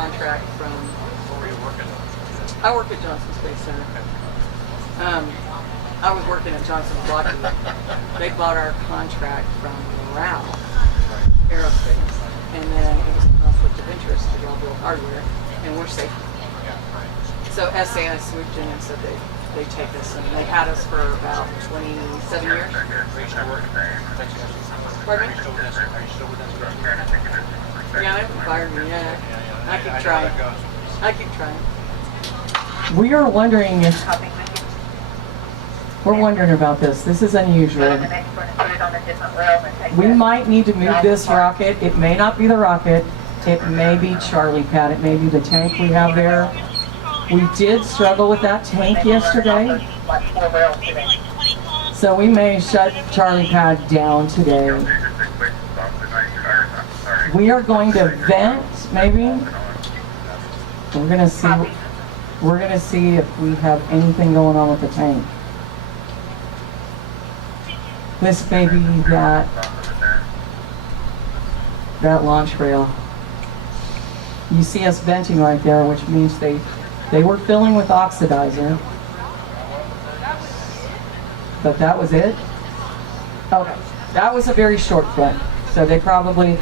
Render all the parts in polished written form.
contract from. Where were you working? I work at Johnson Space Center. I was working at Johnson Lockheed. They bought our contract from RAL Aerospace, and then it was a conflict of interest to all build hardware, and we're safe. So SAS swooped in and said they take us, and they've had us for about 27 years. Are you still working? Pardon me? Are you still with us? Are you still with us? Yeah, they haven't fired me yet. I keep trying. I keep trying. We are wondering if we're wondering about this. This is unusual. We might need to move this rocket. It may not be the rocket. It may be Charlie Pad. It may be the tank we have there. We did struggle with that tank yesterday, so we may shut Charlie Pad down today. We are going to vent, maybe. We're gonna see. We're gonna see if we have anything going on with the tank. This may be that launch rail. You see us venting right there, which means they were filling with oxidizer. But that was it? Okay, that was a very short vent. So they probably,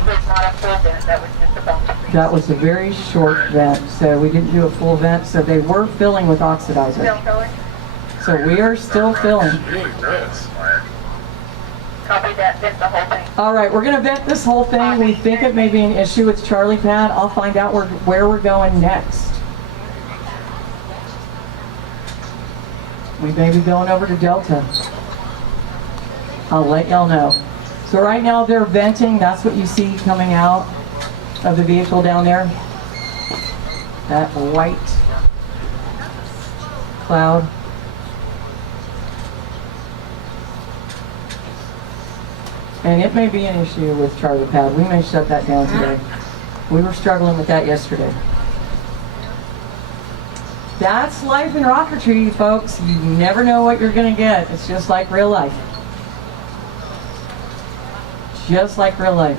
that was a very short vent. So we didn't do a full vent. So they were filling with oxidizer. So we are still filling. Copy that, vent the whole thing. All right, we're gonna vent this whole thing. We think it may be an issue with Charlie Pad. I'll find out where we're going next. We may be going over to Delta. I'll let y'all know. So right now they're venting. That's what you see coming out of the vehicle down there. That white cloud. And it may be an issue with Charlie Pad. We may shut that down today. We were struggling with that yesterday. That's life in rocketry, folks. You never know what you're going to get. It's just like real life. Just like real life.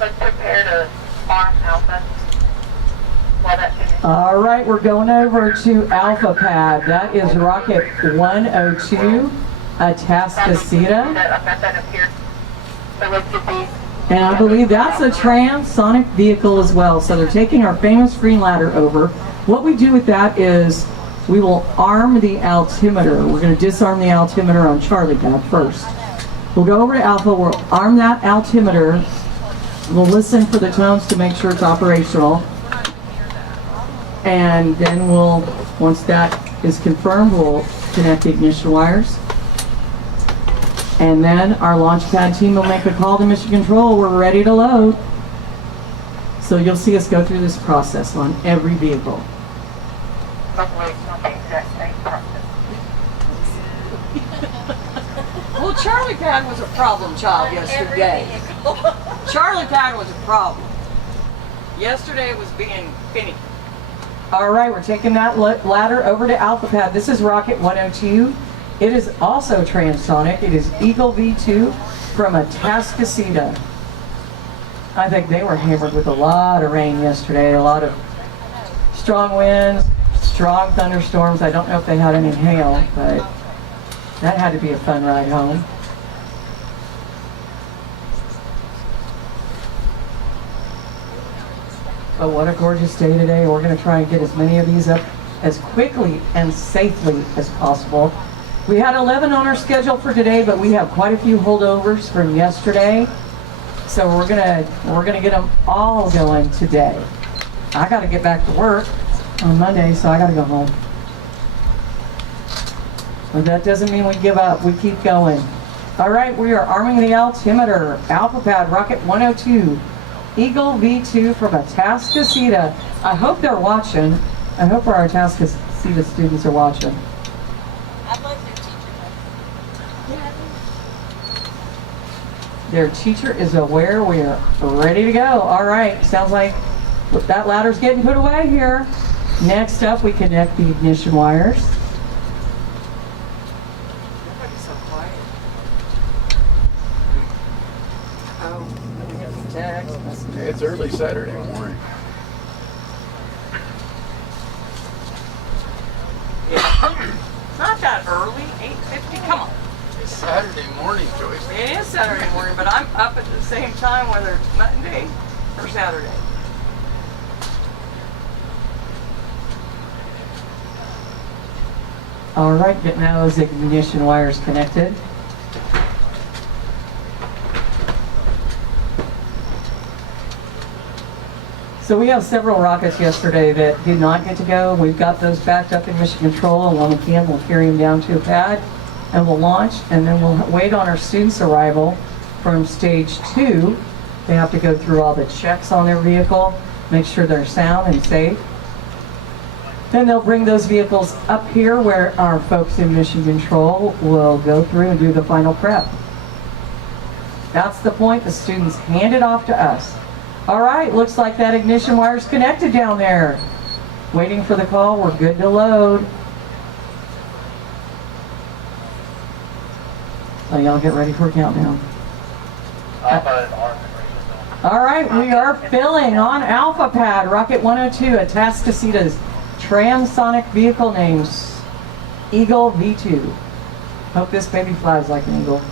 Let's prepare to arm Alpha. While that finishes. All right, we're going over to Alpha Pad. That is Rocket 102, Atascocita. I've got that up here. So let's get these. And I believe that's a transonic vehicle as well. So they're taking our famous green ladder over. What we do with that is we will arm the altimeter. We're going to disarm the altimeter on Charlie Pad first. We'll go over to Alpha, we'll arm that altimeter. We'll listen for the tones to make sure it's operational. And then once that is confirmed, we'll connect the ignition wires. And then our launch pad team will make a call to mission control. We're ready to load. So you'll see us go through this process on every vehicle. Hopefully it's not the exact same process. Well, Charlie Pad was a problem child yesterday. Charlie Pad was a problem. Yesterday was being finicky. All right, we're taking that ladder over to Alpha Pad. This is Rocket 102. It is also transonic. It is Eagle V2 from Atascocita. I think they were hammered with a lot of rain yesterday, a lot of strong winds, strong thunderstorms. I don't know if they had any hail, but that had to be a fun ride home. But what a gorgeous day today. We're going to try and get as many of these up as quickly and safely as possible. We had 11 on our schedule for today, but we have quite a few holdovers from yesterday. So we're gonna get them all going today. I got to get back to work on Monday, so I got to go home. But that doesn't mean we give up. We keep going. All right, we are arming the altimeter. Alpha Pad, Rocket 102. Eagle V2 from Atascocita. I hope they're watching. I hope our Atascocita students are watching. I'd like their teacher. Their teacher is aware. We are ready to go. All right, sounds like that ladder's getting put away here. Next up, we connect the ignition wires. Everybody's so quiet. Oh, we got some text messages. It's early Saturday morning. Yeah. It's not that early, 8:50, come on. It's Saturday morning, Joyce. It is Saturday morning, but I'm up at the same time whether it's Monday or Saturday. All right, get now those ignition wires connected. So we have several rockets yesterday that did not get to go. We've got those backed up in mission control, and when we can, we'll carry them down to a pad and we'll launch, and then we'll wait on our students' arrival from stage 2. They have to go through all the checks on their vehicle, make sure they're sound and safe. Then they'll bring those vehicles up here where our folks in mission control will go through and do the final prep. That's the point. The students hand it off to us. All right, looks like that ignition wire's connected down there. Waiting for the call. We're good to load. So y'all get ready for a countdown. All right, we are filling on Alpha Pad, Rocket 102, Atascocita's transonic vehicle names, Eagle V2. Hope this baby flies like an eagle.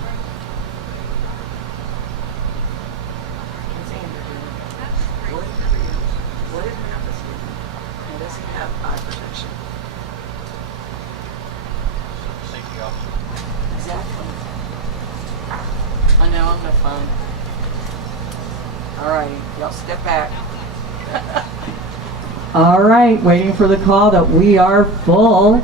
What did Memphis do? It doesn't have eye protection. Safety officer. Exactly. I know, I'm no fun. Alrighty, y'all step back. All right, waiting for the call that we are full.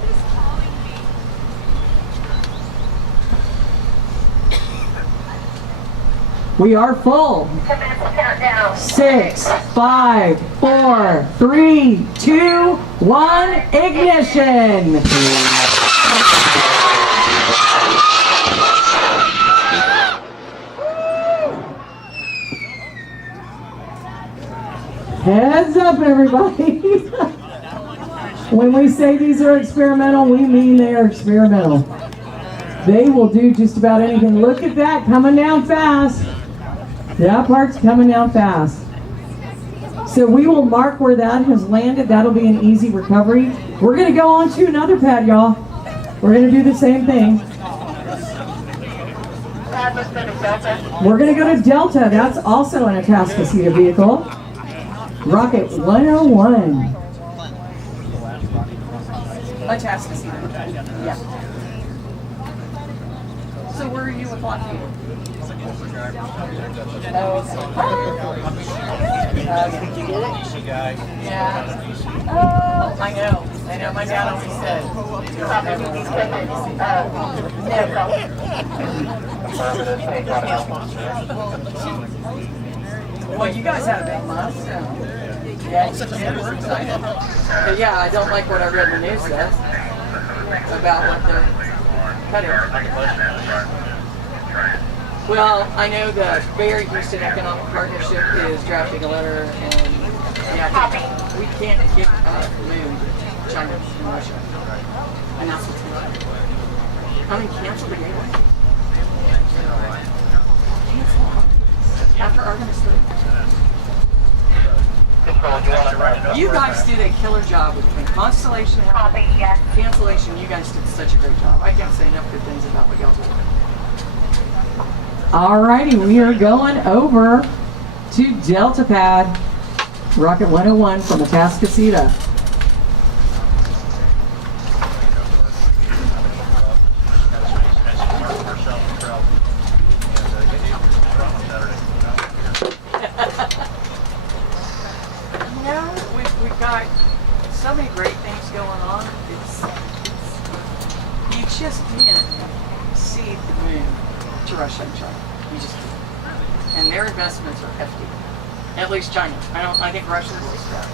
We are full. Countdown. 6, 5, 4, 3, 2, 1, ignition. Heads up, everybody. When we say these are experimental, we mean they are experimental. They will do just about anything. Look at that, coming down fast. That part's coming down fast. So we will mark where that has landed. That'll be an easy recovery. We're going to go on to another pad, y'all. We're going to do the same thing. We're going to go to Delta. That's also an Atascocita vehicle. Rocket 101. Atascocita. Yeah. So where are you with Lockheed? Did you get it? Yeah. Oh, I know. My dad always said. Well, you guys had a big month, so. Yeah, we're excited. But yeah, I don't like what I read in the news says about what they're cutting. Well, I know the Bay Area Houston Economic Partnership is drafting a letter, and yeah, we can't get moon to China and Russia. And that's what's going on. I mean, cancel the gateway. Cancel after Artemis 3. You guys did a killer job with me. Constellation, cancellation, you guys did such a great job. I can't say enough good things about what y'all did. Alrighty, we are going over to Delta Pad, Rocket 101 from Atascocita. We've got so many great things going on. You just can't see the moon to Russia and China. You just can't. And their investments are hefty. At least China. I think Russia's really strapped.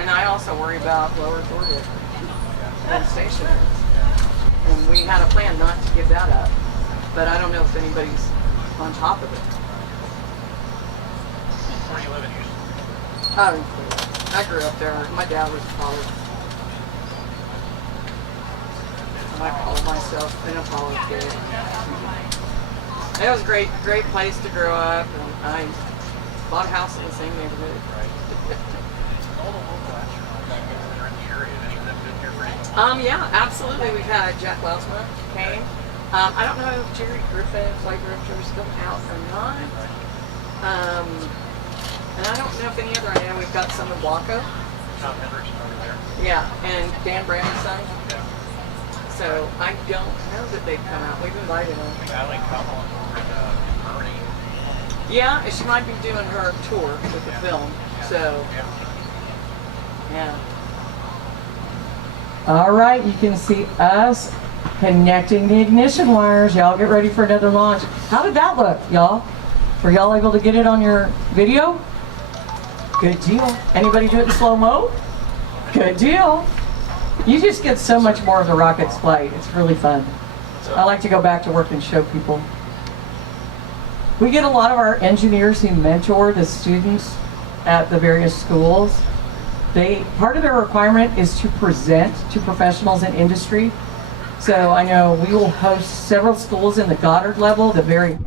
And I also worry about low Earth orbit and stations. And we had a plan not to give that up, but I don't know if anybody's on top of it. Where do you live in Houston? I grew up there. My dad was a college. I call myself an Apollo kid. It was a great place to grow up, and I bought a house in the same neighborhood. All the local astronauts that are in the area, any of them been here for any? Yeah, absolutely. We've had Jack Lausma came. I don't know if Jerry Griffin, flight director, is still out or not. And I don't know if any other. I know we've got some in Waco. Tom Hendrickson over there. Yeah, and Dan Brandon's son. Yeah. So I don't know that they've come out. We've invited them. Eileen Cumberland over in Bernie. Yeah, and she might be doing her tour with the film. So, yeah. All right, you can see us connecting the ignition wires. Y'all get ready for another launch. How did that look, y'all? Were y'all able to get it on your video? Good deal. Anybody do it in slow-mo? Good deal. You just get so much more of the rocket's flight. It's really fun. I like to go back to work and show people. We get a lot of our engineers who mentor the students at the various schools. Part of their requirement is to present to professionals in industry. So I know we will host several schools in the Goddard level, the very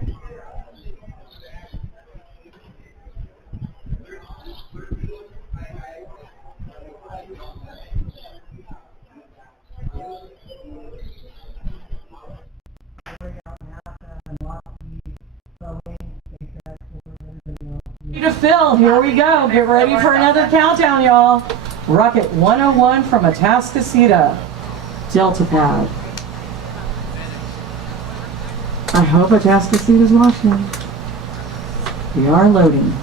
to Phil, here we go. Get ready for another countdown, y'all. Rocket 101 from Atascocita, Delta Pad. I hope Atascocita's watching. We are loading.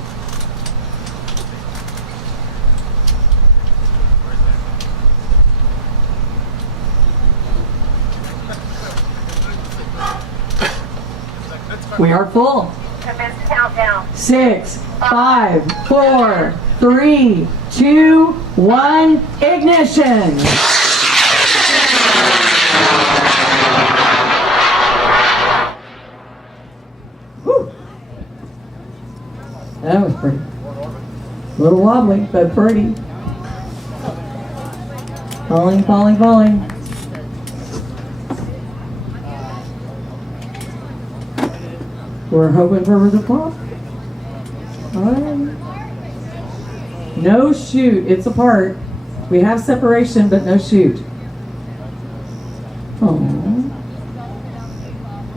We are full. Commence countdown. 6, 5, 4, 3, 2, 1, ignition! Whew. That was pretty. A little wobbly, but pretty. Falling, falling, falling. We're hoping for the pop. No shoot, it's apart. We have separation, but no shoot. Aww.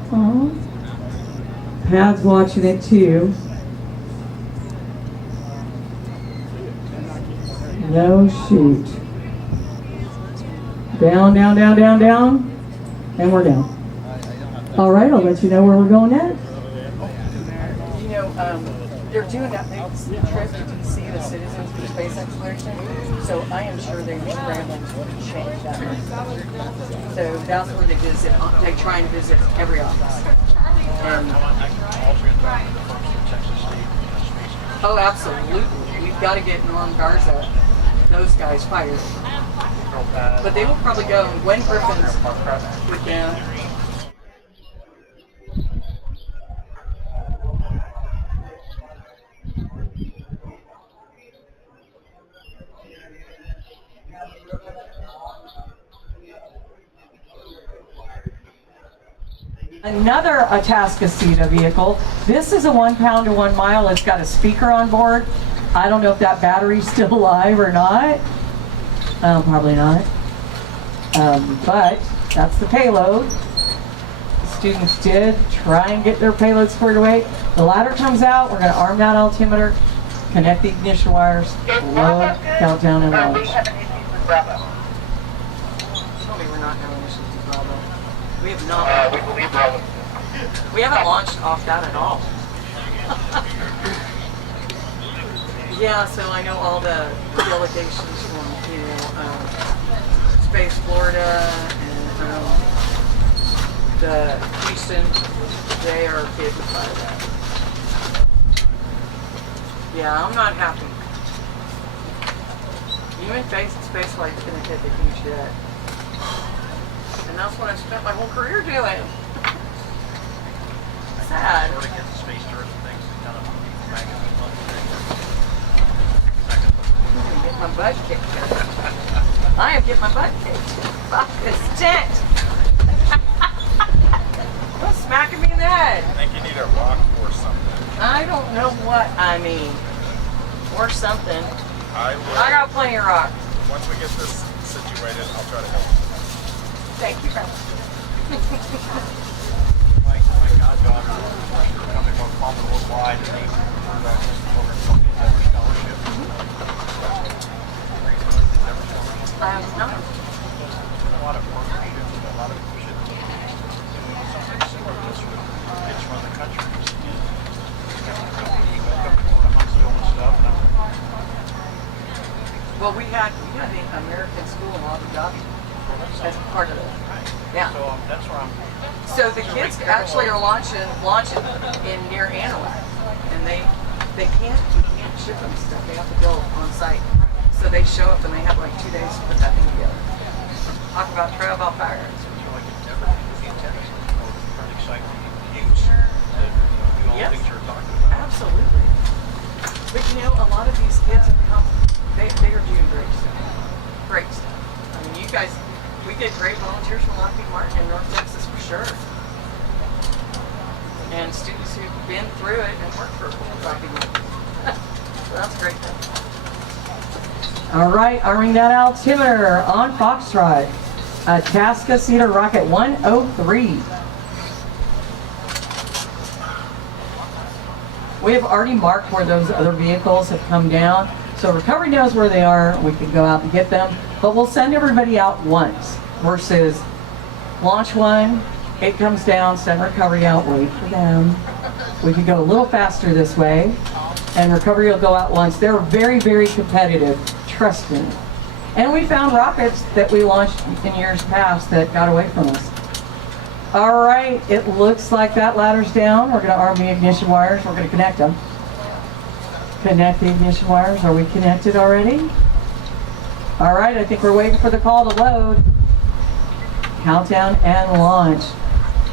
Aww. Pad's watching it too. No shoot. Down, down, down, down, down. And we're down. All right, I'll let you know where we're going next. You know, they're doing that big trip to DC, the Citizens for Space Exploration. So I am sure they're scrambling to change that. So that's where they visit. They try and visit every office. And oh, absolutely. We've got to get Norm Garza, those guys fired. But they will probably go when Griffin's with them. Another Atascocita vehicle. This is a 1 pound to 1 mile. It's got a speaker on board. I don't know if that battery's still alive or not. Probably not. But that's the payload. The students did try and get their payload squared away. The ladder comes out. We're going to arm that altimeter, connect the ignition wires, load, countdown, and launch. We have an issue with Bravo. Tell me we're not having issues with Bravo. We have not. We believe Bravo. We haven't launched off that at all. Yeah, so I know all the delegations from, Space Florida and the Houston, they are hit by that. Yeah, I'm not happy. Human space flight's gonna take a huge hit. And that's what I've spent my whole career doing. Sad. Sort of get the space tourism things kind of magazine month thing. I'm gonna get my butt kicked. I am getting my butt kicked. Fuck this tent. Don't smacking me in the head. I think you need a rock or something. I don't know what I mean. Or something. I will. I got plenty of rock. Once we get this situated, I'll try to help. Thank you, brother. My goddaughter, a company called Palmer Worldwide, and they turned out this program called the Endeavor Scholarship. I have not. A lot of partnerships with a lot of shit. Something similar to this with kids around the country. Well, we had the American School in Abu Dhabi as part of it. Yeah. So that's where I'm. So the kids actually are launching in near Antelope, and we can't ship them stuff. They have to build on site. So they show up and they have like 2 days to put that thing together. Talk about trail about fire. So like Endeavor, the antennas are pretty exciting to use to do all the Yes. things you're talking about. Absolutely. But you know, a lot of these kids have come. They are doing great stuff. Great stuff. I mean, you guys, we get great volunteers from Lockheed Martin in North Texas for sure. And students who've been through it and worked for Lockheed Martin. So that's a great thing. All right, arming that altimeter on Foxtrot. A Tascacita Rocket 103. We have already marked where those other vehicles have come down. So recovery knows where they are. We can go out and get them. But we'll send everybody out once versus launch one, it comes down, send recovery out, wait for them. We could go a little faster this way. And recovery will go out once. They're very, very competitive. Trust me. And we found rockets that we launched in years past that got away from us. All right, it looks like that ladder's down. We're going to arm the ignition wires. We're going to connect them. Connect the ignition wires. Are we connected already? All right, I think we're waiting for the call to load. Countdown and launch.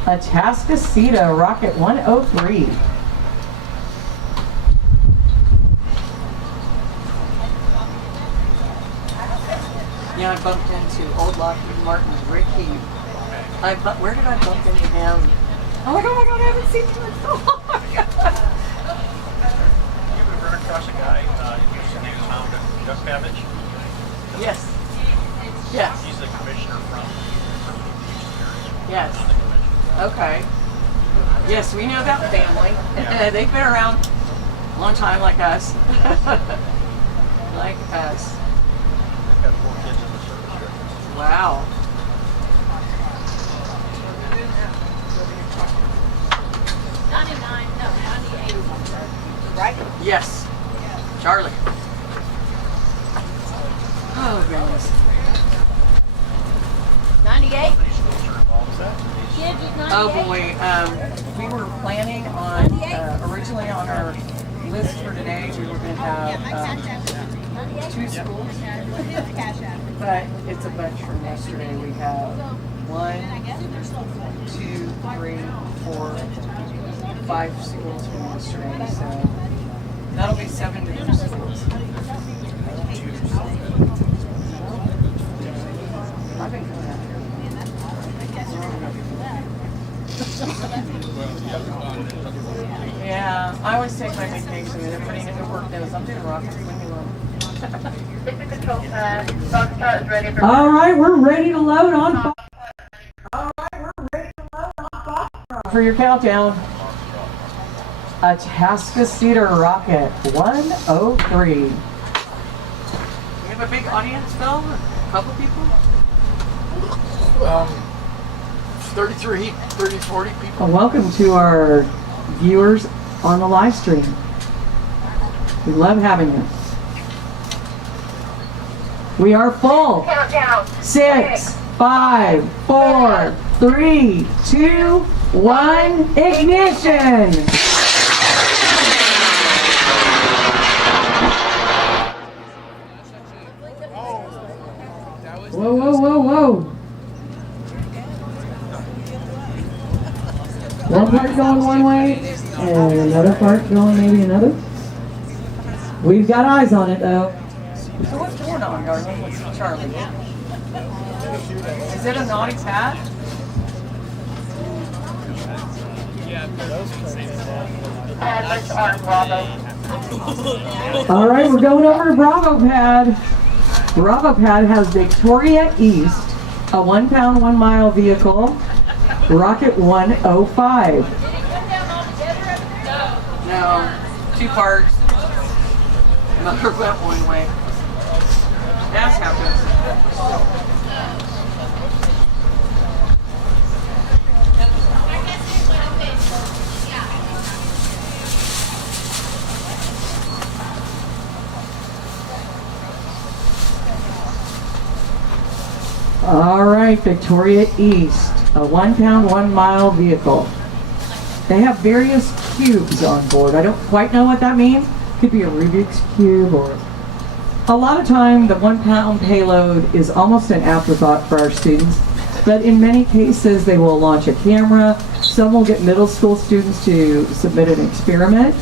A Tascacita Rocket 103. Yeah, I bumped into old Lockheed Martin, Ricky. Where did I bump into him? I'm like, oh my god, I haven't seen him in so long. You ever run across a guy in Houston named Duck Cabbage? Yes. Yes. He's the commissioner from the Houston area. Yes. On the commission. Okay. Yes, we know that family. Yeah. They've been around a long time like us. Like us. They've got 4 kids in the service here. Wow. 99, no, 98. Right? Yes. Charlie. Oh, goodness. 98? How many schools are involved with that? Kids is 98? Oh boy, we were planning on, originally on our list for today, we were going to have 2 schools. But it's a bunch from yesterday. We have 1, 2, 3, 4, 5 schools from yesterday. So that'll be 7 different schools. I've been coming out here. Yeah, I always take my vacation, and everybody at work knows I'm doing rockets when you love. Control pad, Foxtrot is ready for. All right, we're ready to load on. For your countdown. A Tascacita Rocket 103. We have a big audience, Phil? A couple people? 33, 30, 40 people. Well, welcome to our viewers on the live stream. We love having you. We are full. Countdown. 6, 5, 4, 3, 2, 1, ignition! Whoa, whoa, whoa, whoa. One part going one way and another part going maybe another. We've got eyes on it though. So what's going on, darling? What's Charlie? Is it a naughty pad? Paddlers on Bravo. All right, we're going over to Bravo Pad. Bravo Pad has Victoria East, a 1 pound, 1 mile vehicle, Rocket 105. No, 2 parts. Motor went one way. That's happens. All right, Victoria East, a 1 pound, 1 mile vehicle. They have various cubes on board. I don't quite know what that means. Could be a Rubik's Cube or... A lot of time, the 1 pound payload is almost an afterthought for our students, but in many cases, they will launch a camera. Some will get middle school students to submit an experiment,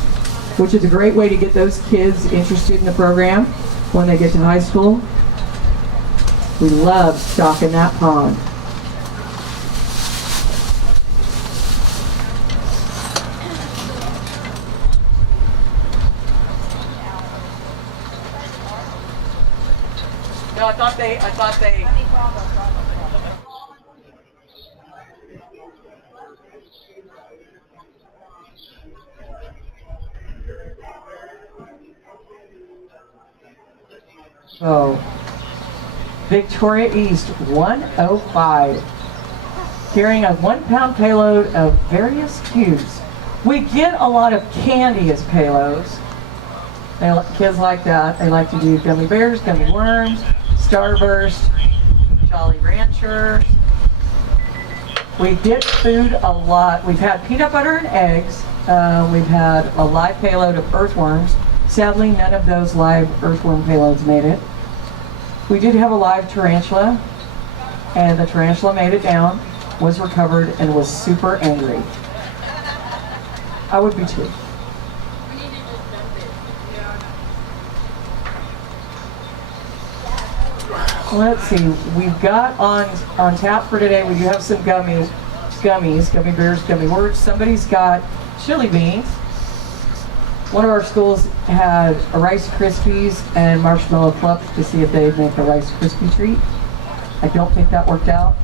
which is a great way to get those kids interested in the program when they get to high school. We love stocking that pond. No, I thought they. So, Victoria East 105, carrying a 1 pound payload of various cubes. We get a lot of candy as payloads. Kids like that. They like to do gummy bears, gummy worms, Starburst, Jolly Ranchers. We get food a lot. We've had peanut butter and eggs. We've had a live payload of earthworms. Sadly, none of those live earthworm payloads made it. We did have a live tarantula, and the tarantula made it down, was recovered, and was super angry. I would be too. Let's see, we've got on tap for today, we do have some gummy bears, gummy worms. Somebody's got chili beans. One of our schools had a Rice Krispies and marshmallow fluff to see if they'd make a Rice Krispie treat. I don't think that worked out.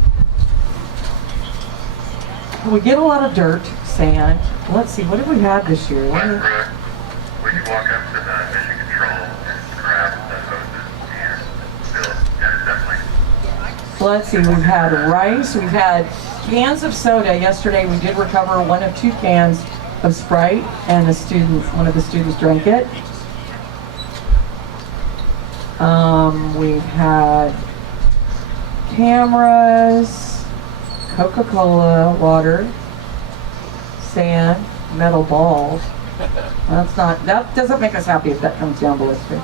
We get a lot of dirt, sand. Let's see, what have we had this year? When you walk up to the mission control and grab the hoses and fill, yeah, definitely. Let's see, we've had rice, we've had cans of soda. Yesterday we did recover 1 of 2 cans of Sprite, and one of the students drank it. We've had cameras, Coca-Cola, water, sand, metal balls. That doesn't make us happy if that comes down ballistic.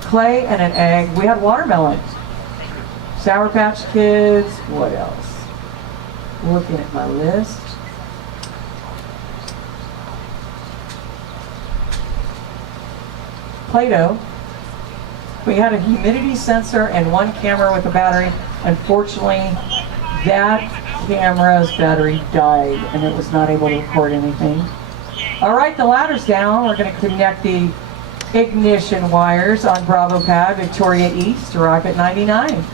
Clay and an egg. We had watermelon. Sour Patch Kids. What else? Looking at my list. Play-Doh. We had a humidity sensor and 1 camera with a battery. Unfortunately, that camera's battery died and it was not able to record anything. All right, the ladder's down. We're going to connect the ignition wires on Bravo Pad, Victoria East, to Rocket 99.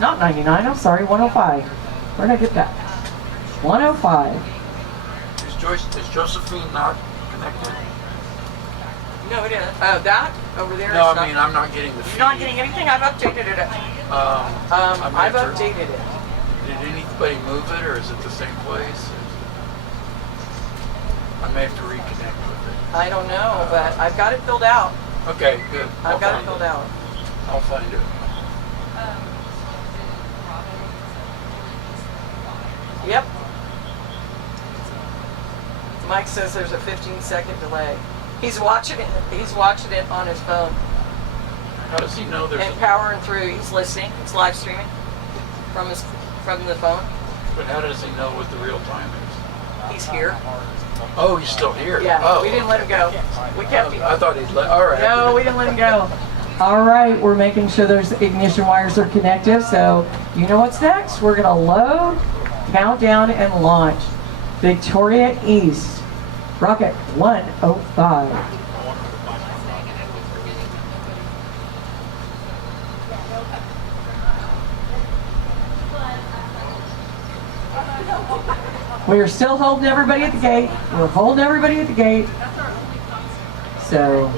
Not 99, I'm sorry, 105. Where did I get that? 105. Is Josephine not connected? No, it isn't. That over there. No, is I mean, I'm not getting the feed. You're not getting anything? I've updated it. I've updated it. Did anybody move it, or is it the same place? I may have to reconnect with it. I don't know, but I've got it filled out. Okay, good. I've got it filled out. I'll find it. Yep. Mike says there's a 15-second delay. He's watching it. He's watching it on his phone How does he know there's and powering through. He's listening. It's live streaming from the phone. But how does he know what the real time is? He's here. Oh, he's still here? Yeah, Oh, we didn't let him go. We kept him. I thought he'd let, all right. No, we didn't let him go. All right, we're making sure those ignition wires are connected. So you know what's next? We're gonna load, countdown, and launch. Victoria East, Rocket 105. We are still holding everybody at the gate. We're holding everybody at the gate. So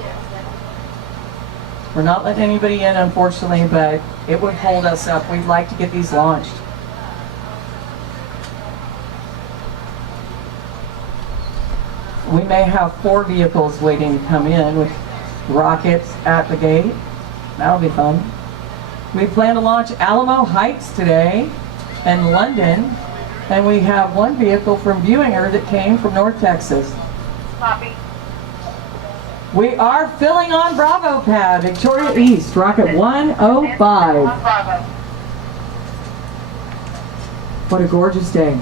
we're not letting anybody in, unfortunately, but it would hold us up. We'd like to get these launched. We may have 4 vehicles waiting to come in with rockets at the gate. That'll be fun. We plan to launch Alamo Heights today and London. And we have 1 vehicle from Buinger that came from North Texas. Copy. We are filling on Bravo pad, Victoria East, Rocket 105. Bravo. What a gorgeous day.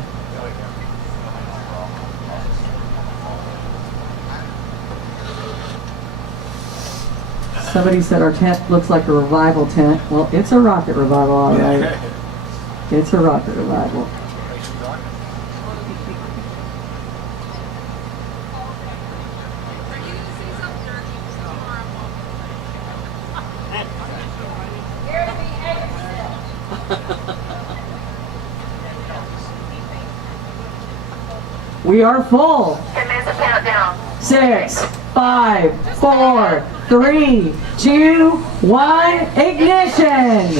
Somebody said our tent looks like a revival tent. Well, it's a rocket revival, all right. It's a rocket revival. We are full. 10 minutes of countdown. 6, 5, 4, 3, 2, 1, ignition!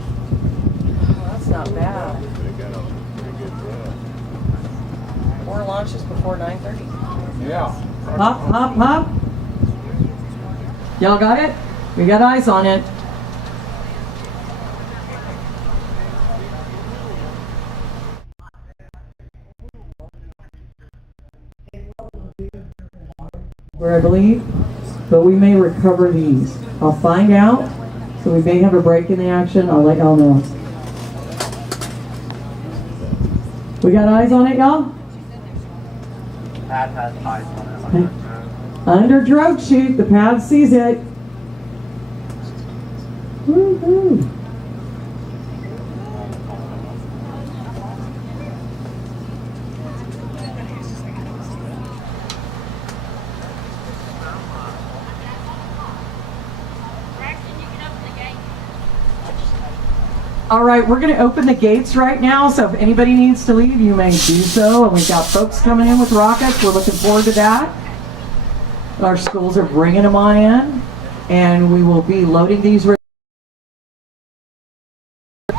That's not bad. 4 launches before 9:30. Yeah. Hop, hop, hop. Y'all got it? We got eyes on it. Where I believe, but we may recover these. I'll find out. So we may have a break in the action. I'll let y'all know. We got eyes on it, y'all? Pad has eyes on it. Under drogue chute, the pad sees it. Woo-hoo. All right, we're going to open the gates right now, so if anybody needs to leave, you may do so. And we've got folks coming in with rockets. We're looking forward to that. Our schools are bringing them on in, and we will be loading these.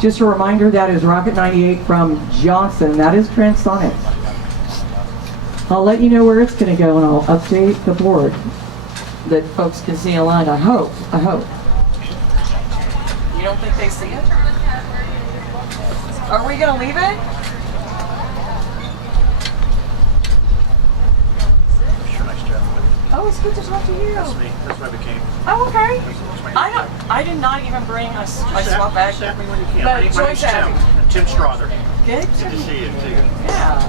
Just a reminder, that is Rocket 98 from Johnson. That is transonic. I'll let you know where it's going to go, and I'll update the board that folks can see aligned. I hope. You don't think they see it? Are we gonna leave it? Sure, nice job. Oh, it's good to talk to you. That's me. That's what I became. Oh, okay. That's my I did not even bring a Just swap bag. Just me when you can. But My name's Joyce Tim. has Tim Strother. Good Good to see you too. Yeah.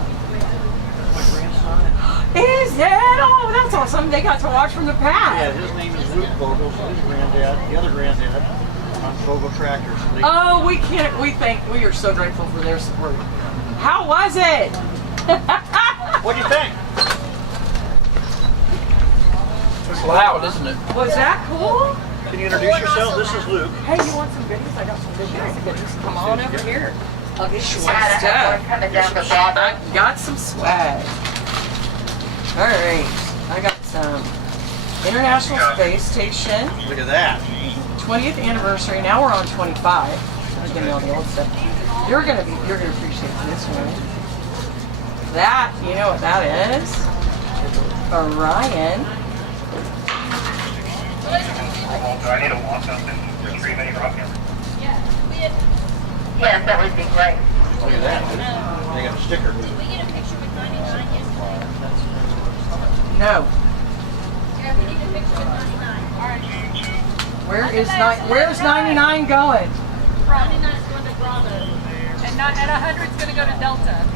My grandson. Is it? Oh, that's awesome. They got to watch from the Yeah, pad. his name is Luke Vogel. So his granddad, the other granddad, on Vogel Tractors. Oh, we are so grateful for their support. How was it? What do you think? It's loud, isn't it? Was that cool? Can you introduce yourself? This is Luke. Hey, you want some goodies? I got some good goodies. Come on over here. I'll get you some Yeah, I have stuff. one coming down the Bravo. I got some swag. All right, I got some International Space Station Look at that. 20th anniversary. Now we're on 25. I'm getting all the old stuff. You're gonna appreciate this one. That, you know what that is? Orion. Do I need to want something to retrieve any rocket? Yes, that would be great. Look at that. They got a sticker. We get a picture with 99 yesterday. No. Where's 99 going? 99's going to Bravo. And 100's going to go to Delta.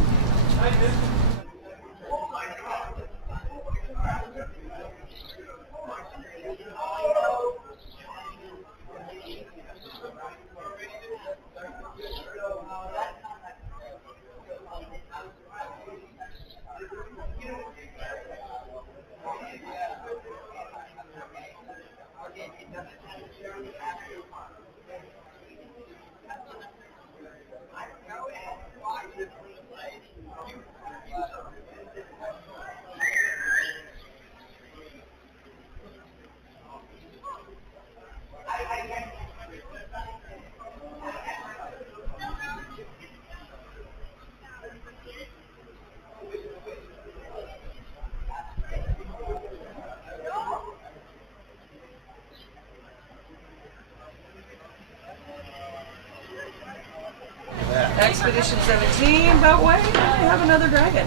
Expedition 17, but wait, we have another dragon.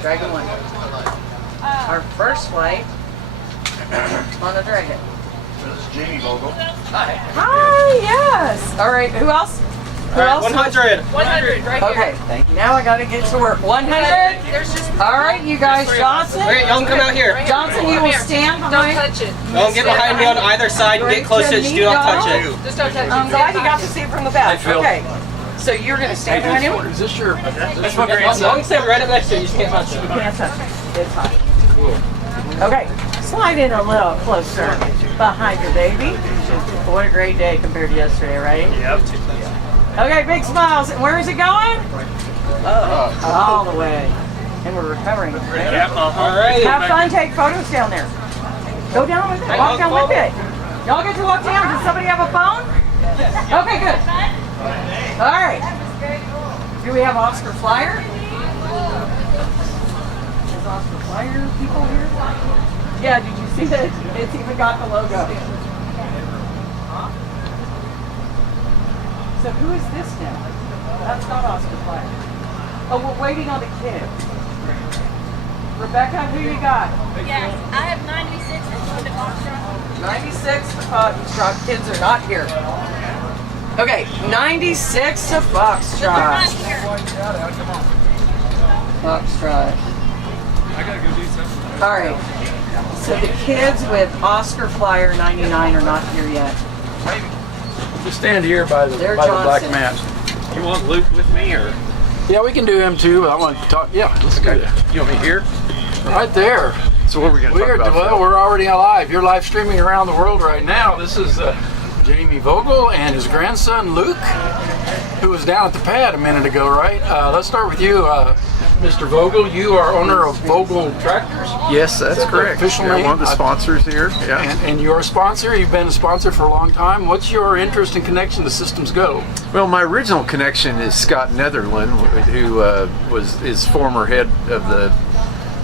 Dragon 1. Our first flight on a dragon. This is Jamie Vogel. Hi, yes. All right, who else? Who else? 100. 100 right here. Okay, thank you. Now I gotta get to work. 100? There's just All right, you guys, Johnson. Okay, y'all can come out here. Johnson, you will stand don't behind. touch it. Y'all get behind me on either side and get close to it. Just do not touch it. Just don't touch it. I'm glad you got to see it from the back. Phil. Okay, so you're gonna stand behind him? Is this your? That's my grandson. Y'all can stand right up next to it. You just can't touch it. You can't touch it. It's hot. Okay, slide in a little closer behind your baby. What a great day compared to yesterday, right? Yep. Okay, big smiles. And where is it going? All the way. And we're recovering. Right? All right. Have fun, take photos down there. Go down with it. Walk down with it. Y'all get to walk down. Does somebody have a phone? Okay, good. All right. Do we have Oscar Flyer? Is Oscar Flyer people here? Yeah, did you see that? It's even got the logo. So who is this now? That's not Oscar Flyer. Oh, we're waiting on the kids. Rebecca, who you got? Yes, I have 96 for the Foxtrot. 96 to Foxtrot. Kids are not here. Okay, 96 to Foxtrot. Foxtrot. I gotta go do something. All right. So the kids with Oscar Flyer 99 are not here yet. Just stand here by the They're black Johnson. mat. You want Luke with me or? Yeah, we can do him too. I want to talk. Yeah, let's do that. You want me here? Right there. So what are we gonna talk about? Well, we're already alive. You're live streaming around the world right now. This is Jamie Vogel and his grandson Luke, who was down at the pad a minute ago, right? Let's start with you, Mr. Vogel. You are owner of Vogel Tractors. Yes, that's Is that the correct. official Yeah, name? one of the sponsors here. Yeah. And you're a sponsor. You've been a sponsor for a long time. What's your interest and connection to Systems Go? Well, my original connection is Scott Netherland, who is former head of the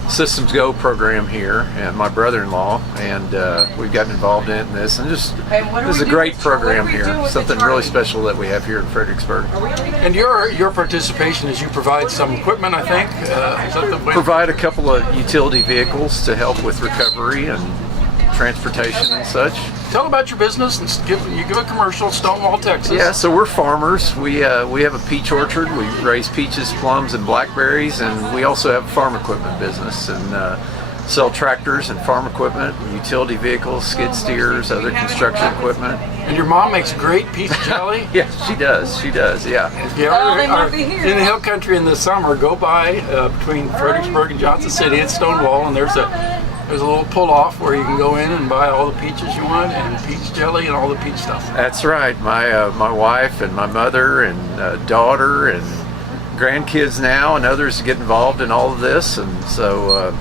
Systems Go program here, and my brother-in-law, and we've gotten involved in this, and just this is a great program here. Something really special that we have here in Fredericksburg. And your participation is you provide some equipment, I think. Is that the way? Provide a couple of utility vehicles to help with recovery and transportation and such. Tell about your business and give a commercial. Stonewall, Texas. Yeah, so we're farmers. We have a peach orchard. We raise peaches, plums, and blackberries, and we also have a farm equipment business and sell tractors and farm equipment, utility vehicles, skid steers, other construction equipment. And your mom makes great peach jelly. Yeah, she does. She does. Yeah. If you are in the hill country in the summer, go by between Fredericksburg and Johnson City at Stonewall, and there's a little pull-off where you can go in and buy all the peaches you want and peach jelly and all the peach stuff. That's right. My wife and my mother and daughter and grandkids now and others get involved in all of this, and so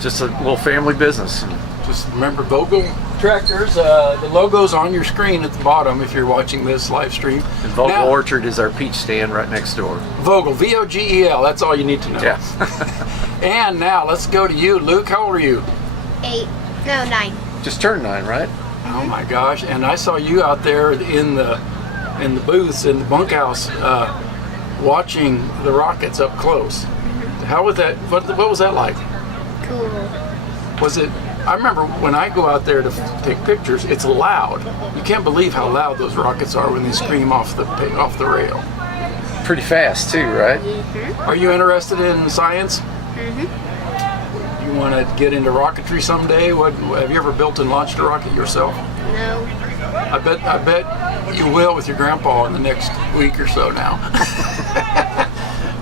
just a little family business. Just remember Vogel Tractors. The logo's on your screen at the bottom if you're watching this live stream. And Vogel Orchard is our peach stand right next door. Vogel, V-O-G-E-L. That's all you need to know. Yeah. And now let's go to you, Luke. How old are you? 8. No, 9. Just turned 9, right? Oh my gosh! And I saw you out there in the booths in the bunkhouse watching the Rockets up close. How was that? What was that like? Cool. Was it? I remember when I go out there to take pictures, it's loud. You can't believe how loud those rockets are when they scream off the rail. Pretty fast too, right? Are you interested in science? Mm-hmm. You want to get into rocketry someday? What have you ever built and launched a rocket yourself? No. I bet you will with your grandpa in the next week or so now.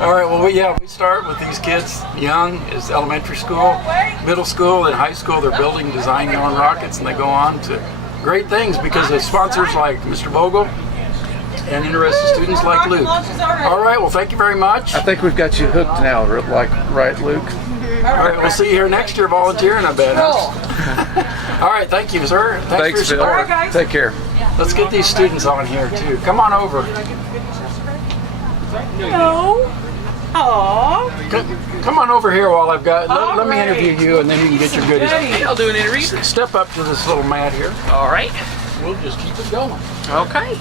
All right, well, we start with these kids young, is elementary school, middle school, and high school. They're building, designing their own rockets, and they go on to great things because of sponsors like Mr. Vogel and interested students like Luke. All right, well, thank you very much. I think we've got you hooked now, right, Luke? All right, we'll see you here next year volunteering, I bet. Huh? All right, thank you, sir. Thanks for your Phil. support. All right, guys. Take care. Let's get these students on here, too. Come on over. No. Aww. Come on over here while I've got, let me interview you, and then you can get your goodies. Hey, I'll do an interview. Step up to this little mat here. All right. We'll just keep it going. Okay.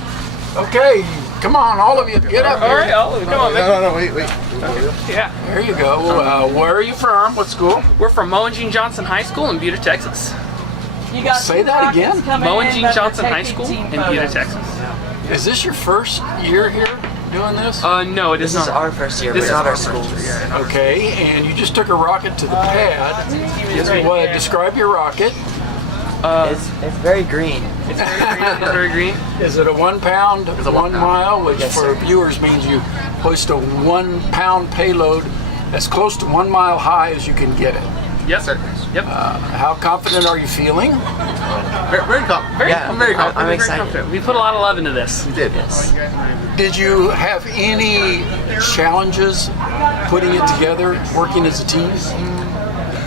Okay, come on, all of you, get up All here. right. Come on, man. No, wait. Yeah. There you go. Where are you from? What school? We're from Moe and Jean Johnson High School in Buda, Texas. You got Say two that rockets again. coming Moe and in, Jean but they're Johnson High taking School team in Buda, photos. Texas. Is this your first year here doing this? No, it is This is not. our first year, This but is not our our school. Okay, and you just took a rocket to the pad. What? Describe your rocket. It's very green. It's very green. Is it a 1 pound, 1 mile, which Yes, for sir. viewers means you hoist a 1 pound payload as close to 1 mile high as you can get it. Yes, sir. Yep. How confident are you feeling? Very confident. Yeah, I'm very confident. I'm Very excited. confident. We put a lot of love into this. We did. Yes. Did you have any challenges putting it together, working as a team?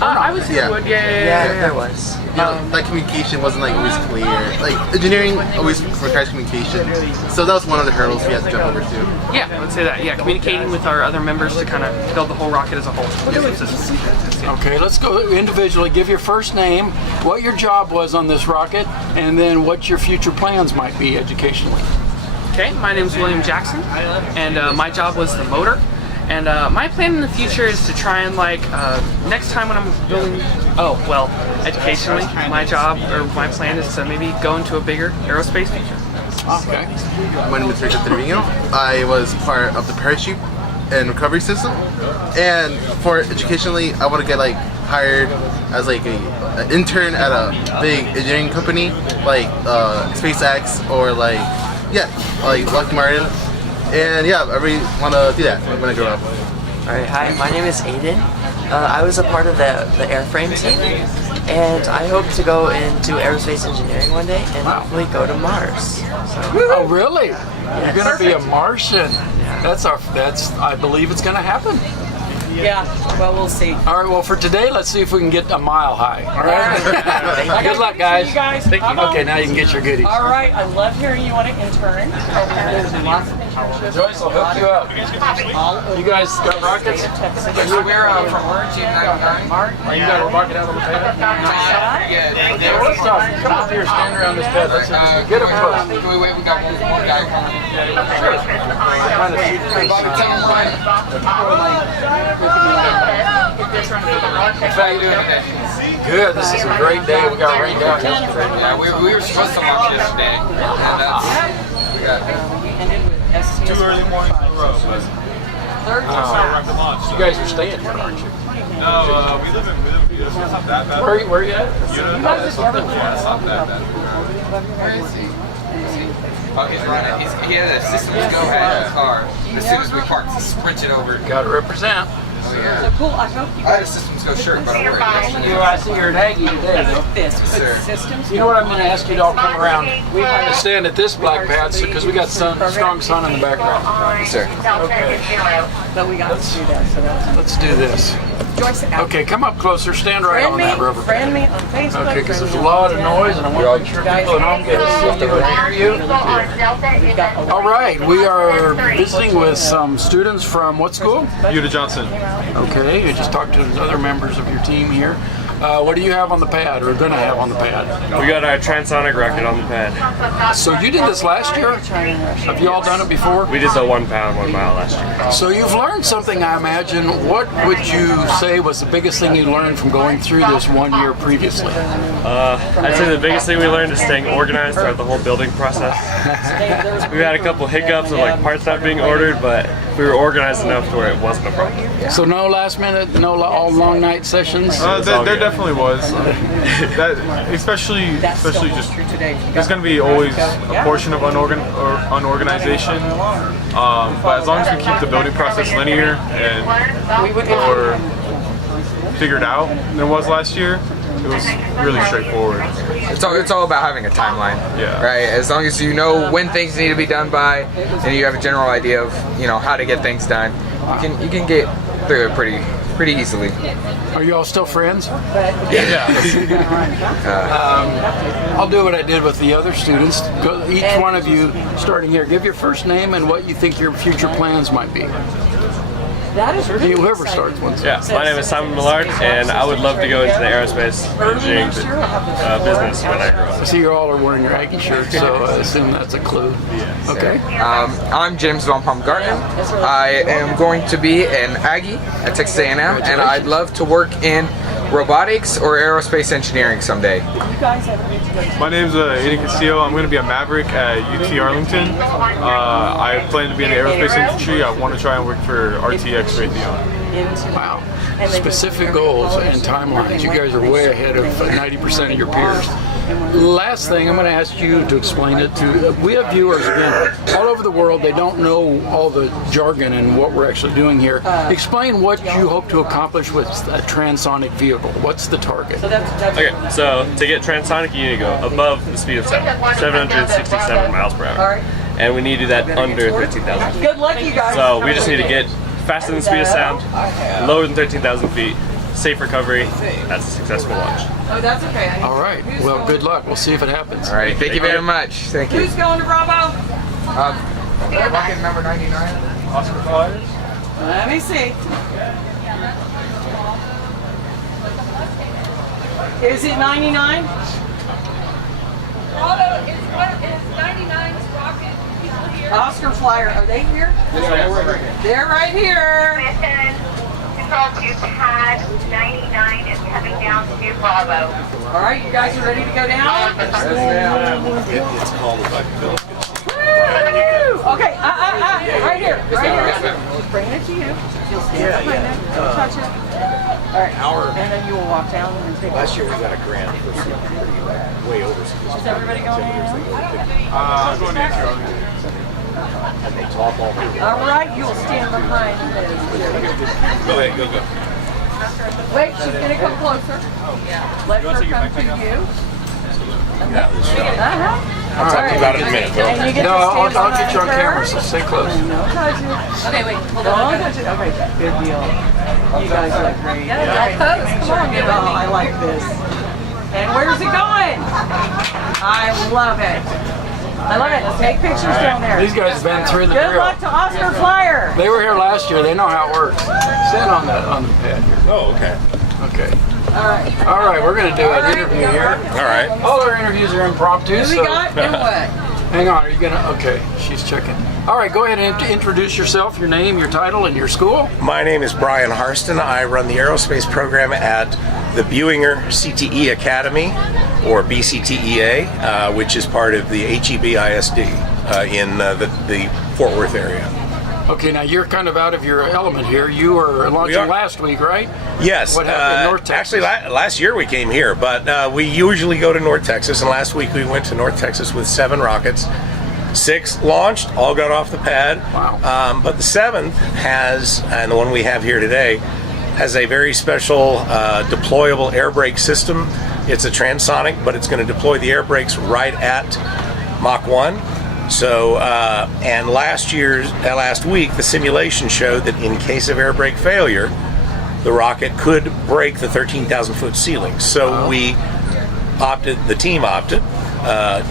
I would say Yeah. we would. Yeah, there was. You know, like communication wasn't like always clear. Like engineering always requires communication, so that was one of the hurdles we had to jump over to. Yeah, I would say that. Yeah, communicating with our other members to kind of build the whole rocket as a whole. Okay, let's go individually. Give your first name, what your job was on this rocket, and then what your future plans might be educationally. Okay, my name is William Jackson, and my job was the motor. And my plan in the future is to try and next time when I'm building, educationally, my job or my plan is to maybe go into a bigger aerospace future. Okay. My name is Richard Trevino. I was part of the parachute and recovery system, and for educationally, I want to get hired as an intern at a big engineering company like SpaceX or Lockheed Martin. And yeah, I really want to do that when I grow up. Alright, hi, my name is Aiden. I was a part of the airframe team, and I hope to go into aerospace engineering one day and hopefully go to Mars. Oh, really? You're going to be a Martian. I believe it's going to happen. Yeah, well, we'll see. All right, well, for today, let's see if we can get a mile high. All right? Good luck, guys. You guys. Thank you. Okay, now you can get your goodies. All right, I love hearing you want to intern. There's lots of internships. Joyce will hook you up. You guys got rockets? We're from Oh, you got a rocket out on the pad? Yeah, let's talk. Come up here, stand around this pad. Let's get them close. We got one more guy coming. Sure. Kind of Good. This is a great day. We got rained out yesterday. Yeah, we were supposed to launch yesterday. We got Too early morning in a row. You guys are staying here, aren't you? No, we live in Buda. It's not that bad. Where are you at? Yeah, it's not that bad. Where is he? Oh, he's running. He had a systems go ahead in his car. As soon as we parked, he sprinted over. Got to represent. Oh, yeah. So cool, I hope you I had a systems go shirt, but I wore it yesterday. I see you're at Aggie today, though. this. Put sir. systems. You know what I'm going to ask you to all come around? We want to stand at this black pad because we got strong sun in the background. Yes, sir. But we got to do that, so that's Let's do this. Joyce out. Okay, come up closer. Stand right on that rubber Friend pad. me on Facebook. Okay, because there's a lot of noise and I want to make sure people at home get to see you and hear you. All right, we are visiting with some students from what school? Buda Johnson. Okay, you just talked to other members of your team here. What do you have on the pad, or gonna have on the pad? We got our transonic rocket on the pad. So you did this last year? Have you all done it before? We did the 1 pound, 1 mile last year. So you've learned something, I imagine. What would you say was the biggest thing you learned from going through this 1 year previously? I'd say the biggest thing we learned is staying organized throughout the whole building process. We had a couple hiccups of like parts not being ordered, but we were organized enough to where it wasn't a problem. So no last minute, no all long night sessions? There definitely was. Especially just, there's going to be always a portion of unorganization, but as long as we keep the building process linear and more figured out than it was last year, it was really straightforward. It's all about having a timeline, right? As long as you know when things need to be done by, and you have a general idea of how to get things done, you can get through it pretty easily. Are you all still friends? Yeah. I'll do what I did with the other students. Each one of you, starting here, give your first name and what you think your future plans might be. That is really whoever starts one. Yeah, my name is Simon Millard, and I would love to go into the aerospace engineering business when I grow up. I see you all are wearing your Aggie shirts, so I assume that's a clue. Okay. I'm James Von Baumgarten. I am going to be an Aggie at Texas A&M, and I'd love to work in robotics or aerospace engineering someday. My name's Aiden Castillo. I'm going to be a Maverick at UT Arlington. I plan to be in the aerospace industry. I want to try and work for RTX Raytheon. Wow. Specific goals and timelines. You guys are way ahead of 90% of your peers. Last thing, I'm going to ask you to explain it to. We have viewers again all over the world. They don't know all the jargon and what we're actually doing here. Explain what you hope to accomplish with a transonic vehicle. What's the target? Okay, so to get transonic, you need to go above the speed of sound, 767 miles per hour, and we need to do that under 13,000. Good luck, you guys. So we just need to get faster than the speed of sound, lower than 13,000 feet, safe recovery. That's a successful launch. Oh, that's okay. All right. Well, good luck. We'll see if it happens. All right. Thank you very much. Thank you. Who's going to Bravo? Rocket number 99. Oscar Flyers. Let me see. Is it 99? Bravo is 99's rocket. People here. Oscar Flyer, are they here? They're right here. Control to pad 99 is coming down to Bravo. All right, you guys are ready to go down? It's called Woo! Okay, right here. Just bring it to you. You'll stand behind it. Don't touch it. All right, and then you will walk down and take it. Last year we got a grant for some way over. Is everybody going in? I'm going to Arlington. And they talk all through. All right, you'll stand behind this. Go ahead, go. Wait, she's going to come closer. Let her come to you. I'll talk to you about it in a minute, Bill. And you get No, to stand I'll get you on behind camera, her. so stay close. Okay, wait, hold Don't on. touch it. Okay, good deal. You guys look great. That pose, come on, get Oh, I like this. And where's it going? I love it. I love it. Let's take pictures down there. These guys have been through the Good drill. luck to Oscar Flyer. They were here last year. They know how it works. Stand on the pad here. Oh, okay. Okay. All right. All right, we're going to do an interview here. All right. All our interviews are impromptu. Who we so got and what? hang on. Are you going to? Okay, she's checking. All right, go ahead and introduce yourself, your name, your title, and your school. My name is Brian Harston. I run the aerospace program at the Buinger CTE Academy, or BCTEA, which is part of the HEB ISD in the Fort Worth area. Okay, now you're kind of out of your element here. You were launching last week, right? Yes. What happened in North Texas? Actually, last year we came here, but we usually go to North Texas, and last week we went to North Texas with 7 rockets. 6 launched, all got off the pad. Wow. But the 7th has, and the one we have here today, has a very special deployable air brake system. It's a transonic, but it's going to deploy the air brakes right at Mach 1. So, and last week, the simulation showed that in case of air brake failure, the rocket could break the 13,000 foot ceiling. So the team opted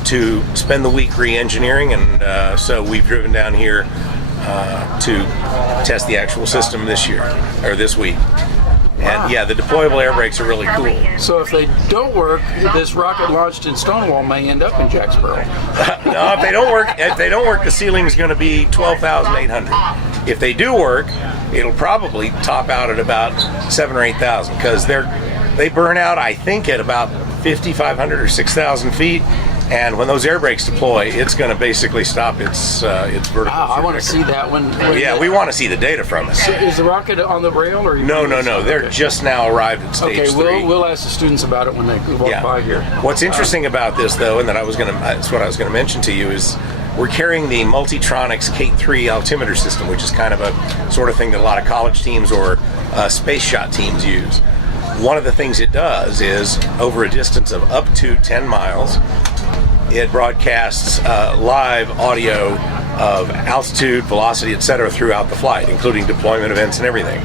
to spend the week re-engineering, and so we've driven down here to test the actual system this week. And yeah, the deployable air brakes are really cool. So if they don't work, this rocket launched in Stonewall may end up in Jacksboro. No, if they don't work, the ceiling's going to be 12,800. If they do work, it'll probably top out at about 7,000 or 8,000 because they burn out, I think, at about 5,500 or 6,000 feet. And when those air brakes deploy, it's going to basically stop its vertical. Wow, I want to see that one. Yeah, we want to see the data from it. So is the rocket on the rail, or No. They're just now arrived at stage 3. Okay, we'll ask the students about it when they walk by here. What's interesting about this, though, and that's what I was going to mention to you, is we're carrying the Multitronics K3 altimeter system, which is kind of a sort of thing that a lot of college teams or space shot teams use. One of the things it does is, over a distance of up to 10 miles, it broadcasts live audio of altitude, velocity, etc. throughout the flight, including deployment events and everything.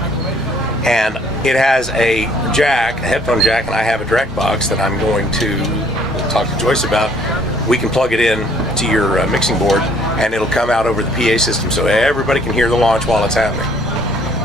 And it has a jack, a headphone jack, and I have a direct box that I'm going to talk to Joyce about. We can plug it in to your mixing board, and it'll come out over the PA system so everybody can hear the launch while it's happening.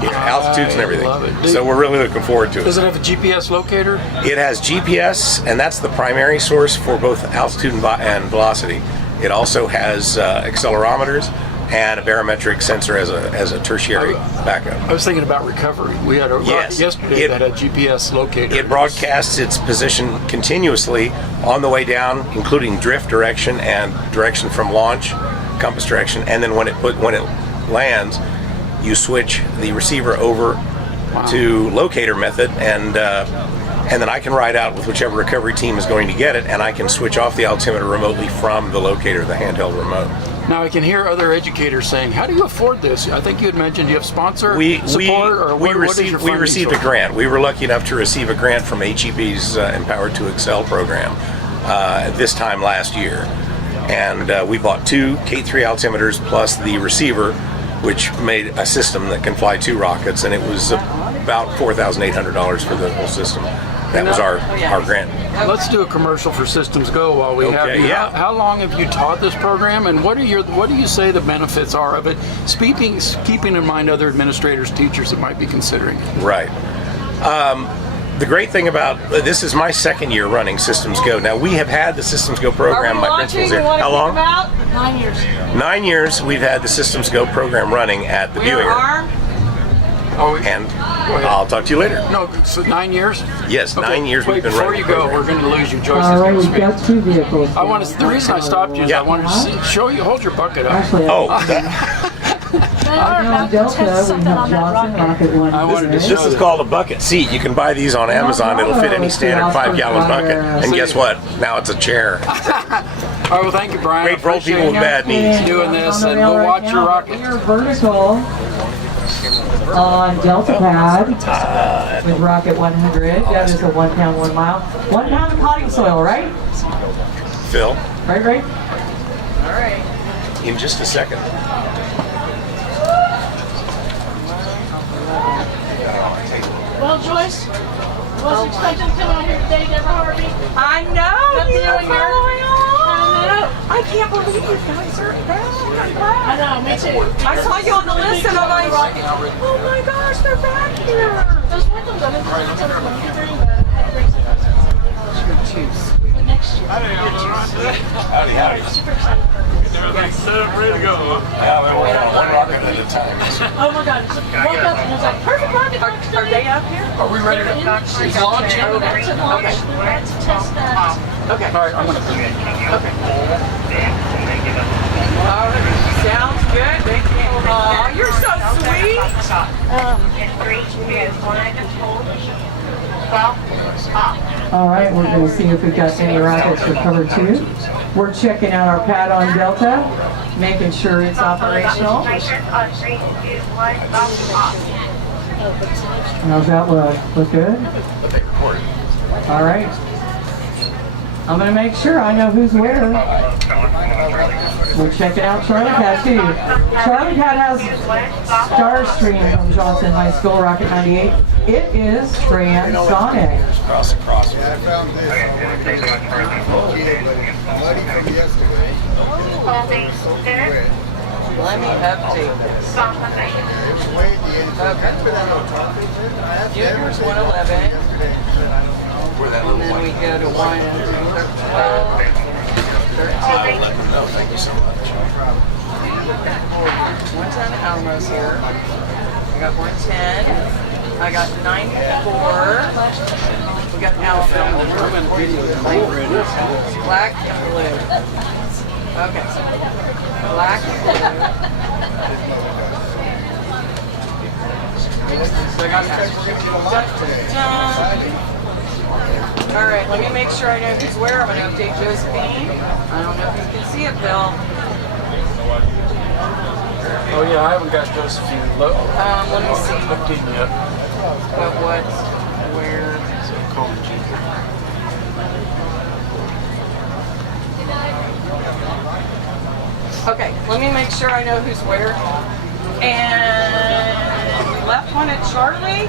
Altitudes and everything. Love it. So we're really looking forward to it. Does it have a GPS locator? It has GPS, and that's the primary source for both altitude and velocity. It also has accelerometers and a barometric sensor as a tertiary backup. I was thinking about recovery. We had a rocket yesterday that had a GPS locator. It broadcasts its position continuously on the way down, including drift direction and direction from launch, compass direction, and then when it lands, you switch the receiver over to locator method, and then I can ride out with whichever recovery team is going to get it, and I can switch off the altimeter remotely from the locator, the handheld remote. Now I can hear other educators saying, "How do you afford this?" I think you had mentioned you have sponsor support, or we received a grant. We were lucky enough to receive a grant from HEB's Empowered to Excel program this time last year, and we bought 2 K3 altimeters plus the receiver, which made a system that can fly 2 rockets, and it was about $4,800 for the whole system. That was our grant. Let's do a commercial for Systems Go while we have you. Yeah. How long have you taught this program, and what do you say the benefits are of it? Keeping in mind other administrators, teachers that might be considering it. Right. The great thing about this is my 2nd year running Systems Go. Now we have had the Systems Go program. My principal's here. How long? 9 years. 9 years we've had the Systems Go program running at the viewing room. And I'll talk to you later. No, so 9 years? Yes, 9 years we've been running. Before you go, we're going to lose you, Joyce. All right, we've got 2 vehicles. The reason I stopped you is I wanted to show you. Hold your bucket up. Actually, on Delta, we have Johnson Rocket 100. This is called a bucket seat. You can buy these on Amazon. It'll fit any standard 5-gallon bucket. And guess what? Now it's a chair. All right, well, thank you, Brian. Great for old people with bad knees. Doing this, and we'll watch your rocket. You're vertical on Delta Pad with Rocket 100. That is a 1 pound, 1 mile. 1 pound of potting soil, right? Phil? Right. All right. In just a second. Well, Joyce, I wasn't expecting to come out here today, Deborah Harvey. I know. Up there in your, I can't believe you guys are back. I'm glad. I know, me too. I saw you on the list and I'm like, oh my gosh, they're back here. Those windows, I didn't think they were going to bring, but I had to bring some. You're too sweet. But next year, you're too sweet. Howdy. Super excited for it. Everything's set up, ready to go. Yeah, we're on 1 rocket at a time. Oh my God, woke up and was like, perfect rocket launch Are they up here? Are we ready to launch? Yeah, we got to launch. We had to test that. Okay. All right, I'm going to put it. Okay. All right. Sounds good. Thank you. Oh, you're so sweet. All right, we're going to see if we've got any rockets for cover 2. We're checking out our pad on Delta, making sure it's operational. How's that look? Look good? All right. I'm going to make sure I know who's where. We're checking out Charlie Pad too. Charlie Pad has Starstream from Johnson High School, Rocket 98. It is transonic. Let me update this. Junior's 111. Where that And then we go to 112. 13. No, thank you so much. 110 Alamos here. I got 110. I got 94. We got Alabama. Black and blue. Okay. Black and blue. So I got that. All right, let me make sure I know who's where. I'm going to update Josephine. I don't know if you can see it, Bill. Oh yeah, I haven't got Josephine. Let me see. Looked in yet. But what, where? Okay, let me make sure I know who's where. And we left one at Charlie.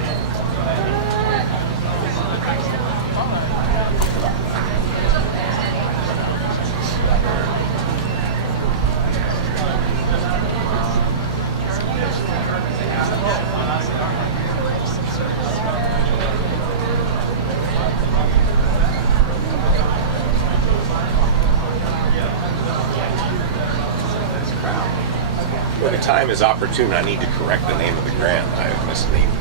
When the time is opportune, I need to correct the name of the grant. I have misnamed.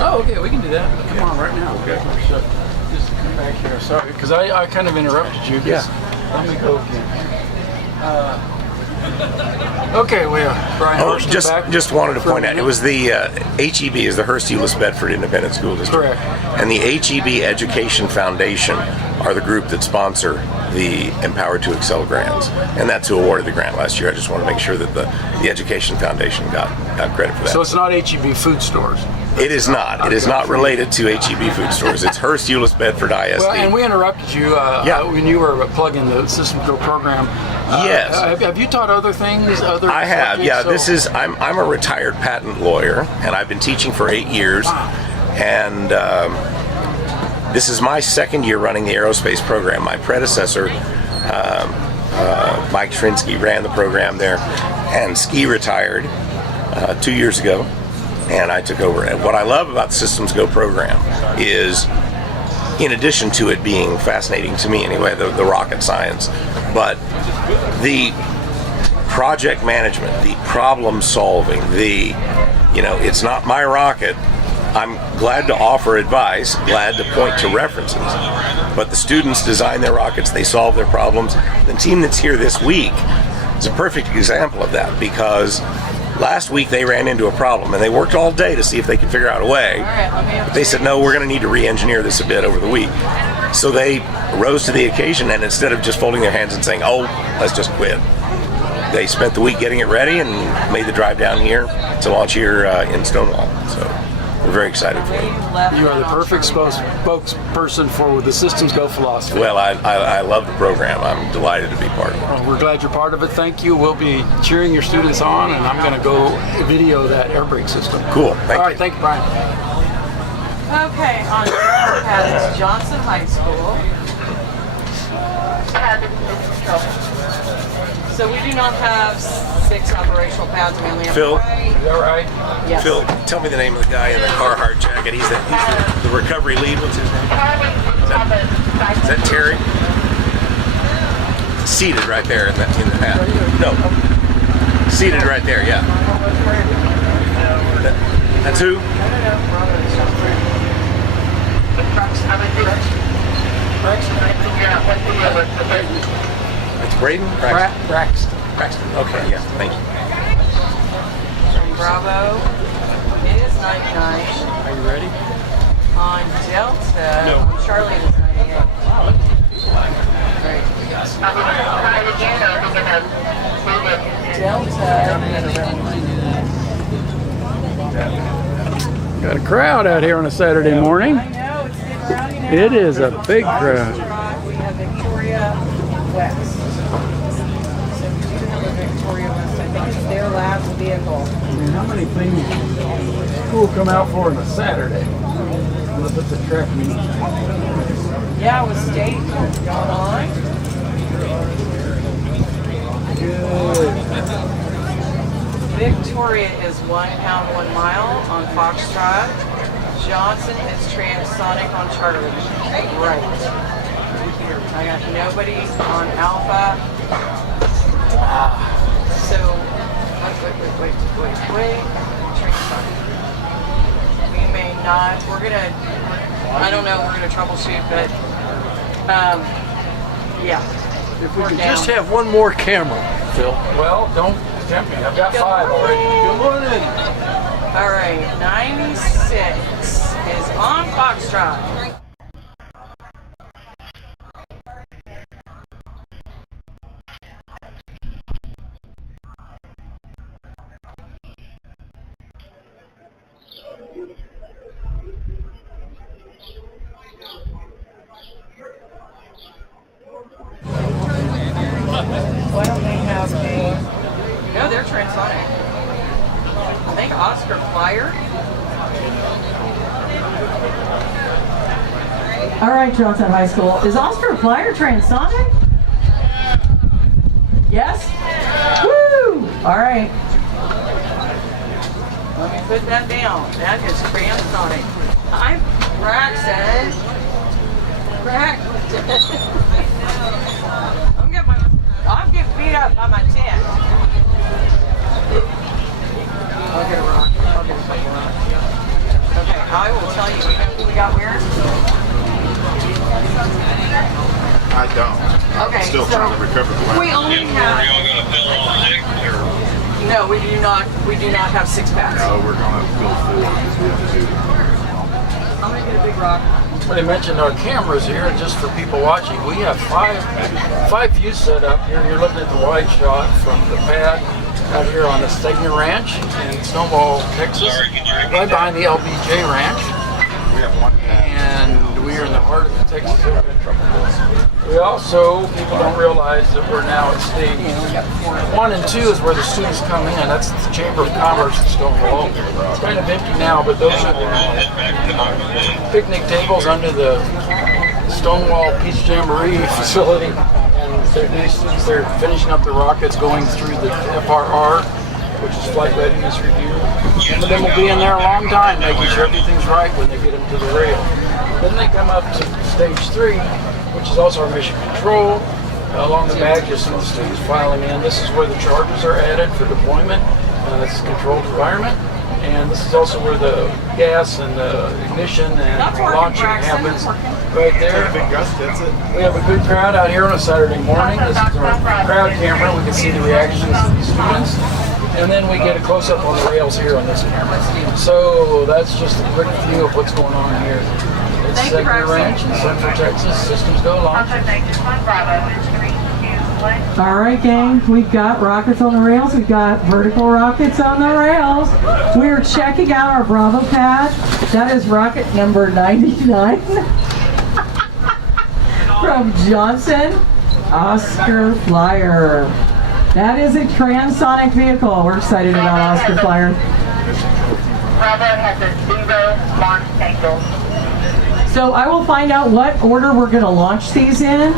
Oh, okay, we can do that. Come on, right now. Okay. So, just come back here. Sorry, because I kind of interrupted you. Yeah. Let me go again. Okay, we are. Brian Hurst is back. Just wanted to point out, it was the HEB is the Hearst Euless Bedford Independent School District. Correct. And the HEB Education Foundation are the group that sponsor the Empowered to Excel grants. And that's who awarded the grant last year. I just want to make sure that the Education Foundation got credit for that. So it's not HEB food stores. It is not. It is not related to HEB food stores. It's Hearst Euless Bedford ISD. Well, and we interrupted you when you were plugging the Systems Go program. Yes. Have you taught other things? I have. Subjects? Yeah. I'm a retired patent lawyer, and I've been teaching for 8 years. Wow. And this is my second year running the aerospace program. My predecessor, Mike Shrinsky, ran the program there, and Ski retired 2 years ago, and I took over. And what I love about the Systems Go program is, in addition to it being fascinating to me anyway, the rocket science, but the project management, the problem solving, it's not my rocket. I'm glad to offer advice, glad to point to references, but the students design their rockets, they solve their problems. The team that's here this week is a perfect example of that, because last week they ran into a problem and they worked all day to see if they could figure out a way. But they said, no, we're going to need to re-engineer this a bit over the week. So they rose to the occasion, and instead of just folding their hands and saying, oh, let's just quit, they spent the week getting it ready and made the drive down here to launch here in Stonewall. So we're very excited for it. You are the perfect spokesperson for the Systems Go philosophy. Well, I love the program. I'm delighted to be part of it. Well, we're glad you're part of it. Thank you. We'll be cheering your students on, and I'm going to go video that air brake system. Cool. Thank you. All right. Thank you, Brian. Okay, on it's Johnson High School. So we do not have 6 operational pads. We only have Phil? 3. Is that right? Yes. Phil, tell me the name of the guy in the Carhartt jacket. He's the recovery lead. What's his name? Is that Terry? Seated right there in the hat. No. Seated right there, yeah. That's who? It's Braden? Braxton. Okay, yeah, thank you. From Bravo, it is 99. Are you ready? On Delta, No. on Charlie, it is 98. Got a crowd out here on a Saturday morning. I know, it's a big crowd. It is a big crowd. We have Victoria West. So we do have a Victoria West. I think it's their last vehicle. I mean, how many things does school come out for on a Saturday? Look at the track meet. Yeah, with state going on. Good. Victoria is 1 pound 1 mile on Foxtrot. Johnson is transonic on Charlie. Right. I got nobody on Alpha. So, wait. Transonic. We may not, I don't know, we're gonna troubleshoot, but, yeah. If we could just have one more camera, Phil. Well, don't tempt me. I've got 5 already. Good morning. All right, 96 is on Foxtrot. Why don't they have a... No, they're transonic. I think Oscar Flyer. All right, Johnson High School. Is Oscar Flyer transonic? Yes? Woo! All right. Let me put that down. That is transonic. I'm Braxton. I'm getting beat up by my tent. I'll get a rock. I'll get a couple rocks. Okay, I will tell you who we got where. I don't. Okay, Still so trying to recover from we only have. No, we do not. We do not have 6 packs. No, we're gonna fill 4 because we have 2. I'm gonna get a big rock. Well, they mentioned our cameras here, just for people watching. We have five views set up here. You're looking at the wide shot from the pad out here on the Stegner Ranch in Snowball, Texas, right behind the LBJ Ranch. We have 1 pad. And we are in the heart of the Texas area. We also, people don't realize that we're now at stage 1 and 2 is where the students come in. That's the Chamber of Commerce in Stonewall. It's kind of empty now, but those are the picnic tables under the Stonewall Peach Jamboree facility. And these students, they're finishing up the rockets, going through the FRR, which is Flight Readiness Review. Some of them will be in there a long time, making sure everything's right when they get them to the rail. Then they come up to stage 3, which is also our mission control. Along the back, you see the students filing in. This is where the charges are added for deployment. It's a controlled environment. And this is also where the gas and the ignition and launching happens. Right there. We have a good crowd out here on a Saturday morning. This is our crowd camera. We can see the reactions of the students. And then we get a close-up on the rails here on this camera. So that's just a quick view of what's going on here. It's Stegner Ranch in Central Texas. Systems go launch. All right, gang. We've got rockets on the rails. We've got vertical rockets on the rails. We're checking out our Bravo pad. That is rocket number 99 from Johnson Oscar Flyer. That is a transonic vehicle. We're excited about Oscar Flyer. Bravo has a 0 launch angle. So I will find out what order we're going to launch these in.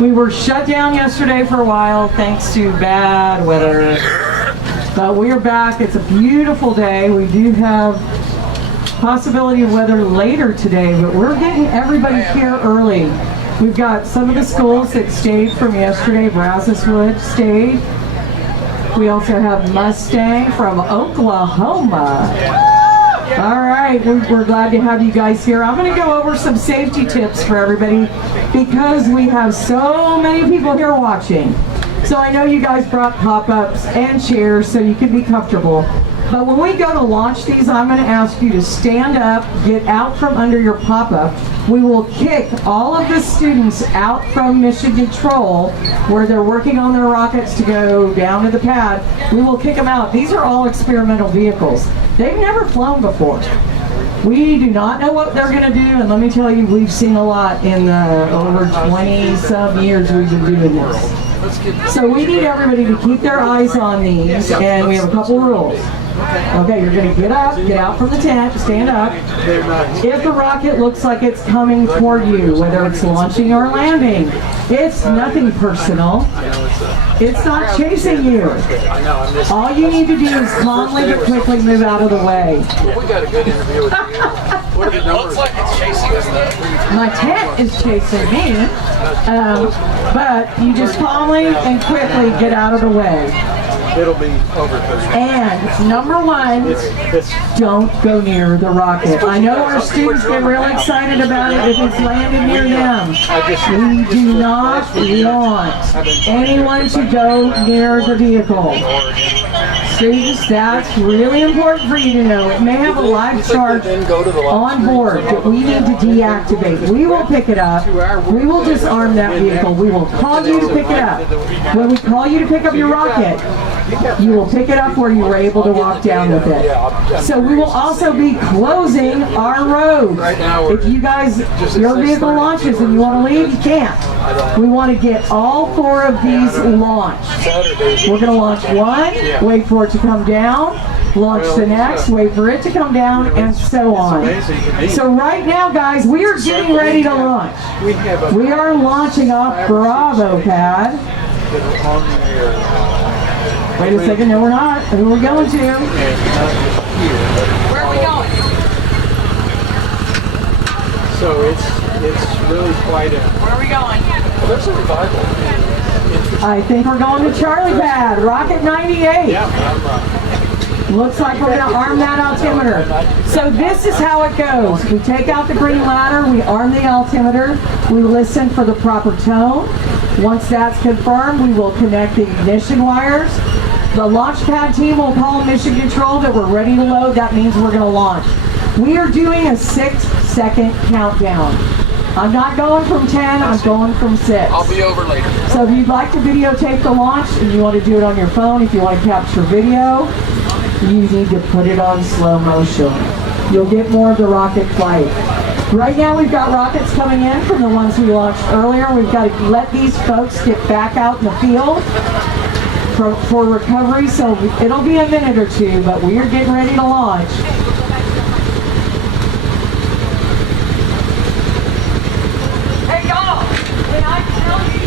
We were shut down yesterday for a while thanks to bad weather. But we are back. It's a beautiful day. We do have possibility of weather later today, but we're getting everybody here early. We've got some of the schools that stayed from yesterday. Brazoswood stayed. We also have Mustang from Oklahoma. All right, we're glad to have you guys here. I'm going to go over some safety tips for everybody because we have so many people here watching. So I know you guys brought pop-ups and chairs so you can be comfortable. But when we go to launch these, I'm going to ask you to stand up, get out from under your pop-up. We will kick all of the students out from mission control where they're working on their rockets to go down to the pad. We will kick them out. These are all experimental vehicles. They've never flown before. We do not know what they're going to do, and let me tell you, we've seen a lot in the over 20-some years we've been doing this. So we need everybody to keep their eyes on these, and we have a couple rules. Okay, you're gonna get up, get out from the tent, stand up. If the rocket looks like it's coming toward you, whether it's launching or landing, it's nothing personal. It's not chasing you. All you need to do is calmly but quickly move out of the way. We got a good interview with you. What are the numbers? Looks like it's chasing us though. My tent is chasing me, but you just calmly and quickly get out of the way. It'll be over. And number one, don't go near the rocket. I know our students get real excited about it if it's landed near them. We do not want anyone to go near the vehicle. Students, that's really important for you to know. It may have a live charge on board that we need to deactivate. We will pick it up. We will disarm that vehicle. We will call you to pick it up. When we call you to pick up your rocket, you will pick it up where you were able to walk down with it. So we will also be closing our roads. If you guys, your vehicle launches and you want to leave, you can't. We want to get all 4 of these launched. We're going to launch one, wait for it to come down, launch the next, wait for it to come down, and so on. So right now, guys, we are getting ready to launch. We are launching off Bravo Pad. Wait a second, no we're not. Who are we going to? Where are we going? So it's really quite a... Where are we going? Well, there's a revival. I think we're going to Charlie Pad, Rocket 98. Looks like we're going to arm that altimeter. So this is how it goes. We take out the green ladder, we arm the altimeter, we listen for the proper tone. Once that's confirmed, we will connect the ignition wires. The launch pad team will call mission control that we're ready to load. That means we're going to launch. We are doing a 6-second countdown. I'm not going from 10, I'm going from 6. I'll be over later. So if you'd like to videotape the launch and you want to do it on your phone, if you want to capture video, you need to put it on slow motion. You'll get more of the rocket flight. Right now we've got rockets coming in from the ones we launched earlier. We've got to let these folks get back out in the field for recovery, so it'll be a minute or two, but we are getting ready to launch. Hey y'all, can I tell you?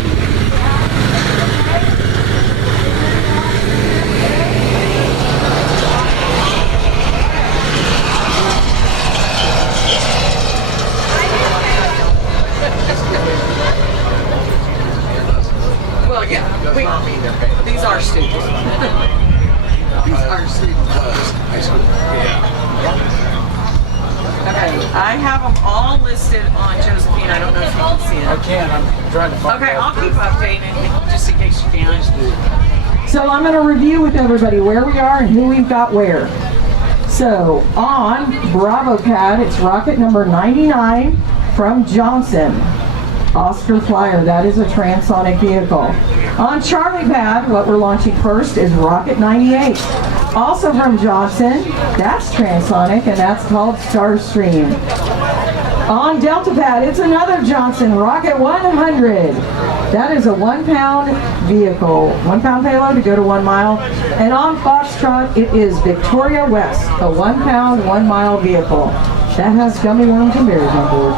Well, yeah, these are students. These are students. High school. Okay, I have them all listed on Josephine. I don't know if you can see it. I can. I'm trying to find Okay, I'll keep updating just in case you can't. So I'm going to review with everybody where we are and who we've got where. So on Bravo Pad, it's rocket number 99 from Johnson. Oscar Flyer, that is a transonic vehicle. On Charlie Pad, what we're launching first is Rocket 98. Also from Johnson, that's transonic and that's called Starstream. On Delta Pad, it's another Johnson, Rocket 100. That is a 1-pound vehicle, 1-pound payload to go to 1 mile. And on Foxtrot, it is Victoria West, a 1-pound, 1-mile vehicle. That has gummy worms and berries on board.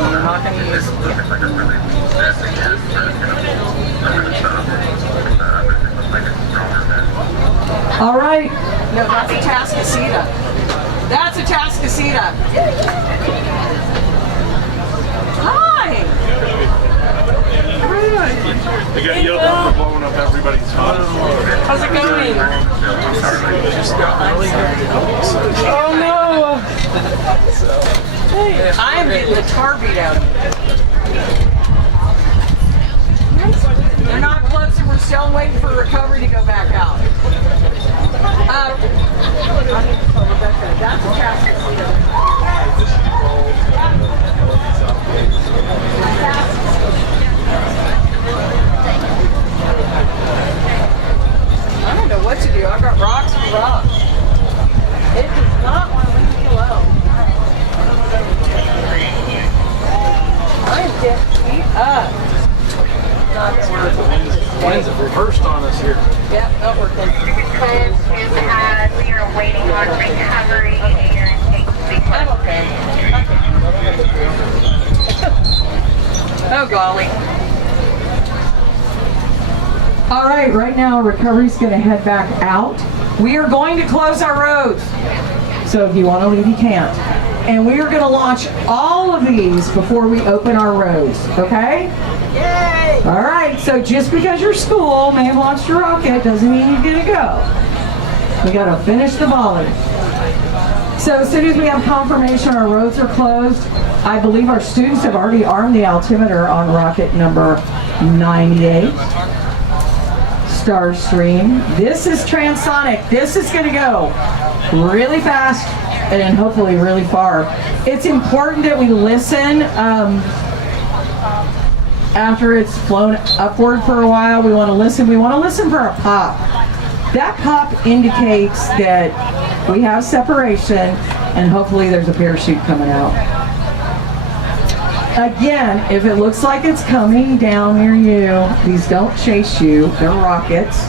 We're not going to use All right. No, that's a Tascasita. That's a Tascasita. Hi. They got yelled at for blowing up everybody's phone. How's it going? Oh no! Hey, I am getting the tar beat out of me. They're not closing. We're still waiting for recovery to go back out. That's a Tascasita. I don't know what to do. I've got rocks for rocks. It does not want to leave me alone. I am getting beat up. golly. All right now recovery's going to head back out. We are going to close our roads. So if you want to leave, you can't. And we are going to launch all of these before we open our roads, okay? Yay! All right, so just because your school may have launched a rocket doesn't mean you're going to go. We got to finish the volley. So as soon as we have confirmation our roads are closed, I believe our students have already armed the altimeter on rocket number 98. Starstream. This is transonic. This is going to go really fast and hopefully really far. It's important that we listen after it's flown upward for a while. We want to listen. We want to listen for a pop. That pop indicates that we have separation and hopefully there's a parachute coming out. Again, if it looks like it's coming down near you, these don't chase you, they're rockets.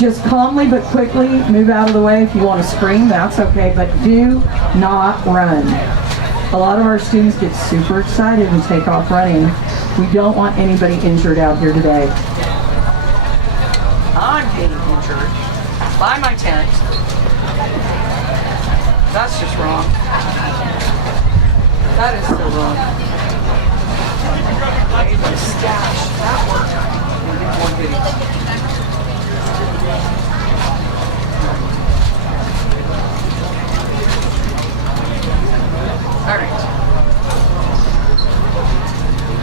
Just calmly but quickly move out of the way. If you want to scream, that's okay, but do not run. A lot of our students get super excited and take off running. We don't want anybody injured out here today. I'm getting injured by my tent. That's just wrong. That is so wrong. I need to stash that work and get more videos.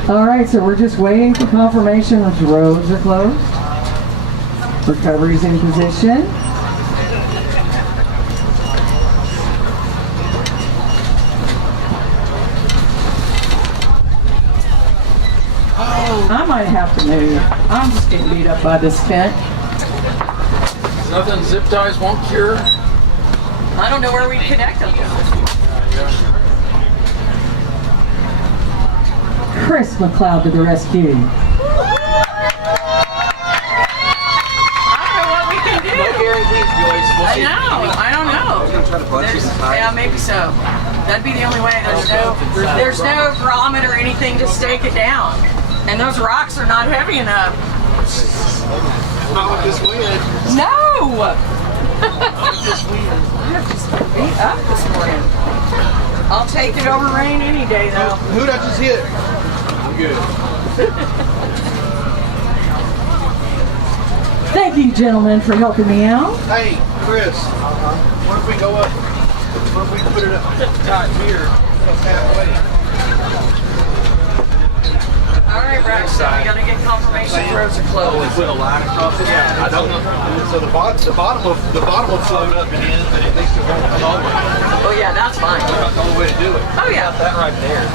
All right, so we're just waiting for confirmation that the roads are closed. Recovery's in position. I might have to move. I'm just getting beat up by this tent. Nothing zip ties won't cure. I don't know where we connect them. Chris McLeod to the rescue. I don't know. Yeah, maybe so. That'd be the only way. There's no grommet or anything to stake it down. And those rocks are not heavy enough. Not with this wind. No! Not with this wind. I'm just beat up this morning. I'll take it over rain any day though. Who'd I just hit? I'm good. Thank you, gentlemen, for helping me out. Hey, Chris, what if we go up, what if we put it up tight here, halfway? All right, Rex, so we gotta get confirmation roads are closed. We put a line across it? Yeah, I don't know. So the bottom will float up and in, but at least it won't come all the way. Oh yeah, that's fine. That's the only way to do it. Oh yeah. That right there.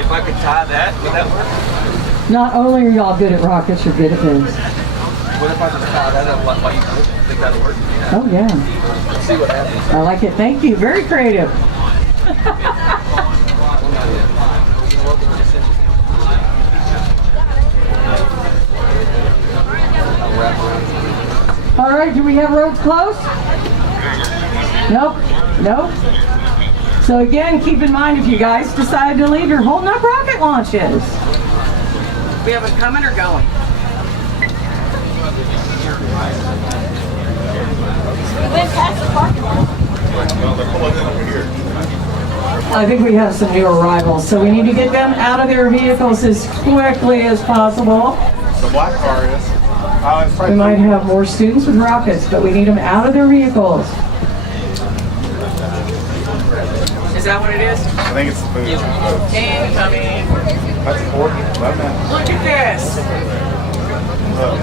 If I could tie that, would that work? Not only are y'all good at rockets, you're good at this. What if I just tie that up like you think that'll work? Oh yeah. Let's see what happens. I like it. Thank you. Very creative. All right, do we have roads closed? Nope. Nope. So again, keep in mind if you guys decide to leave, you're holding up rocket launches. We have it coming or going? We went past the parking lot. I think we have some new arrivals, so we need to get them out of their vehicles as quickly as possible. The black car is. We might have more students with rockets, but we need them out of their vehicles. Is that what it is? I think it's the food. Incoming. That's important. Look at this. Look.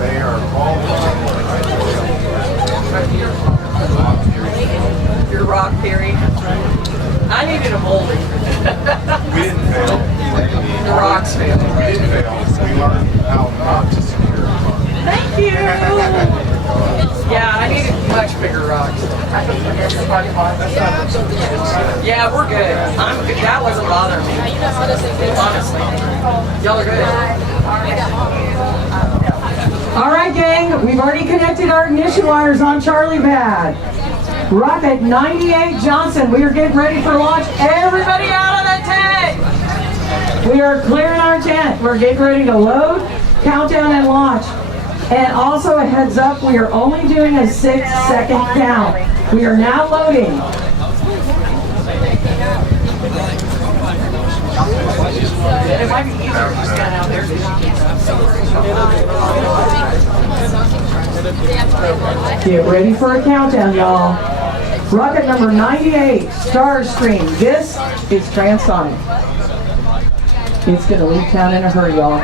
They are all Your rock theory. I needed a molding. We didn't fail. The rocks failed. We didn't fail. We learned how not to secure. Thank you. Yeah, I needed much bigger rocks. Yeah, we're good. I'm good. That wasn't bothering me. Honestly. Y'all are good. All right, gang, we've already connected our ignition wires on Charlie Pad. Rocket 98 Johnson, we are getting ready for launch. Everybody out of the tank! We are clearing our tent. We're getting ready to load, countdown, and launch. And also a heads up, we are only doing a 6-second count. We are now loading. It might be easier to stand out there because you can't. Get ready for a countdown, y'all. Rocket number 98, Starstream. This is transonic. It's going to leave town in a hurry, y'all.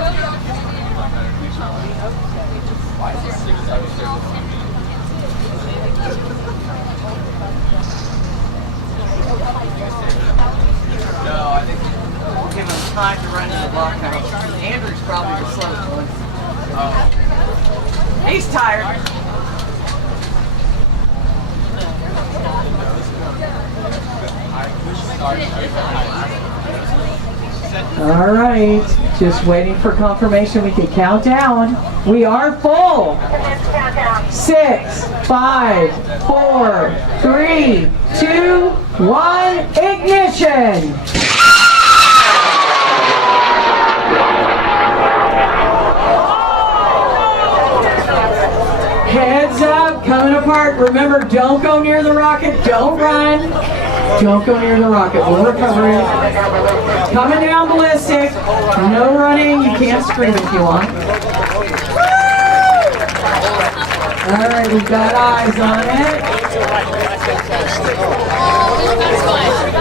Give him time to run to the blockhouse. Andrew's probably the slowest one. He's tired. All right, just waiting for confirmation we can count down. We are full. 6, 5, 4, 3, 2, 1, ignition! Heads up, coming apart. Remember, don't go near the rocket. Don't run. Don't go near the rocket. We'll recover it. Coming down ballistic. No running. You can't scream if you want. All right, we've got eyes on it.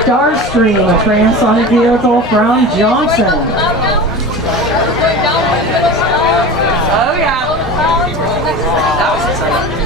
Starstream, a transonic vehicle from Johnson. Oh, yeah. That was exciting.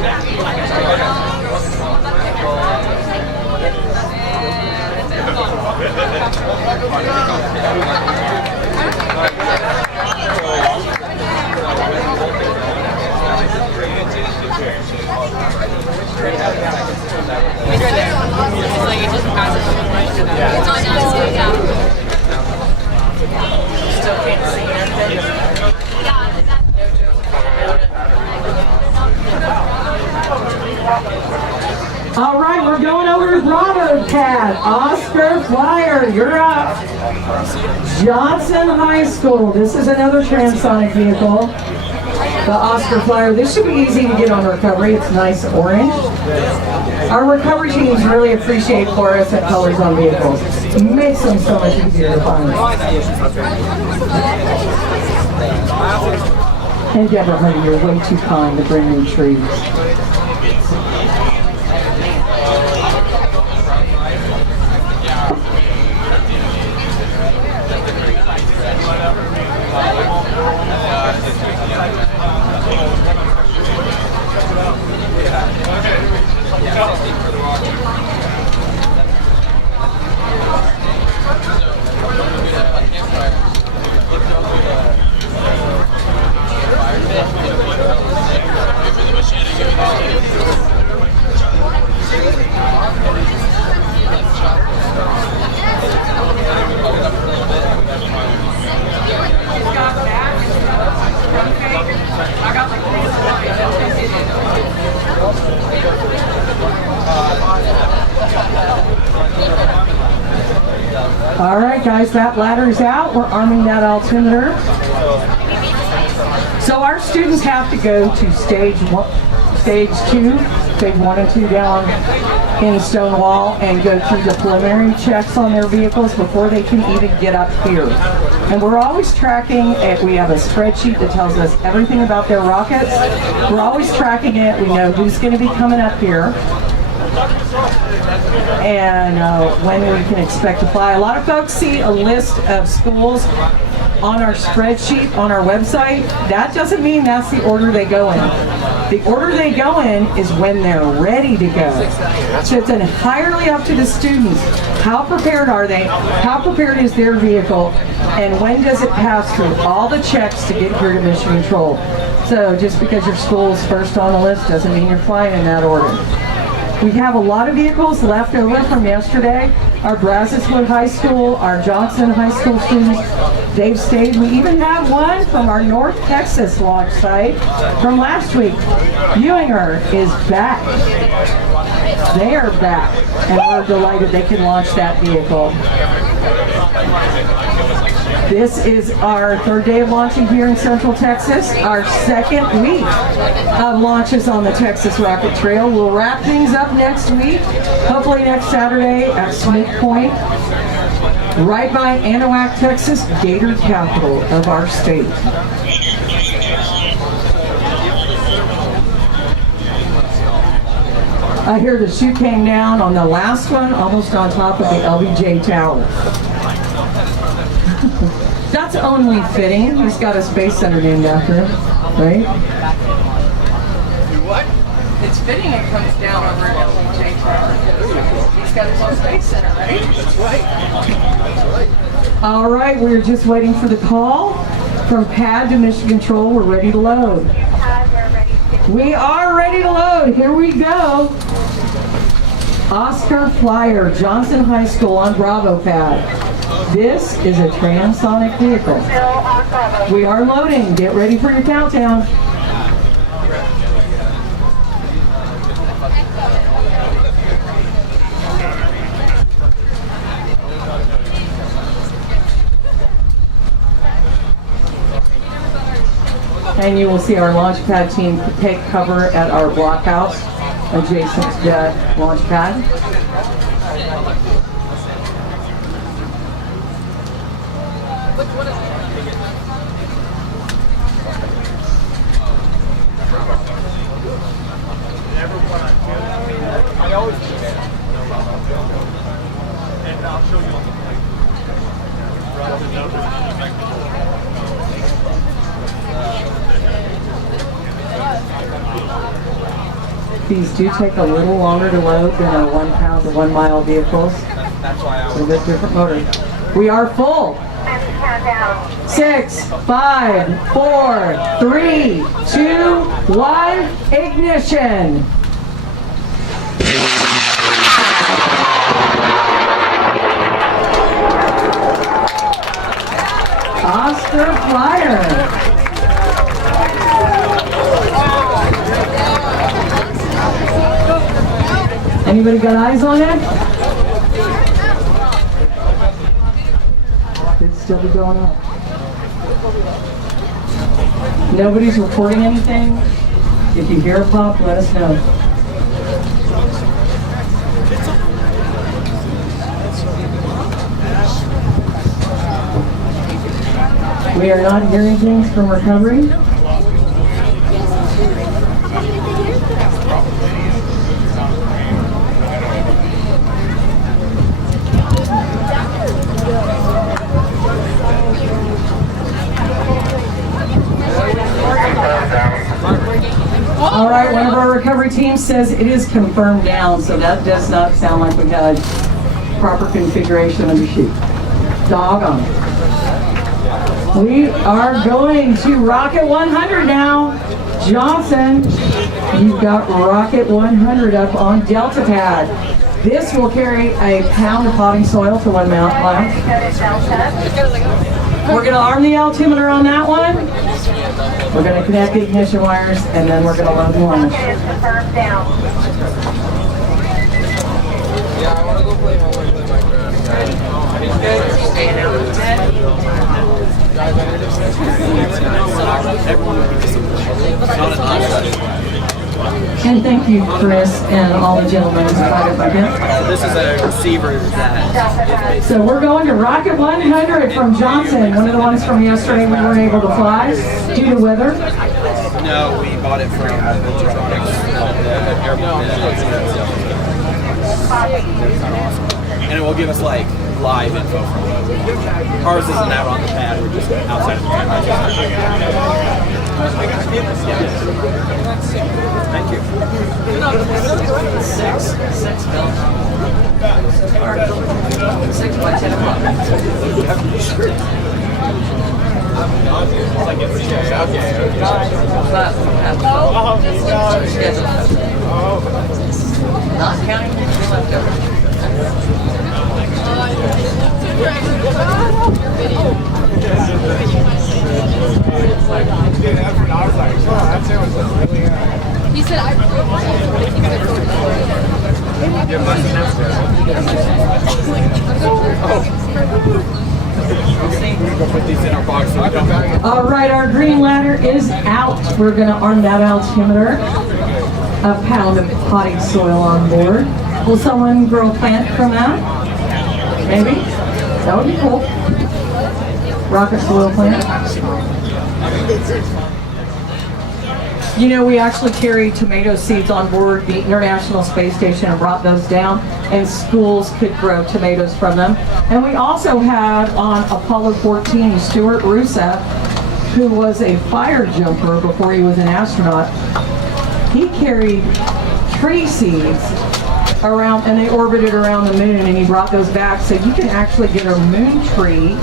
Still can't see anything. All right, we're going over to Bravo Pad. Oscar Flyer, you're up. Johnson High School. This is another transonic vehicle. The Oscar Flyer. This should be easy to get on recovery. It's nice orange. Our recovery teams really appreciate fluorescent colors on vehicles. It makes them so much easier to find. And Deborah, honey, you're way too kind to bring me trees. All right, guys, that ladder's out. We're arming that altimeter. So our students have to go to stage 2 and 2 down in Stonewall and go through the preliminary checks on their vehicles before they can even get up here. And we're always tracking it. We have a spreadsheet that tells us everything about their rockets. We're always tracking it. We know who's going to be coming up here and when we can expect to fly. A lot of folks see a list of schools on our spreadsheet on our website. That doesn't mean that's the order they go in. The order they go in is when they're ready to go. So it's entirely up to the students. How prepared are they? How prepared is their vehicle? And when does it pass through all the checks to get here to mission control? So just because your school is first on the list doesn't mean you're flying in that order. We have a lot of vehicles left over from yesterday. Our Brazoswood High School, our Johnson High School students, they've stayed. We even have one from our North Texas launch site from last week. Ewinger is back. They are back, and we're delighted they can launch that vehicle. This is our third day of launching here in Central Texas, our second week of launches on the Texas Rocket Trail. We'll wrap things up next week, hopefully next Saturday at Smith Point, right by Anahuac, Texas, Gator capital of our state. I hear the chute came down on the last one, almost on top of the LBJ Tower. That's only fitting. He's got a space center named after him, right? What? It's fitting it comes down over at LBJ Tower. He's got his own space center, right? That's right. All right, we're just waiting for the call from pad to mission control. We're ready to load. We are ready to load. Here we go. Oscar Flyer, Johnson High School on Bravo pad. This is a transonic vehicle. We are loading. Get ready for your countdown. And you will see our launch pad team take cover at our blockhouse adjacent to the launch pad. I always do that. And I'll show you. These do take a little longer to load than our 1 pound to 1 mile vehicles. A little bit different motor. We are full. 6, 5, 4, 3, 2, 1, ignition. Oscar Flyer. Anybody got eyes on it? It's still be going up. Nobody's reporting anything. If you hear a pop, let us know. We are not hearing things from recovery. All right, one of our recovery teams says it is confirmed down, so that does not sound like we had proper configuration of the chute. Doggone. We are going to Rocket 100 now. Johnson, you've got Rocket 100 up on Delta pad. This will carry a pound of potting soil to 1 mile. We're going to arm the altimeter on that one. We're going to connect the ignition wires, and then we're going to load the launch. Yeah, I want to go play And thank you, Chris, and all the gentlemen who provided my gift. This is a receiver that. So we're going to Rocket 100 from Johnson, one of the ones from yesterday we weren't able to fly due to weather. No, we bought it from and it will give us like live info from ours isn't out on the pad, we're just outside of the pad. Thank you. Six bells. 6 by 10 o'clock. Not counting the leftovers. He said, I Go put these in our box so we don't. All right, our green ladder is out. We're going to arm that altimeter. A pound of potting soil on board. Will someone grow a plant from that? Maybe? That would be cool. Rocket soil plant. You know, we actually carried tomato seeds on board the International Space Station and brought those down, and schools could grow tomatoes from them. And we also had on Apollo 14, Stuart Rusev, who was a fire jumper before he was an astronaut. He carried tree seeds around, and they orbited around the moon, and he brought those back. So you can actually get a moon tree.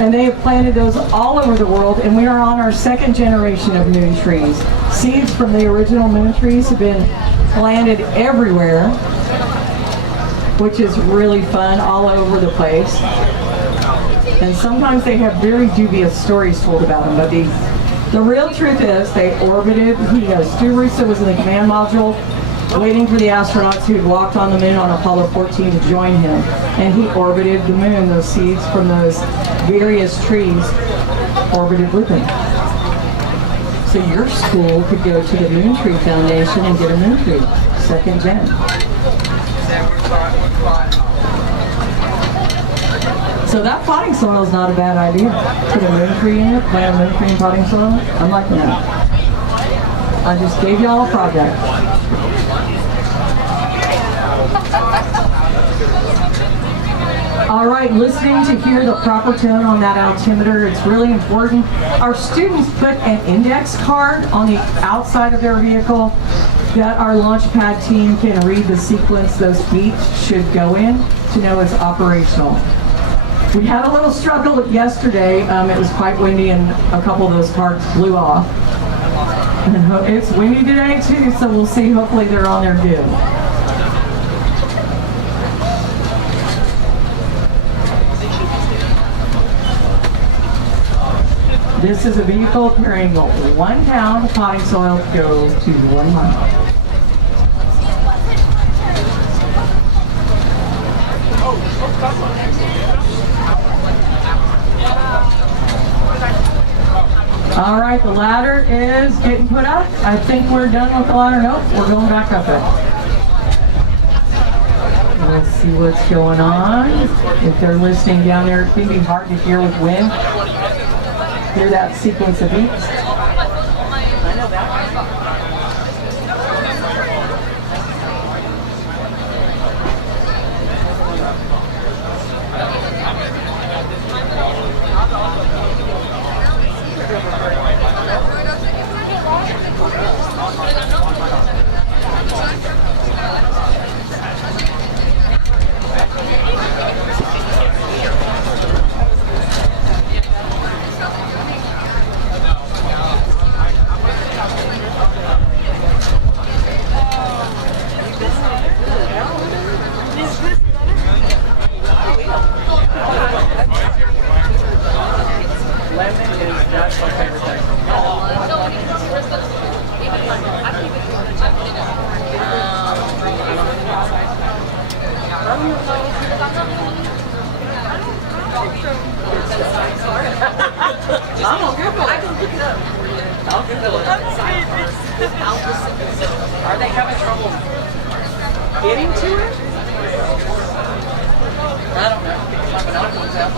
And they have planted those all over the world, and we are on our second generation of moon trees. Seeds from the original moon trees have been planted everywhere, which is really fun, all over the place. And sometimes they have very dubious stories told about them, but the real truth is they orbited. Stu Russo was in the command module, waiting for the astronauts who had walked on the moon on Apollo 14 to join him. And he orbited the moon. Those seeds from those various trees orbited with him. So your school could go to the Moon Tree Foundation and get a moon tree, second gen. So that potting soil is not a bad idea. Put a moon tree in it, plant a moon tree in potting soil. I'm liking that. I just gave y'all a project. All right, listening to hear the proper tone on that altimeter, it's really important. Our students put an index card on the outside of their vehicle that our launch pad team can read the sequence those beeps should go in to know it's operational. We had a little struggle yesterday. It was quite windy and a couple of those cards blew off. And it's windy today too, so we'll see. Hopefully they're on there good. This is a vehicle carrying 1 pound of potting soil to go to 1 mile. All right, the ladder is getting put up. I think we're done with the ladder. Nope, we're going back up it. Let's see what's going on. If they're listening down there, it can be hard to hear with wind. Hear that sequence of beeps. I know that. I'm okay. I can look it up. I'll Google it. Are they having trouble getting to it? I don't know. My binoculars out.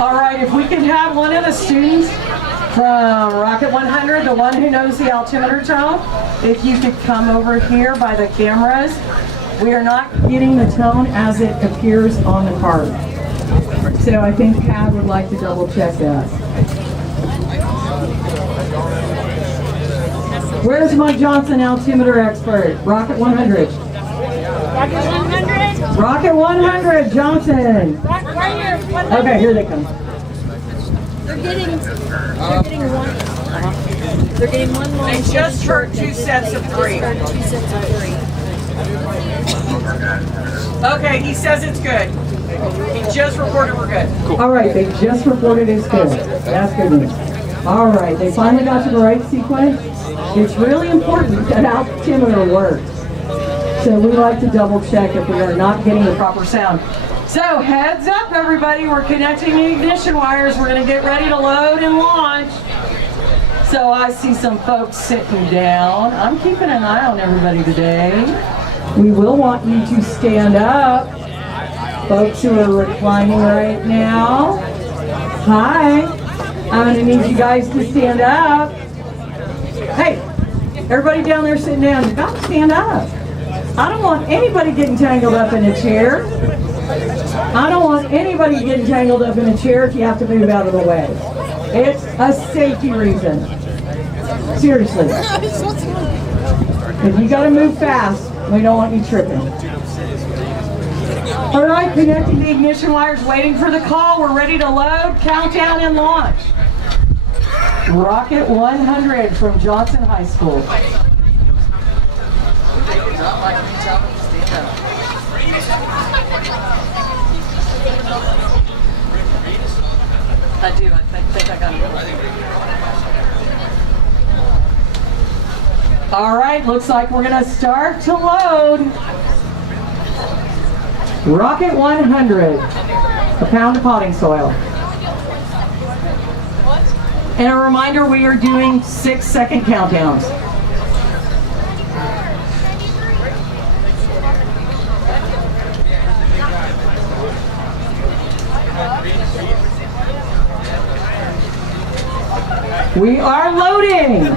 All right, if we could have one of the students from Rocket 100, the one who knows the altimeter tone, if you could come over here by the cameras. We are not getting the tone as it appears on the card. So I think Pat would like to double check that. Where's my Johnson altimeter expert? Rocket 100. Rocket 100? Rocket 100, Johnson. Right here. Okay, here they come. They're getting one. They're getting one more. They just heard 2 sets of 3. Okay, he says it's good. He just reported we're good. Cool. All right, they just reported it's good. That's good news. All right, they finally got to the right sequence. It's really important that altimeter works. So we like to double check if we are not getting the proper sound. So heads up everybody, we're connecting the ignition wires. We're gonna get ready to load and launch. So I see some folks sitting down. I'm keeping an eye on everybody today. We will want you to stand up. Folks who are reclining right now. Hi, I'm gonna need you guys to stand up. Hey, everybody down there sitting down, you gotta stand up. I don't want anybody getting tangled up in a chair. I don't want anybody getting tangled up in a chair if you have to move out of the way. It's a safety reason. Seriously. If you gotta move fast, we don't want you tripping. All right, connecting the ignition wires, waiting for the call. We're ready to load, countdown, and launch. Rocket 100 from Johnson High School. I do. I think I got it. All right, looks like we're gonna start to load. Rocket 100, a pound of potting soil. And a reminder, we are doing 6-second countdowns. We are loading.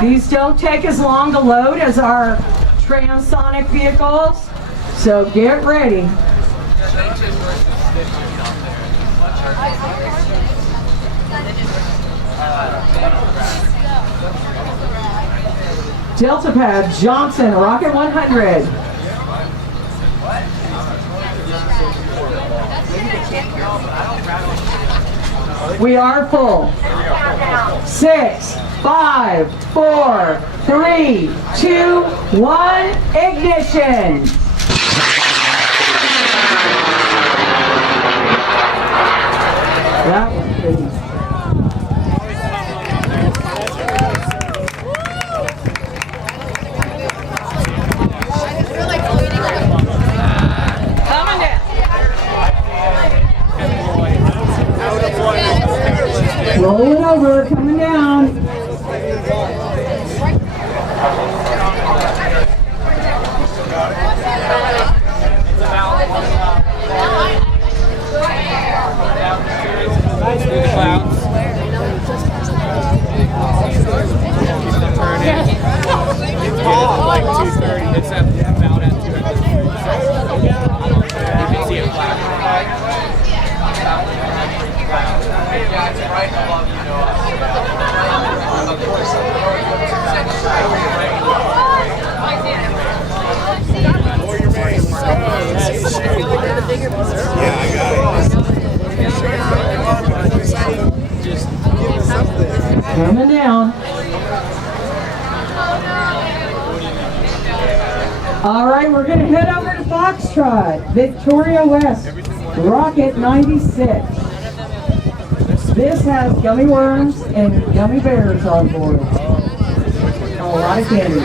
These don't take as long to load as our transonic vehicles, so get ready. Delta Pad, Johnson, Rocket 100. We are full. 6, 5, 4, 3, 2, 1, ignition. That was pretty. Coming down. Rolling over, coming down. Like 2:30, it's about at 2:30. You can see it flash. Coming down. All right, we're going to head over to Foxtrot, Victoria West, Rocket 96. This has gummy worms and gummy bears on board. A lot of candy.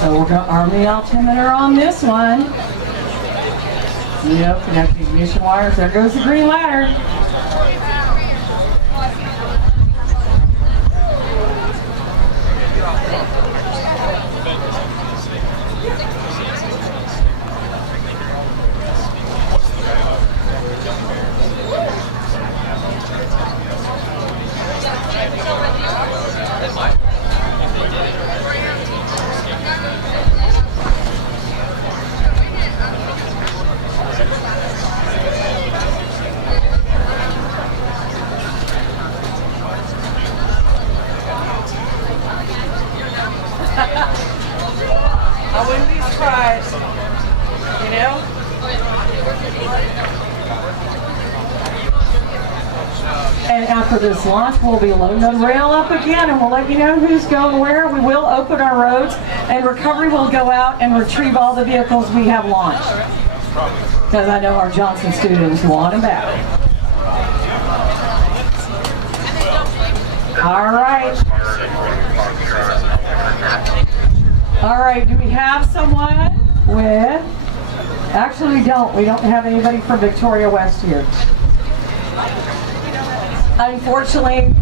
So we're going to arm the altimeter on this one. Yep, connect the ignition wires. There goes the green ladder. fries. You know? And after this launch, we'll be loading the rail up again, and we'll let you know who's going where. We will open our roads, and recovery will go out and retrieve all the vehicles we have launched. Because I know our Johnson students want them back. All right. All right, do we have someone with... Actually, we don't. We don't have anybody from Victoria West here. Unfortunately,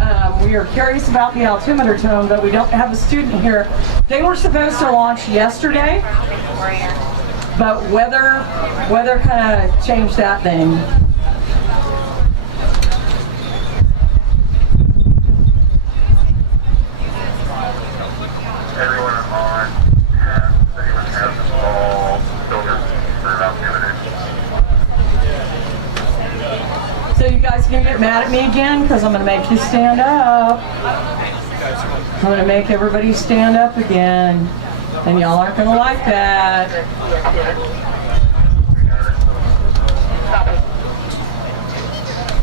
we are curious about the altimeter tone, but we don't have a student here. They were supposed to launch yesterday, but weather kind of changed that thing. Everyone on has this ball filter for altimeter. So you guys gonna get mad at me again? Because I'm gonna make you stand up. I'm gonna make everybody stand up again. And y'all aren't gonna like that.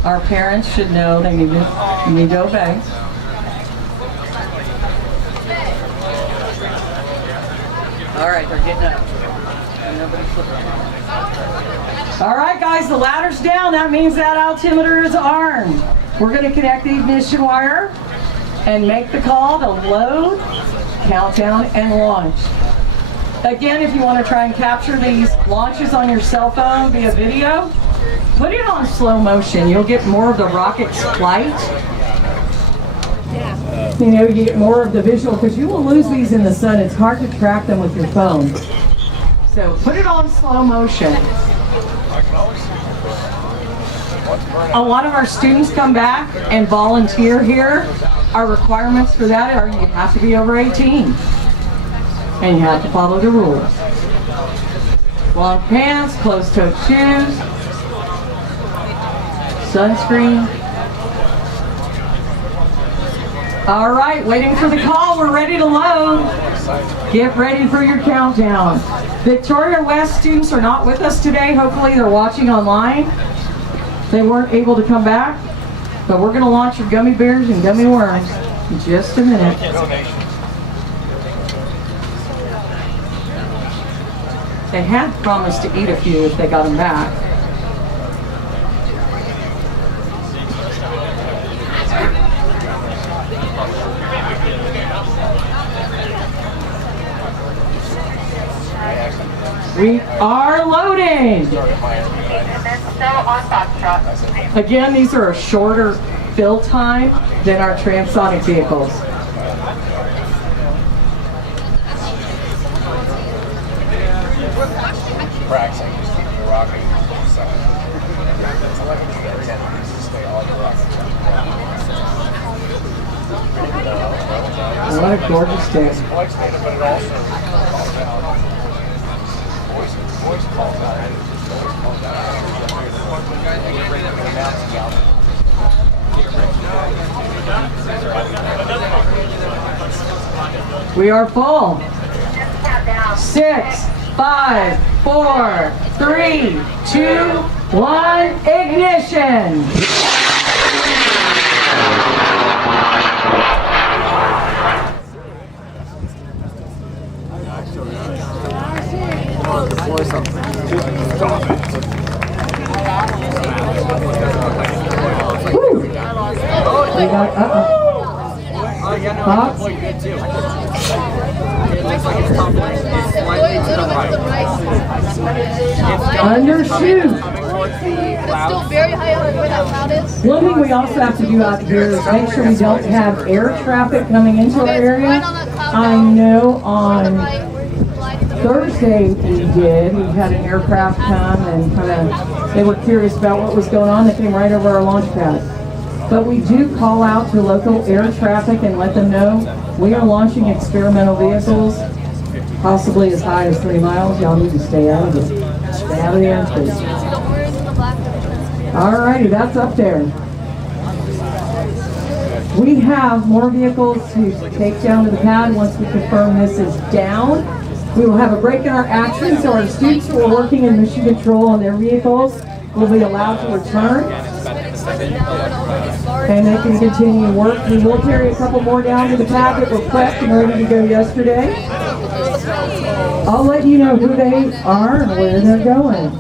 Our parents should know they need to obey. All right, they're getting up. And nobody's flipping. All right, guys, the ladder's down. That means that altimeter is armed. We're going to connect the ignition wire and make the call to load, countdown, and launch. Again, if you want to try and capture these launches on your cell phone via video, put it on slow motion. You'll get more of the rocket's flight. You know, you get more of the visual, because you will lose these in the sun. It's hard to track them with your phone. So put it on slow motion. A lot of our students come back and volunteer here. Our requirements for that are you have to be over 18. And you have to follow the rules. Long pants, closed-toed shoes, sunscreen. All right, waiting for the call. We're ready to load. Get ready for your countdown. Victoria West students are not with us today. Hopefully they're watching online. They weren't able to come back, but we're going to launch your gummy bears and gummy worms in just a minute. They had promised to eat a few if they got them back. We are loading. Again, these are a shorter fill time than our transonic vehicles. What a gorgeous day. We are full. 6, 5, 4, 3, 2, 1, ignition. Woo. We got, Pops? Undershoot. Still very high up where that cloud is. One thing we also have to do out here is make sure we don't have air traffic coming into our area. I know on Thursday we did. We had an aircraft come and they were curious about what was going on. They came right over our launch pad. But we do call out to local air traffic and let them know we are launching experimental vehicles, possibly as high as 3 miles. Y'all need to stay out of it. Stay out of the airspace. Alrighty, that's up there. We have more vehicles to take down to the pad once we confirm this is down. We will have a break in our action, so our students who are working in mission control on their vehicles will be allowed to return. And they can continue work. We will carry a couple more down to the pad that were prepped and ready to go yesterday. I'll let you know who they are and where they're going.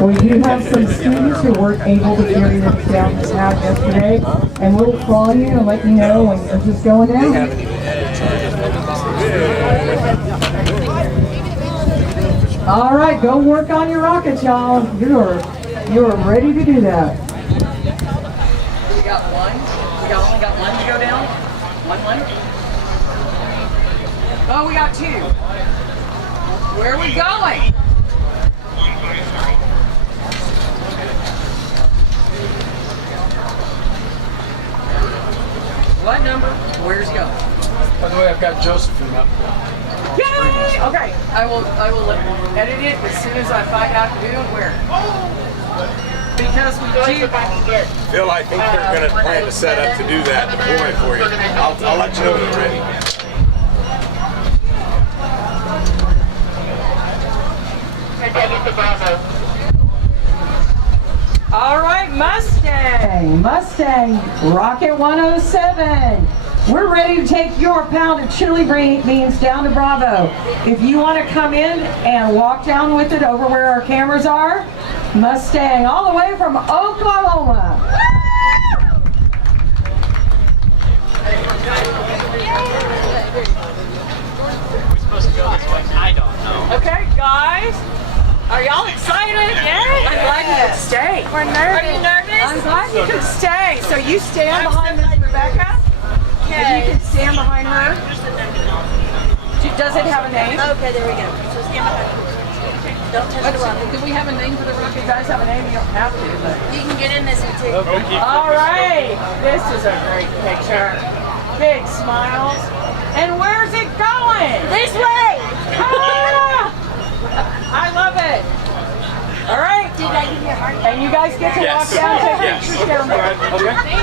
We do have some students who weren't able to carry them down the path yesterday, and we'll call you and let you know when you're just going down. All right, go work on your rockets, y'all. You're ready to do that. We got one. We only got one to go down. One. Oh, we got two. Where are we going? What number? Where's he going? By the way, I've got Josephine up. Yay! Okay, I will edit it as soon as I find out who and where. Because we do. Phil, I think they're going to plan to set up to do that deploy for you. I'll let you know when they're ready. All right, Mustang, Rocket 107. We're ready to take your pound of chili beans down to Bravo. If you want to come in and walk down with it over where our cameras are, Mustang, all the way from Oklahoma. We're supposed to go this way. I don't know. Okay, guys. Are y'all excited? Yay! I'm glad you could stay. We're nervous. Are you nervous? I'm glad you could stay. So you stand behind Miss Rebecca. If you can stand behind her. Does it have a name? Okay, there we go. So stand behind her. Don't touch the rocket. Do we have a name for the rocket? You guys have a name? You don't have to. But. You can get in this and take All right. This is a great picture. Big smiles. And where's it going? This way. Ah! I love it. All right. Did I give you a heart? And you guys get to walk down and take pictures down there. Okay.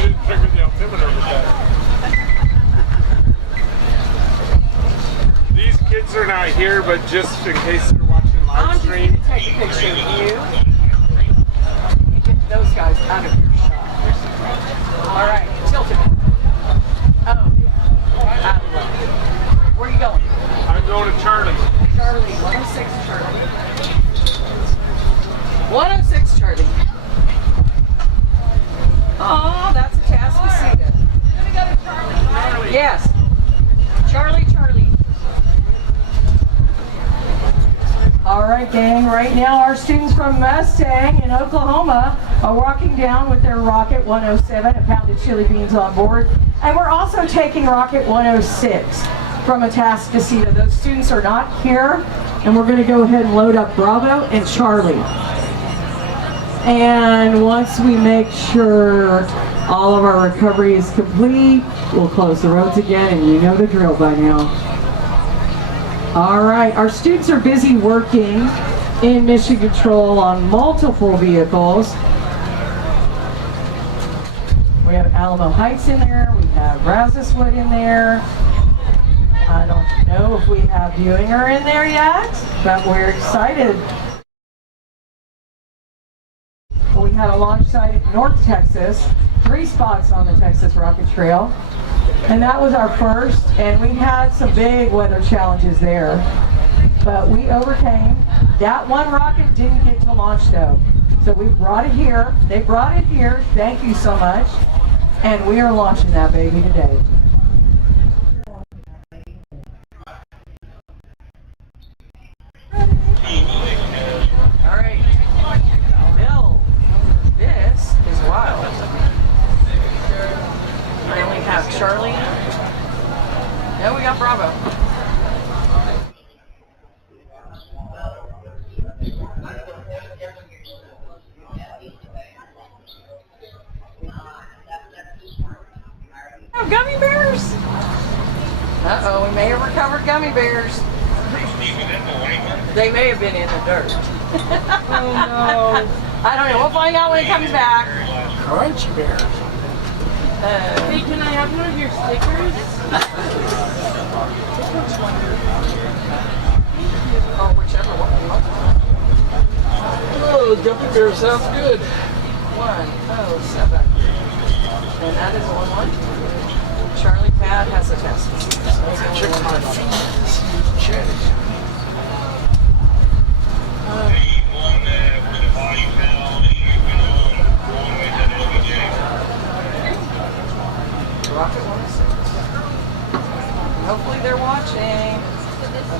You didn't trigger the altimeter with that. These kids are not here, but just in case you're watching live stream. I'm just going to take a picture of you. You get those guys out of your shot. All right. Tilt it. Oh, yeah. Out of luck. Where are you going? I'm going to Charlie. Charlie, 106 Charlie. 106 Charlie. Oh, that's a Tascasita. Gonna go to Charlie. Yes. Charlie. All right, gang. Right now, our students from Mustang in Oklahoma are walking down with their Rocket 107, a pound of chili beans on board. And we're also taking Rocket 106 from a Tascasita. Those students are not here, and we're going to go ahead and load up Bravo and Charlie. And once we make sure all of our recovery is complete, we'll close the roads again, and you know the drill by now. All right, our students are busy working in mission control on multiple vehicles. We have Alamo Heights in there, we have Brazoswood in there. I don't know if we have Viewingar in there yet, but we're excited. We had a launch site in North Texas, 3 spots on the Texas Rocket Trail. And that was our first, and we had some big weather challenges there. But we overcame. That one rocket didn't get to launch though. So we brought it here. They brought it here. Thank you so much. And we are launching that baby today. All right. Bill, this is wild. I only have Charlie. No, we got Bravo. Oh, gummy bears! Uh-oh, we may have recovered gummy bears. They may have been in the dirt. Oh no. I don't know. We'll find out when it comes back. Crunchy bears. Hey, can I have one of your stickers? Oh, whichever one you want. Oh, gummy bear sounds good. 107. And that is a 1-1. Charlie Pad has a test. Check my feet. Rocket 106. Hopefully they're watching. I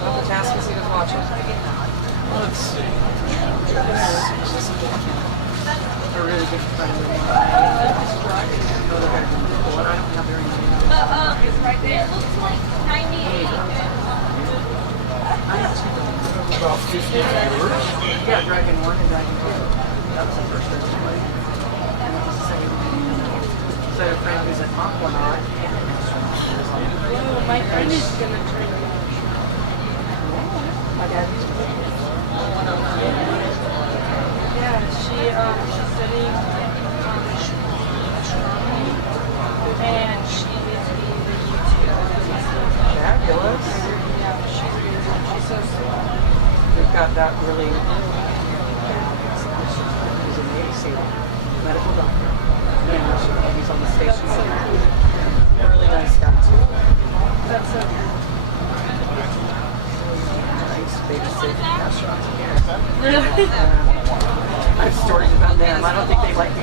hope the task is watching. Let's see. A really good friend of mine. I don't have their name. It's right there. It looks like 98. I have two. About 50 viewers. Yeah, Dragon 1 and Dragon 2. That was the first person I played. And it was the same. So I had a friend who's an aquanaut. Oh, my friend is gonna turn it. My dad used to play. Yeah, she's studying astronomy, and she is being the YouTube. Fabulous. Yeah, she's really good. She's so sweet. We've got that really. He's a Navy SEAL, medical doctor. And he's on the station. Really nice guy too. That's so good. Nice babysit restaurants here. Really? I have stories about them. I don't think they like me.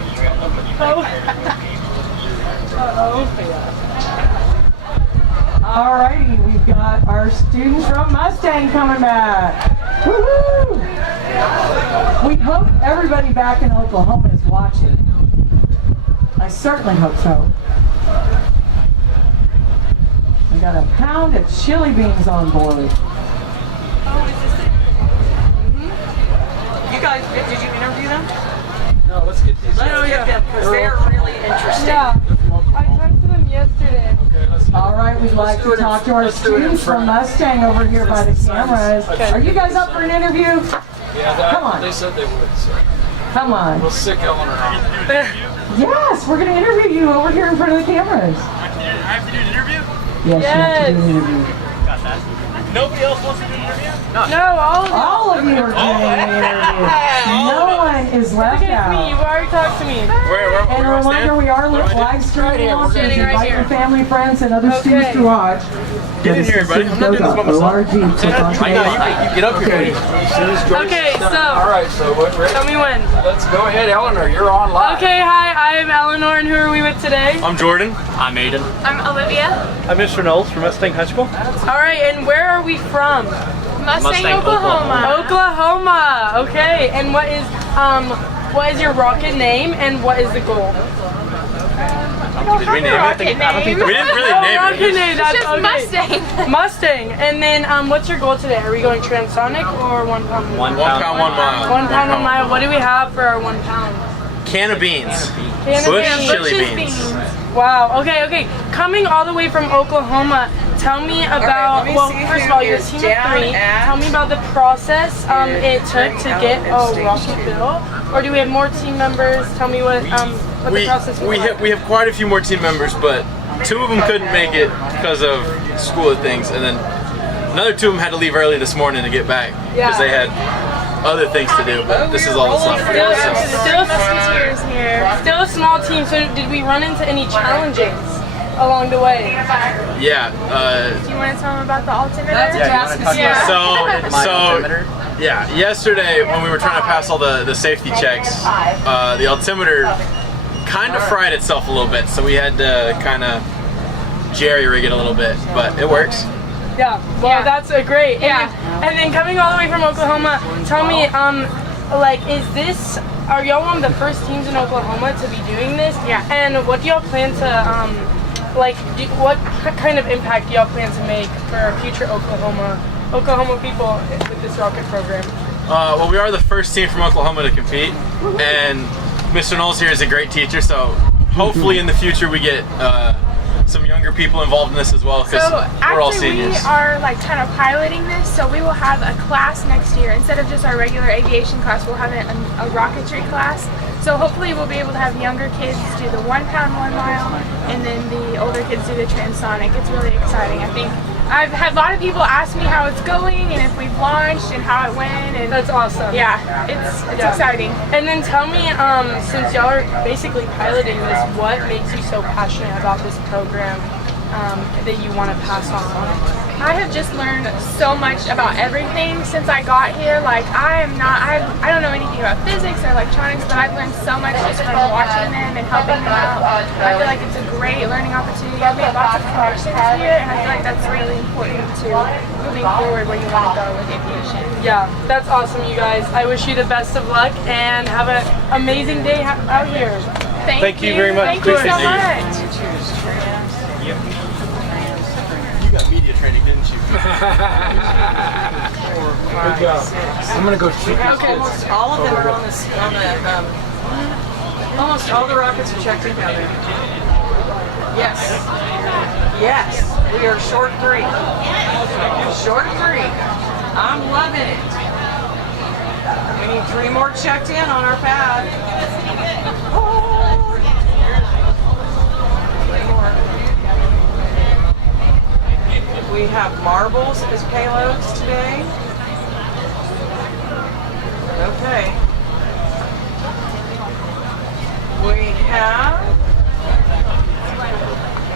Oh. Uh-oh. Alrighty, we've got our students from Mustang coming back. Woohoo! We hope everybody back in Oklahoma is watching. I certainly hope so. We got a pound of chili beans on board. You guys, did you interview them? No, let's get these. Let's get them because they're really interesting. Yeah. I talked to them yesterday. All right, we'd like to talk to our students from Mustang over here by the cameras. Are you guys up for an interview? Yeah, Come on. They said they would. So. Come on. We'll sick Eleanor out. Yes, we're going to interview you over here in front of the cameras. I have to do an interview? Yes, you have to do an interview. Got that. Nobody else wants to do an interview? No, all of you are doing an interview. No one is left Look at me. out. You've already talked to me. And a reminder, we are live streaming on, so invite your family, friends, and other students to watch. Get in here, buddy. I'm not doing this by myself. You get up here. Okay, so. All right, so what? Tell me when. Let's go ahead, Eleanor. You're on live. Okay, hi. I'm Eleanor, and who are we with today? I'm Jordan. I'm Aiden. I'm Olivia. I'm Mr. Knowles from Mustang High School. All right, and where are we from? Mustang, Oklahoma. Oklahoma. Okay, and what is your rocket name, and what is the goal? Did we name it? I don't think we didn't really name rocket it. name. That's just okay. Mustang. Mustang. And then what's your goal today? Are we going transonic or 1 pound? 1 pound, 1 mile. 1 pound, 1 mile. What do we have for our 1 pound? Can of beans. Bush chili beans. Wow. Okay. Coming all the way from Oklahoma, tell me about. Well, first of all, you're a team of 3. Tell me about the process it took to get a rocket built. Or do we have more team members? Tell me what the process was. We have quite a few more team members, but 2 of them couldn't make it because of school and things, and then another 2 of them had to leave early this morning to get back because they had other things to do. But this is all the stuff. Still a small team. So did we run into any challenges along the way? Yeah. Do you want to tell them about the altimeter? Yeah, yesterday when we were trying to pass all the safety checks, the altimeter kind of fried itself a little bit, so we had to kind of jerry-rig it a little bit, but it works. Yeah, well, that's great. And then coming all the way from Oklahoma, tell me, are y'all one of the first teams in Oklahoma to be doing this? Yeah. And what do y'all plan to, what kind of impact do y'all plan to make for future Oklahoma people with this rocket program? Well, we are the first team from Oklahoma to compete, and Mr. Knowles here is a great teacher, so hopefully in the future we get some younger people involved in this as well, because we're all seniors. We are kind of piloting this, so we will have a class next year. Instead of just our regular aviation class, we'll have a rocketry class. So hopefully we'll be able to have younger kids do the 1 pound 1 mile, and then the older kids do the transonic. It's really exciting. I think I've had a lot of people ask me how it's going and if we've launched and how it went. And that's awesome. Yeah, it's exciting. And then tell me, since y'all are basically piloting this, what makes you so passionate about this program that you want to pass on? I have just learned so much about everything since I got here. Like I don't know anything about physics or electronics, but I've learned so much just from watching them and helping them out. I feel like it's a great learning opportunity. I've made lots of connections here, and I feel like that's really important to moving forward where you want to go with aviation. Yeah, that's awesome, you guys. I wish you the best of luck and have an amazing day out here. Thank you very much. Thank you so much. You got media training, didn't you? Good job. I'm gonna go check these Okay, almost all of them are on this. Almost all the rockets are checked in down there. Yes. Yes. We are short 3. Short 3. I'm loving it. We need 3 more checked in on our pad. Oh. 3 more. We have marbles as payloads today. Okay. We have...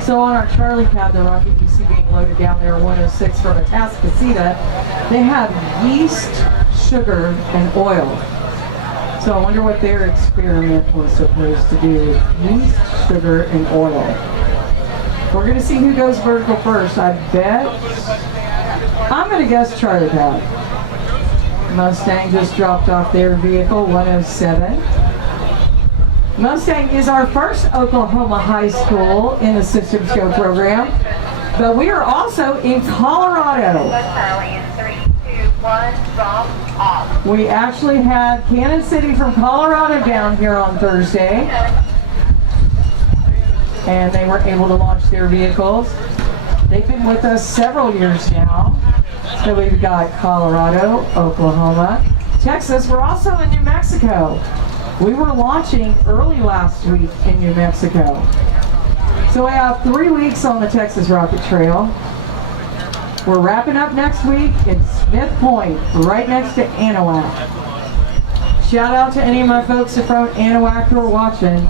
So on our Charlie pad, the rocket you see being loaded down there, 106 from a Atascocita, they have yeast, sugar, and oil. So I wonder what their experiment was supposed to do with yeast, sugar, and oil. We're going to see who goes vertical first. I bet, I'm going to guess Charlie pad. Mustang just dropped off their vehicle, 107. Mustang is our first Oklahoma high school in the Systems Go program, but we are also in Colorado. We actually had Cannon City from Colorado down here on Thursday, and they were able to launch their vehicles. They've been with us several years now. So we've got Colorado, Oklahoma, Texas. We're also in New Mexico. We were launching early last week in New Mexico. So we have 3 weeks on the Texas Rocket Trail. We're wrapping up next week in Smith Point, right next to Anahuac. Shout out to any of my folks from Anahuac who are watching.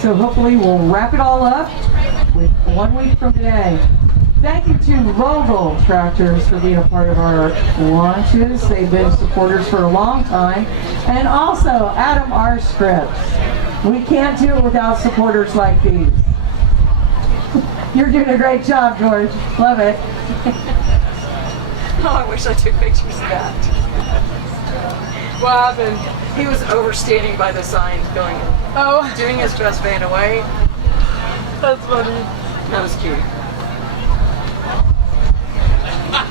So hopefully we'll wrap it all up with 1 week from today. Thank you to Vogel Tractors for being a part of our launches. They've been supporters for a long time. And also Adam R. Scripps. We can't do it without supporters like these. You're doing a great job, George. Love it. Oh, I wish I took pictures of that. What happened? He was overstanding by the sign going, oh, doing his best fan away. That's funny. That was cute.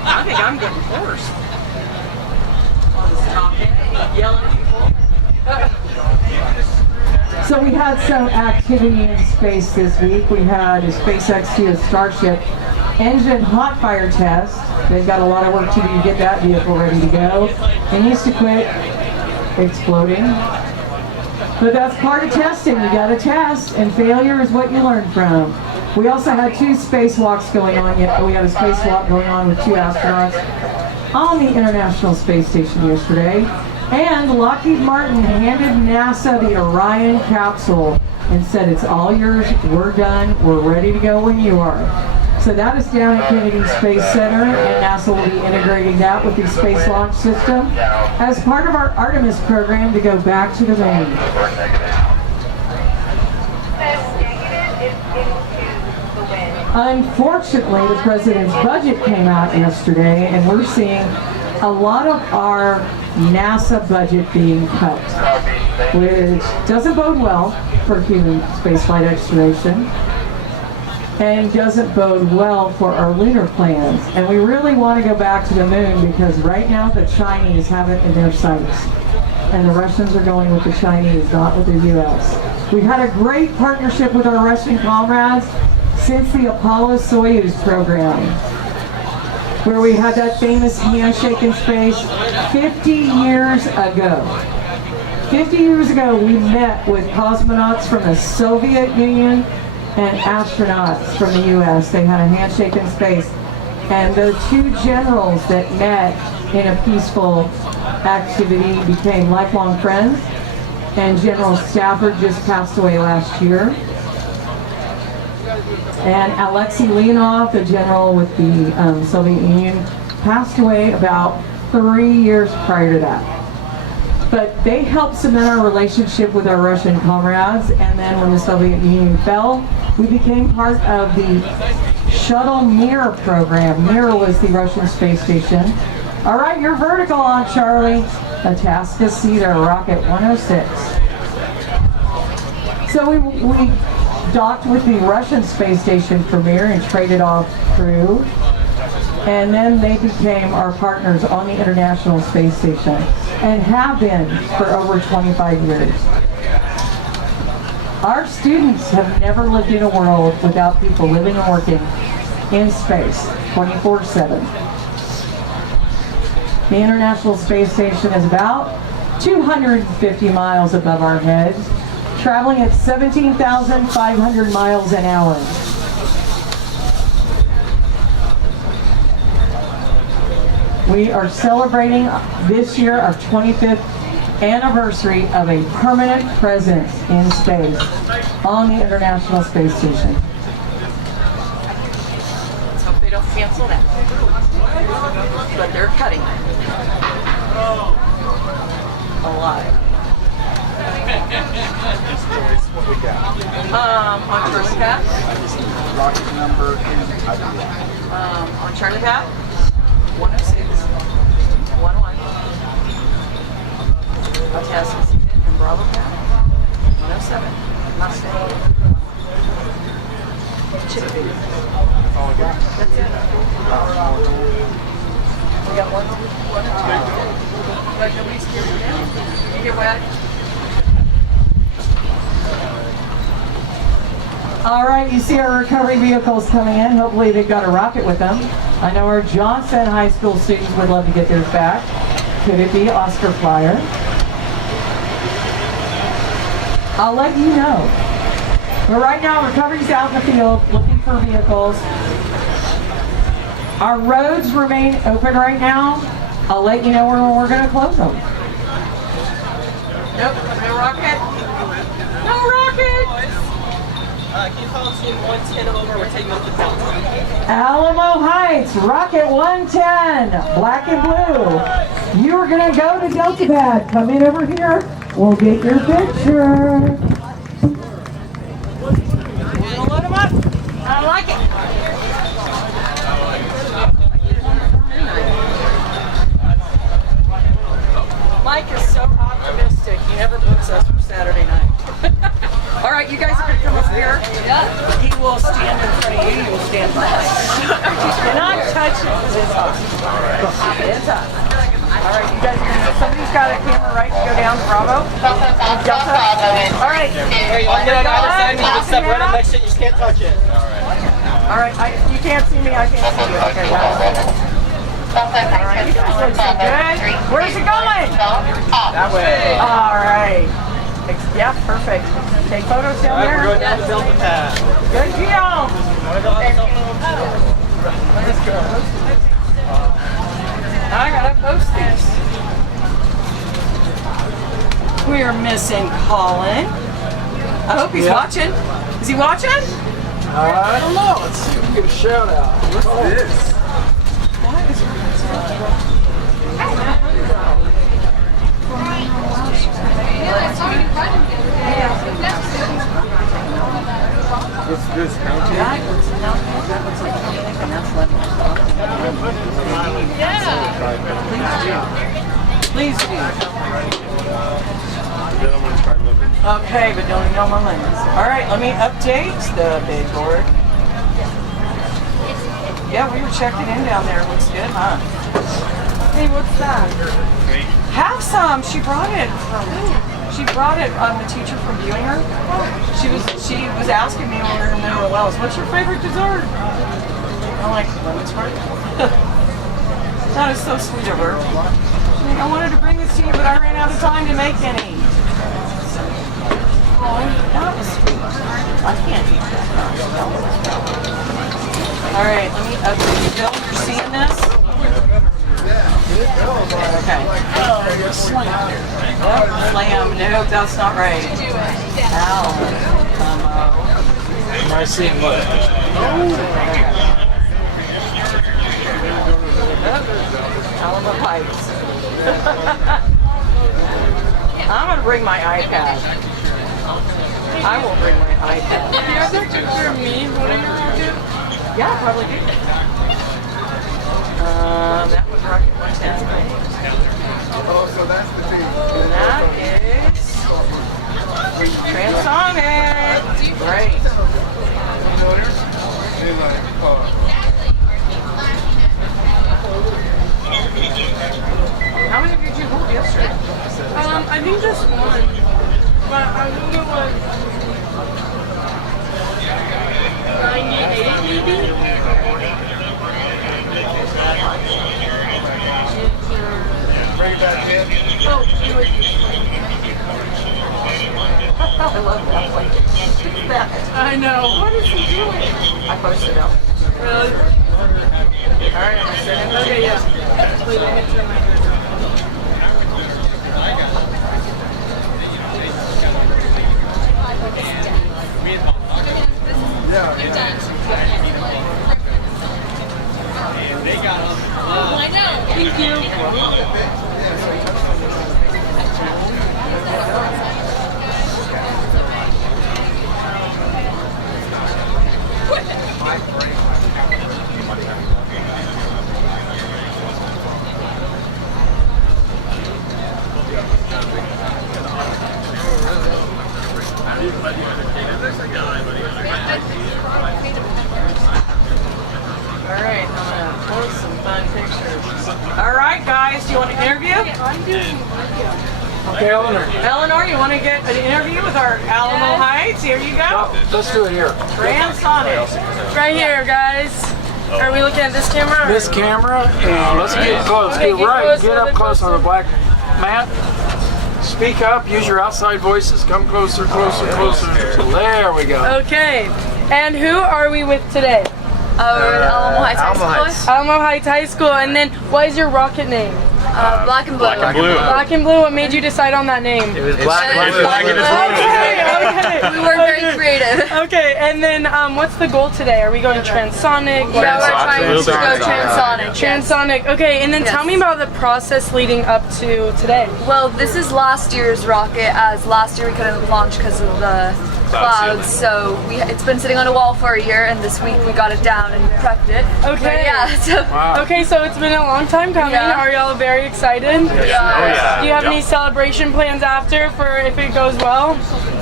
I think I'm getting hoarse. On this topic, yelling at people. So we had some activity in space this week. We had a SpaceX to a Starship engine hot fire test. They've got a lot of work to do to get that vehicle ready to go. It needs to quit exploding. But that's part of testing. You got to test, and failure is what you learn from. We also had 2 spacewalks going on. We had a spacewalk going on with 2 astronauts on the International Space Station yesterday. And Lockheed Martin handed NASA the Orion capsule and said, it's all yours, we're done, we're ready to go when you are. So that is down at Kennedy Space Center, and NASA will be integrating that with the Space Launch System as part of our Artemis program to go back to the moon. Unfortunately, the president's budget came out yesterday, and we're seeing a lot of our NASA budget being cut, which doesn't bode well for human spaceflight exploration and doesn't bode well for our lunar plans. And we really want to go back to the moon because right now the Chinese have it in their sights. And the Russians are going with the Chinese, not with the U.S. We've had a great partnership with our Russian comrades since the Apollo-Soyuz program. where we had that famous handshake in space 50 years ago. 50 years ago, we met with cosmonauts from the Soviet Union and astronauts from the U.S. They had a handshake in space. And the two generals that met in a peaceful activity became lifelong friends. And General Stafford just passed away last year. And Alexei Leonov, the general with the Soviet Union, passed away about 3 years prior to that. But they helped cement our relationship with our Russian comrades, and then when the Soviet Union fell, we became part of the Shuttle Mir program. Mir was the Russian space station. All right, you're vertical on, Charlie. Atascocita, Rocket 106. So we docked with the Russian space station for Mir and traded off crew. And then they became our partners on the International Space Station and have been for over 25 years. Our students have never lived in a world without people living and working in space 24/7. The International Space Station is about 250 miles above our heads, traveling at 17,500 miles an hour. We are celebrating this year our 25th anniversary of a permanent presence in space on the International Space Station. Let's hope they don't cancel that. But they're cutting it. Alive. What we got? On Charlie Path? Rocket number On Charlie Path? 106. 11. Atascocita and Bravo Path? 107. Mustang. Chippy. That's it. We got one. Like nobody's scared of them. You get wet? All right, you see our recovery vehicles coming in. Hopefully they've got a rocket with them. I know our Johnson High School students would love to get theirs back. Could it be Oscar Flyer? I'll let you know. But right now, recovery's out in the field looking for vehicles. Our roads remain open right now. I'll let you know when we're going to close them. Nope, no rocket. No rocket! Can you call team 110 over? We're taking up the count. Alamo Heights, Rocket 110, black and blue. You are going to go to Delta Pad. Come in over here. We'll get your picture. We're gonna load them up. I like it. Mike is so optimistic. He never books us for Saturday night. All right, you guys are going to come up here. He will stand in front of you. You will stand behind. You cannot touch it because it's hot. It's hot. All right, you guys are going to, somebody's got a camera right to go down to Bravo. Delta. All right. Hey, on the other side, you can step right up next to it. You can't touch it. All right, you can't see me. I can't see you. Okay, wow. All right, you guys look so good. Where's it going? That way. All right. Yeah, perfect. Take photos down there. We're going down the Delta Pad. Good deal. I gotta post these. We are missing Colin. I hope he's watching. Is he watching? I don't know. Let's see if we can get a shout out. What's this? That is What's this? County? that looks like Phoenix, and that's Lebanon. Please do. Okay, but don't ignore my lemons. All right, let me update the big board. Yeah, we were checking in down there. Looks good, huh? Hey, what's that? Have some. She brought it from. She brought it. The teacher from viewing her. She was asking me when we were in Mineral Wells, "What's your favorite dessert?" I'm like, lemon squirt. That is so sweet of her. I wanted to bring this to you, but I ran out of time to make any. Oh, that was sweet. I can't eat that. All right, let me update you. Bill, you seeing this? Okay. Slam. No, that's not right. I see what? Alamo Heights. I'm gonna bring my iPad. I will bring my iPad. Do you have that picture of me holding your rocket? Yeah, I probably do. That was Rocket 110, right? Oh, so that's the thing. And that is Transonic. Great. How many did you hold yesterday? I think just one. But I think it was 98 maybe? Bring it back in. Oh, it was... I love that one. I know. What is he doing? I posted up. Really? Alright, I'm sitting. Okay, yeah. Wait, let me turn my head around. Thank you. Alright, I'm gonna post some fun pictures. Alright guys, do you want an interview? I'm doing Okay, Eleanor. Eleanor, you want to get an interview with our Alamo Heights? Here you go. Let's do it here. Transonic. right here, guys. Are we looking at this camera? This camera, and let's get close. Okay, Get right. close, Get a little up bit close on the closer. black mat. Speak up. Use your outside voices. Come closer, closer, closer. There we go. Okay. And who are we with today? We're at Alamo Heights High School. Alamo Heights High School. And then what is your rocket name? Black and Blue. Black and Blue. Black and Blue. What made you decide on that name? It was Black and Blue. Okay. We were very creative. Okay. And then what's the goal today? Are we going transonic? Yeah, we're trying to go transonic. Transonic. Okay. And then tell me about the process leading up to today. Well, this is last year's rocket, as last year we couldn't launch because of the clouds, so it's been sitting on a wall for a year, and this week we got it down and prepped it. Okay. But yeah. So. Okay, so it's been a long time coming. Yeah. Are y'all very excited? Yeah. Do you have any celebration plans after for if it goes well?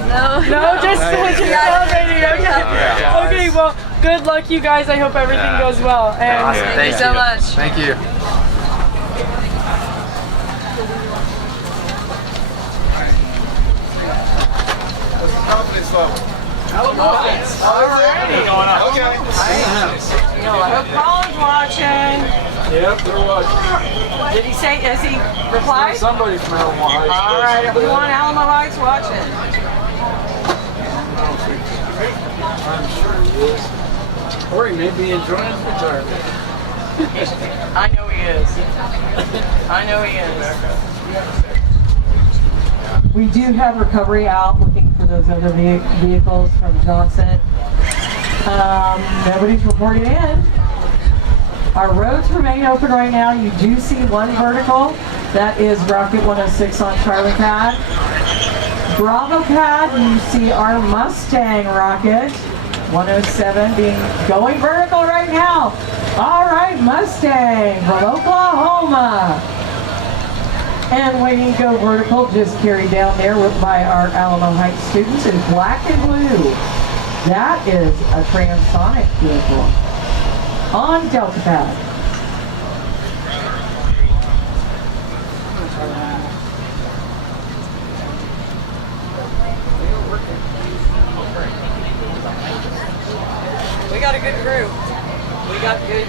No. No, just celebrating. Okay. Yeah. Okay. Well, good luck, you guys. I hope everything goes well. And Awesome. Thank you so much. Thank you. Alamo Heights. Alrighty. Okay. I hope Colin's watching. Yep, they're watching. Did he say, has he replied? Somebody from Alamo Heights. Alright, we want Alamo Heights watching. I'm sure he is. Or he may be enjoying his retirement. I know he is. I know he is. We do have recovery out looking for those other vehicles from Johnson. Nobody's reported in. Our roads remain open right now. You do see one vertical. That is Rocket 106 on Charlie Pad. Bravo Pad, you see our Mustang rocket 107 going vertical right now. All right, Mustang from Oklahoma. And when you go vertical, just carried down there by our Alamo Heights students is Black and Blue. That is a transonic vehicle on Delta Pad. We got a good crew. We got good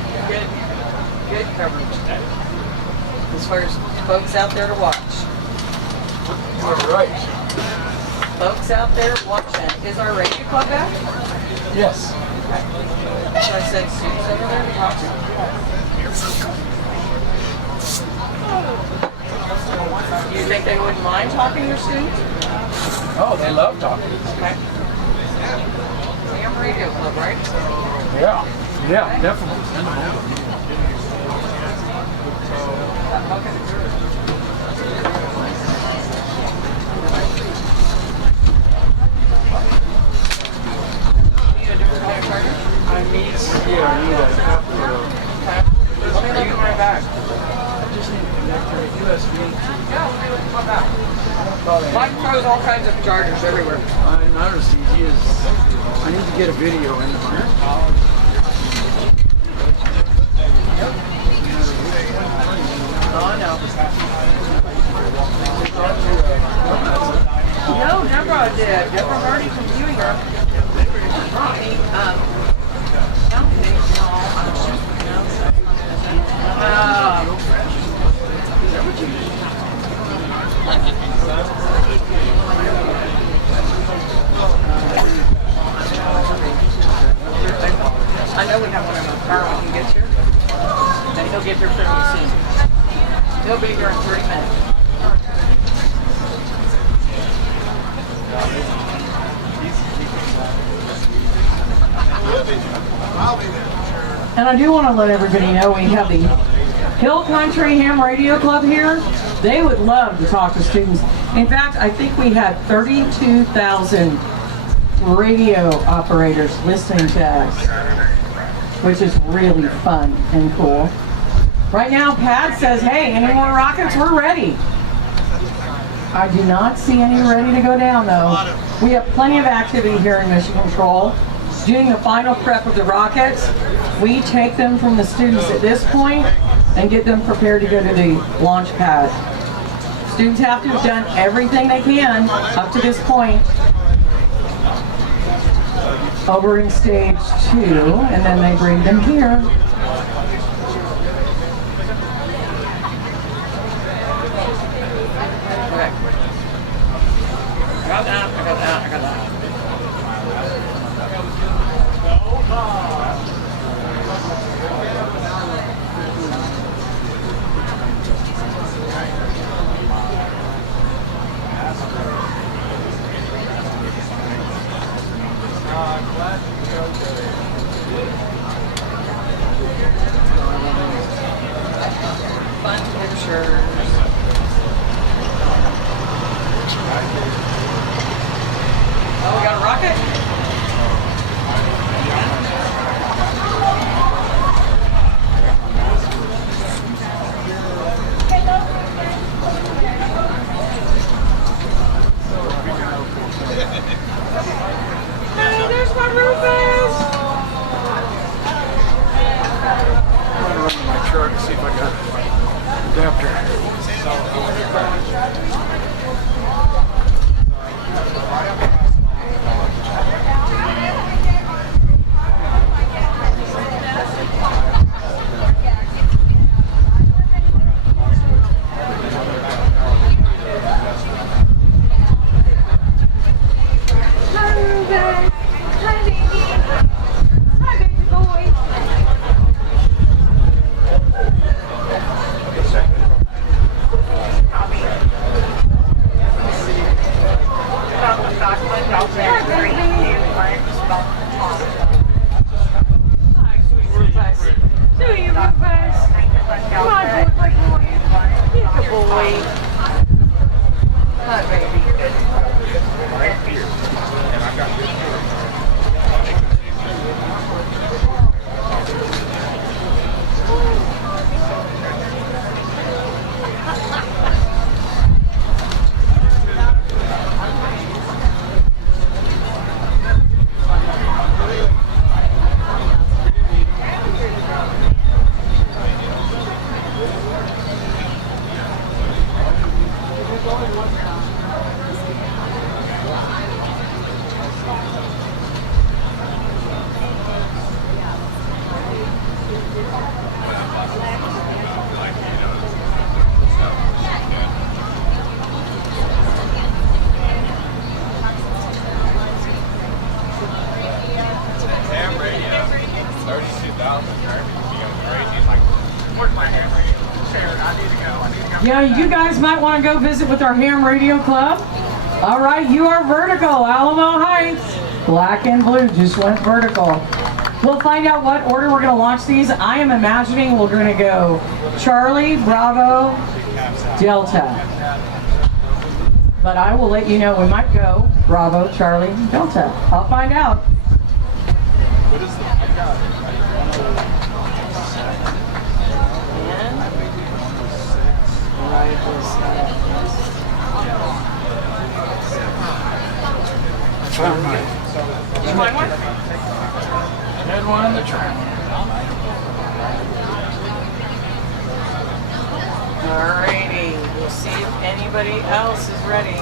coverage. folks out there to watch. All right. Folks out there watching. Is our radio club back? Yes. So I said Sue's over there to talk to. Do you think they wouldn't mind talking to your students? Oh, they love talking. Okay. Ham Radio Club, right? Yeah. Yeah, definitely. Send them over. I need a couple of those. Let me look in my bag. I just need a connector, USB. Yeah, let me look in my bag. Mike throws all kinds of chargers everywhere. I noticed he is. I need to get a video in there. Oh, I know. No, Deborah did. Deborah Hardy from viewing her. Brought me, I know we have one in the car when he gets here. And he'll get here pretty soon. He'll be here in 30 minutes. And I do want to let everybody know we have the Hill Country Ham Radio Club here. They would love to talk to students. In fact, I think we had 32,000 radio operators listening to us, which is really fun and cool. Right now, Pat says, hey, any more rockets? We're ready. I do not see any ready to go down, though. We have plenty of activity here in Mission Control. Doing the final prep of the rockets, we take them from the students at this point and get them prepared to go to the launch pad. Students have to have done everything they can up to this point over in stage 2, and then they bring them here. Okay. I got that, I got that, I got that. Fun pictures. Oh, we got a rocket? Hey, there's my Rufus! I'm going to run to my truck and see if I got an adapter. Yeah, you guys might want to go visit with our ham radio club. All right, you are vertical, Alamo Heights. Black and blue just went vertical. We'll find out what order we're going to launch these. I am imagining we're going to go Charlie, Bravo, Delta. But I will let you know. We might go Bravo, Charlie, Delta. I'll find out. You find one? I had one in the trunk. Alrighty, we'll see if anybody else is ready.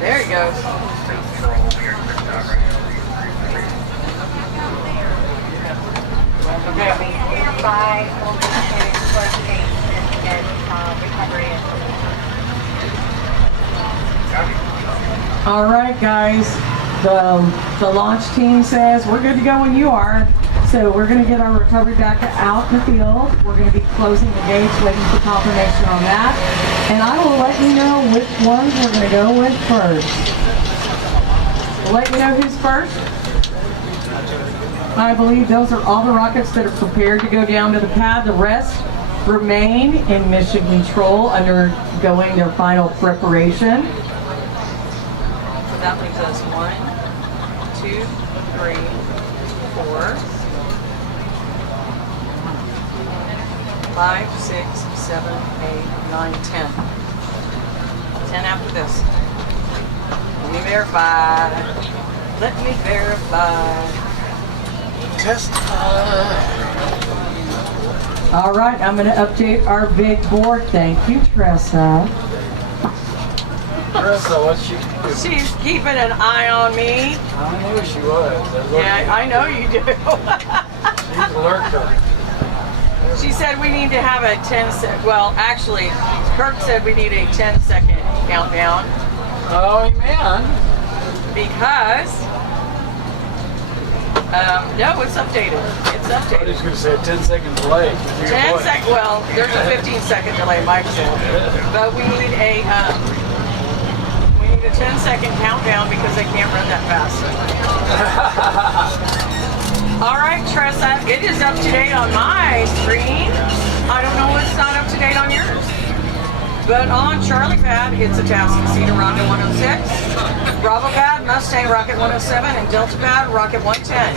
There he goes. Stand by, we'll be heading towards and get recovery. All right, guys. The launch team says we're good to go when you are. So we're going to get our recovery back out in the field. We're going to be closing the gates, waiting for confirmation on that. And I will let you know which ones we're going to go with first. We'll let you know who's first. I believe those are all the rockets that are prepared to go down to the pad. The rest remain in mission control, undergoing their final preparation. So that leaves us 1, 2, 3, 4, 5, 6, 7, 8, 9, 10. 10 after this. Let me verify. Let me verify. Test. All right, I'm going to update our big board. Thank you, Tressa. Tressa, what's she? She's keeping an eye on me. I knew she was. Yeah, I know you do. She's a lurker. She said we need to have a 10-second, well, actually, Kirk said we need a 10-second countdown. Oh, man. Because, no, it's updated. It's updated. I was going to say a 10-second delay. 10 second, well, there's a 15-second delay, Mike said. But we need a 10-second countdown because they can't run that fast. All right, Tressa, it is up to date on my screen. I don't know what's not up to date on yours. But on Charlie Pad, it's a Tascasita Rocket 106. Bravo Pad, Mustang Rocket 107, and Delta Pad, Rocket 110.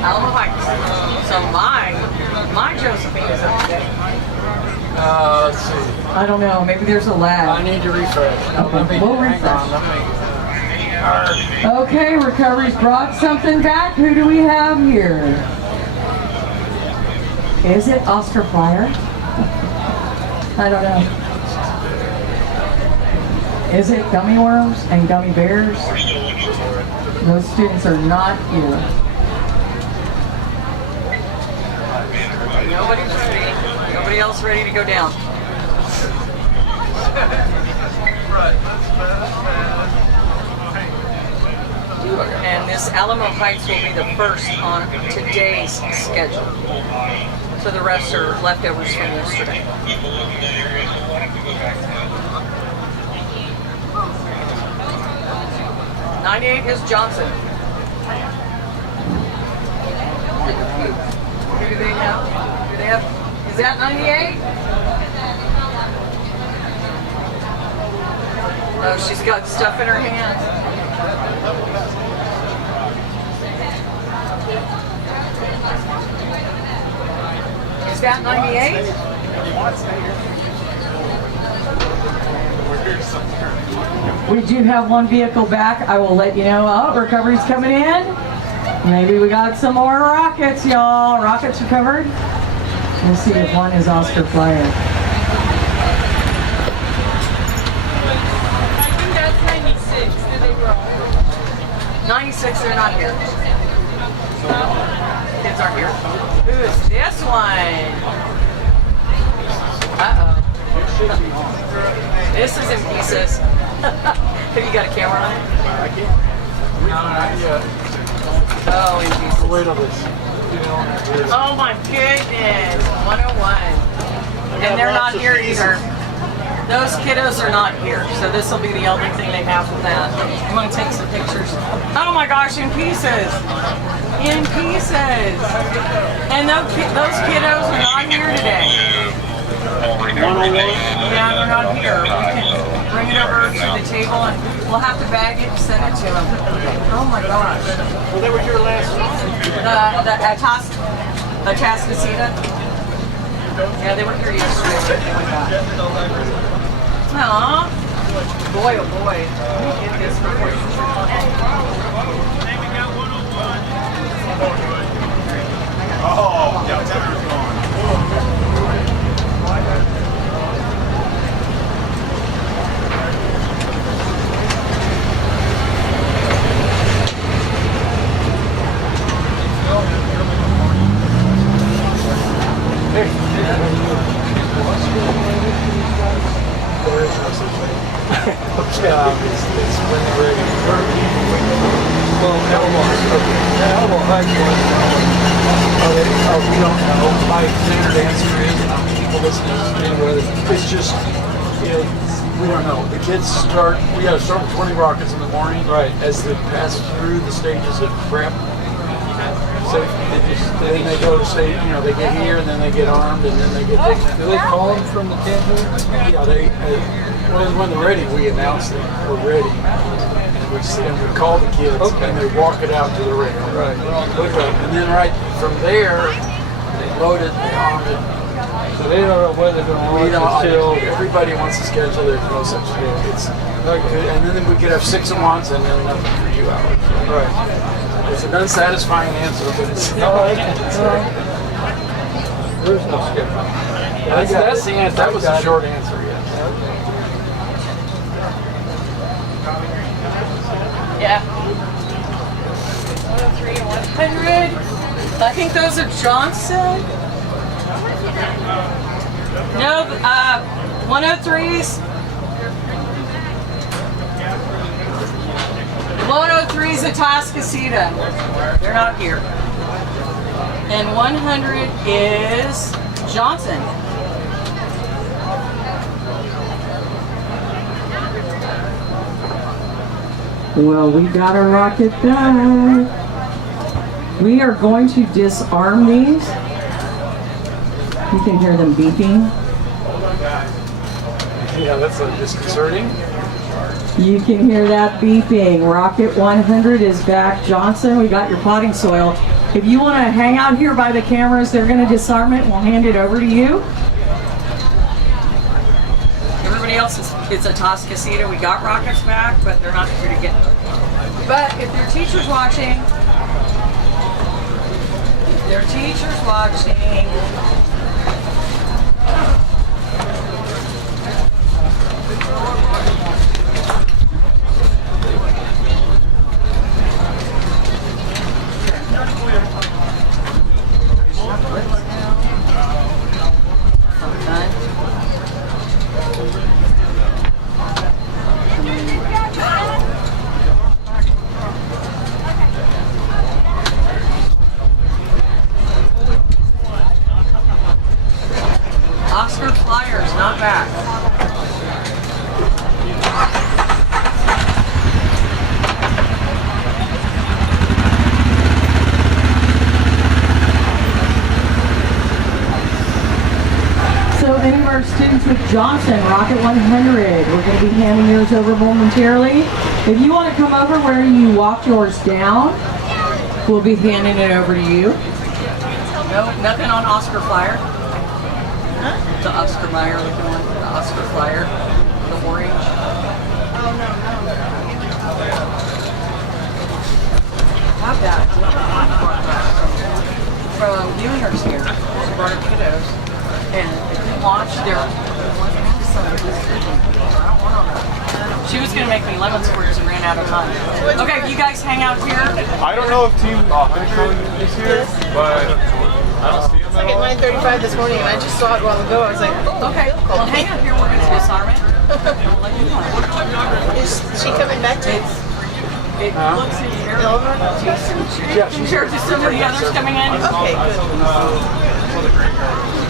Alamo Heights. So my Josephine is up to date. Let's see. I don't know, maybe there's a lag. I need to refresh. Okay, we'll refresh. Okay, Recovery's brought something back. Who do we have here? Is it Oscar Flyer? I don't know. Is it gummy worms and gummy bears? Those students are not here. Nobody's ready. Nobody else ready to go down. And this Alamo Heights will be the first on today's schedule. So the rest are leftovers from yesterday. '98 is Johnson. Who do they have? Is that 98? Oh, she's got stuff in her hand. Is that 98? We do have one vehicle back. I will let you know. Oh, recovery's coming in. Maybe we got some more rockets, y'all. Rockets recovered. We'll see if one is Oscar Flyer. I think that's 96. Did they roll? 96, they're not here. Kids aren't here. Who is this one? Uh-oh. This is in pieces. Have you got a camera on it? I can't. Oh, in pieces. Wait on this. Oh my goodness. 101. And they're not here either. Those kiddos are not here, so this will be the only thing they have with that. I'm gonna take some pictures. Oh my gosh, in pieces! In pieces! And those kiddos are not here today. 101? Yeah, they're not here. We can bring it over to the table and we'll have to bag it and send it to them. Oh my gosh. Well, they were here last night. The Atascocita. Yeah, they were here yesterday. Aw. Boy, oh boy. Let me get this for you. Oh, yeah, temper's gone. It's when they're ready. Well, almost. Okay. We don't know. My standard answer is, people listening anyway, it's just, we don't know. The kids we got to start with 20 rockets in the morning. Right. As they pass through the stages of prep. So then they go to state, they get here and then they get armed and then they get taken. Do they call them from the camp here? Yeah, when they're ready, we announce that we're ready. And we call the kids and they walk it out to the rail. Right. And then right from there, they load it, they arm it. So they don't know when they're going to launch until everybody wants to schedule. There's no such thing. And then we could have 6 at once and then nothing for you hours. Right. It's an unsatisfying answer, but it's there's no schedule. That's the answer. That was the short answer, yes. Yeah. 103 and 100. I think those are Johnson. No, 103s. 103 is Atascocita. They're not here. And 100 is Johnson. Well, we got our rocket back. We are going to disarm these. You can hear them beeping. Yeah, that's disconcerting. You can hear that beeping. Rocket 100 is back. Johnson, we got your potting soil. If you want to hang out here by the cameras, they're going to disarm it and we'll hand it over to you. Everybody else it's Atascocita. We got rockets back, but they're not here to get them. But if your teacher's watching, Oscar Flyers not back. So any of our students with Johnson, Rocket 100, we're going to be handing yours over momentarily. If you want to come over where you walked yours down, we'll be handing it over to you. No, nothing on Oscar Flyer. The Oscar Mayer looking one, the Oscar Flyer, the orange. Oh no. have that from Ewingers here. She brought her kiddos. And if you watch their she was going to make me lemon squares and ran out of time. Okay, you guys hang out here. I don't know if Team Honeycomb is here, but I don't see him Like at 9:35 this morning, and I just saw it a while ago. I was like, oh, okay, well, hang out here. We're going to disarm it. Is she coming back to It looks in here. Yeah, compared to some of the others coming in. Okay, good.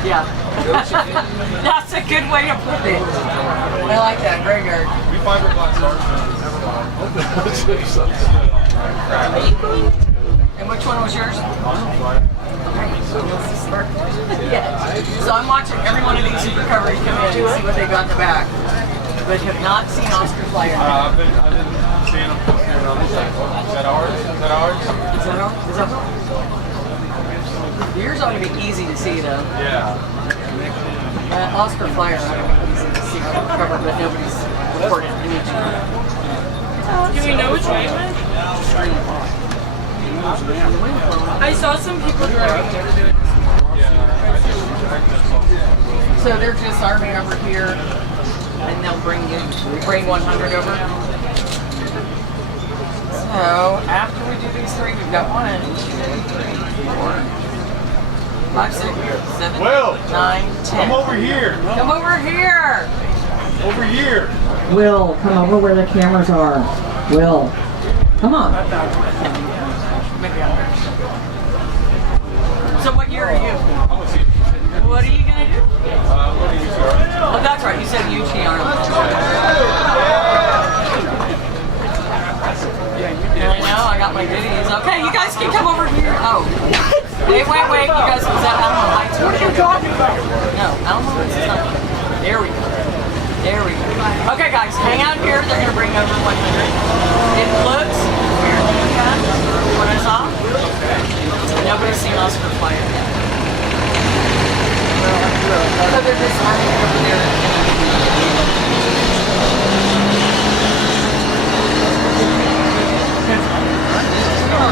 Yeah. That's a good way to put it. I like that, graveyard. We fiberglass ours. And which one was yours? Yeah. So I'm watching every one of these in recovery come in and see what they got in the back. But have not seen Oscar fly in. I've been seeing them posting around. Is that ours? Is that ours? Is that ours? Is that ours? Yours ought to be easy to see though. Yeah. Oscar Flyer ought to be easy to see on the cover, but nobody's reported any change. Do we know which way it went? I saw some people driving. So they're disarming over here, and they'll bring 100 over. So after we do these three, we've got 1, 2, 3, 4. 5, 6, 7, Will, 9, 10. come over here. Come over here. Over here. Will, come over where the cameras are. Will, come on. Maybe I'm there. So what year are you? What are you going to do? Oh, that's right. You said UT Arnold. I know, I got my goodies. Okay, you guys can come over here. Oh. Wait. You guys, was that Alamo Heights? What are you talking about? No, Alamo Heights is not. There we go. Okay, guys, hang out here. They're going to bring over 100. It looks weird than it can. What I saw. Nobody's seen Oscar fly it yet. So they're just running over there.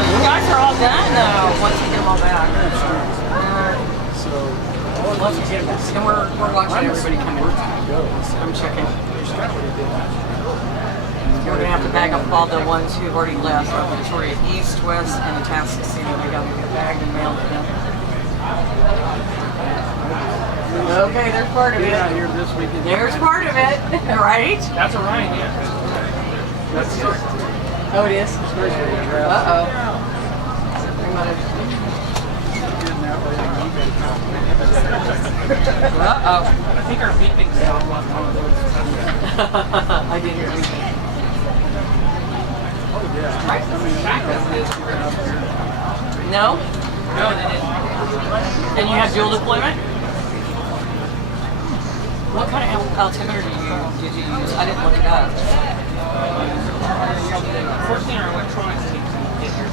You guys are all done though, once you get them all back. Once you get them back. And we're watching everybody come in. I'm checking. We're going to have to bag up all the ones who've already left. Victoria East, West, and Atascocita. They got to get bagged and mailed to them. Okay, there's part of it. There's part of it, right? That's a Ryan, yeah. Oh, it is? Uh-oh. Uh-oh. I think our beeping sound was one of those. I did hear beeping. Oh, yeah. No? No, they didn't. And you have dual deployment? What kind of altimeter did you use? I didn't look it up. Fortunately, our electronics team can get here.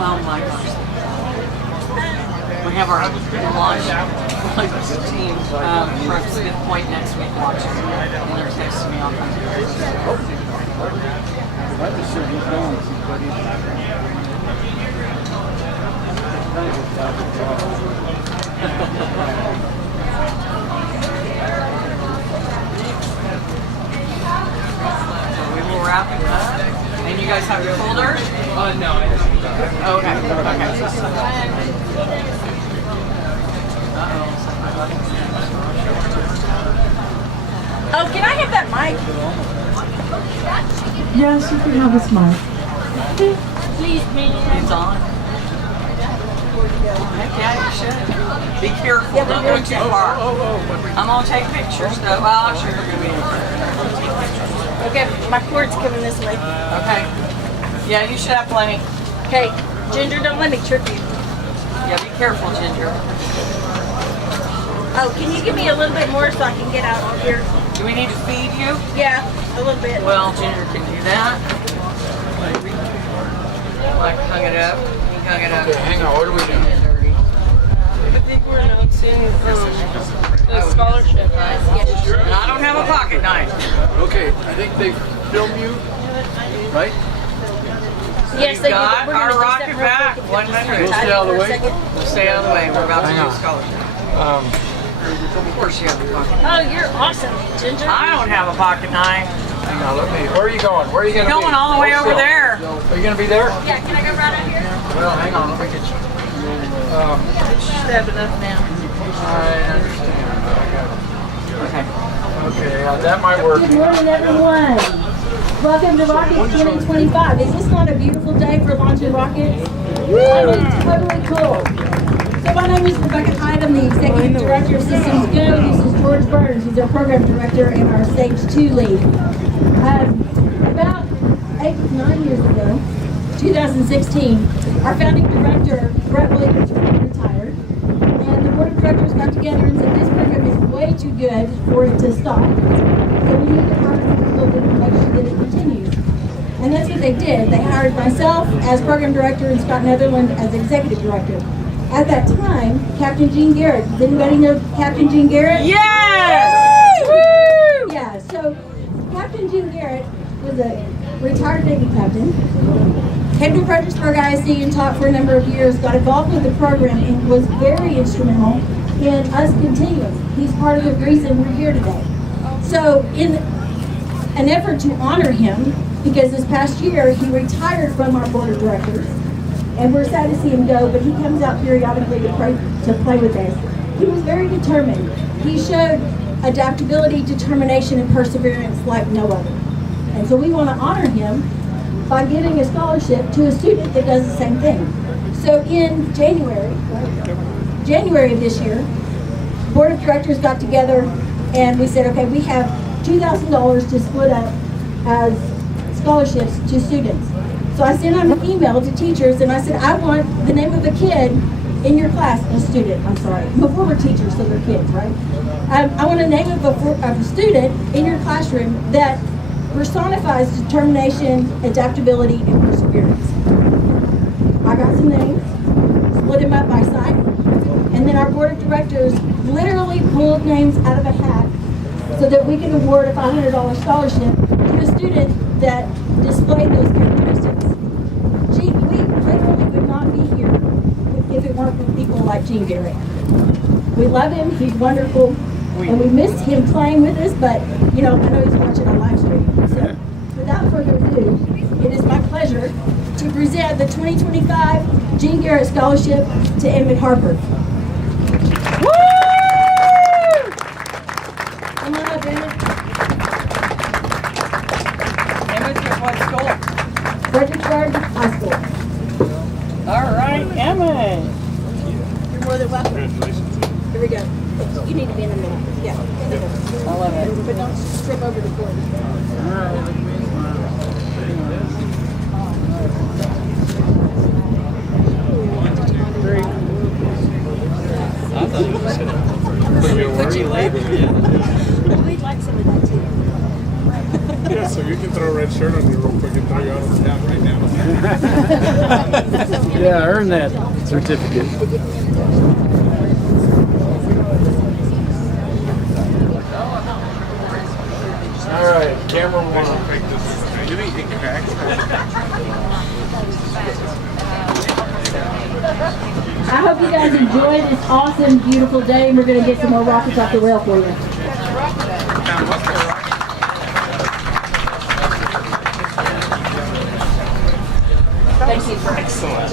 Oh my gosh. We have our launch team from Smith Point next week watching. And they're texting me all kinds of we will wrap it up. And you guys have your folders? No, I just need that. Okay. Oh, can I have that mic? Yes, you can have this mic. Please, It's on. Heck yeah, you should. Be careful, don't go too far. I'm gonna take pictures though. Well, I'm sure you're gonna be Okay, my cord's coming this way. okay. Yeah, you should have plenty. Hey, Ginger, don't let me trip you. Yeah, be careful, Ginger. Oh, can you give me a little bit more so I can get out of here? Do we need to feed you? Yeah, a little bit. Well, Ginger can do that. I hung it up. He hung it up. Okay, hang on, what are we doing? I think we're announcing The scholarship. And I don't have a pocket knife. Okay, I think they film you, right? Yes, We've got our rocket back, 100. We'll stay out of the way. We'll stay out of the way. We're about to Hang do on. scholarship. Of course you have a pocket. Oh, you're awesome, Ginger. I don't have a pocket knife. Hang on, let me. Where are you going? Where are you going to be? Going all the way over Hold still. there. Are you going to be there? Yeah, can I go right out here? Well, hang on, let me get you. Should have enough now. I understand. Okay. Okay, that might work. Good morning, everyone. Welcome to Rockets2025. Is this not a beautiful day for launching rockets? I mean, it's totally cool. So my name is Rebecca Hyde. I'm the Executive Director of Systems Go. This is George Burns. He's our Program Director and our Stage 2 lead. About 8 to 9 years ago, 2016, our founding director, Brett Williams, retired. And the board of directors got together and said, this program is way too good for it to stop. So we need to hire some people to make sure that it continues. And that's what they did. They hired myself as program director and Scott Netherland as executive director. At that time, Captain Gene Garrett. Does anybody know Captain Gene Garrett? Yes! Woo! Yeah, so Captain Gene Garrett was a retired Navy captain. Came to Fredericksburg ISD and taught for a number of years, got involved with the program and was very instrumental in us continuing. He's part of the reason we're here today. So in an effort to honor him, because this past year he retired from our board of directors, and we're sad to see him go, but he comes out periodically to play with us. He was very determined. He showed adaptability, determination, and perseverance like no other. And so we want to honor him by giving a scholarship to a student that does the same thing. So in January of this year, the board of directors got together and we said, okay, we have $2,000 to split up as scholarships to students. So I sent out an email to teachers and I said, I want the name of a kid in your class, a student, I'm sorry. Before we're teachers, so they're kids, right? I want a name of a student in your classroom that personifies determination, adaptability, and perseverance. I got some names, split them up by site, and then our board of directors literally pulled names out of a hat so that we can award a $500 scholarship to a student that displayed those characteristics. We literally would not be here if it weren't for people like Gene Garrett. We love him, he's wonderful, and we missed him playing with us, but I know he's watching on live stream. So without further ado, it is my pleasure to present the 2025 Gene Garrett Scholarship to Emmett Harper. Woo! Come on up, Emmett. Emmett's at what school? Fredericksburg High School. All right, Emmett. You're more than welcome. Here we go. You need to be in the middle. Yeah. I love it. But don't strip over the cord. I thought you were sitting. Put you labor, We'd like some of that too. Yeah, so you can throw a red shirt on you real quick and throw you out of town right now. Yeah, earn that certificate. All right, camera one. I hope you guys enjoy this awesome, beautiful day, and we're going to get some more rockets off the rail for you. Thank you for doing that.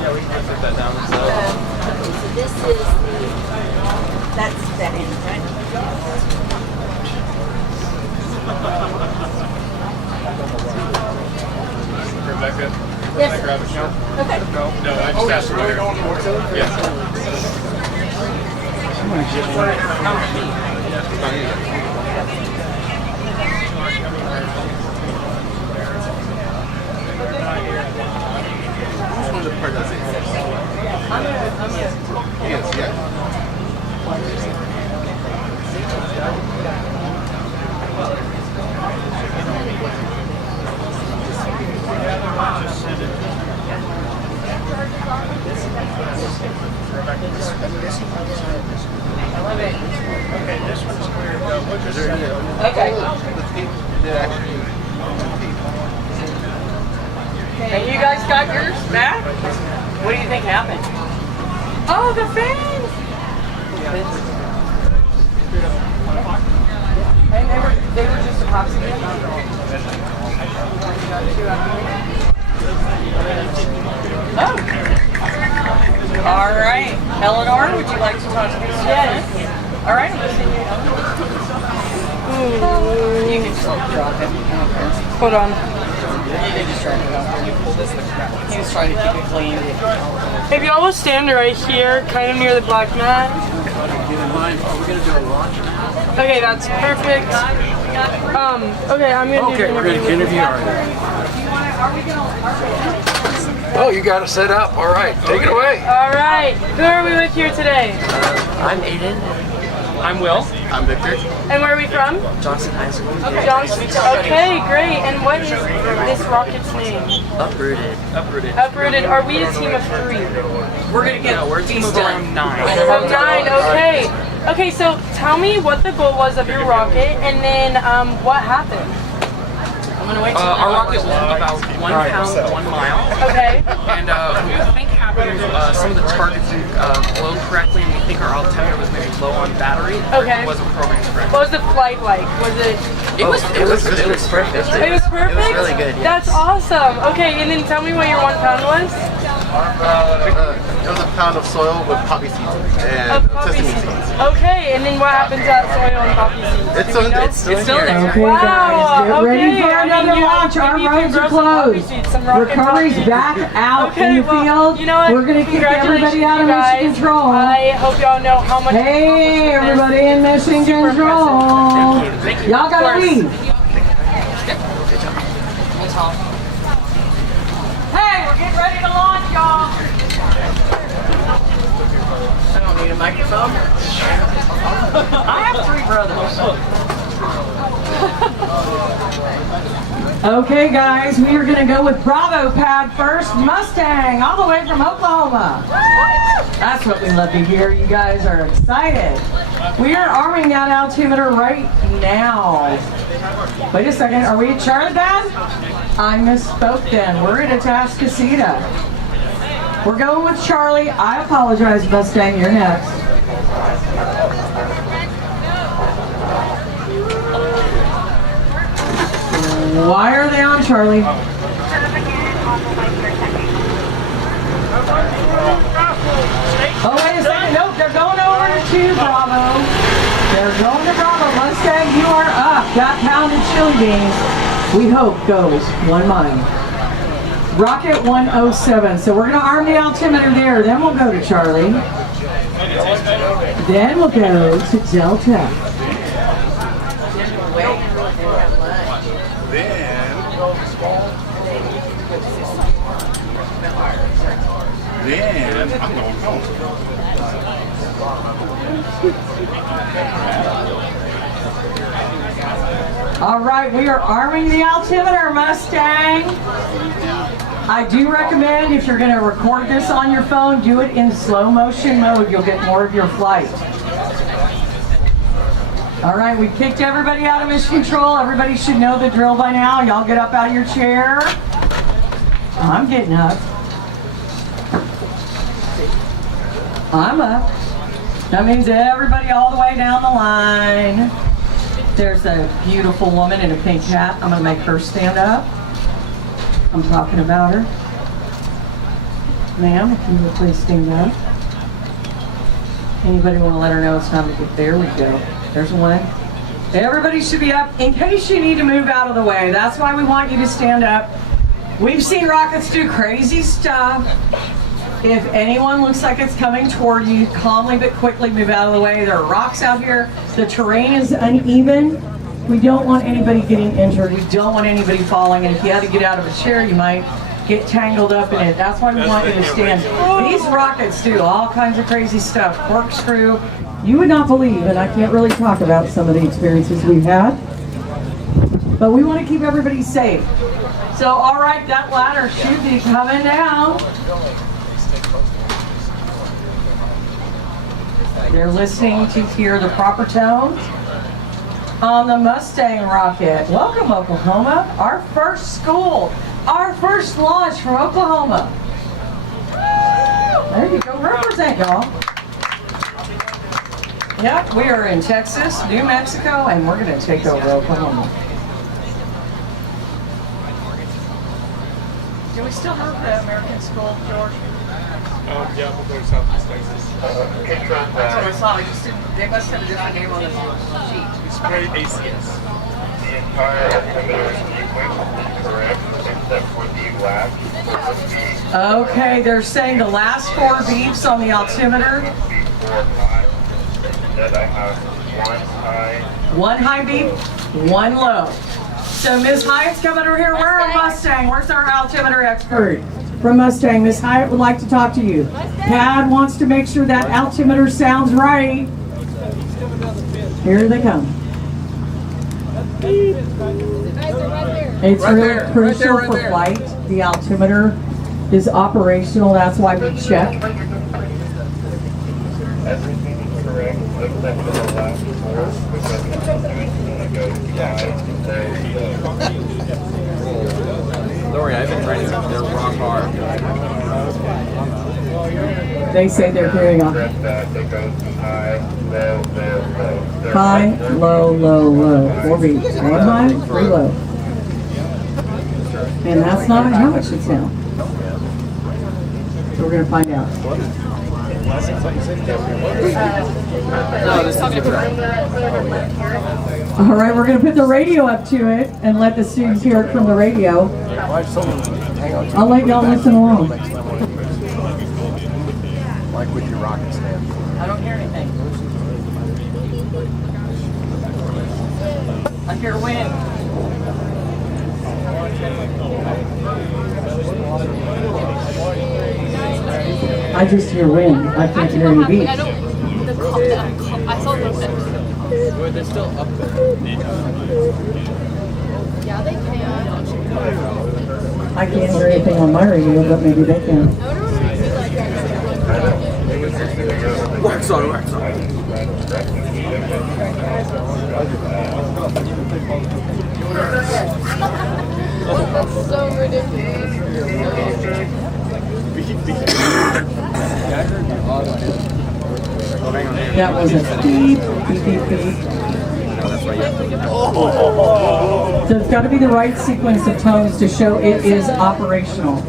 Yeah, we can put that down. So this is that's that end, right? Rebecca, Yes. can I grab a shirt? Okay. No, I just asked her. Yeah. Yes, yeah. Just send it. Okay. And you guys got yours back? What do you think happened? Oh, the fans! And they were just a popsicle. Oh. All right. Eleanor, would you like to talk to me? Yes. All right, I'm listening. You can just drop it. Hold on. You can just drop it out there. He was trying to keep it clean. If y'all will stand right here, kind of near the black mat. Okay, that's perfect. Okay, I'm gonna do we're gonna interview Oh, you got it set up. All right, take it away. All right, who are we with here today? I'm Aiden. I'm Will. I'm Victor. And where are we from? Johnson High School. Johnson. Okay, great. And what is this Rocket's name? Uprooted. Uprooted. Are we a team of 3? We're gonna get we're a team of around 9. Oh, 9. Okay. Okay, so tell me what the goal was of your rocket, and then what happened. I'm gonna wait till our rocket was about 1 pound, 1 mile. Okay. And we think happened some of the targets didn't blow correctly, and we think our altimeter was maybe low on battery. Okay. It wasn't programmed correctly. What was the flight like? Was it? It was perfect. It was perfect. It was really good. Yes. That's awesome. Okay, and then tell me what your 1 pound was. It was a pound of soil with poppy seeds and sesame seeds. Okay, and then what happened to that soil and poppy seeds? It's still there. Okay, Wow, guys, get ready okay. for another launch. Our roads are closed. Recovery's back out in the field. You know what? We're going to kick everybody out of Congratulations, mission control. I hope y'all know how much. Hey, everybody in mission control. Y'all got to leave. Hey, we're getting ready to launch, y'all. I don't need a microphone. I have 3 brothers. Okay, guys, we are going to go with Bravo Pad first. Mustang, all the way from Oklahoma. That's what we love to hear. You guys are excited. We are arming that altimeter right now. Wait a second, are we at Charlotte Pad? I misspoke then. We're at Atascocita. We're going with Charlie. I apologize, Mustang, you're next. Why are they on, Charlie? Oh, wait a second. Nope, they're going over to Bravo. They're going to Bravo. Mustang, you are up. That pound of chili beans, we hope, goes 1 mile. Rocket 107. So we're going to arm the altimeter there. Then we'll go to Charlie. Then we'll go to Delta. Then I'm going home. All right, we are arming the altimeter, Mustang. I do recommend if you're going to record this on your phone, do it in slow motion mode. You'll get more of your flight. All right, we kicked everybody out of mission control. Everybody should know the drill by now. Y'all get up out of your chair. I'm getting up. I'm up. That means everybody all the way down the line. There's a beautiful woman in a pink hat. I'm going to make her stand up. I'm talking about her. Ma'am, if you would please stand up. Anybody want to let her know it's time to get there? We go. There's one. Everybody should be up in case you need to move out of the way. That's why we want you to stand up. We've seen rockets do crazy stuff. If anyone looks like it's coming toward you, calmly but quickly move out of the way. There are rocks out here. The terrain is uneven. We don't want anybody getting injured. We don't want anybody falling. And if you had to get out of a chair, you might get tangled up in it. That's why we want you to stand. These rockets do all kinds of crazy stuff. Corkscrew. You would not believe, and I can't really talk about some of the experiences we've had, but we want to keep everybody safe. So, all right, that ladder should be coming down. They're listening to hear the proper tones. on the Mustang rocket. Welcome, Oklahoma. Our first school, our first launch from Oklahoma. There you go, represent y'all. Yep, we are in Texas, New Mexico, and we're gonna take over Oklahoma. Do we still have the American school, George? Yeah, we'll go to Southeast Texas. That's what I saw. They must have a different name on the sheet. It's very ACS. The entire altimeter sequence is correct, except for the last 4 beeps. Okay, they're saying the last 4 beeps on the altimeter. 4, 5. Instead, I have 1 high. 1 high beep, 1 low. So Ms. Hyatt's coming over here. We're on Mustang. Where's our altimeter expert? From Mustang, Ms. Hyatt would like to talk to you. Pad wants to make sure that altimeter sounds right. Here they come. It's really crucial for flight. The altimeter is operational. That's why we check. Everything is correct, except for the last 4, because it's going to go 5, Don't worry, I've been training them. They're rock hard. They say they're hearing on. It goes high, low, low, low. High, low, low, low. 4 beeps. 1 high, 3 low. And that's not how it should sound. So we're going to find out. All right, we're going to put the radio up to it and let the students hear it from the radio. I'll let y'all listen along. Like with your rocket stand. I don't hear anything. I hear wind. I just hear wind. I can't hear any beats. I saw them. They're still up there. Yeah, they can. I can't hear anything on my radio, but maybe they can. Wax on, wax on. That's so ridiculous. That was a beep, beep, beep, beep. So it's got to be the right sequence of tones to show it is operational.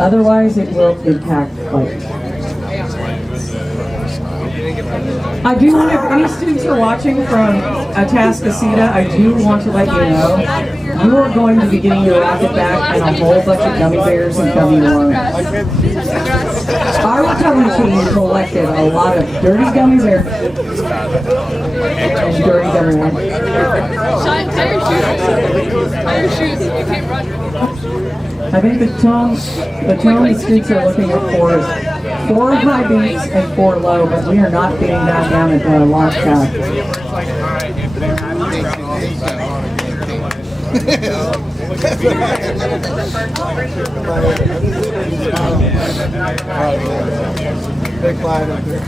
Otherwise, it will impact flight. I do want, if any students are watching from Atascocita, I do want to let you know you are going to be getting your rocket back and a whole bunch of gummy bears and gummy worms. Our recovery team collected a lot of dirty gummy bears and dirty gummy worms. Tie your shoes. You can't run. I think the tone the students are looking for is 4 high beats and 4 low, but we are not getting that down at the launch pad. Big line up there.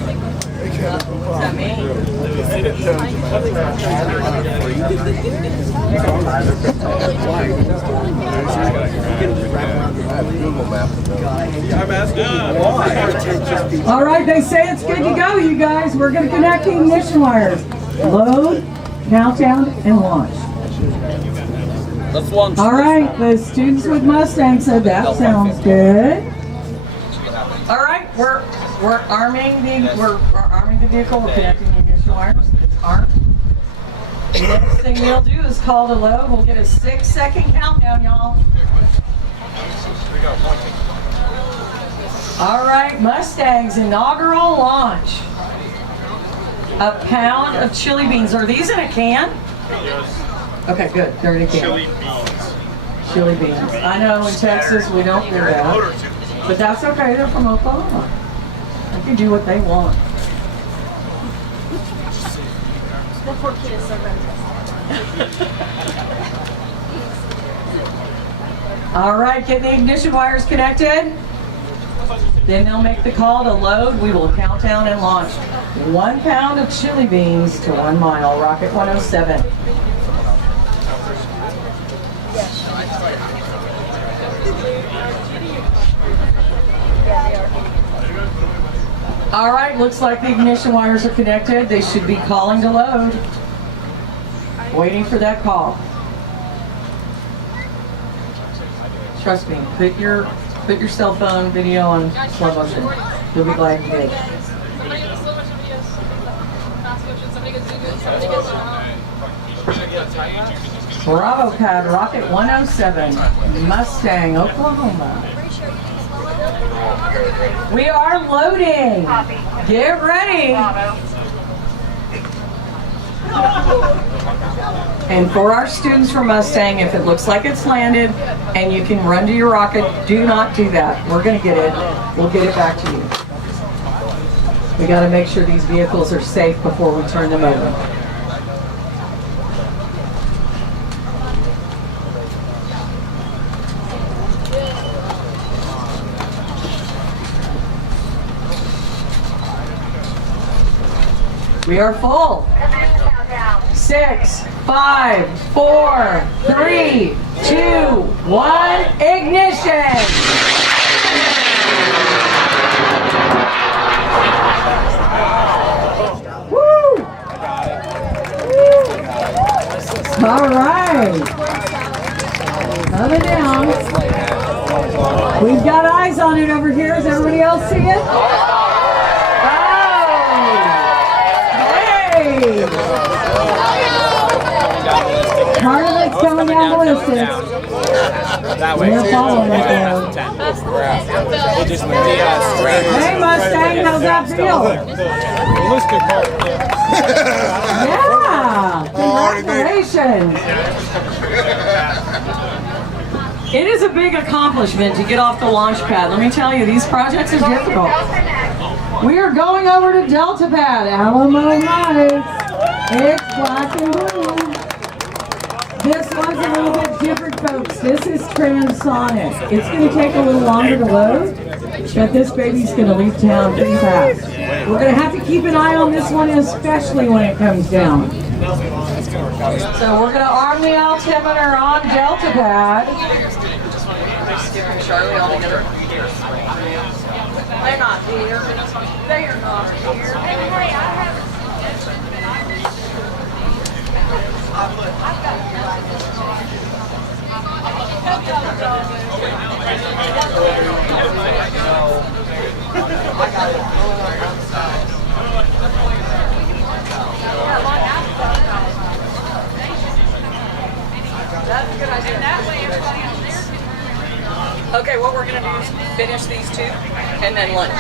All right, they say it's good to go, you guys. We're going to connect the ignition wires. Load, countdown, and launch. Let's launch. All right, the students with Mustang said that sounds good. All right, we're arming the vehicle. We're connecting the ignition wires. It's armed. The next thing we'll do is call to load. We'll get a 6-second countdown, y'all. All right, Mustang's inaugural launch. A pound of chili beans. Are these in a can? Yes. Okay, good. They're in a can. Chili beans. Chili beans. I know in Texas we don't do that. But that's okay. They're from Oklahoma. They can do what they want. The poor kid is so All right, get the ignition wires connected. Then they'll make the call to load. We will count down and launch. 1 pound of chili beans to 1 mile. Rocket 107. All right, looks like the ignition wires are connected. They should be calling to load. Waiting for that call. Trust me, put your cell phone video on slow motion. You'll be glad you did. Bravo Pad, Rocket 107, Mustang, Oklahoma. We are loading. Get ready. And for our students from Mustang, if it looks like it's landed and you can run to your rocket, do not do that. We're going to get it. We'll get it back to you. We got to make sure these vehicles are safe before we turn them over. We are full. 6, 5, 4, 3, 2, 1, ignition! Woo! All right. Coming down. We've got eyes on it over here. Does everybody else see it? Harley's coming down the distance. We're following it there. Hey Mustang, how's that feel? Yeah! Congratulations! It is a big accomplishment to get off the launch pad. Let me tell you, these projects are difficult. We are going over to Delta Pad, Alamo Heights. It's black and blue. This one's a little bit different, folks. This is transonic. It's going to take a little longer to load, but this baby's going to leave town pretty fast. We're going to have to keep an eye on this one, especially when it comes down. So we're going to arm the altimeter on Delta Pad. Skip and Charlie all together. They're not here. They are not here. That's a good idea. Okay, what we're going to do is finish these two and then lunch.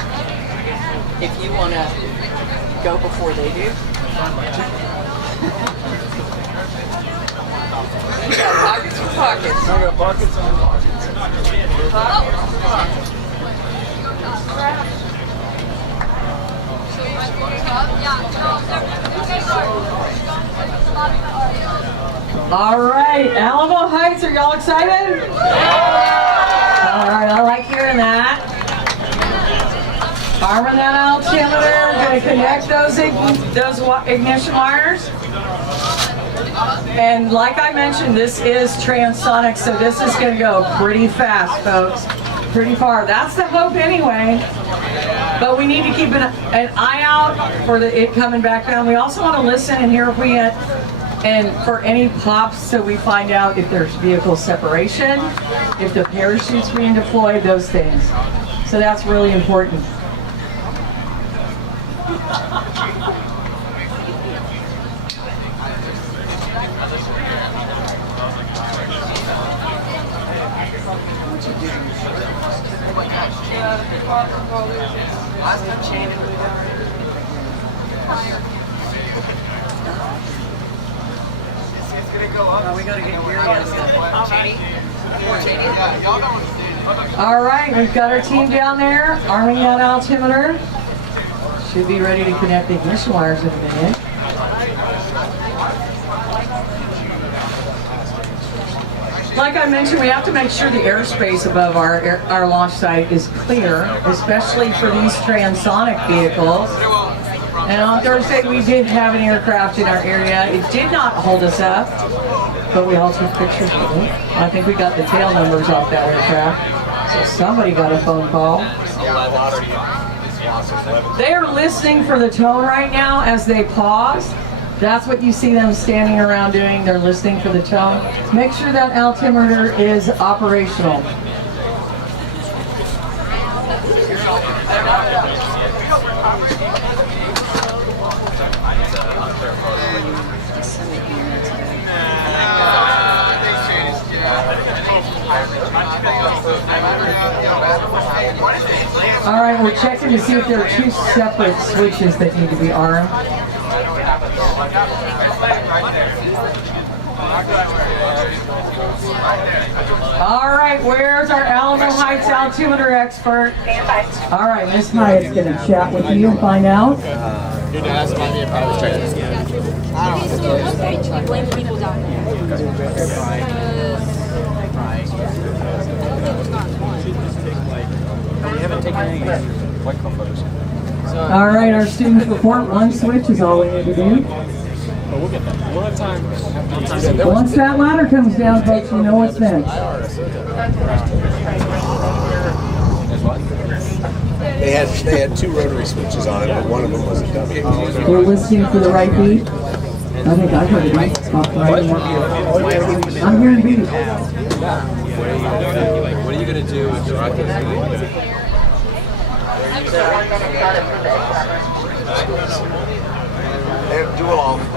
If you want to go before they do. You got pockets for pockets. I got pockets on pockets. All right, Alamo Heights, are y'all excited? All right, I like hearing that. Arming that altimeter, going to connect those ignition wires. And like I mentioned, this is transonic, so this is going to go pretty fast, folks. Pretty far. That's the hope anyway. But we need to keep an eye out for it coming back down. We also want to listen and hear if we get, and for any pops, so we find out if there's vehicle separation, if the parachute's being deployed, those things. So that's really important. We gotta get All right, we've got our team down there, arming that altimeter. Should be ready to connect the ignition wires in a minute. Like I mentioned, we have to make sure the airspace above our launch site is clear, especially for these transonic vehicles. And on Thursday, we did have an aircraft in our area. It did not hold us up, but we all took pictures with it. I think we got the tail numbers off that aircraft. So somebody got a phone call. They are listening for the tone right now as they pause. That's what you see them standing around doing. They're listening for the tone. Make sure that altimeter is operational. All right, we're checking to see if there are two separate switches that need to be armed. All right, where's our Alamo Heights altimeter expert? All right, Miss Hyatt's going to chat with you and find out. Your dad's might be a private check. You blame the people down here. We haven't taken any white club photos. All right, our students report. One switch is all we need to do. But we'll get that. We'll have time. Once that ladder comes down, folks, you know what's next. They had two rotary switches on it, but one of them was a dummy. We're listening for the right beat. I think I heard it right. I'm hearing beats. What are you going to do with the Rockets?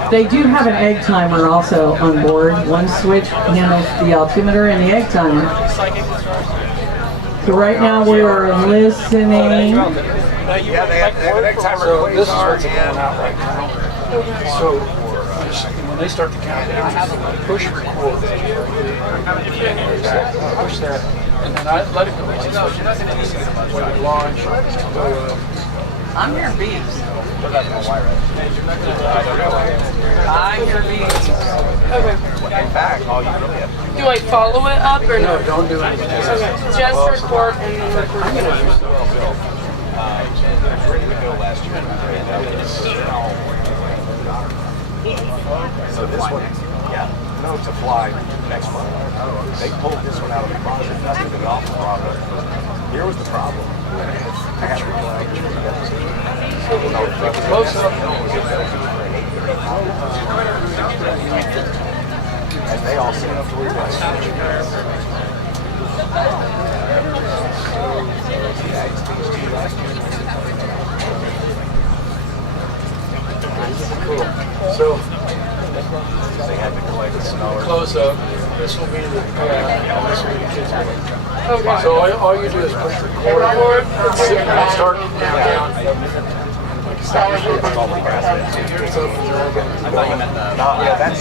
They do have an egg timer also on board. One switch handles the altimeter and the egg timer. So right now we are listening. Yeah, they have an egg timer. So this is what's going out right now. So when they start to count down, push record. Push that, and then I let it go. When it launch, I'm hearing beeps. I hear beeps. Okay. In fact, all you really have to Do I follow it up or no? No, don't do anything. Okay. Just record and then record. I'm going to use the well built. It was ready to go last year. So this one, no, to fly next month. They pulled this one out of the closet, dusted it off, and brought it up. Here was the problem. I had to realize close up. And they all set up to where Cool. So they had to collect the snow. Close up. This will be the this will be the kids' one. Okay. So all you do is push record and start down.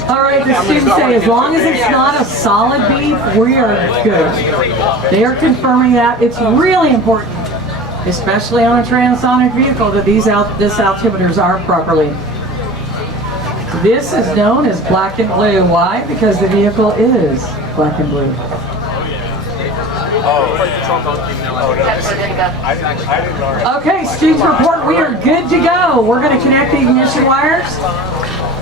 All right, the students say as long as it's not a solid beep, we are good. They are confirming that. It's really important, especially on a transonic vehicle, that this altimeters are properly. This is known as black and blue. Why? Because the vehicle is black and blue. Okay, students report we are good to go. We're going to connect the ignition wires,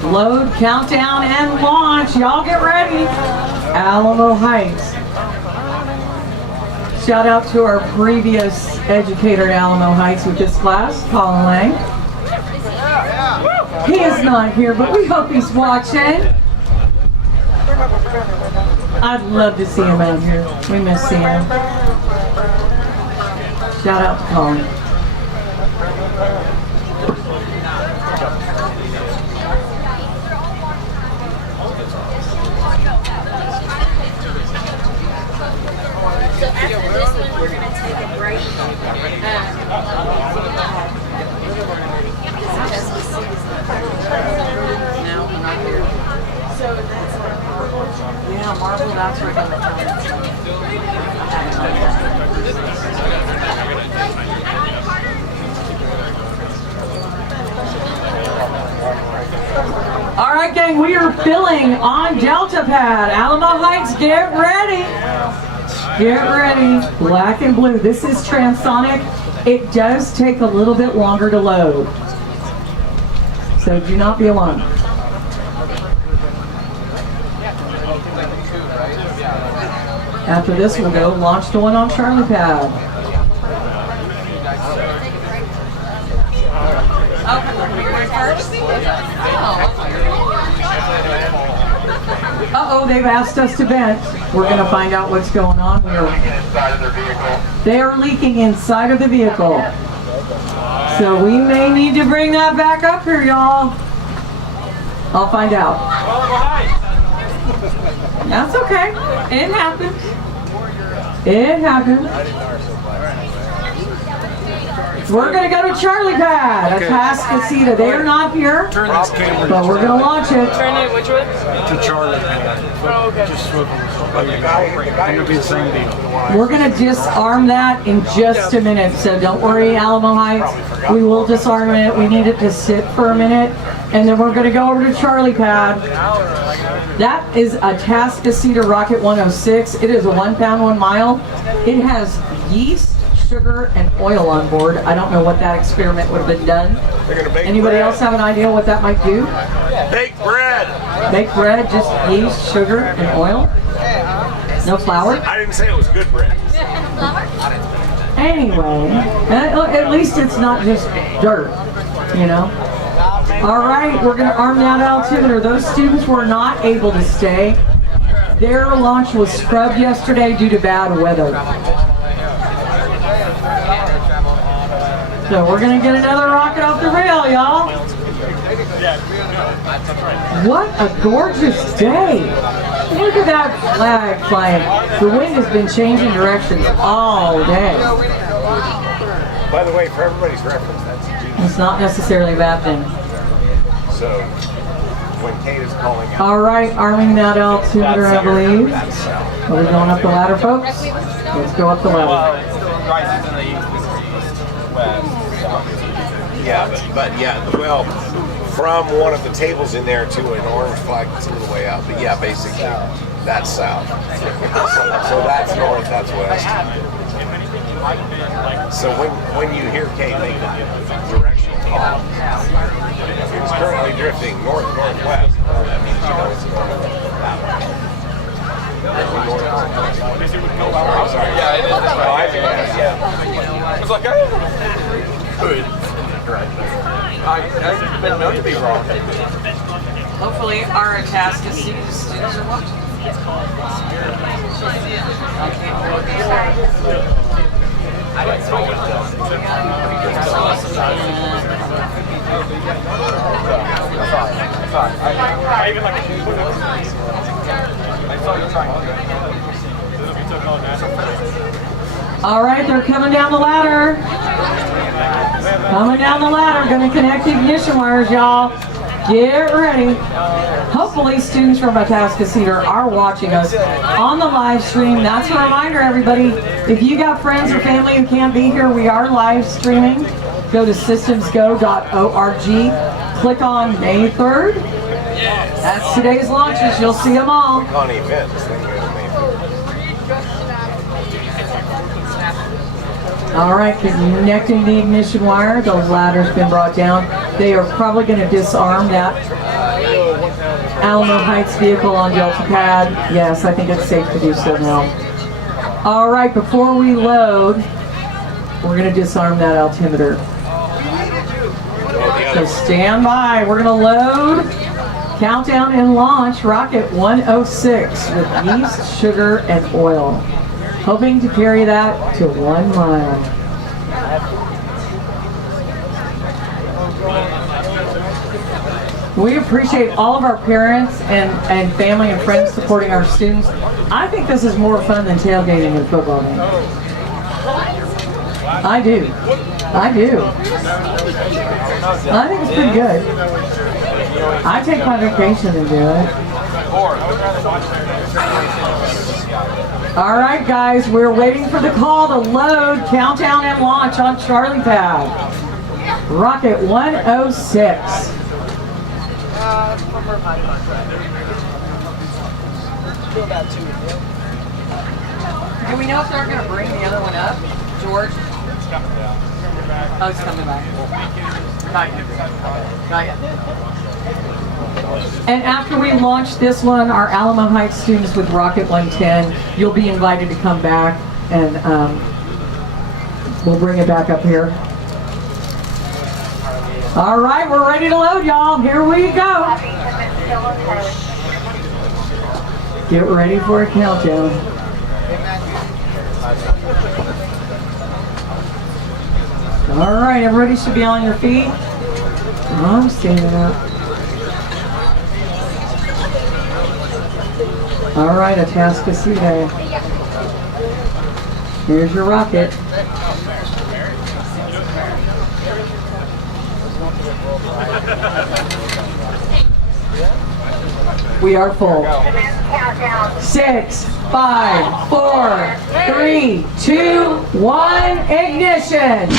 load, countdown, and launch. Y'all get ready. Alamo Heights. Shout out to our previous educator at Alamo Heights with this class, Colin Lang. He is not here, but we hope he's watching. I'd love to see him out here. We miss seeing him. Shout out to Colin. So after this one, we're going to take a break. Yeah, Marvel, that's where I'm All right, right, gang, we are filling on Delta Pad. Alamo Heights, get ready. Get ready. Black and blue. This is transonic. It does take a little bit longer to load. So do not be alarmed. After this, we'll go launch the one on Charlie Pad. Uh-oh, they've asked us to vent. We're going to find out what's going on. They are leaking inside of the vehicle. So we may need to bring that back up here, y'all. I'll find out. That's okay. It happens. It happens. We're going to go to Charlie Pad, Atascocita. They are not here, but we're going to launch it. Turn it which way? To Charlie. Oh, okay. Just swivel. It'll be the same deal. We're going to disarm that in just a minute, so don't worry, Alamo Heights. We will disarm it. We need it to sit for a minute, and then we're going to go over to Charlie Pad. That is a Atascocita Rocket 106. It is a 1 pound, 1 mile. It has yeast, sugar, and oil on board. I don't know what that experiment would have been done. Anybody else have an idea what that might do? Baked bread. Baked bread, just yeast, sugar, and oil? No flour? I didn't say it was good bread. Anyway, at least it's not just dirt, you know? All right, we're going to arm that altimeter. Those students were not able to stay. Their launch was scrubbed yesterday due to bad weather. So we're going to get another rocket off the rail, y'all. What a gorgeous day. Look at that flag flying. The wind has been changing directions all day. By the way, for everybody's reference, that's G. It's not necessarily a bad thing. So when Kate is calling out. All right, arming that altimeter, I believe. Are we going up the ladder, folks? Let's go up the ladder. Yeah, but well, from one of the tables in there to an orange flag that's a little way out. But yeah, basically, that's south. So that's north, that's west. So when you hear Kate make the directional call, it's currently drifting north-northwest. That means you know it's going that way. Oh, sorry. Yeah, it is. Yeah. It's like, good. I've been known to be wrong. Hopefully our Atascocita students are watching. All right, they're coming down the ladder. Coming down the ladder, going to connect the ignition wires, y'all. Get ready. Hopefully students from Atascocita are watching us on the live stream. That's a reminder, everybody. If you got friends or family who can't be here, we are live streaming. Go to systemsgo.org. Click on May 3rd. That's today's launches. You'll see them all. On events. All right, connecting the ignition wire. The ladder's been brought down. They are probably going to disarm that Alamo Heights vehicle on Delta Pad. Yes, I think it's safe to do so now. All right, before we load, we're going to disarm that altimeter. So stand by. We're going to load, countdown, and launch Rocket 106 with yeast, sugar, and oil. Hoping to carry that to 1 mile. We appreciate all of our parents and family and friends supporting our students. I think this is more fun than tailgating at a football game. I do. I do. I think it's pretty good. I take my vacation and do it. All right, guys, we're waiting for the call to load, countdown, and launch on Charlie Pad. Rocket 106. former my contract. Feel that too. Do we know if they're going to bring the other one up, George? It's coming down. Oh, it's coming back. Not yet. Not yet. And after we launch this one, our Alamo Heights students with Rocket 110, you'll be invited to come back, and we'll bring it back up here. All right, we're ready to load, y'all. Here we go. Get ready for a countdown. All right, everybody should be on your feet. I'm standing up. All right, Atascocita. Here's your rocket. We are full. 6, 5, 4, 3, 2, 1, ignition!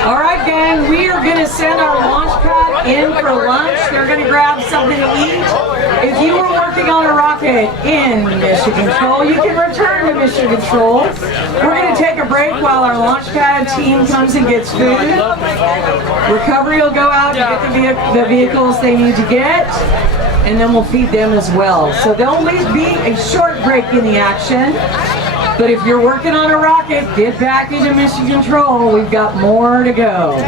All right, gang, we are going to send our launch pad in for lunch. They're going to grab something to eat. If you were working on a rocket in Mission Control, you can return to Mission Control. We're going to take a break while our launch pad team comes and gets food. Recovery will go out and get the vehicles they need to get, and then we'll feed them as well. So there'll be a short break in the action. But if you're working on a rocket, get back into Mission Control. We've got more to go.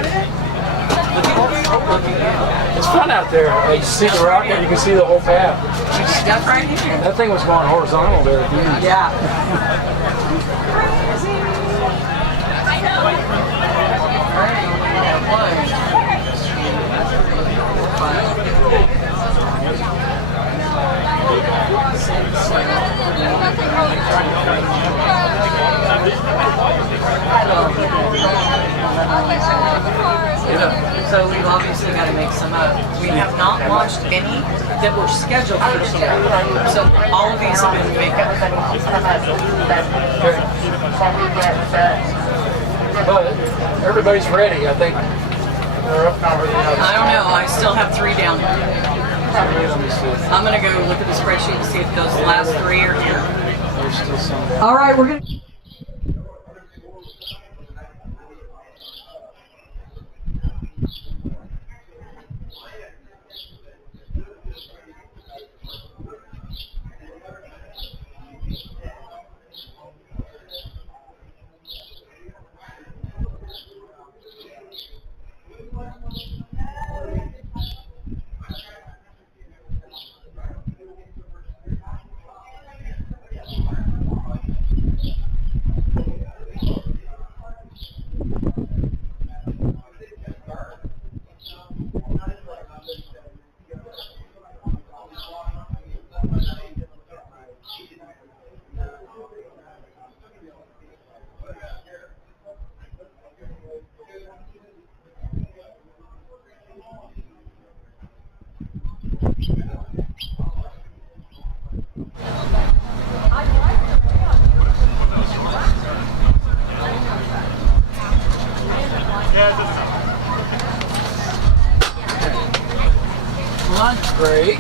It's fun out there. You see the rocket, you can see the whole path. Step right here. That thing was going horizontal there at the end. Yeah. So we've obviously got to make some up. We have not launched any that were scheduled for today. So all of these have been made up. But everybody's ready, I think. They're up now. I don't know. I still have 3 down there. I'm going to go look at the spreadsheet and see if those last 3 are here. All right, we're going to... Lunch break.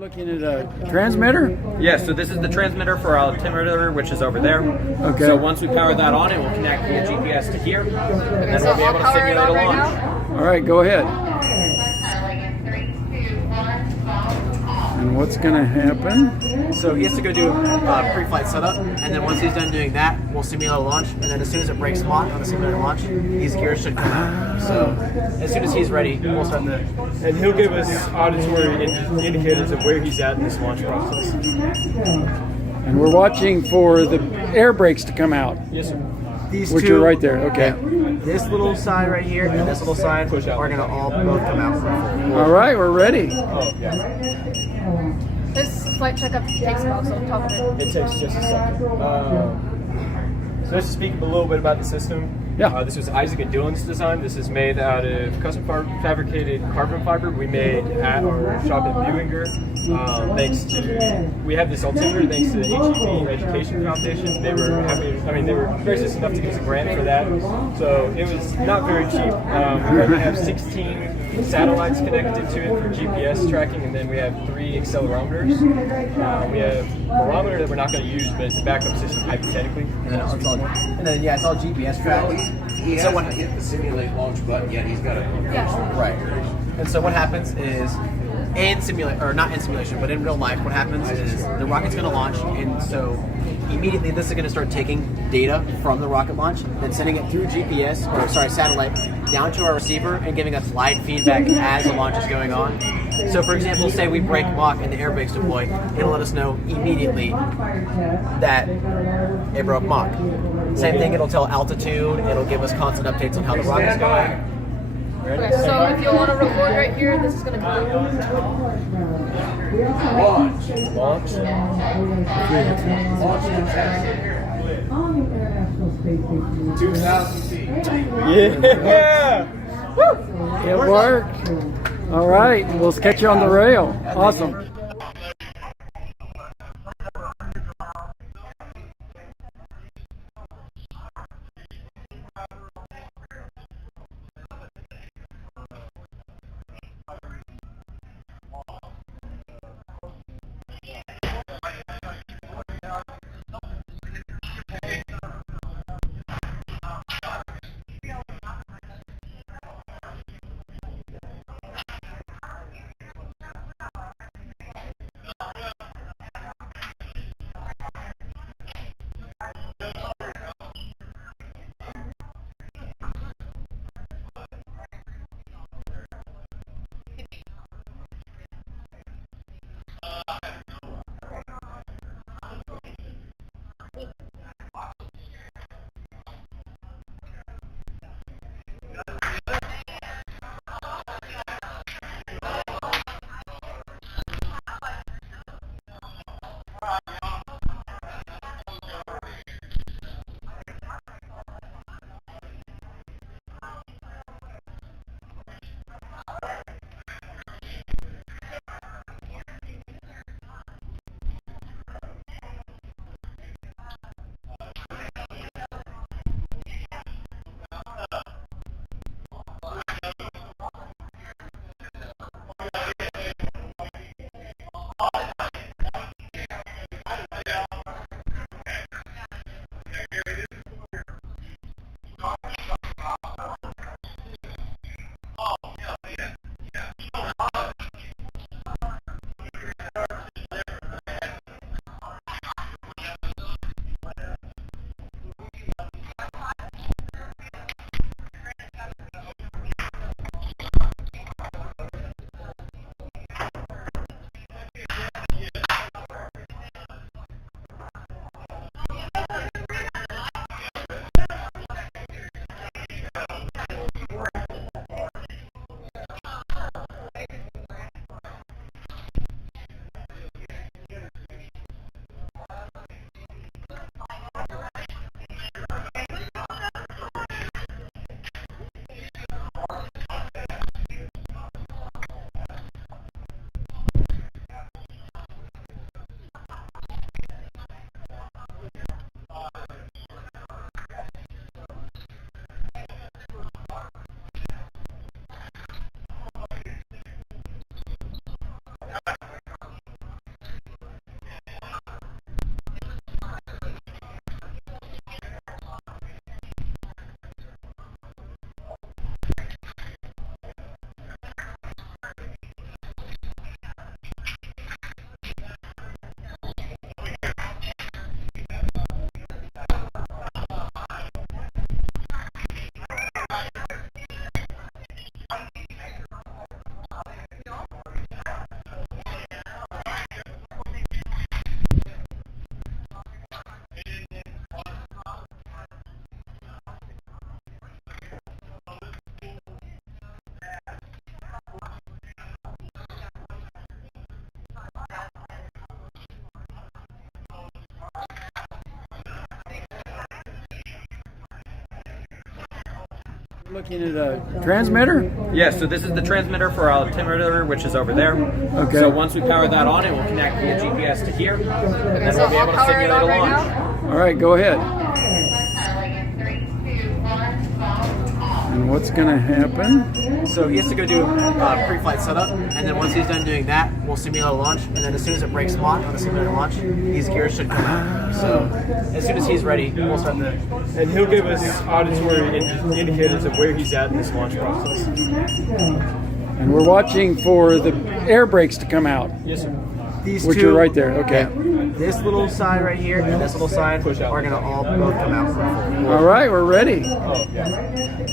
Looking at a transmitter? Yeah, so this is the transmitter for our altimeter, which is over there. Okay. So once we power that on, it will connect via GPS to here, and then we'll be able to simulate a launch. All right, go ahead. And what's going to happen? So he has to go do pre-flight setup, and then once he's done doing that, we'll simulate a launch, and then as soon as it breaks Mach on the simulated launch, these gears should come out. So as soon as he's ready, we'll start the... And he'll give us auditory indicators of where he's at in this launch process. And we're watching for the air brakes to come out. Yes, sir. These Which two, are right there, okay. Yeah, this little side right here and this little side are going to all both come out. All right, we're ready. Oh, yeah. This flight checkup takes about on top of it. It takes just a second. So just to speak a little bit about the system. Yeah. This was Isaac and Dylan's design. This is made out of custom fabricated carbon fiber we made at our shop at Buinger. Thanks to, we have this altimeter thanks to the HEB Education Foundation. They were happy, they were gracious enough to give us a grant for that. So it was not very cheap. We currently have 16 satellites connected to it for GPS tracking, and then we have 3 accelerometers. We have a barometer that we're not going to use, but it's a backup system hypothetically. And then it's all GPS tracked. He hasn't hit the simulate launch button yet. He's got to. Right. And so what happens is, in simulation, or not in simulation, but in real life, what happens is the rocket's going to launch, and so immediately this is going to start taking data from the rocket launch, then sending it through GPS, or sorry, satellite, down to our receiver and giving us live feedback as the launch is going on. So for example, say we break Mach and the air brakes deploy, it'll let us know immediately that it broke Mach. Same thing, it'll tell altitude, it'll give us constant updates on how the rocket's going. Okay, so if you want to record right here, this is going to be Launch. Launch. 2,000 feet. Yeah! It worked. All right, we'll catch you on the rail. Awesome. Looking at a transmitter? Yeah, so this is the transmitter for our altimeter, which is over there. Okay. So once we power that on, it will connect via GPS to here, and then we'll be able to simulate a launch. All right, go ahead. And what's going to happen? So he has to go do pre-flight setup, and then once he's done doing that, we'll simulate a launch, and then as soon as it breaks Mach on the simulated launch, these gears should come out. So as soon as he's ready, we'll start the... And he'll give us auditory indicators of where he's at in this launch process. And we're watching for the air brakes to come out. Yes, sir. These Which two, are right there, okay. Yeah. This little side right here and this little side are going to all both come out. All right, we're ready. Oh, yeah.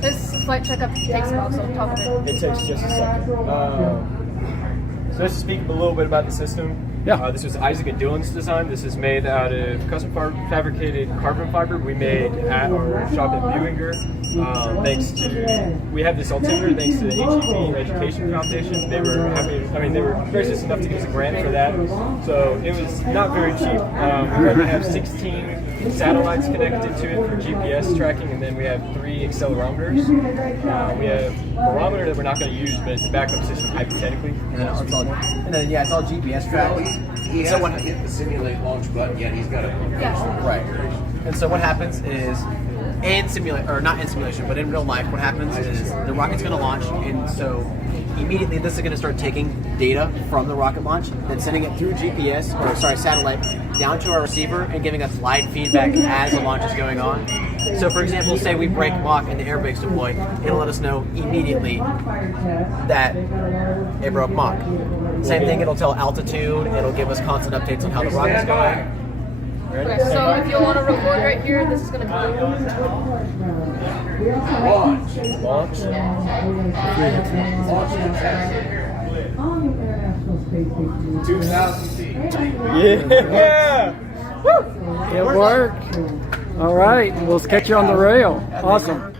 This flight checkup takes most of top of it. It takes just a second. So let's speak a little bit about the system. Yeah. This was Isaac and Dylan's design. This is made out of custom fabricated carbon fiber we made at our shop in Buinger. Thanks to, we have this altimeter thanks to the HEB Education Foundation. They were happy, they were gracious enough to give us a grant for that. So it was not very cheap. We currently have 16 satellites connected to it for GPS tracking, and then we have 3 accelerometers. We have a barometer that we're not going to use, but it's a backup system hypothetically. And then it's all GPS tracked. He hasn't hit the simulate launch button yet. He's got to Right. And so what happens is, not in simulation, but in real life, what happens is the rocket's going to launch, and so immediately this is going to start taking data from the rocket launch, then sending it through satellite, down to our receiver and giving us live feedback as the launch is going on. So for example, say we break Mach and the air brakes deploy, it'll let us know immediately that it broke Mach. Same thing, it'll tell altitude, it'll give us constant updates on how the rocket's going. Okay, so if you want to record right here, this is going to come. Launch. Launch. Launch and test. 2,000 feet. Yeah! Woo! It worked. All right, we'll catch you on the rail. Awesome.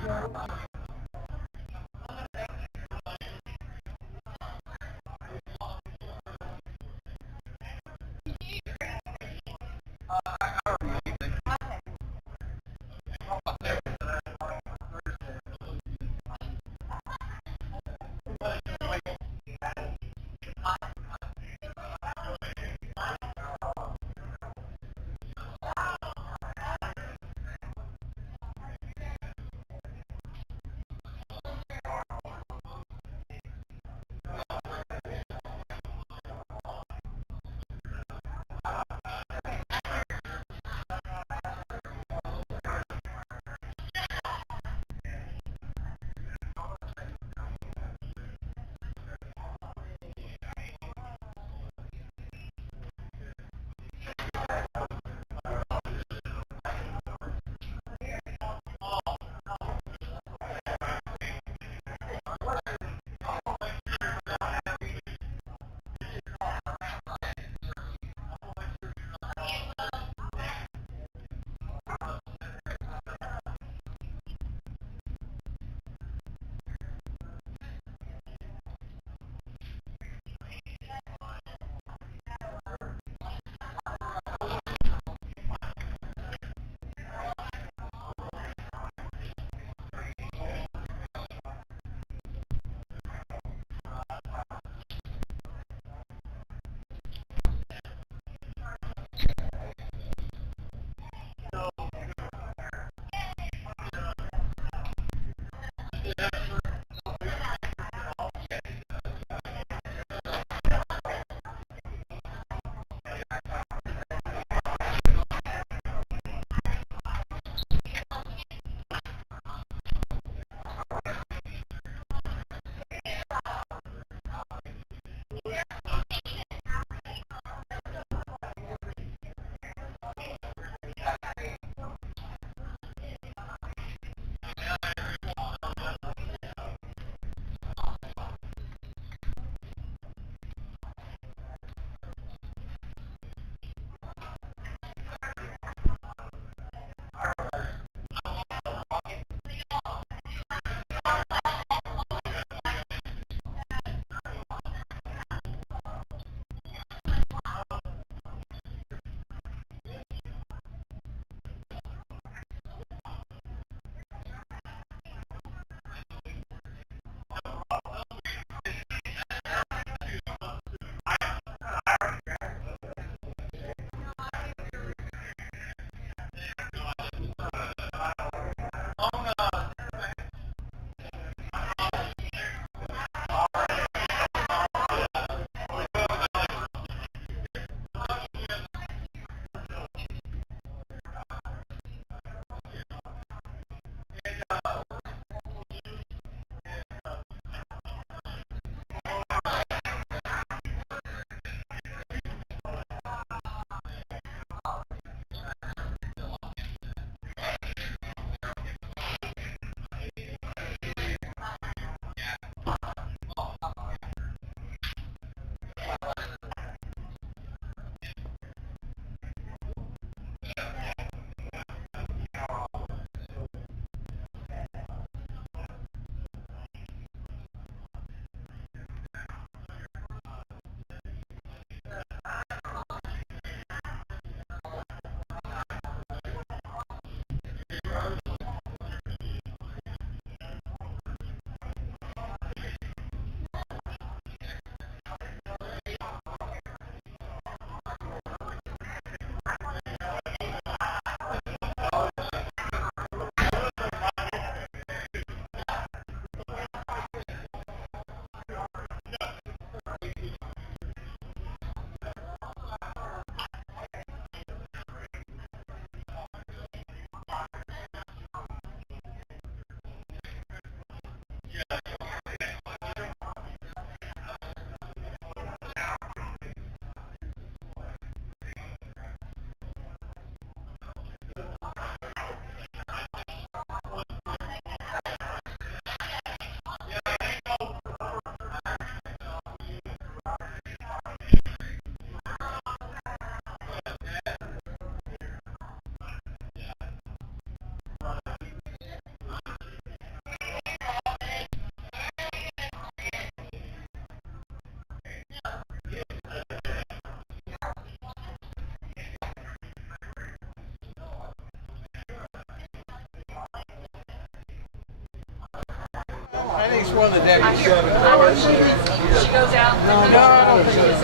I think it's one of the W7. She goes out. No, I don't think it's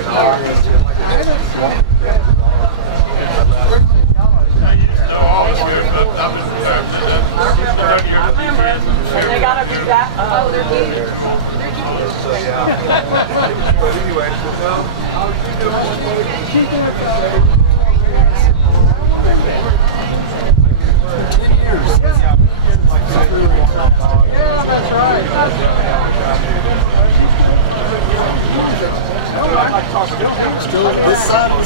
And they gotta be that. Oh, they're huge. But anyway, so now, how are you doing? Yeah, that's right. Still this side of the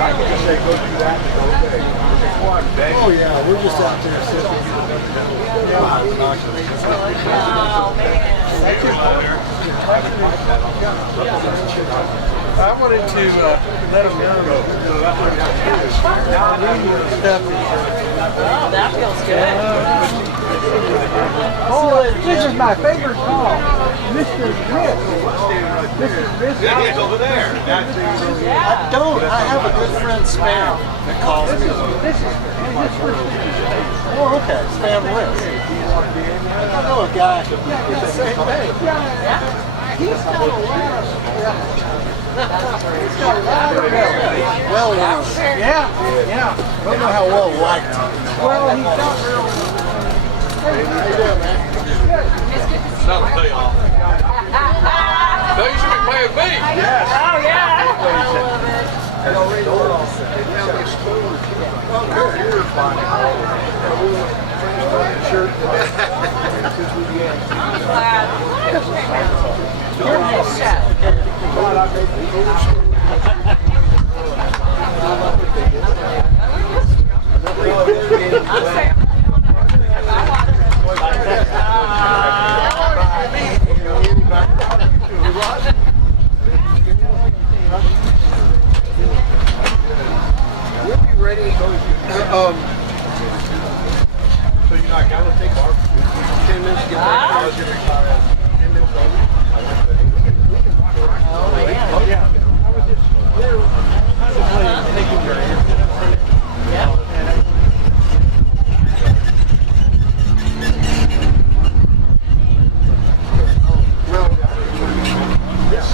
I can just say go do that and go, okay. Oh yeah, we're just out there sitting. I wanted to let them know. Oh, that feels good. Oh, this is my favorite call, Mr. Risk. Mr. Risk. He's over there. I don't. I have a good friend, Spam, that calls me. Oh, okay. Spam Risk. I know a guy with the same name. He's got a lot of... He's got a lot of well, yeah. I don't know how well liked. Well, he's not real. Hey, how you doing, man? Good. Not a payoff. No, you should be paying me. Yes. Oh, yeah. I love it. Oh, good. You're fine. Shirt. I'm glad. You're all set. We'll be ready. So you're not going to take our 10 minutes to get back? 10 minutes over? Oh, yeah. I was just taking your answer. Yeah. Well, yes.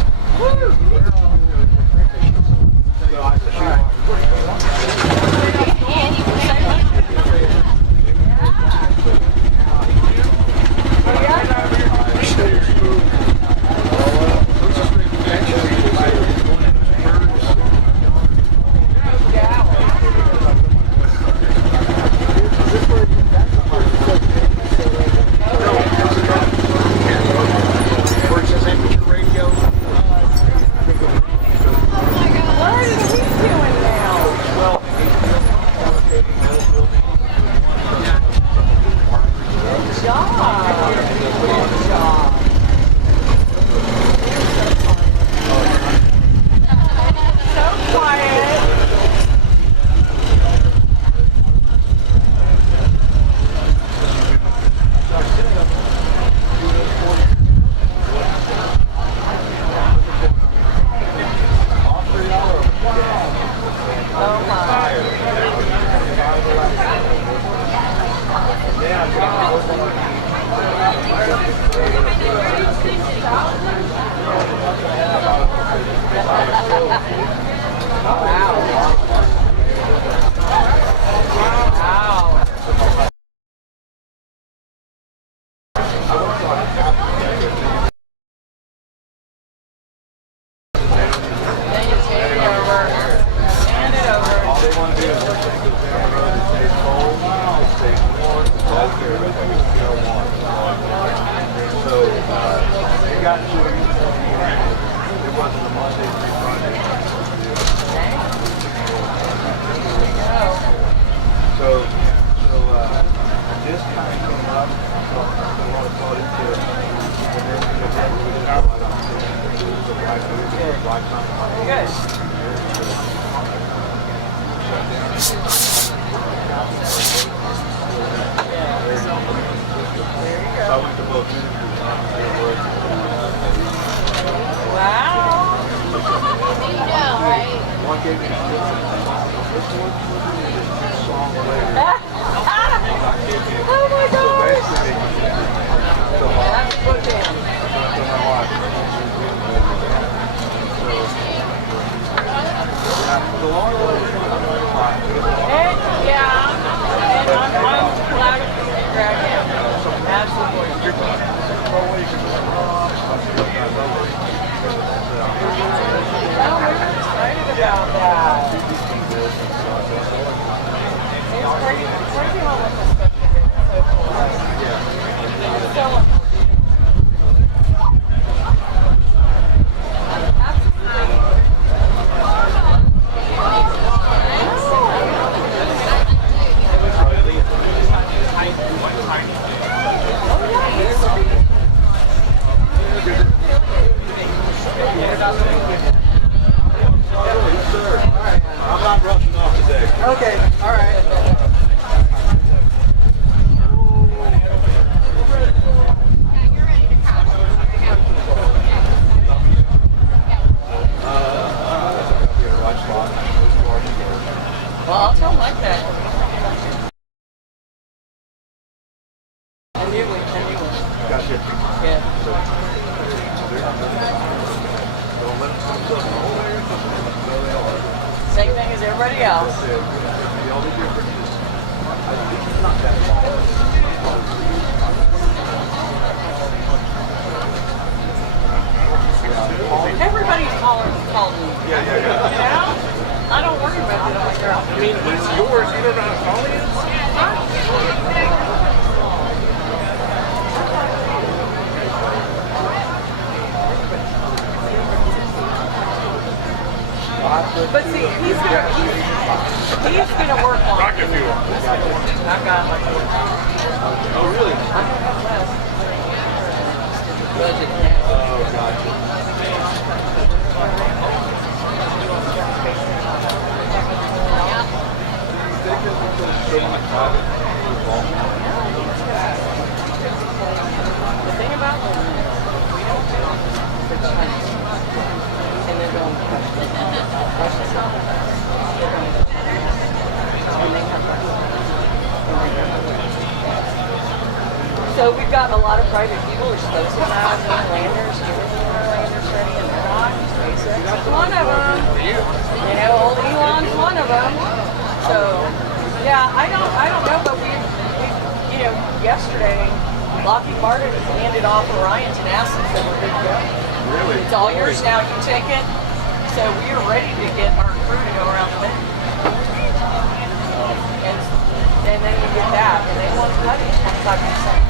went to both interviews. Wow. One gave me Oh my gosh. That's put down. Yeah. And I'm glad to grab him. Absolutely. Oh, we're excited about that. It's crazy how much this stuff is so cool. It's so much. I'm not rushing off today. Okay, all right. Well, I'll tell Mike that. I knew it. Gotcha. Yeah. Same thing as everybody else. The only difference is it's not that long. Everybody's calling me. Yeah. You know? I don't worry about it. I'm like, girl. I mean, it's yours. You don't know how tall he is? But see, he's gonna work on Rocket fuel. I've got like Oh, really? I have less budget now. Oh, gotcha. The thing about them, we don't do it for China. And they're going to Russia. They're going to and they have So we've got a lot of private people who are supposed to have landers, everything in our landers ready, and they're not. SpaceX is one of them. You know, old Elon's one of them. So, yeah, I don't know, but we you know, yesterday, Lockheed Martin handed off Orion to NASA and said we're good to go. Really? It's all yours now. You take it. So we are ready to get our crew to go around the moon. And then we get that, and they want to cut it 25%.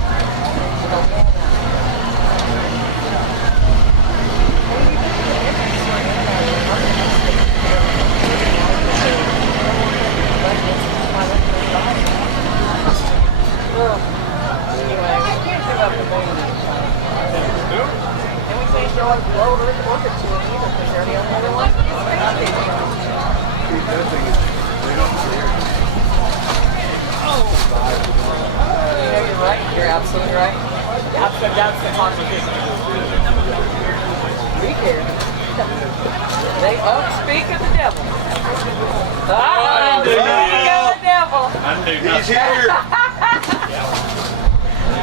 Anyway, we can't give up the moon. And we can't throw a low Earth orbit to them either because they're the only other ones. You know, you're right. You're absolutely right. That's the toxicity. We care. Speak of the devil. Speak of the devil. He's here.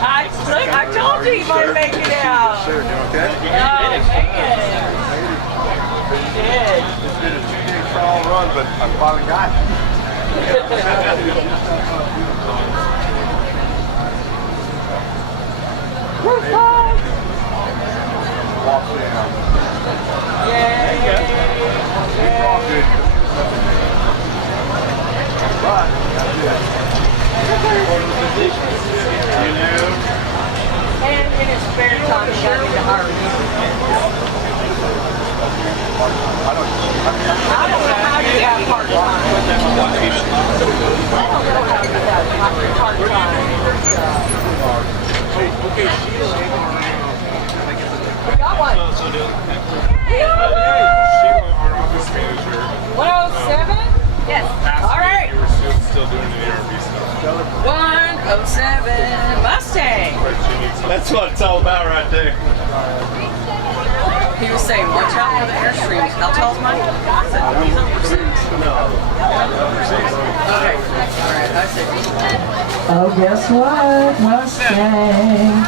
I told you he might make it out. Sure, you okay? Oh, man. He did. It's been a 2-day trial run, but I finally got it. Walk down. Yay. It's all good. But, that's it. You know? And in his spare time, he got me to hire me. I don't know how you have part-time. I don't know how you have part-time. We got one. We got Our office manager. 107? Yes. All right. You were still doing the ERB stuff. 1 07 Mustang. That's what it's all about right there. He was saying, watch out for the Airstreams. How tall is Mike? I said, he's over 6. No. Okay. All right, I said. Oh, guess what? Mustang.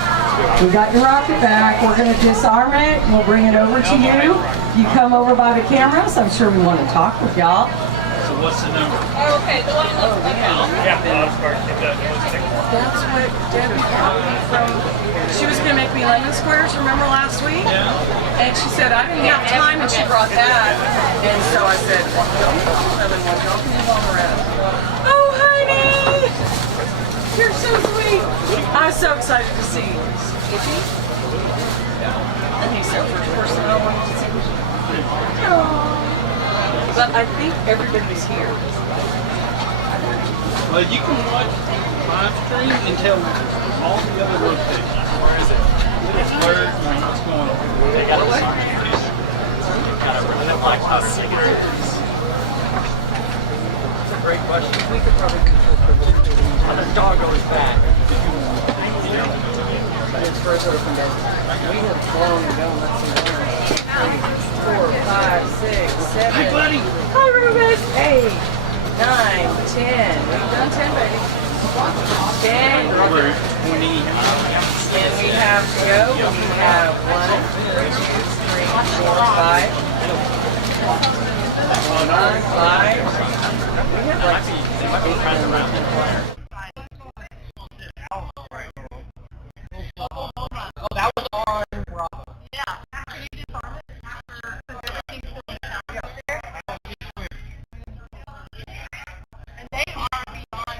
We got your rocket back. We're going to disarm it. We'll bring it over to you. You come over by the cameras. I'm sure we want to talk with y'all. So what's the number? Oh, okay, the one Oh, yeah. That's what Debbie got me from. She was going to make me lemon squares, remember last week? Yeah. And she said, I didn't have time, and she brought that. And so I said, well, lemon one, y'all can use all the rest. Oh, honey! You're so sweet. I'm so excited to see you. Skippy? And he's the first person I wanted to see. Oh. But I think everybody's here. Well, you can watch live stream until all the other locations. Where is it? It's where what's going on. They got a got a really like how sick it is. That's a great question. We could probably control on the doggo's back. It's first open day. We have flown and gone up and down. 3, 4, 5, 6, 7. Hi, buddy. Hi, Rubens. 8, 9, 10. We've done 10, baby. 10. And we have to go. We have 1, 2, 3, 4, 5. 1, 5. We have like 8. Oh, that was on Rob. Yeah. After you disarm it, after everything's going down there, and they are beyond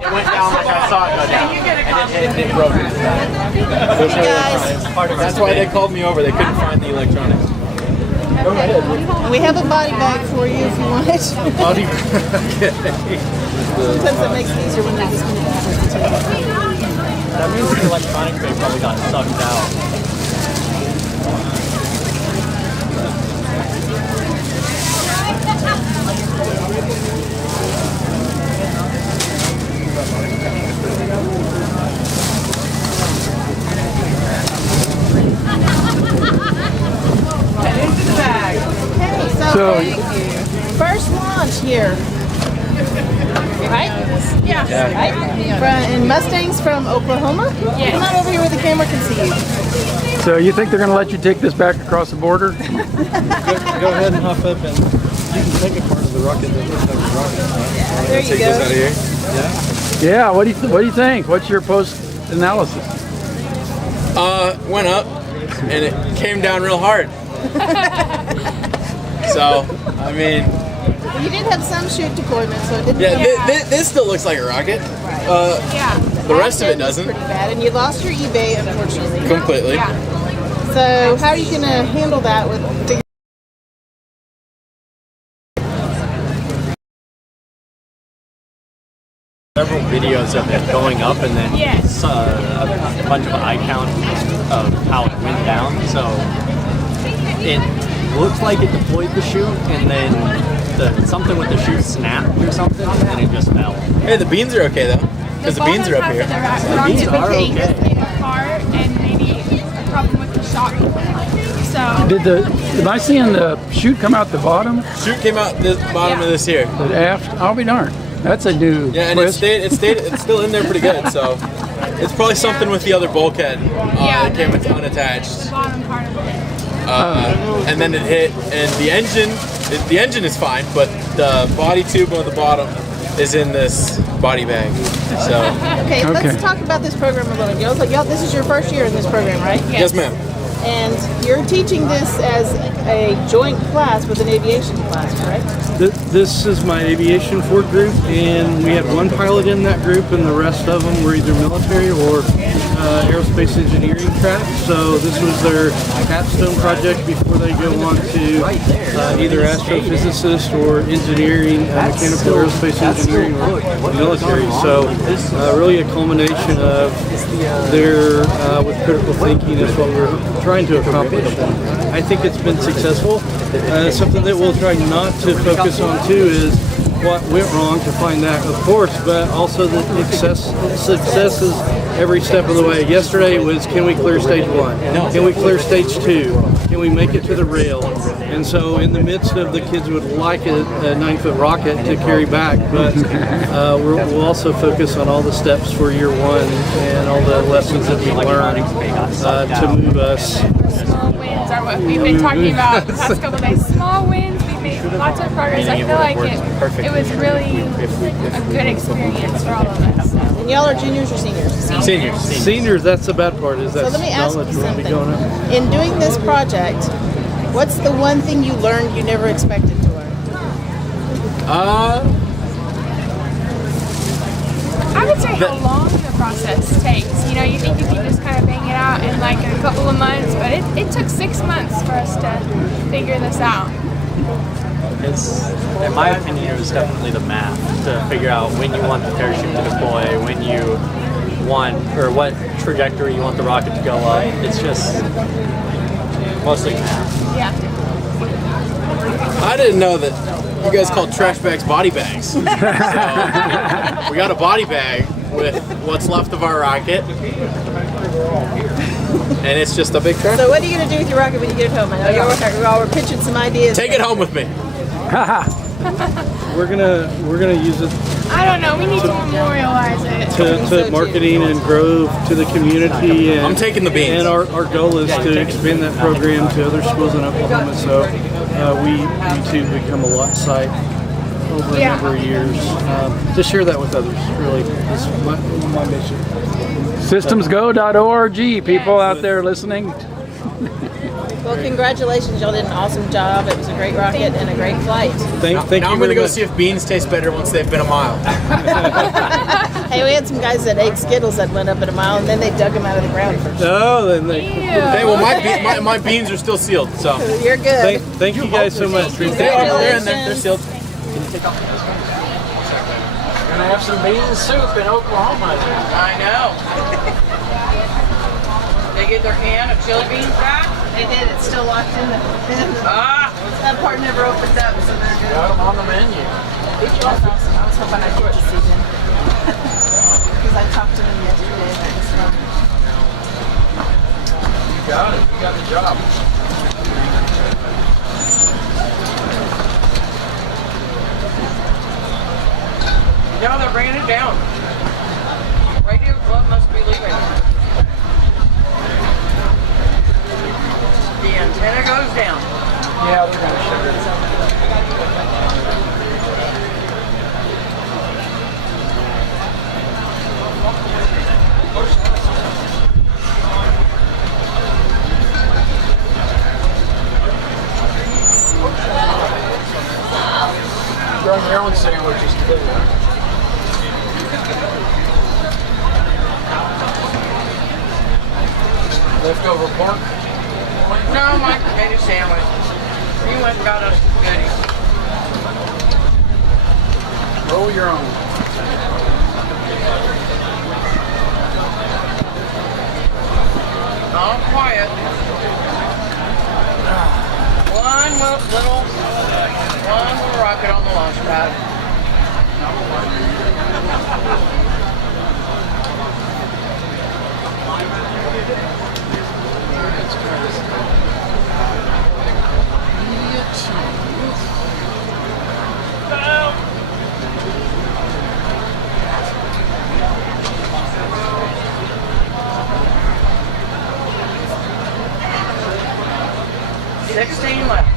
It went down like I saw it go down. And it broke it. That's why they called me over. They couldn't find the electronics. Go ahead. And we have a body bag for you if you want it. Body bag. Sometimes it makes it easier when they're just going to That means the electronics bay probably got sucked out. into the bag. Okay, so first launch here. Right? Yeah. Right? And Mustangs from Oklahoma? Yes. Come on over here where the camera can see you. So you think they're going to let you take this back across the border? Go ahead and hop up and you can take a part of the rocket that looks like a rocket. There you take go. this out of here. Yeah. Yeah. What do you think? What's your post analysis? Went up and it came down real hard. So, I mean, You did have some chute deployment, so it didn't. this still looks like a rocket. The rest of it doesn't. Pretty bad, and you lost your eBay, unfortunately. Completely. Yeah. So how are you going to handle that with? Several videos of it going up and then a bunch of eye count of how it went down. So it looks like it deployed the chute and then something with the chute snapped or something and it just fell. Hey, the beans are okay though, because the beans are up here. The beans are okay. Apart and maybe a problem with the shock. So Am I seeing the chute come out the bottom? Chute came out the bottom of this here. The aft? I'll be darned. That's a new Yeah, and twist. it's still in there pretty good. So it's probably something with the other bulkhead that came unattached. the bottom part of it. And then it hit, and the engine is fine, but the body tube on the bottom is in this body bag. So Okay, let's talk about this program a little. Y'all, this is your first year in this program, right? Yes, ma'am. And you're teaching this as a joint class with an aviation class, correct? This is my aviation Ford group, and we have one pilot in that group, and the rest of them were either military or aerospace engineering track. So this was their capstone project before they go on to either astrophysicist or engineering, mechanical aerospace engineering or military. So really a culmination of their with critical thinking is what we're trying to accomplish. I think it's been successful. Something that we'll try not to focus on too is what went wrong to find that, of course, but also the success is every step of the way. Yesterday it was, can we clear stage 1? Can we clear stage 2? Can we make it to the rail? And so in the midst of the kids would like a 9-foot rocket to carry back, but we'll also focus on all the steps for year 1 and all the lessons that we learned to move us. Small wins are what we've been talking about the past couple of days. Small wins, we've made lots of progress. I feel like it was really a good experience for all of us. And y'all are juniors or seniors? Seniors, that's the bad part, is that So let me ask you knowledge will be something. going up. In doing this project, what's the one thing you learned you never expected to learn? I would say how long the process takes. You know, you think you can just kind of bang it out in like a couple of months, but it took 6 months for us to figure this out. In my opinion, it was definitely the math to figure out when you want the parachute to deploy, when you want, or what trajectory you want the rocket to go up. It's just mostly math. Yeah. I didn't know that you guys called trash bags body bags. So we got a body bag with what's left of our rocket, and it's just a big trash. So what are you going to do with your rocket when you get it home? I know y'all were pitching some ideas. Take it home with me. We're gonna use it I don't know, we need to memorialize it. to marketing and grow to the community. And I'm taking the beans. And our goal is to expand that program to other schools in Oklahoma. So we too become a lot site over a number of years. To share that with others, really, is my mission. Systemsgo.org, people out there listening. Well, congratulations. Y'all did an awesome job. It was a great rocket and a great flight. Thank you. I'm going to go see if beans taste better once they've been a mile. Hey, we had some guys that ate Skittles that went up at a mile, and then they dug them out of the ground first. Oh, then they. Hey, well, my beans are still sealed, so. You're good. Thank you guys so much. They're in there. They're sealed. Can you take off? Gonna have some bean soup in Oklahoma. I know. They get their can of chili beans back? They did. It's still locked in the. That part never opens up, so they're good. Got them on the menu. That's awesome. I was hoping I'd get to see them. Because I talked to them yesterday. You got it. You got the job. No, they're bringing it down. Radio Club must be leaving. The antenna goes down. Yeah, they're gonna shut it. Bring your own sandwiches today. Leftover pork? No, Mike made a sandwich. He went and got us goodies. Roll your own. All quiet. One little rocket on the launch pad. $16 left.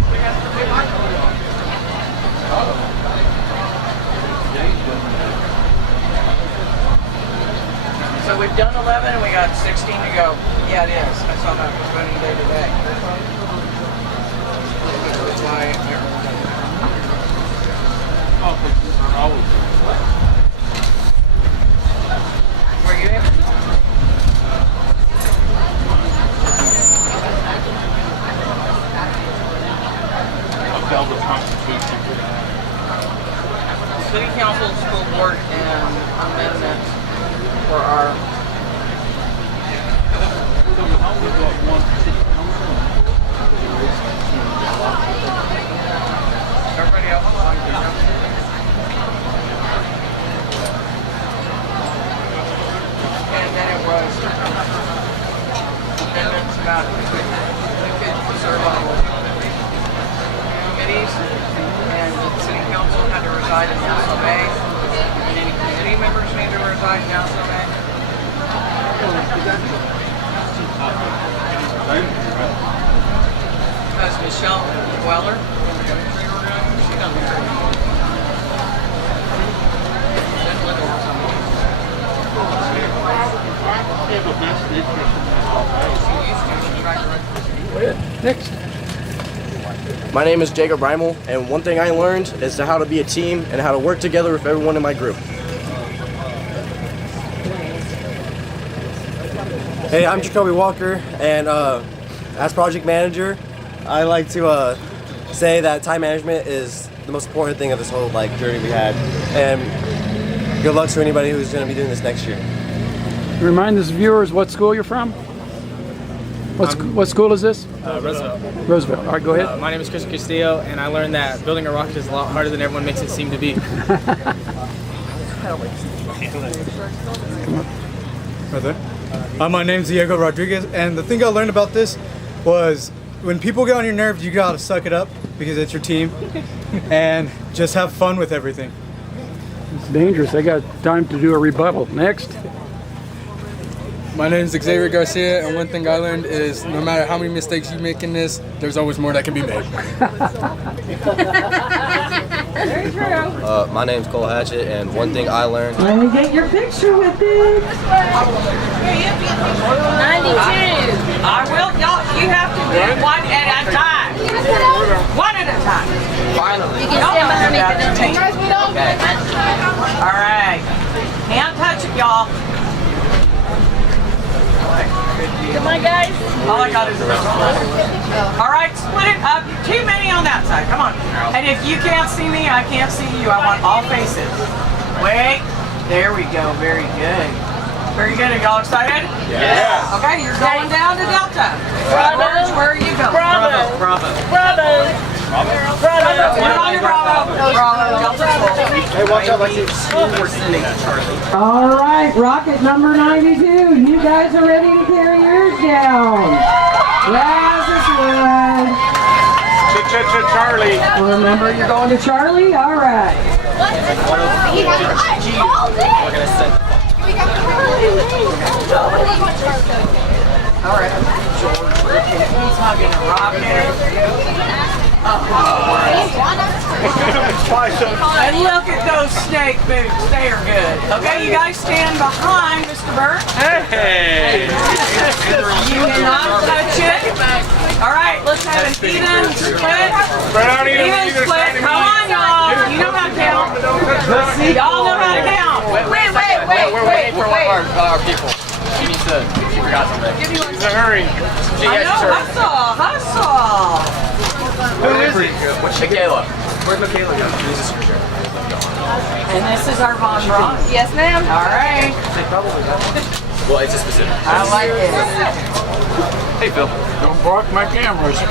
So we've done 11 and we got 16 to go. Yeah, it is. I saw that was running day today. Were you in? City Council, School Board, and amendment for our everybody else. And then it was amendments about who could serve on committees, and the City Council had to reside in Nassau Bay, and any committee members need to reside in Nassau Bay. That's Michelle Weller. She doesn't Next. My name is Jacob Reimel, and one thing I learned is how to be a team and how to work together with everyone in my group. Hey, I'm Jacoby Walker, and as project manager, I like to say that time management is the most important thing of this whole journey we had. And good luck to anybody who's going to be doing this next year. Remind the viewers what school you're from. What school is this? Roosevelt. Roosevelt. All right, go ahead. My name is Chris Castillo, and I learned that building a rocket is a lot harder than everyone makes it seem to be. Come on. Right there. My name's Diego Rodriguez, and the thing I learned about this was when people get on your nerves, you gotta suck it up because it's your team, and just have fun with everything. It's dangerous. They got time to do a rebuttal. Next. My name is Xavier Garcia, and one thing I learned is no matter how many mistakes you make in this, there's always more that can be made. Very true. My name's Cole Hatchett, and one thing I learned. Let me get your picture with it. 92. I will. Y'all, you have to do one at a time. One at a time. Finally. You can stand behind me for the team. Okay. All right. Can't touch it, y'all. Come on, guys. All I got is this. All right, split it up. Too many on that side. Come on. And if you can't see me, I can't see you. I want all faces. Wait. There we go. Very good. Very good. Are y'all excited? Yes. Okay, you're going down to Delta. Bravo. Where are you going? Bravo. Bravo. Bravo. Bravo. Put it on your Bravo. Bravo. Delta's full. Hey, watch out! We're sending Charlie. All right, rocket number 92. You guys are ready to carry yours down. Yes, it's good. Charlie. Remember, you're going to Charlie? All right. All right. He's hugging a rocket. And look at those snake boots. They are good. Okay, you guys stand behind Mr. Burt. Hey! You cannot touch it. All right, let's have an even split. Even split. Come on, y'all. You know how to count. Y'all know how to count. We're waiting for one of our people. She needs to. She forgot something. It's a hurry. I know, hustle. Who is it? Michaela. Where's Michaela go? And this is our Von Braun. Yes, ma'am. All right. Well, it's a specific. I like it. Hey, Phil. Don't block my cameras.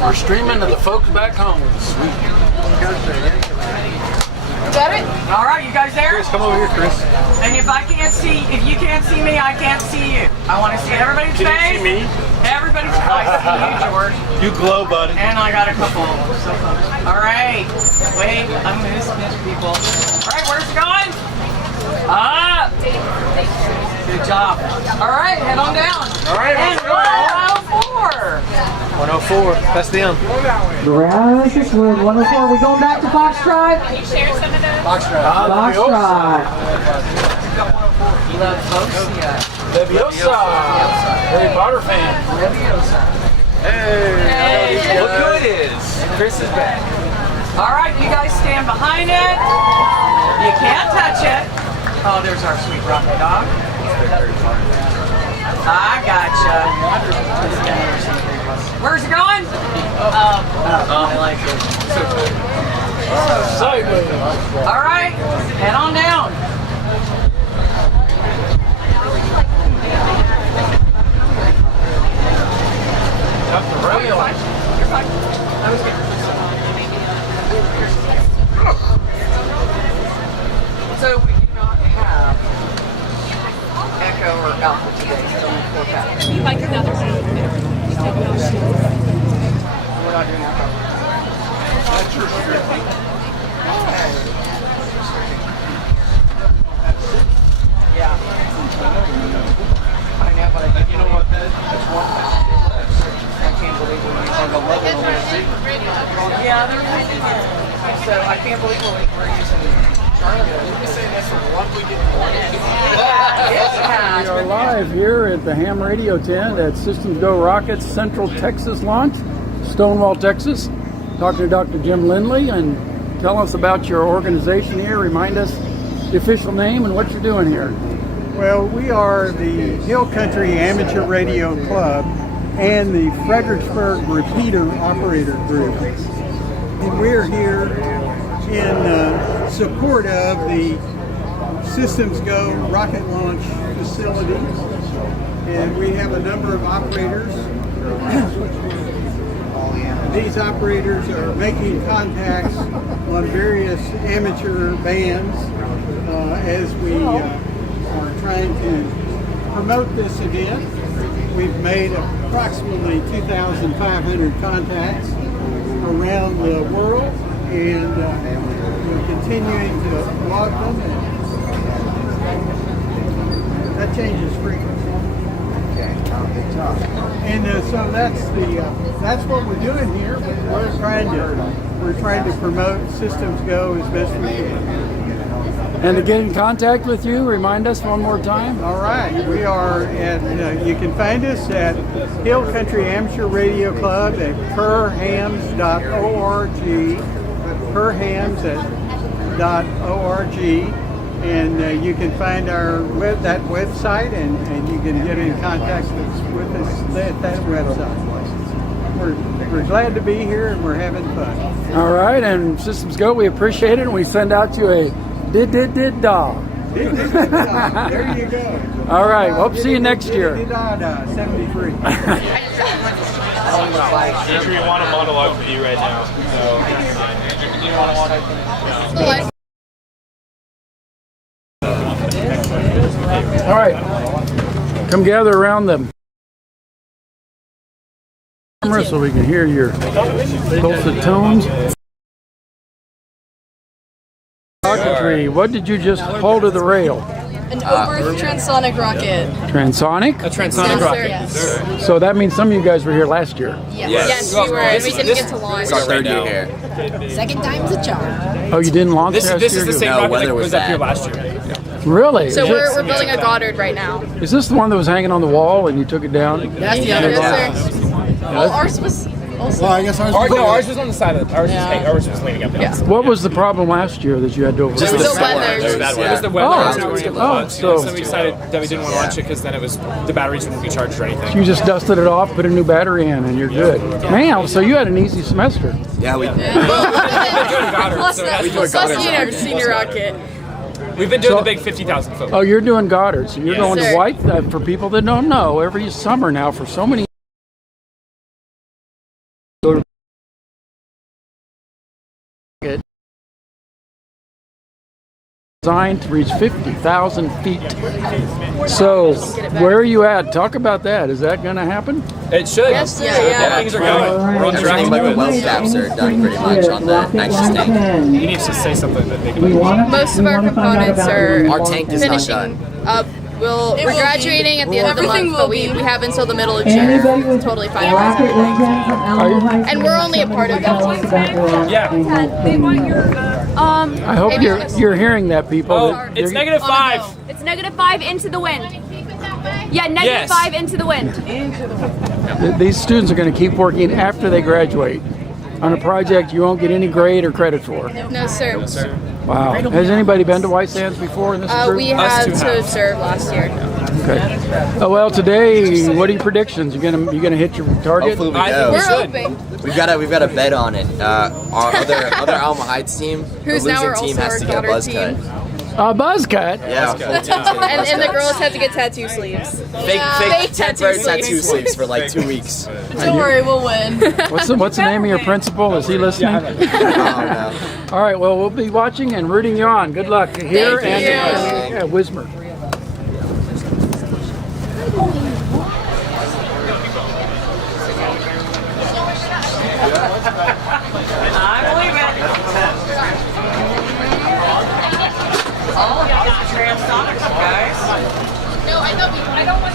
We're streaming to the folks back home. Got it? All right, you guys there? Chris, come over here, Chris. And if you can't see me, I can't see you. I want to see everybody's face. Can you see me? Everybody's face. I see you, George. You glow, buddy. And I got a couple. All right. Wait, I'm going to miss people. All right, where's it going? Up. Good job. All right, head on down. All right, and 104. 104. That's them. Yes, it's good. 104. We going back to Fox Drive? Can you share some of those? Fox Drive. Leviosa. Harry Potter fan. Leviosa. Hey. Look who it is. Chris is back. All right, you guys stand behind it. You can't touch it. Oh, there's our sweet rocket dog. I gotcha. Where's it going? I like it. All right, head on down. You're fine. That was good. So we do not have Echo or Alpha today. It's only 4 packs. You like another one? We're not doing Echo. That's your stripping. Yeah. I know, but you know what? That's 1 pack. I can't believe we have 11 on this. Yeah, they're really good. So I can't believe we're using We are live here at the ham radio tent at Systems Go Rockets Central Texas launch, Stonewall, Texas. Talking to Dr. Jim Lindley and tell us about your organization here. Remind us the official name and what you're doing here. Well, we are the Hill Country Amateur Radio Club and the Fredericksburg Repeater Operator Group. And we're here in support of the Systems Go rocket launch facility. And we have a number of operators. These operators are making contacts on various amateur bands as we are trying to promote this event. We've made approximately 2,500 contacts around the world, and we're continuing to log them. And that changes frequency. And so that's what we're doing here. We're trying to promote Systems Go as best we can. And to get in contact with you, remind us one more time. All right, we are at, you can find us at Hill Country Amateur Radio Club at perhams.org, perhams.org, and you can find that website, and you can get in contact with us at that website. We're glad to be here, and we're having fun. All right, and Systems Go, we appreciate it, and we send out you a did-did-did-da. There you go. All right, hope to see you next year. 73. Andrew, you want a monologue for you right now. All right, come gather around the camera so we can hear your dulcet tones. Rocketry, what did you just hold to the rail? An over transonic rocket. Transonic? A transonic rocket. Yes. So that means some of you guys were here last year. Yes, we were, and we didn't get to launch. It's our third year here. Second time's a charm. Oh, you didn't launch last year? This is the same rocket that was up here last year. Really? So we're building a Goddard right now. Is this the one that was hanging on the wall and you took it down? That's the other one. Yes, sir. Well, ours was also. Well, I guess ours was on the side of it. Ours was leaning up. Yeah. What was the problem last year that you had to overcome? Just the weather. It was the weather. So we decided that we didn't want to launch it because then the batteries wouldn't be charged or anything. So you just dusted it off, put a new battery in, and you're good. Man, so you had an easy semester. Yeah, we did. Plus the senior rocket. We've been doing the big 50,000 foot. Oh, you're doing Goddard. So you're going sir. to White. For people that don't know, every summer now for so many designed to reach 50,000 feet. So where are you at? Talk about that. Is that going to happen? It should. Yes, sir. Yeah. Things are going. Everything but the well caps are done pretty much on the next tank. He needs to say something that they can. Most of our components are Our tank is not finishing done. up. We're graduating at the end of the month, but we have until the middle of June. Anybody with Totally fine. rocket engine from Alamo High School? And we're only a part of that. Tell us about your Yeah. They want your. I hope you're hearing that, people. Oh, it's -5. It's -5 into the wind. Yeah, -5 into the wind. These students are going to keep working after they graduate on a project you won't get any grade or credit for. No, sir. Wow. Has anybody been to White Sands before in this group? We had to serve last year. Okay. Oh, well, today, what are your predictions? You gonna hit your target? Hopefully we I do. think we We're should. hoping. We've got a bet on it. Our other Alma Heights team, Who's the now losing our team also has to our get a Goddard buzz team. cut. A buzz cut? Yeah, full team's getting a buzz And the cut. girls have to get tattoo sleeves. Fake temporary tattoo sleeves. sleeves for like 2 weeks. Don't worry, we'll win. What's the name of your principal? Is he listening? All right, well, we'll be watching and rooting you on. Good luck here Thank you. and Wismar. I believe it. Oh, y'all got transonics, guys. No, I don't want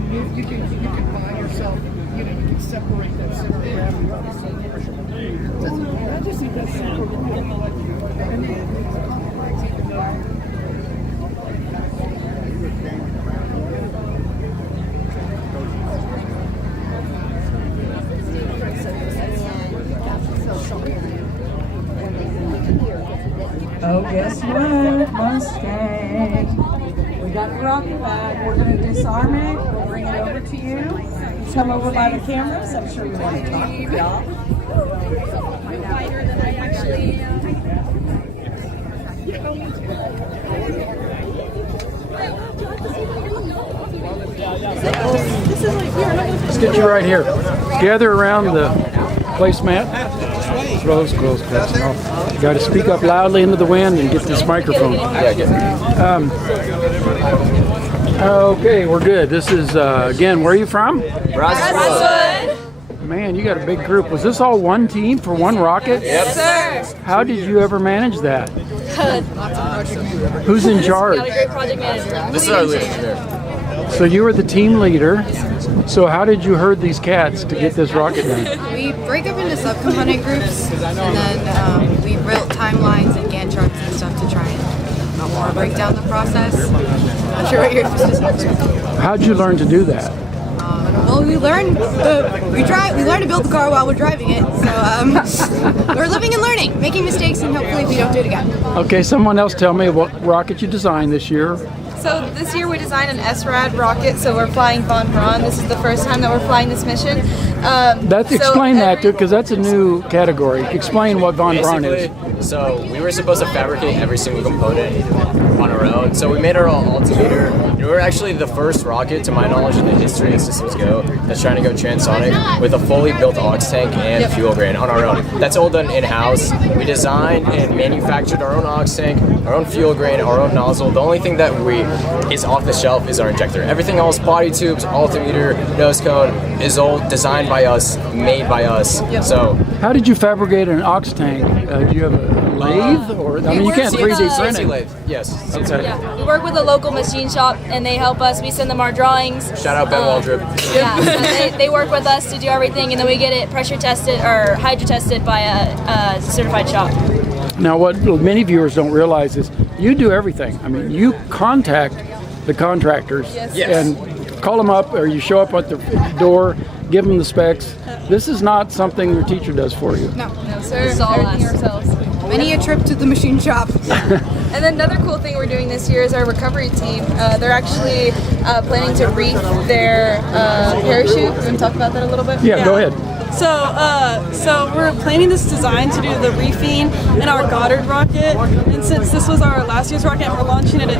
You can buy yourself, you can separate that center of gravity out of some pressure. I just think that's super cool. Oh, guess what? Mustang. We got the rocket back. We're going to disarm it. We'll bring it over to you. You come over by the cameras. I'm sure you want to talk to y'all. Let's get you right here. Gather around the placemat. Close. No. You got to speak up loudly into the wind and get this microphone. Okay, we're good. This is, again, where are you from? Rocketwood. Man, you got a big group. Was this all one team for one rocket? Yes, sir. How did you ever manage that? Who's in charge? Got a great project manager. This is our lead engineer. So you were the team leader. So how did you herd these cats to get this rocket done? We break up into subcomponent groups, and then we built timelines and Gantt charts and stuff to try and break down the process. I'm not sure what you're supposed to say. How'd you learn to do that? Well, we learn to build the car while we're driving it. So we're living and learning, making mistakes, and hopefully we don't do it again. Okay, someone else tell me what rocket you designed this year. So this year we designed an SRAD rocket, so we're flying Von Braun. This is the first time that we're flying this mission. Explain that, too, because that's a new category. Explain what Von Braun is. So we were supposed to fabricate every single component on our own. So we made our own altimeter. We were actually the first rocket, to my knowledge, in the history of Systems Go that's trying to go transonic with a fully built aux tank and fuel grain on our own. That's all done in-house. We designed and manufactured our own aux tank, our own fuel grain, our own nozzle. The only thing that is off the shelf is our injector. Everything else, body tubes, altimeter, nose cone, is all designed by us, made by us. Yep. So how did you fabricate an aux tank? Do you have a lathe, or I mean, you can't 3D print it? lathe. Yes. Okay. Yeah, we work with a local machine shop, and they help us. We send them our drawings. Shout out Ben Waldrop. Yeah, so they work with us to do everything, and then we get it pressure tested or hydro tested by a certified shop. Now, what many viewers don't realize is you do everything. I mean, you contact the contractors and call them up, or you show up at the door, give them the specs. This is not something your teacher does for you. No, sir. It's all everything ourselves. Many a trip to the machine shop. And then another cool thing we're doing this year is our recovery team. They're actually planning to reef their parachute. You want to talk about that a little bit? Yeah, go ahead. So we're planning this design to do the reefing in our Goddard rocket, and since this was our last year's rocket and we're launching it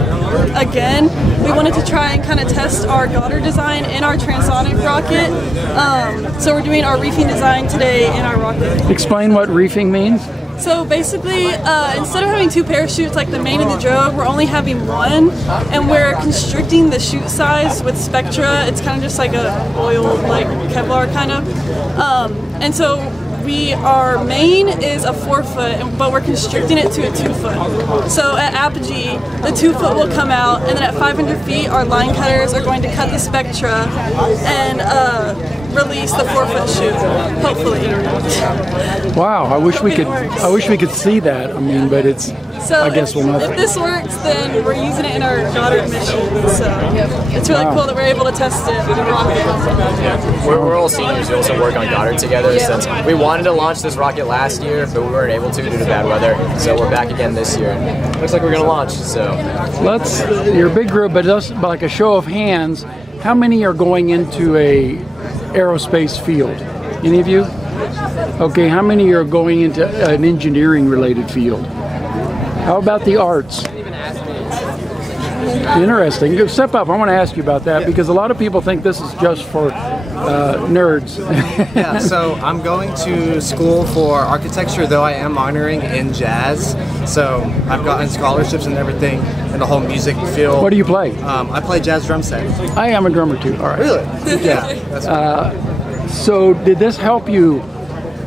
again, we wanted to try and kind of test our Goddard design in our transonic rocket. So we're doing our reefing design today in our rocket. Explain what reefing means. So basically, instead of having two parachutes like the main and the drogue, we're only having one, and we're constricting the chute size with Spectra. It's kind of just like a oil, like Kevlar kind of. And so our main is a 4 foot, but we're constricting it to a 2 foot. So at apogee, the 2 foot will come out, and then at 500 feet, our line cutters are going to cut the Spectra and release the 4 foot chute, hopefully. Wow, I wish we could see that. I mean, but it's. So I guess we'll know. If this works, then we're using it in our Goddard mission. So it's really cool that we're able to test it in a rocket. We're all seniors. We also work on Goddard together. Since we wanted to launch this rocket last year, but we weren't able to due to bad weather. So we're back again this year. Looks like we're gonna launch. So you're a big group, but just like a show of hands, how many are going into a aerospace field? Any of you? Okay, how many are going into an engineering related field? How about the arts? Interesting. Go step up. I want to ask you about that because a lot of people think this is just for nerds. Yeah, so I'm going to school for architecture, though I am minoring in jazz. So I've gotten scholarships and everything in the whole music field. What do you play? I play jazz drum set. I am a drummer too. All right. Really? Yeah. That's cool. So did this help you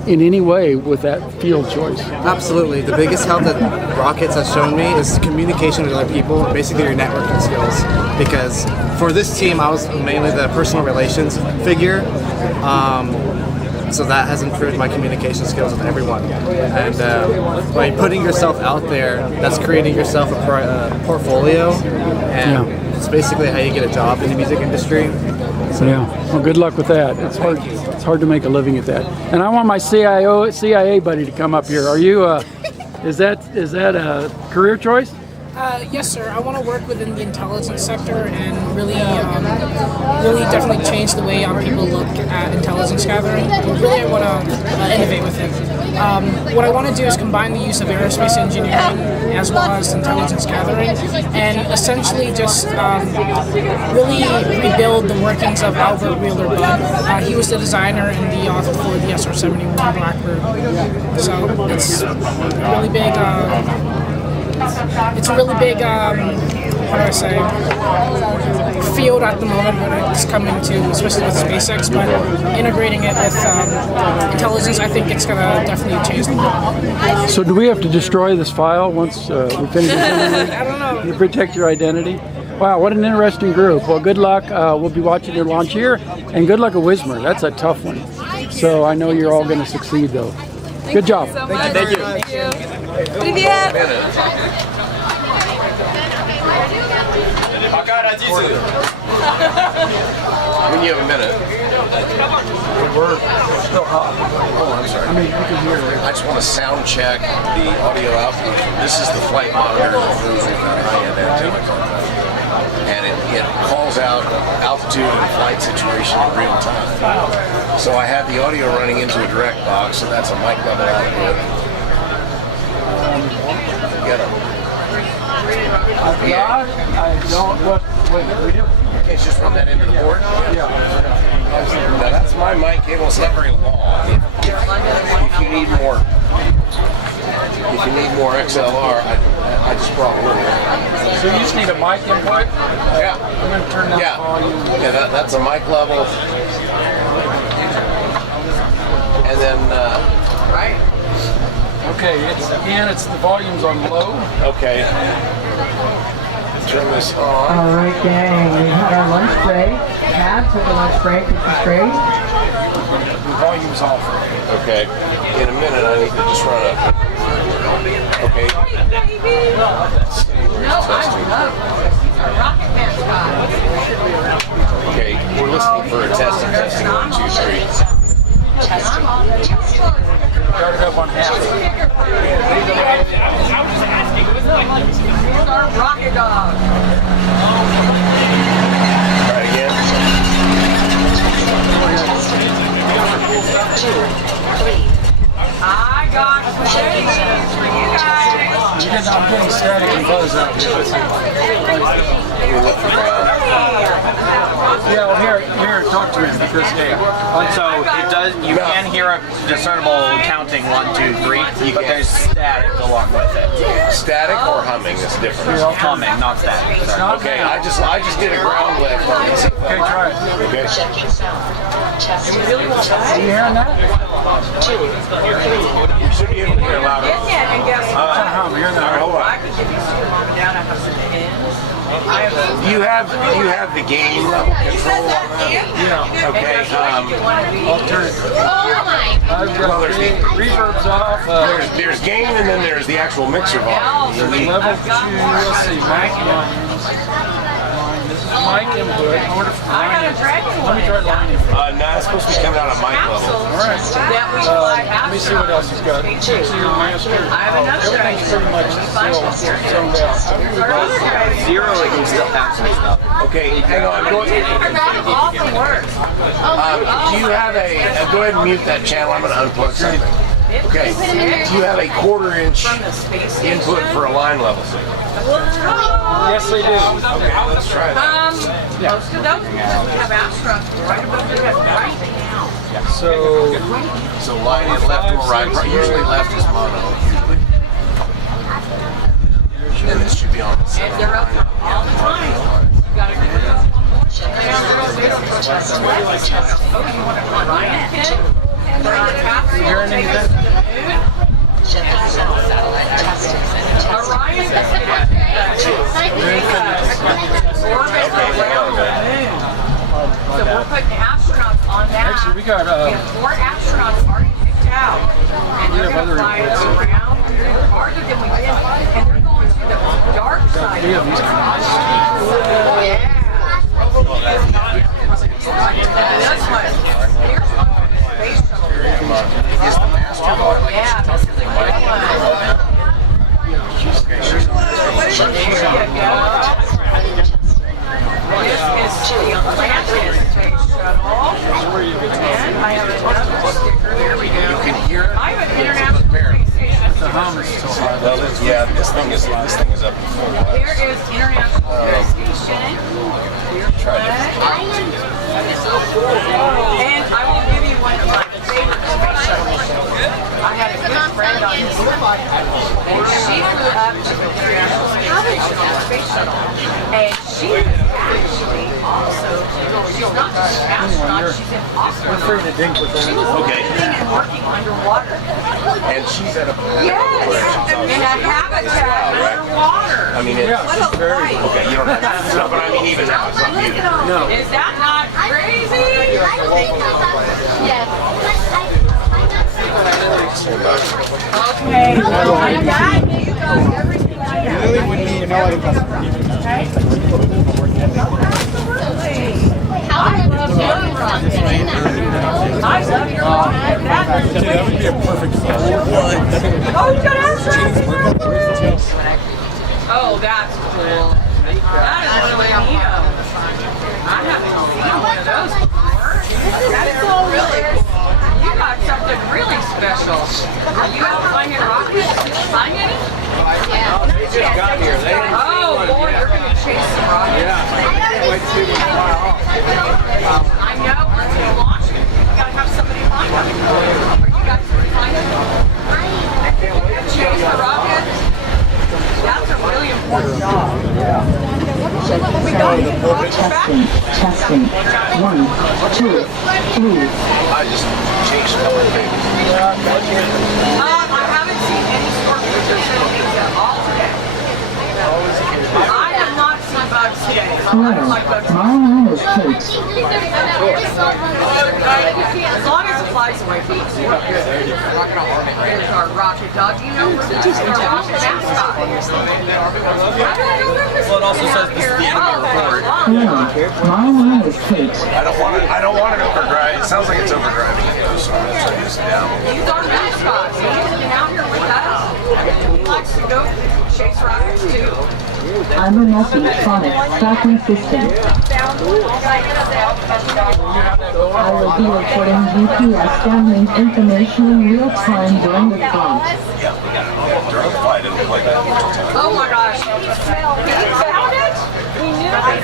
in any way with that field choice? Absolutely. The biggest help that Rockets has shown me is communication with other people, basically your networking skills. Because for this team, I was mainly the personal relations figure. So that has improved my communication skills with everyone. And by putting yourself out there, that's creating yourself a portfolio. And it's basically how you get a job in the music industry. So. Yeah. Well, good luck with that. It's hard. It's hard to make a living at that. And I want my CIA buddy to come up here. Are you? Is that a career choice? Yes, sir. I want to work within the intelligence sector and really definitely change the way people look at intelligence gathering. Really, I want to innovate with it. What I want to do is combine the use of aerospace engineering as well as intelligence gathering, and essentially just really rebuild the workings of Albert Wheeler Budd. He was the designer and the author for the SR-71 Blackbird. So it's a really big. It's a really big how do I say, field at the moment when it's coming to, especially with SpaceX, but integrating it with intelligence, I think it's going to definitely change the world. So do we have to destroy this file once we finish this? I don't know. To protect your identity? Wow, what an interesting group. Well, good luck. We'll be watching your launch here, and good luck at Wismar. That's a tough one. So I know you're all going to succeed, though. Good job. Thank you. Привет. When you have a minute. We're still hot. Oh, I'm sorry. I mean, you can hear it. I just want to sound check the audio output. This is the flight monitor that goes with the high-end antenna contact. And it calls out altitude and flight situation in real time. So I have the audio running into a direct box, so that's a mic level output. Get it. I don't. What we do? Can't you just run that into the board? Yeah. Now that's my mic cable. It's not very long. If you need more XLR, I just brought a little. So you just need a mic input? Yeah. I'm going to turn down the volume. Yeah, that's a mic level. And then, right. Okay, it's the volume's on low. Okay. Turn this on. All right, gang. We had our lunch break. Pat took a lunch break, which was great. The volume's off. Okay. In a minute, I need to just run a. Okay. Let's see. Where's testing? Okay, we're listening for a testing. 1, 2, 3. Start it up on half. Rocket dog. Try it again. 2, 3. I got questions for you guys. Because I'm getting static and buzz out here. Yeah, well, here, talk to him because so it does. You can hear a discernible counting 1, 2, 3, but there's static along with it. Static or humming is different. Humming, not static. Okay, I just did a ground lift. Okay, try it. Okay. Checking sound. Testing. Are you hearing that? 2, 3. You should be able to hear louder. And guess what? Hold on. I could give you some up and down. I have some ends. Do you have the gain level control on that? Yeah. Okay. I'll turn it. Well, there's the reverb's off. There's gain and then there's the actual mixer volume. Level 2. Let's see. Mic line. This is mic input. I wonder if line input. Let me try line input. No, it's supposed to be coming out of mic level. All right. Let me see what else he's got. Mixer, master. Everything's pretty much zoned out. Zero, it can still have some stuff. Okay, hang on. Do you have a? Go ahead and mute that channel. I'm going to unplug something. Okay. Do you have a 1/4 inch input for a line level? Yes, they do. Okay, let's try that. Most of those have astronauts right above their head right now. So line in left or right. Usually left is mono. And this should be on the side. And they're up there all the time. You gotta get rid of them. Oh, you want to run Ryan, kid? You hearing anything? Orion is orbit around the moon. So we're putting astronauts on that. Actually, we got We have 4 astronauts already picked out. And they're going to fly around farther than we've been. And they're going to the dark side. Yeah. That's what. Here's one of the space shuttle. Is the master volume like Yeah, this is a good one. There you go. This is the Atlantis space shuttle. And I have another sticker. There we go. You can hear it. I have an international space station. the hum is so high. Well, yeah, this thing is up to full blast. Here is international space station. Try this. And I will give you one of my favorite space shuttles. I had a good friend on this, and she flew up to the international space space shuttle. And she is actually also, she's not just an astronaut, she's an astronaut. She was living and working underwater. And she's at a In a habitat underwater. I mean, it's very okay. You don't have to. No, but I mean, even now, it's not you. No. Is that not crazy? Yes. Okay. I got you guys everything I have. You really wouldn't even know what it was. Okay. I love your rocket. I love your rocket. That would be a perfect fit. Oh, you got answers. Oh, that's cool. That is really neat. I haven't seen one of those before. That is really cool. You got something really special. Are you out finding rockets? Did you find any? Yeah. They just got here. Oh, boy, you're going to chase some rockets. Yeah. Can't wait to see them fly off. I know. Once you launch it, you got to have somebody find them. Are you guys going to find them? Chase the rockets. That's a really important job. We got to get rockets back. Testing. 1, 2, 3. I just changed a couple of things. I haven't seen any storm facilities at all today. I have not seen bugs today. I don't like bugs. My name is Kate. As long as it flies away, we're good. There's our rocket dog. Do you know our rocket mascot? Well, it also says this is the end of my report. My name is Kate. I don't want it overdrive. It sounds like it's overdriving it though, so I'm gonna turn this down. He's our mascot. He's been out here with us. He likes to go chase rockets too. I'm a multi-sonic tracking system. I will be recording GPS downlink information in real time during the flight. Oh my gosh. He found it?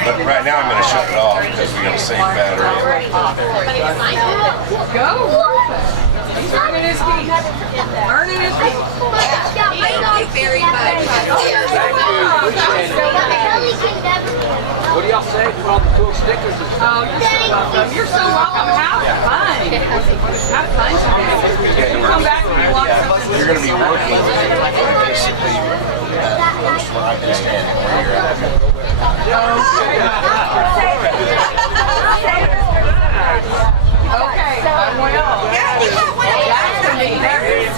But right now I'm going to shut it off because we got to save battery. Go. He's earning his keep. Earning his keep. Thank you very much. What do y'all say for all the cool stickers? Oh, you're so welcome. You're so welcome. Have fun. Have fun today. You come back and you watch something. You're going to be working basically most where I'm standing where you're at. Okay, I will. That's going to be very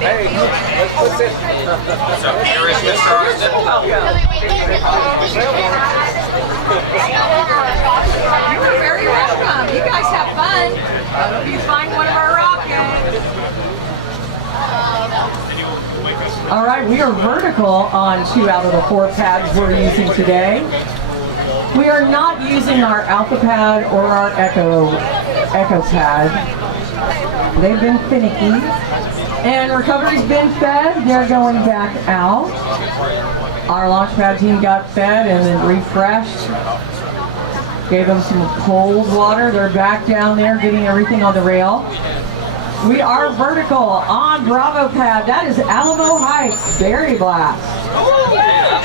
Hey, let's put this. So here is Mr. Austin. You are very welcome. You guys have fun. I hope you find one of our rockets. All right, we are vertical on 2 out of the 4 pads we're using today. We are not using our Alpha pad or our Echo pad. They've been finicky. And recovery's been fed. They're going back out. Our launch pad team got fed and then refreshed. Gave them some cold water. They're back down there getting everything on the rail. We are vertical on Bravo pad. That is Alamo Heights Berry Blast.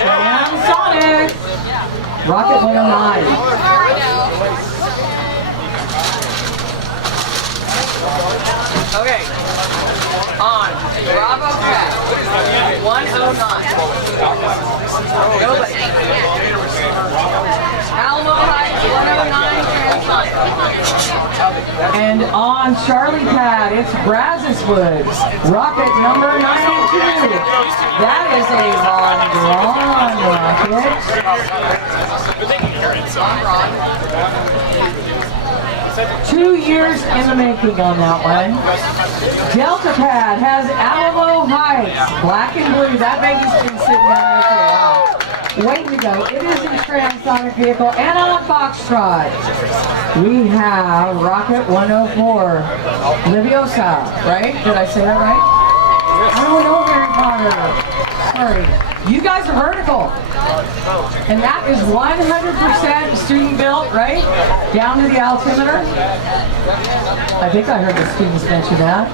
Transonic. Rocket 109. Okay. On Bravo pad 109. Nobody. Alamo Heights 109 transonic. And on Charlie pad, it's Brazos Woods, rocket number 92. That is a rocket. 2 years in the making on that one. Delta pad has Alamo Heights, black and blue. That baby's been sitting down there for a while. Waiting to go. It is a transonic vehicle and on Foxtrot. We have Rocket 104, Leviosa, right? Did I say that right? I don't know Harry Potter. Sorry. You guys are vertical. And that is 100% student built, right? Down to the altimeter. I think I heard the students mention that.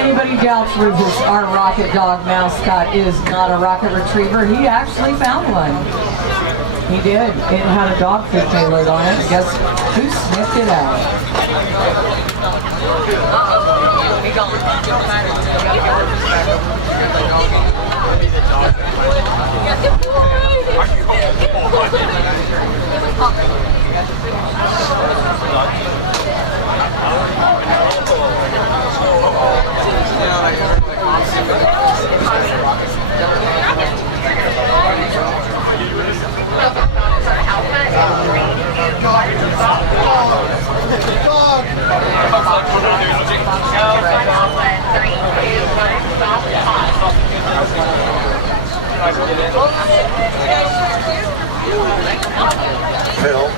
anybody doubts Rufus, our rocket dog mascot, is not a rocket retriever, he actually found one. He did. It had a dog food payload on it. Guess who sniffed it out? He gone. Phil,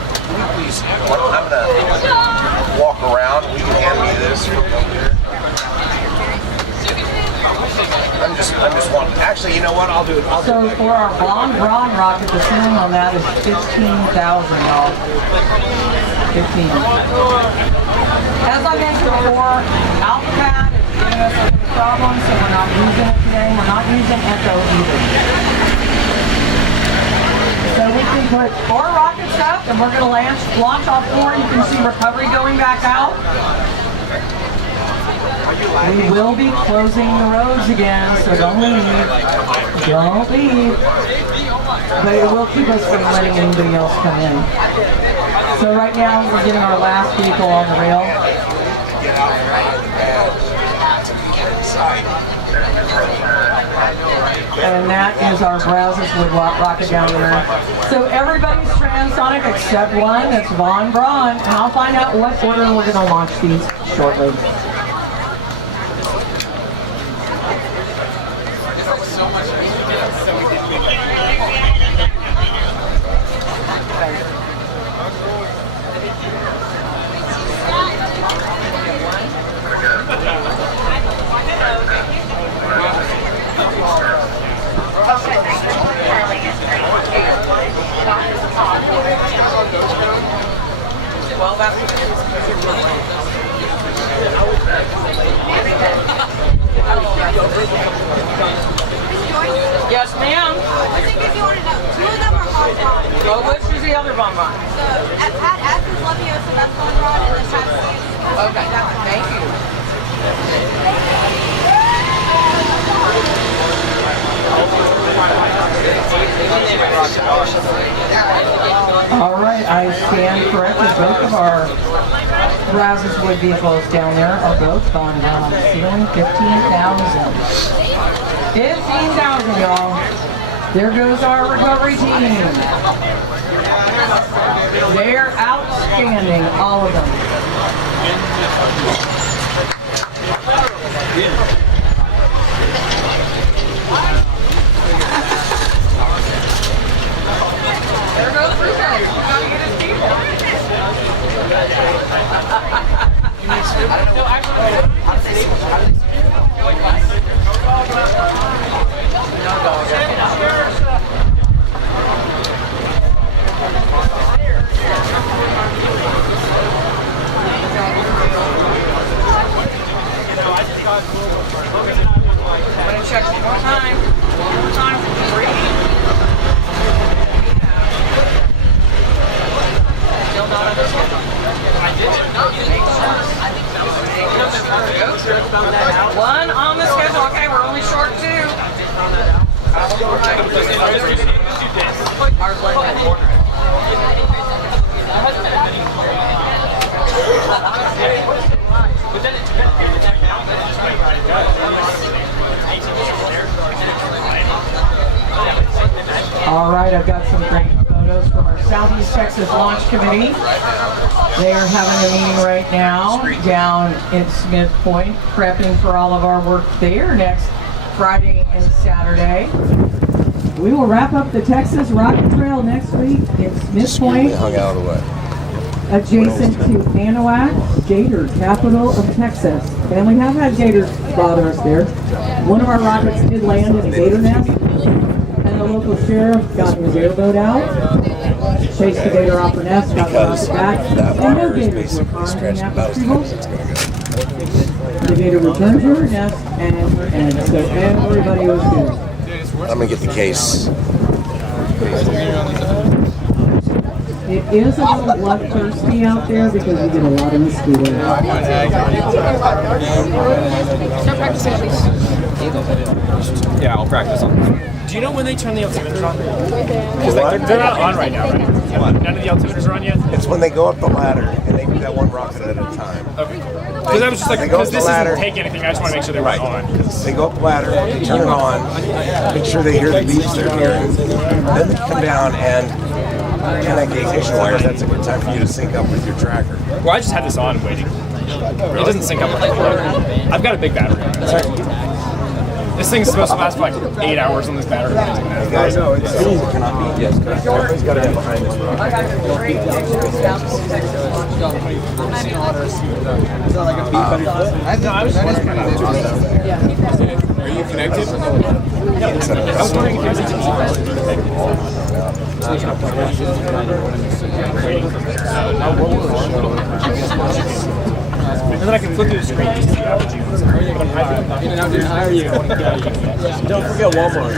please, I'm gonna walk around. Will you hand me this from over here? I'm just wanting. Actually, you know what? I'll do it. So for our Von Braun rocket, the ceiling on that is $15,000. 15. As I mentioned before, AlphaPad is giving us a problem, so we're not using it today. We're not using Echo either. So we can put 4 rockets up, and we're going to launch off 4. You can see recovery going back out. We will be closing the roads again, so don't leave. Don't leave. But it will keep us from letting anybody else come in. So right now, we're getting our last vehicle on the rail. And that is our Brazos Wood rocket down there. So everybody's transonic except one, that's Von Braun. And I'll find out what order we're going to launch these shortly. Yes, ma'am. I think if you wanted to know, 2 of them are Von Braun. Well, which is the other Von Braun? So, at Pat S is Leviosa, that's Von Braun, and then Pat C is Okay, thank you. All right, I stand corrected. Both of our Brazos Wood vehicles down there are both Von Braun. Ceiling 15,000. 15,000, y'all. There goes our recovery team. They're outstanding, all of them. There goes Rufus. You gotta get his people. I'm gonna check one more time. One more time for 3. Still not on the schedule. I did not. One on the schedule. Okay, we're only short 2. Our blend. All right, I've got some great photos from our Southeast Texas Launch Committee. They are having a meeting right now down in Smith Point, prepping for all of our work there next Friday and Saturday. We will wrap up the Texas Rocket Trail next week in Smith Point, Hung out of the way. adjacent to Anahuac, Gator, capital of Texas. And we have had gators bother us there. One of our rockets did land in a gator nest, and the local sheriff got the gator boat out, chased the gator off the nest, got the rocket back, and no gators were harmed in that retrieval. navigator returns your nest and so everybody was good. I'm gonna get the case. It is a little bloodthirsty out there because we get a lot of mosquitoes. Start practicing, please. Yeah, I'll practice on this. Do you know when they turn the altimeters on? Because they're not on right now, right? None of the altimeters are on yet? It's when they go up the ladder and they do that one rocket at a time. Okay. Because I was just like, because this doesn't take anything, I just want to make sure they're right on. They go up the ladder, they turn it on, make sure they hear the beeps they're hearing. Then they come down and connect the ignition wires. That's a good time for you to sync up with your tracker. Well, I just had this on waiting. It doesn't sync up with the cord. I've got a big battery on it. This thing's supposed to last for like 8 hours on this battery. Guys, no, it cannot be. Yes, everybody's got to be behind this rock. Are you connected? I was wondering if it was and then I can flip through the screen to see how much you Don't forget Walmart.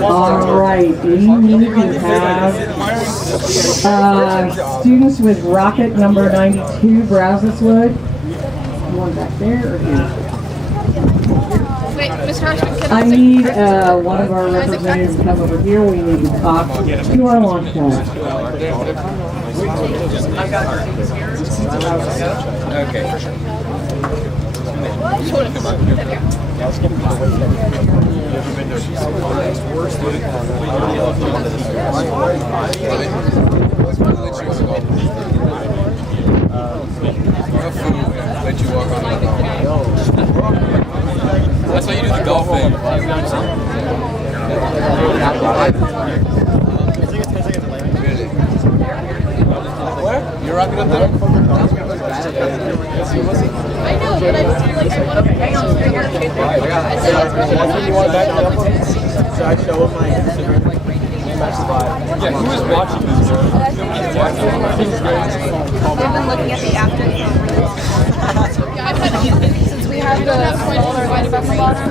Alright, we need to have students with rocket number 92 browse this wood. One back there or here? Wait, Mr. Harshman, can I need one of our representatives to come over here. We need to talk to our launch pad. Okay. Let you walk on. That's why you do the golf thing. Where? You're rocking up there? I know, but I just feel like I want to hang on to your kid. You want to back it up on this? Should I show up my Instagram? Yeah, who is watching this? I've been looking at the after. Since we have the smaller one about the bottom.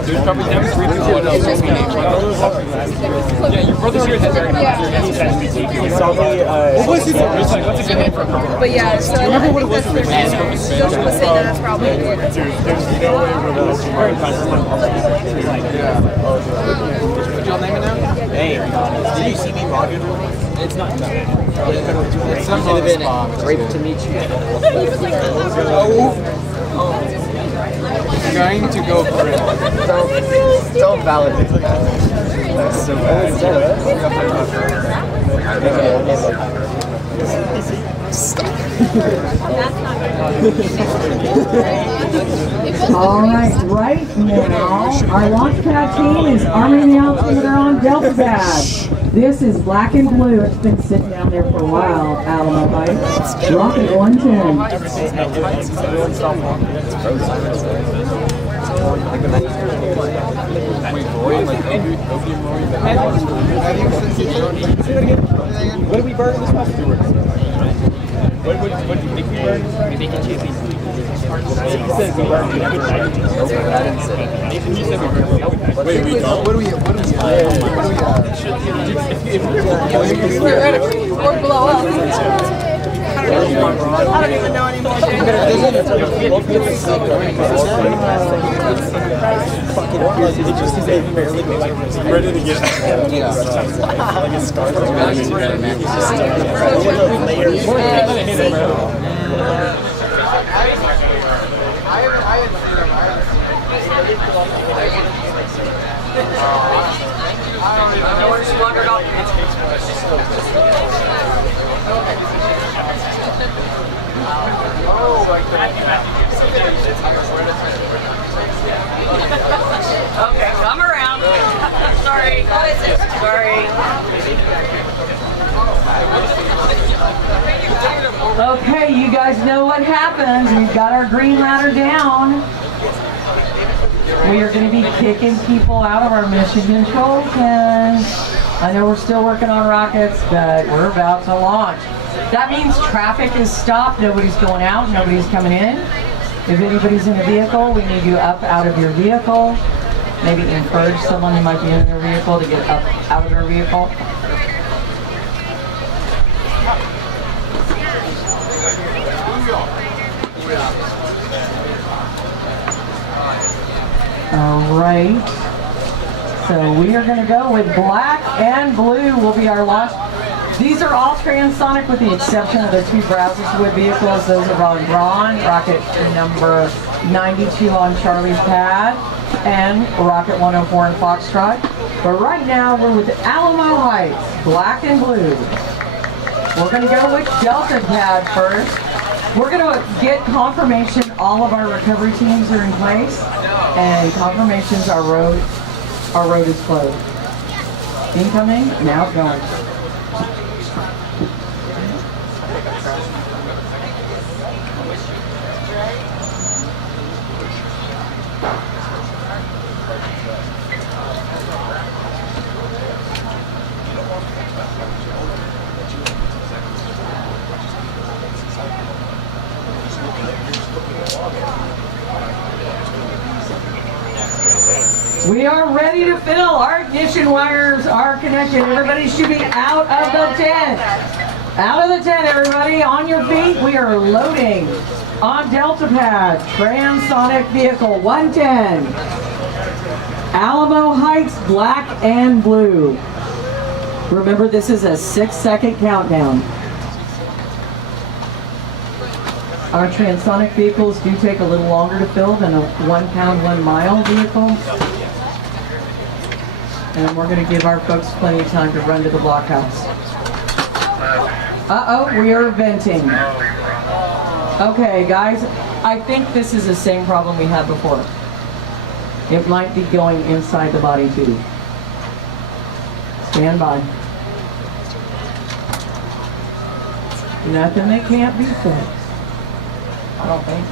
There's probably them 3 people in yeah, your brother's here has very nice. What was it? What's a good name for a program? But yeah, so I remember what it was. Joshua was saying that that's probably Dude, there's no way we're going to very Put y'all name it now? Hey, did you see me logging? It's not that. It's great to meet you. Going to go for it. Don't validate that. That's so bad. All right, right now, our launch pad team is arming the altimeter on Delta Pad. This is black and blue. It's been sitting down there for a while, Alamo Heights. Rocket 110. What did we burn in this last two words? What did you think we burned? We make it chippy. Wait, we don't? What do we or blow up. I don't even know anymore. ready to get like a scarf. Okay, come around. Sorry. Sorry. Okay, you guys know what happens. We've got our green ladder down. We are going to be kicking people out of our mission control pen. I know we're still working on rockets, but we're about to launch. That means traffic is stopped, nobody's going out, nobody's coming in. If anybody's in a vehicle, we need you up out of your vehicle. Maybe encourage someone who might be in their vehicle to get up out of their vehicle. All right. So we are going to go with black and blue will be our last. These are all transonic with the exception of the two Brazoswood vehicles. Those are on Braun, rocket number 92 on Charlie's pad, and rocket 104 in Foxtrot. But right now we're with Alamo Heights, black and blue. We're going to go with Delta pad first. We're going to get confirmation all of our recovery teams are in place, and confirmations our road is closed. Incoming, now going. We are ready to fill. Our ignition wires are connected. Everybody should be out of the tent. Out of the tent, everybody. On your feet. We are loading on Delta pad. Transonic vehicle 110. Alamo Heights, black and blue. Remember, this is a 6-second countdown. Our transonic vehicles do take a little longer to fill than a 1 pound, 1 mile vehicle. And we're going to give our folks plenty of time to run to the blockhouse. Uh-oh, we are venting. Okay, guys, I think this is the same problem we had before. It might be going inside the body tube. Stand by. Nothing that can't be fixed. I don't think.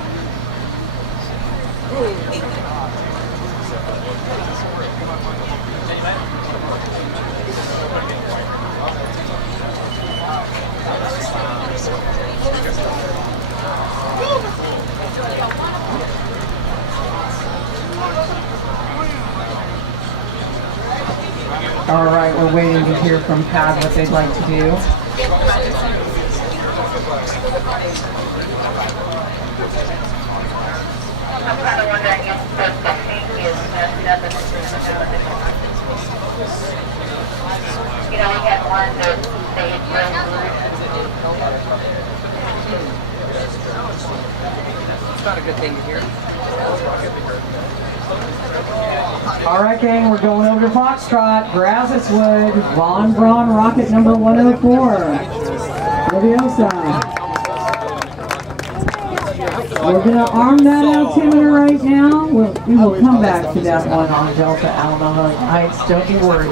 All right, we're waiting to hear from PAD what they'd like to do. It's not a good thing to hear. All right, gang, we're going over to Foxtrot, Brazoswood, Von Braun, rocket number 104. Leviosa. We're going to arm that altimeter right now. We will come back to that one on Delta Alamo Heights. Don't you worry.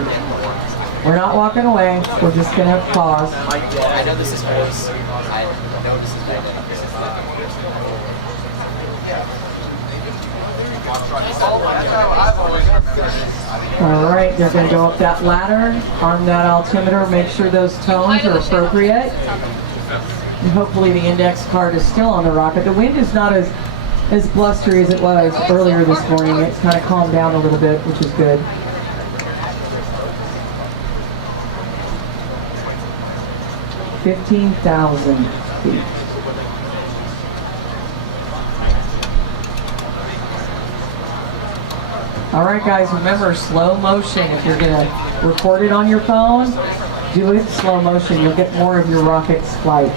We're not walking away. We're just going to pause. I know this is hers. I know this is hers. All right, they're going to go up that ladder, arm that altimeter, make sure those tones are appropriate. And hopefully the index card is still on the rocket. The wind is not as blustery as it was earlier this morning. It's kind of calmed down a little bit, which is good. $15,000 feet. All right, guys, remember slow motion. If you're going to record it on your phone, do it slow motion. You'll get more of your rocket's flight.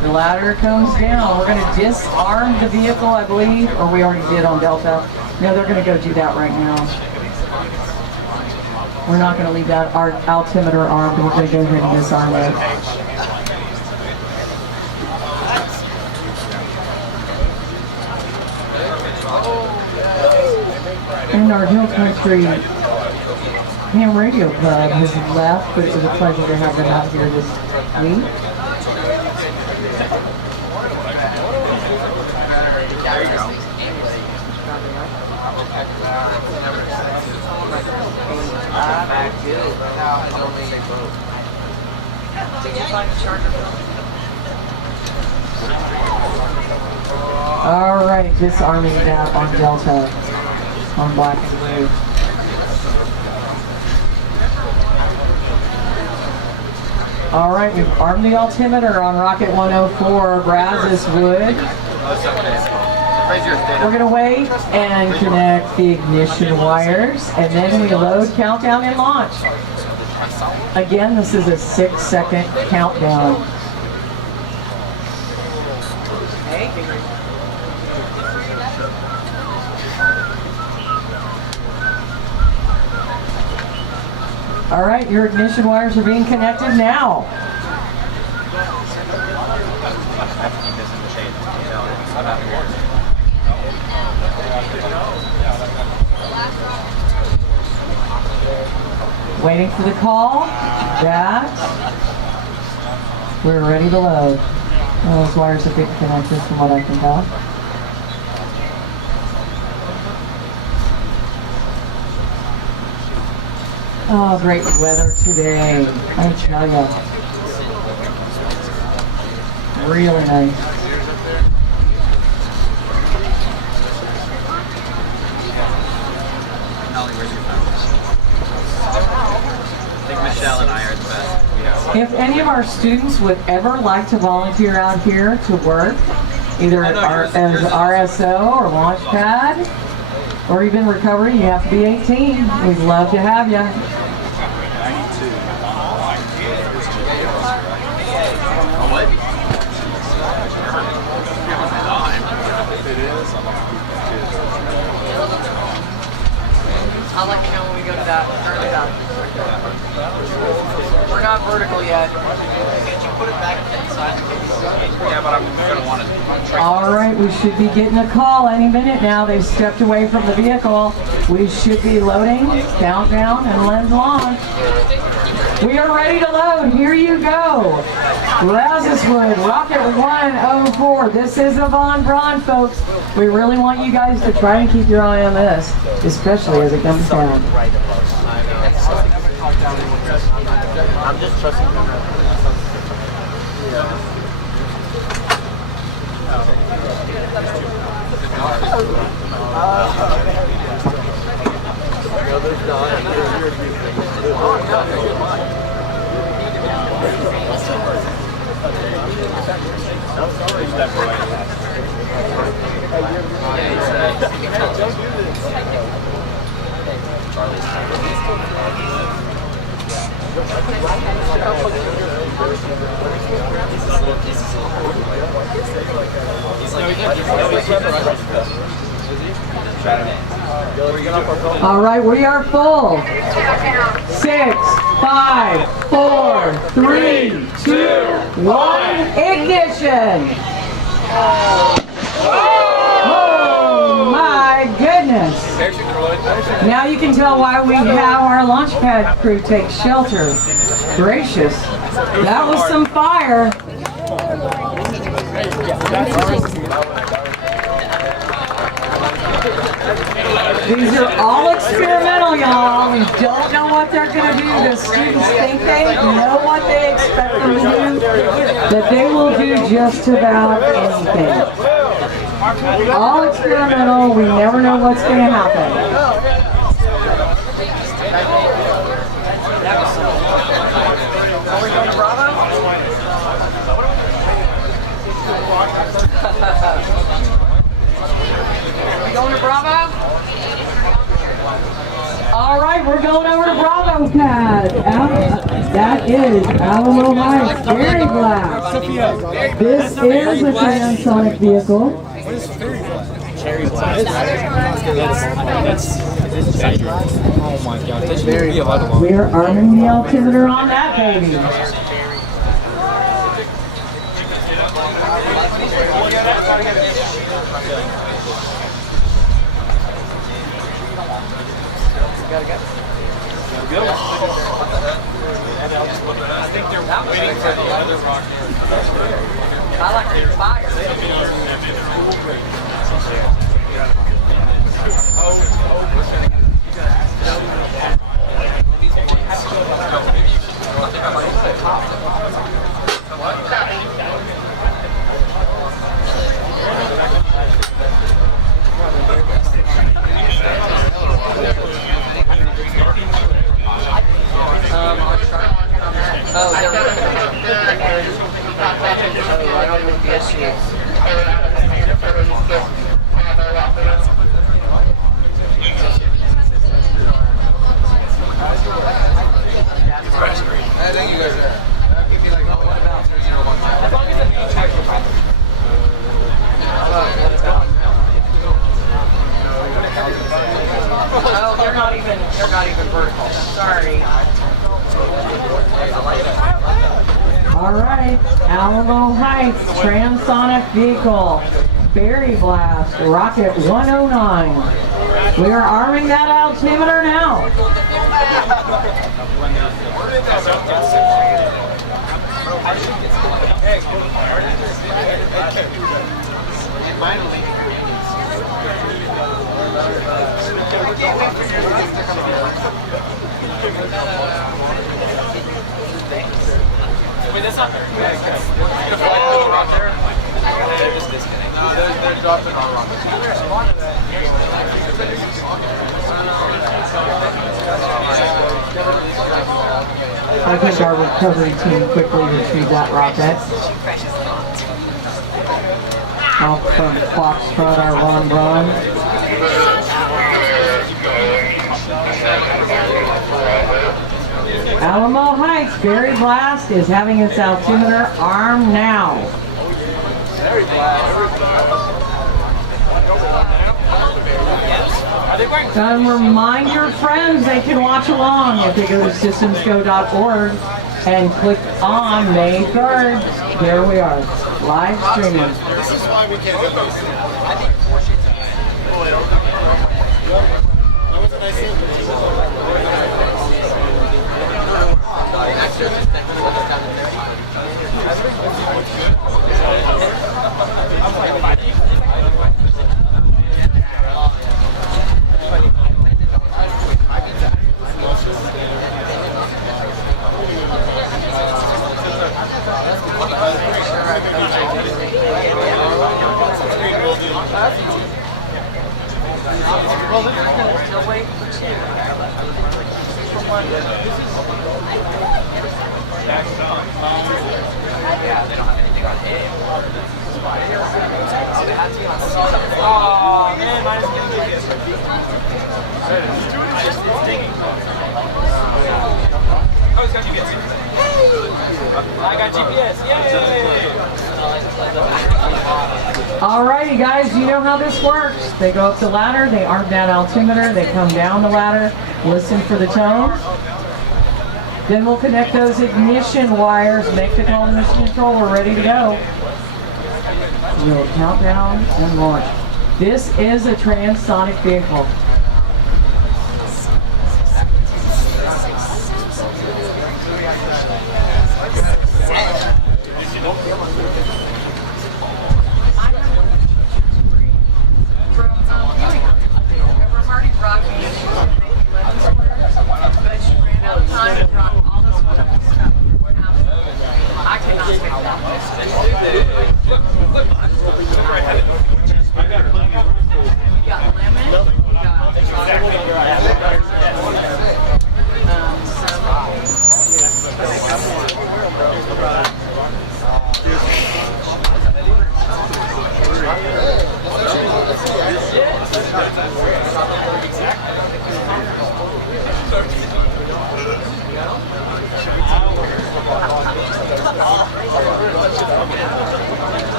The ladder comes down. We're going to disarm the vehicle, I believe, or we already did on Delta. No, they're going to go do that right now. We're not going to leave that altimeter armed. We're going to go ahead and disarm it. And our Hill Country Ham Radio Club has left, but it was a pleasure to have them out here this week. There you go. Did you find the charger, Bill? All right, disarming that on Delta, on black and blue. All right, we've armed the altimeter on Rocket 104, Brazos Wood. We're going to wait and connect the ignition wires, and then we load, countdown, and launch. Again, this is a 6-second countdown. All right, your ignition wires are being connected now. Waiting for the call. That. We're ready to load. Well, those wires are being connected from what I can tell. Oh, great weather today, I tell you. Really nice. I think Michelle and I are the best. If any of our students would ever like to volunteer out here to work, either as RSO or Launchpad, or even recovery, you have to be 18. We'd love to have you. I'll let you know when we go to that. We're not vertical yet. Can't you put it back inside? Yeah, but I'm going to want to. All right, we should be getting a call any minute now. They've stepped away from the vehicle. We should be loading, countdown, and let's launch. We are ready to load. Here you go. Brazoswood, Rocket 104. This is a Von Braun, folks. We really want you guys to try and keep your eye on this, especially as it comes down. I'm just trusting them. All right, we are full. 6, 5, 4, 3, 2, 1, ignition! Oh my goodness! Now you can tell why we have our Launchpad crew take shelter. Gracious, that was some fire. These are all experimental, y'all. We don't know what they're going to do. The students think they know what they expect them to do, that they will do just about anything. All experimental. We never know what's going to happen. Are we going to Bravo? Are we going to Bravo? All right, we're going over to Bravo Pad. That is Alamo Heights Fairy Blast. This is a transonic vehicle. Cherry blast. Oh my god, that should be a lot of We are arming the altimeter on that baby. I think they're waiting for the other rock. I like the fire. Oh, they're working on it. Oh, I don't know the issues. I think you guys are. Oh, they're not even vertical. Sorry. All right, Alamo Heights transonic vehicle, Berry Blast, Rocket 109. We are arming that altimeter now. Wait, that's not very good. You're gonna fly through the rock there? They're just disconnected. No, they're dropping our rocket. I think our recovery team quickly retrieved that rocket. Off from Foxtrot, our run. Alamo Heights, Berry Blast is having its altimeter armed now. And remind your friends they can watch along if they go to systemsgo.org and click on May 3rd. There we are, live streaming. This is why we can't do this. Oh man, mine is getting GPS. Oh, it's got GPS. I got GPS. Yay! Alrighty guys, you know how this works. They go up the ladder, they arm that altimeter, they come down the ladder, listen for the tones. Then we'll connect those ignition wires, make the call to mission control, we're ready to go. We'll count down and launch. This is a transonic vehicle.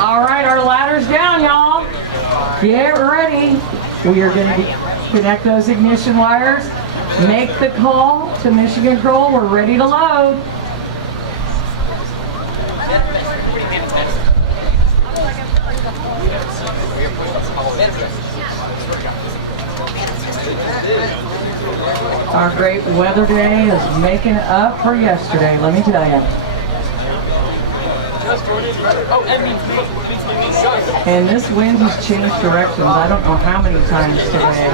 All right, our ladder's down, y'all. Get ready. We are going to connect those ignition wires. Make the call to mission control. We're ready to load. Our great weather day is making up for yesterday, let me tell you. And this wind has changed directions. I don't know how many times today,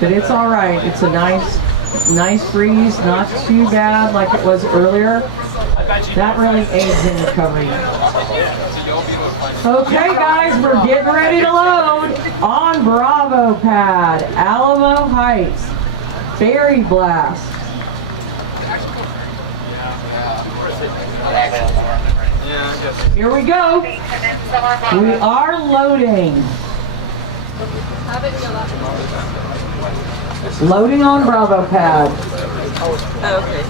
but it's all right. It's a nice breeze, not too bad like it was earlier. That really aids in recovery. Okay, guys, we're getting ready to load on Bravo Pad, Alamo Heights, Berry Blast. Here we go. We are loading. Loading on Bravo pad. Okay.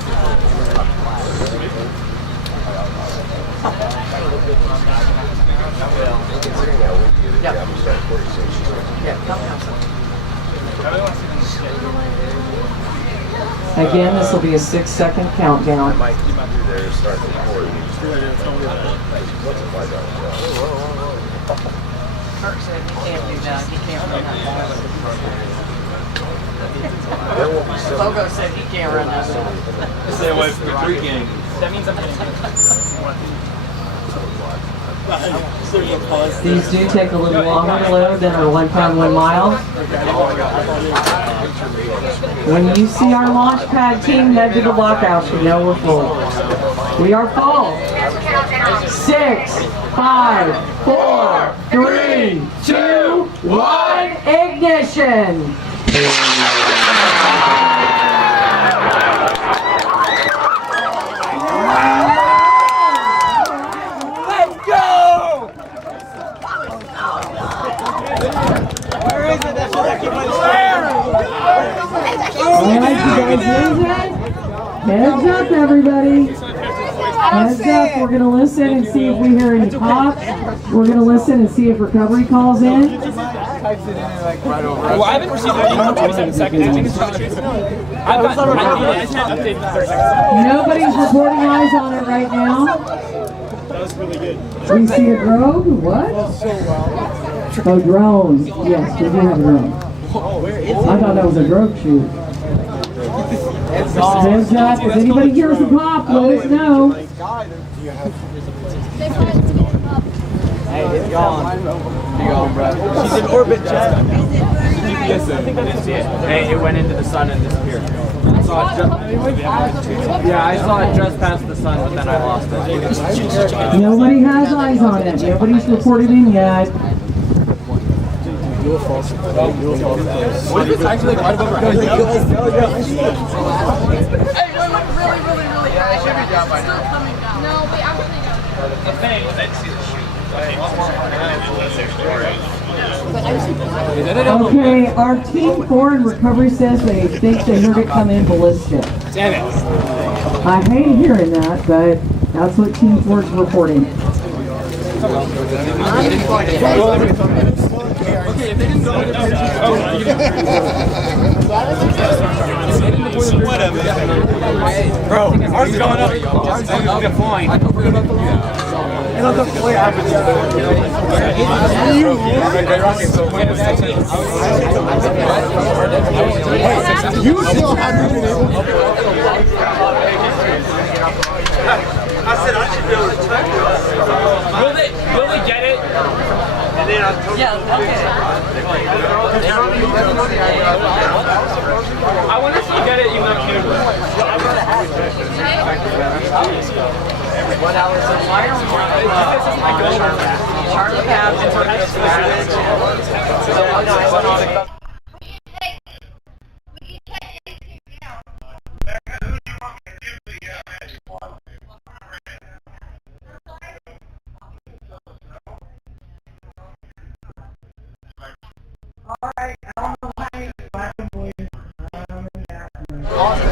Again, this will be a 6-second countdown. Kurt said he can't do that. He can't run that ball. Bogo said he can't run that ball. Stay away from the 3 game. That means I'm getting These do take a little longer to load than our 1 pound 1 mile. When you see our launch pad team head to the blockhouse, you know we're full. We are full. 6, 5, 4, 3, 2, 1, ignition! Let's go! Where is it? That's what I keep on Alright, you guys lose it? Heads up, everybody. Heads up, we're going to listen and see if we hear any pops. We're going to listen and see if recovery calls in. Well, I haven't received an email in 27 seconds. I think it's probably I've got an update in 30 seconds. Nobody's reporting eyes on it right now. That was really good. We see a drone? What? Oh, drone. Yes, we do have a drone. I thought that was a drone shoot. Heads up. If anybody hears a pop, let us know. Hey, it's gone. You're gone, bro. She's in orbit, Chad. Hey, it went into the sun and disappeared. Yeah, I saw it just past the sun, but then I lost it. Nobody has eyes on it. Nobody's reported in yet. What if it's actually right above our heads? Hey, we're really high. It should be down by now. No, we actually don't. The thing was, I didn't see the shoot. Okay, our team 4 in recovery says they think they heard it come in ballistic. Damn it. I hate hearing that, but that's what team 4 is reporting. Bro, ours is going up. Ours is deploying. I said I should be able to check it. Will they get it? And then I told I wonder if you get it even though you Charlie Cabs and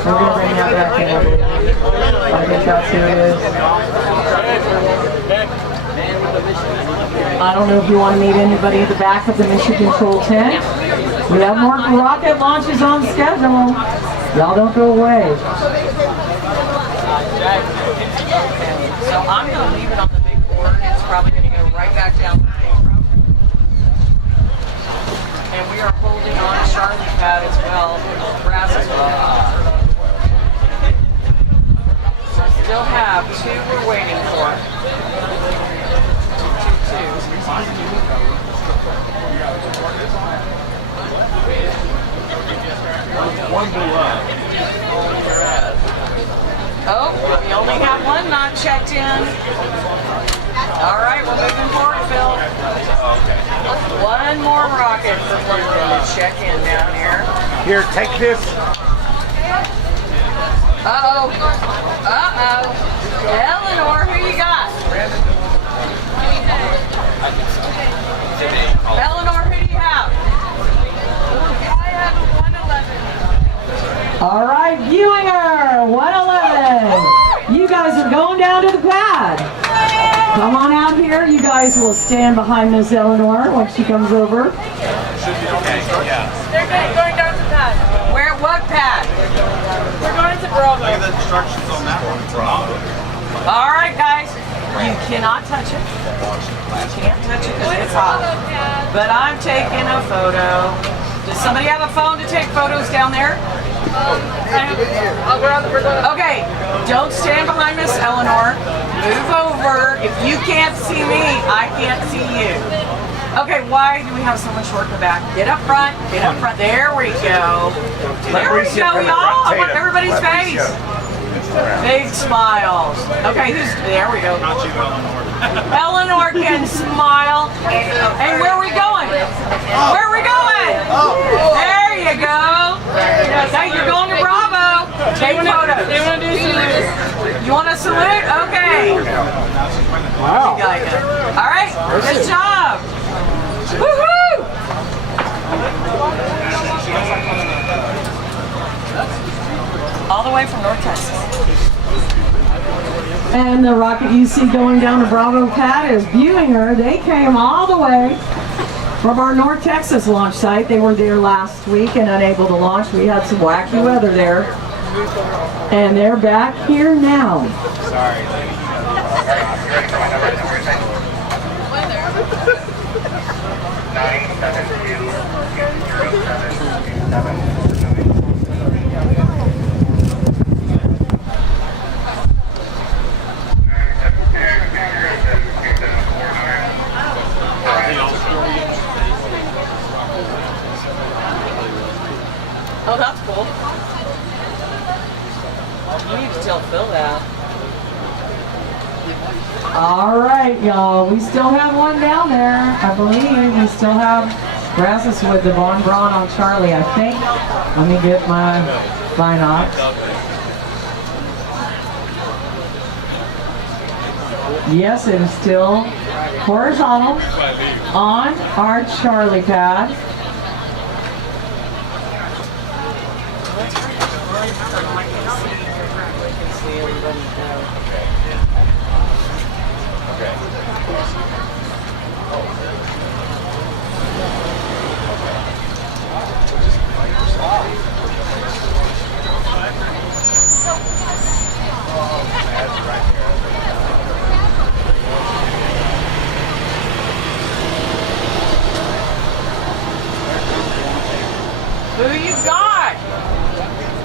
We're going to bring that back in. I think that's who it is. I don't know if you want to meet anybody at the back of the mission control tent. We have more rocket launches on schedule. Y'all don't go away. So I'm going to leave it on the big board. It's probably going to go right back down the main road. And we are holding on Charlie Pad as well. Brass as well. So still have 2 we're waiting for. 2. Oh, we only have 1 not checked in. All right, we're moving forward, Phil. 1 more rocket for London to check in down here. Here, take this. Uh-oh. Uh-oh. Eleanor, who you got? Eleanor, who do you have? I have a 111. All right, Viewinger, 111. You guys are going down to the pad. Come on out here. You guys will stand behind Miss Eleanor when she comes over. They're going down to pad. Where? What pad? We're going to Bravo. Look at the instructions on that one. Bravo. All right, guys. You cannot touch it. You can't touch it because it's hot. But I'm taking a photo. Does somebody have a phone to take photos down there? Okay, don't stand behind Miss Eleanor. Move over. If you can't see me, I can't see you. Okay, why do we have so much work in the back? Get up front. Get up front. There we go. There we go, y'all. I want everybody's face. Big smiles. Okay, there we go. Eleanor can smile. And where are we going? Where are we going? There you go. Hey, you're going to Bravo. Take photos. They want to do salute. You want to salute? Okay. Wow. All right, good job. Woohoo! All the way from North Texas. And the rocket you see going down to Bravo Pad is Viewinger. They came all the way from our North Texas launch site. They were there last week and unable to launch. We had some wacky weather there. And they're back here now. Sorry, Oh, that's cool. You need to tell Phil that. All right, y'all. We still have one down there. I believe we still have Brazos with the Von Braun on Charlie, I think. Let me get my binocs. Yes, it is still horizontal on our Charlie pad. Who you got?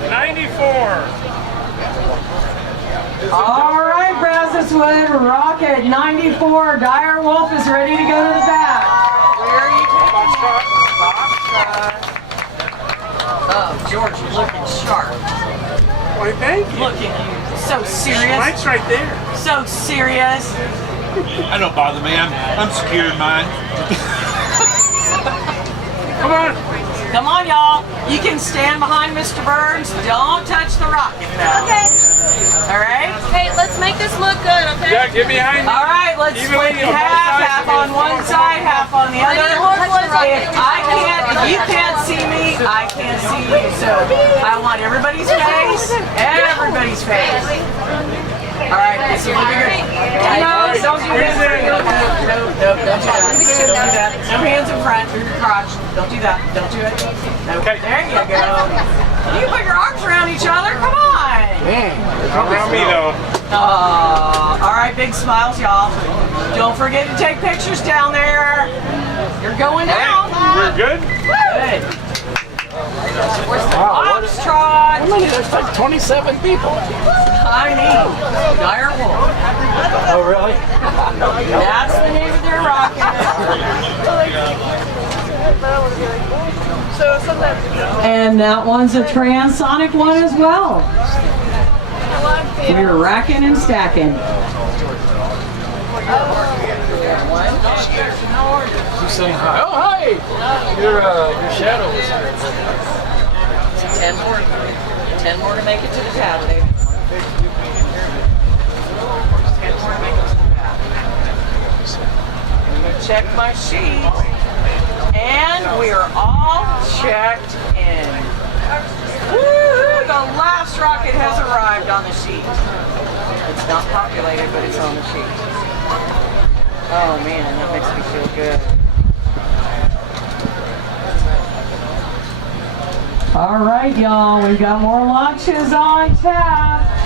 94. All right, Brazoswood, Rocket 94. Dire Wolf is ready to go to the bat. Where are you taking it? Oh, George, you're looking sharp. Why, thank you. Look at you. So serious. Mike's right there. So serious. I don't bother me. I'm secure in mine. Come on. Come on, y'all. You can stand behind Mr. Burns. Don't touch the rocket though. Okay. All right? Hey, let's make this look good, okay? Yeah, get behind me. All right, let's split it half on one side, half on the other. If you can't see me, I can't see you. So I want everybody's face, everybody's face. All right, this is looking good. No, don't do this. No, don't do that. Don't do that. No hands in front through your crotch. Don't do that. Don't do it. Okay, there you go. You put your arms around each other. Come on. Not around me, though. All right, big smiles, y'all. Don't forget to take pictures down there. You're going down. We're good? Good. Where's the Foxtrot? There's like 27 people. Tiny. Dire Wolf. Oh, really? That's the name of their rocket. And that one's a transonic one as well. We're racking and stacking. Who's saying hi? Oh, hi! Your shadow is here. 10 more. 10 more to make it to the pad, baby. 10 more to make it to the pad. check my sheet. And we're all checked in. Woo! The last rocket has arrived on the sheet. It's not populated, but it's on the sheet. Oh man, that makes me feel good. All right, y'all, we've got more launches on tap.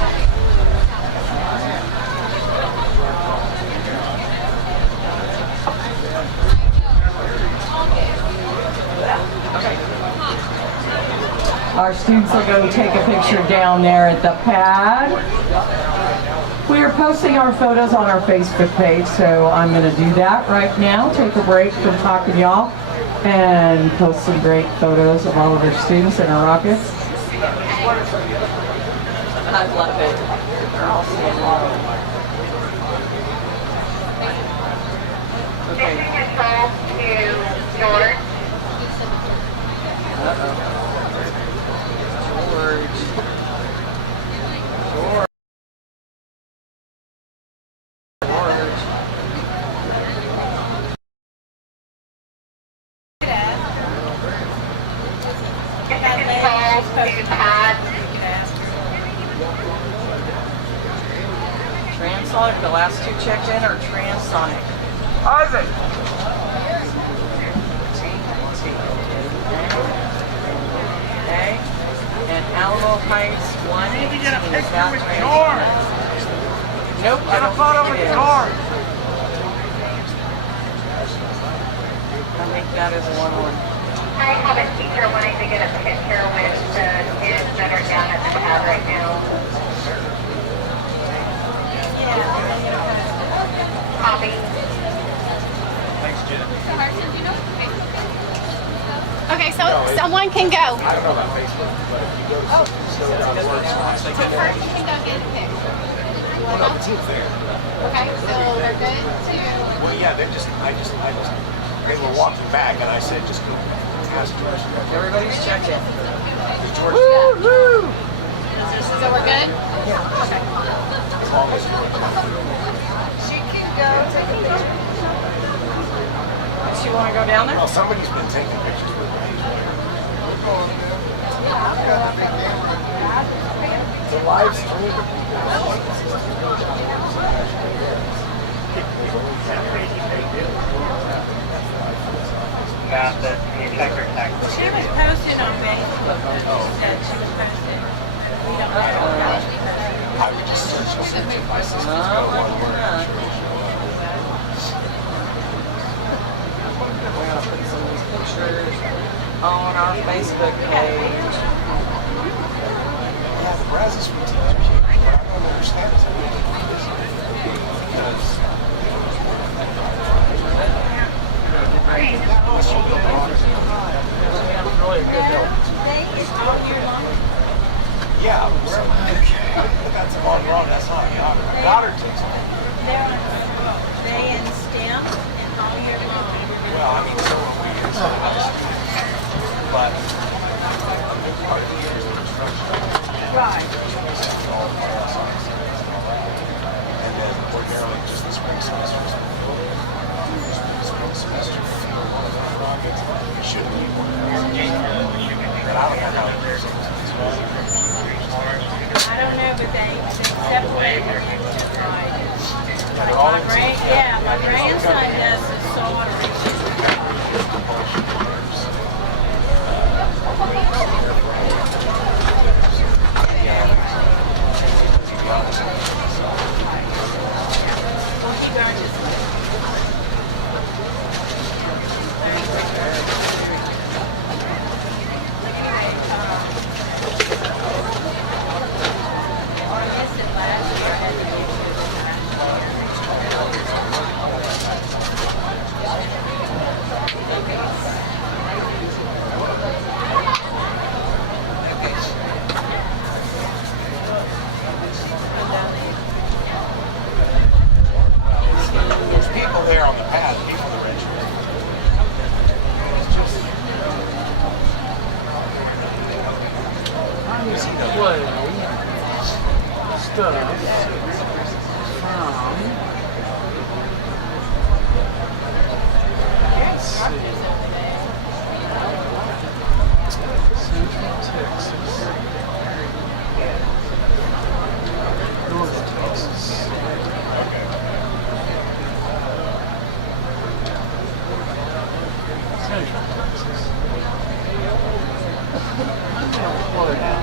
Our students will go take a picture down there at the pad. We are posting our photos on our Facebook page, so I'm going to do that right now. Take a break from talking to y'all and post some great photos of all of our students and our rockets. I love it. They're all so long. Okay. Uh-oh. George. Transonic, the last two checked in are transonic. Isaac! Okay. And Alamo Heights 118 is that transonic. Nope, I don't think it is. I think that is 1-1. I have a teacher wanting to get a picture with the students that are down at the pad right now. Copy. Thanks, Jen. Okay, so someone can go. I don't know about Facebook, but if you go to So first you can go get a pic. well, no, the team's there. Okay, so we're good to... Well, yeah, they they were walking back, and I said, just go ask George. Everybody's checked in. George. Woo-hoo! So we're good? Yeah. Okay. As long as She can go take a picture. Does she want to go down there? well, somebody's been taking pictures with me. The live stream. Got the inspector tag. She was posted on Facebook. She said she was posted. We don't know. I would just search my systems go one word. We're going to put some of these pictures on our Facebook page. Yeah, the Brazos we teach, but I don't understand it. Because yeah, that's wrong. That's not Goddard takes it. They in STEM and all year long. Well, I mean, so are we. But part of the year is the instruction. Right. And then ordinarily just the spring semester is should be one of those. But I don't know how it is. I don't know, but they separate their exercise. My grandson does the solar. There's people there on the pad, people that are interested. It's just Let's see. Central Texas. North Texas. Central Texas. Florida.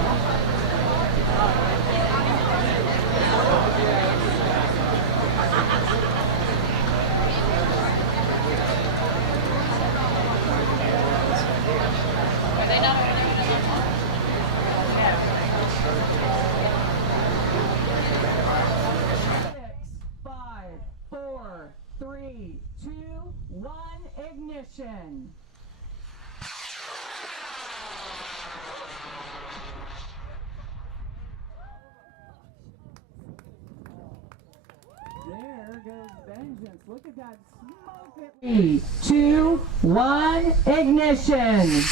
Five, four, three, two, one, ignition. There goes vengeance. Look at that smoke. 3, 2, 1, ignition.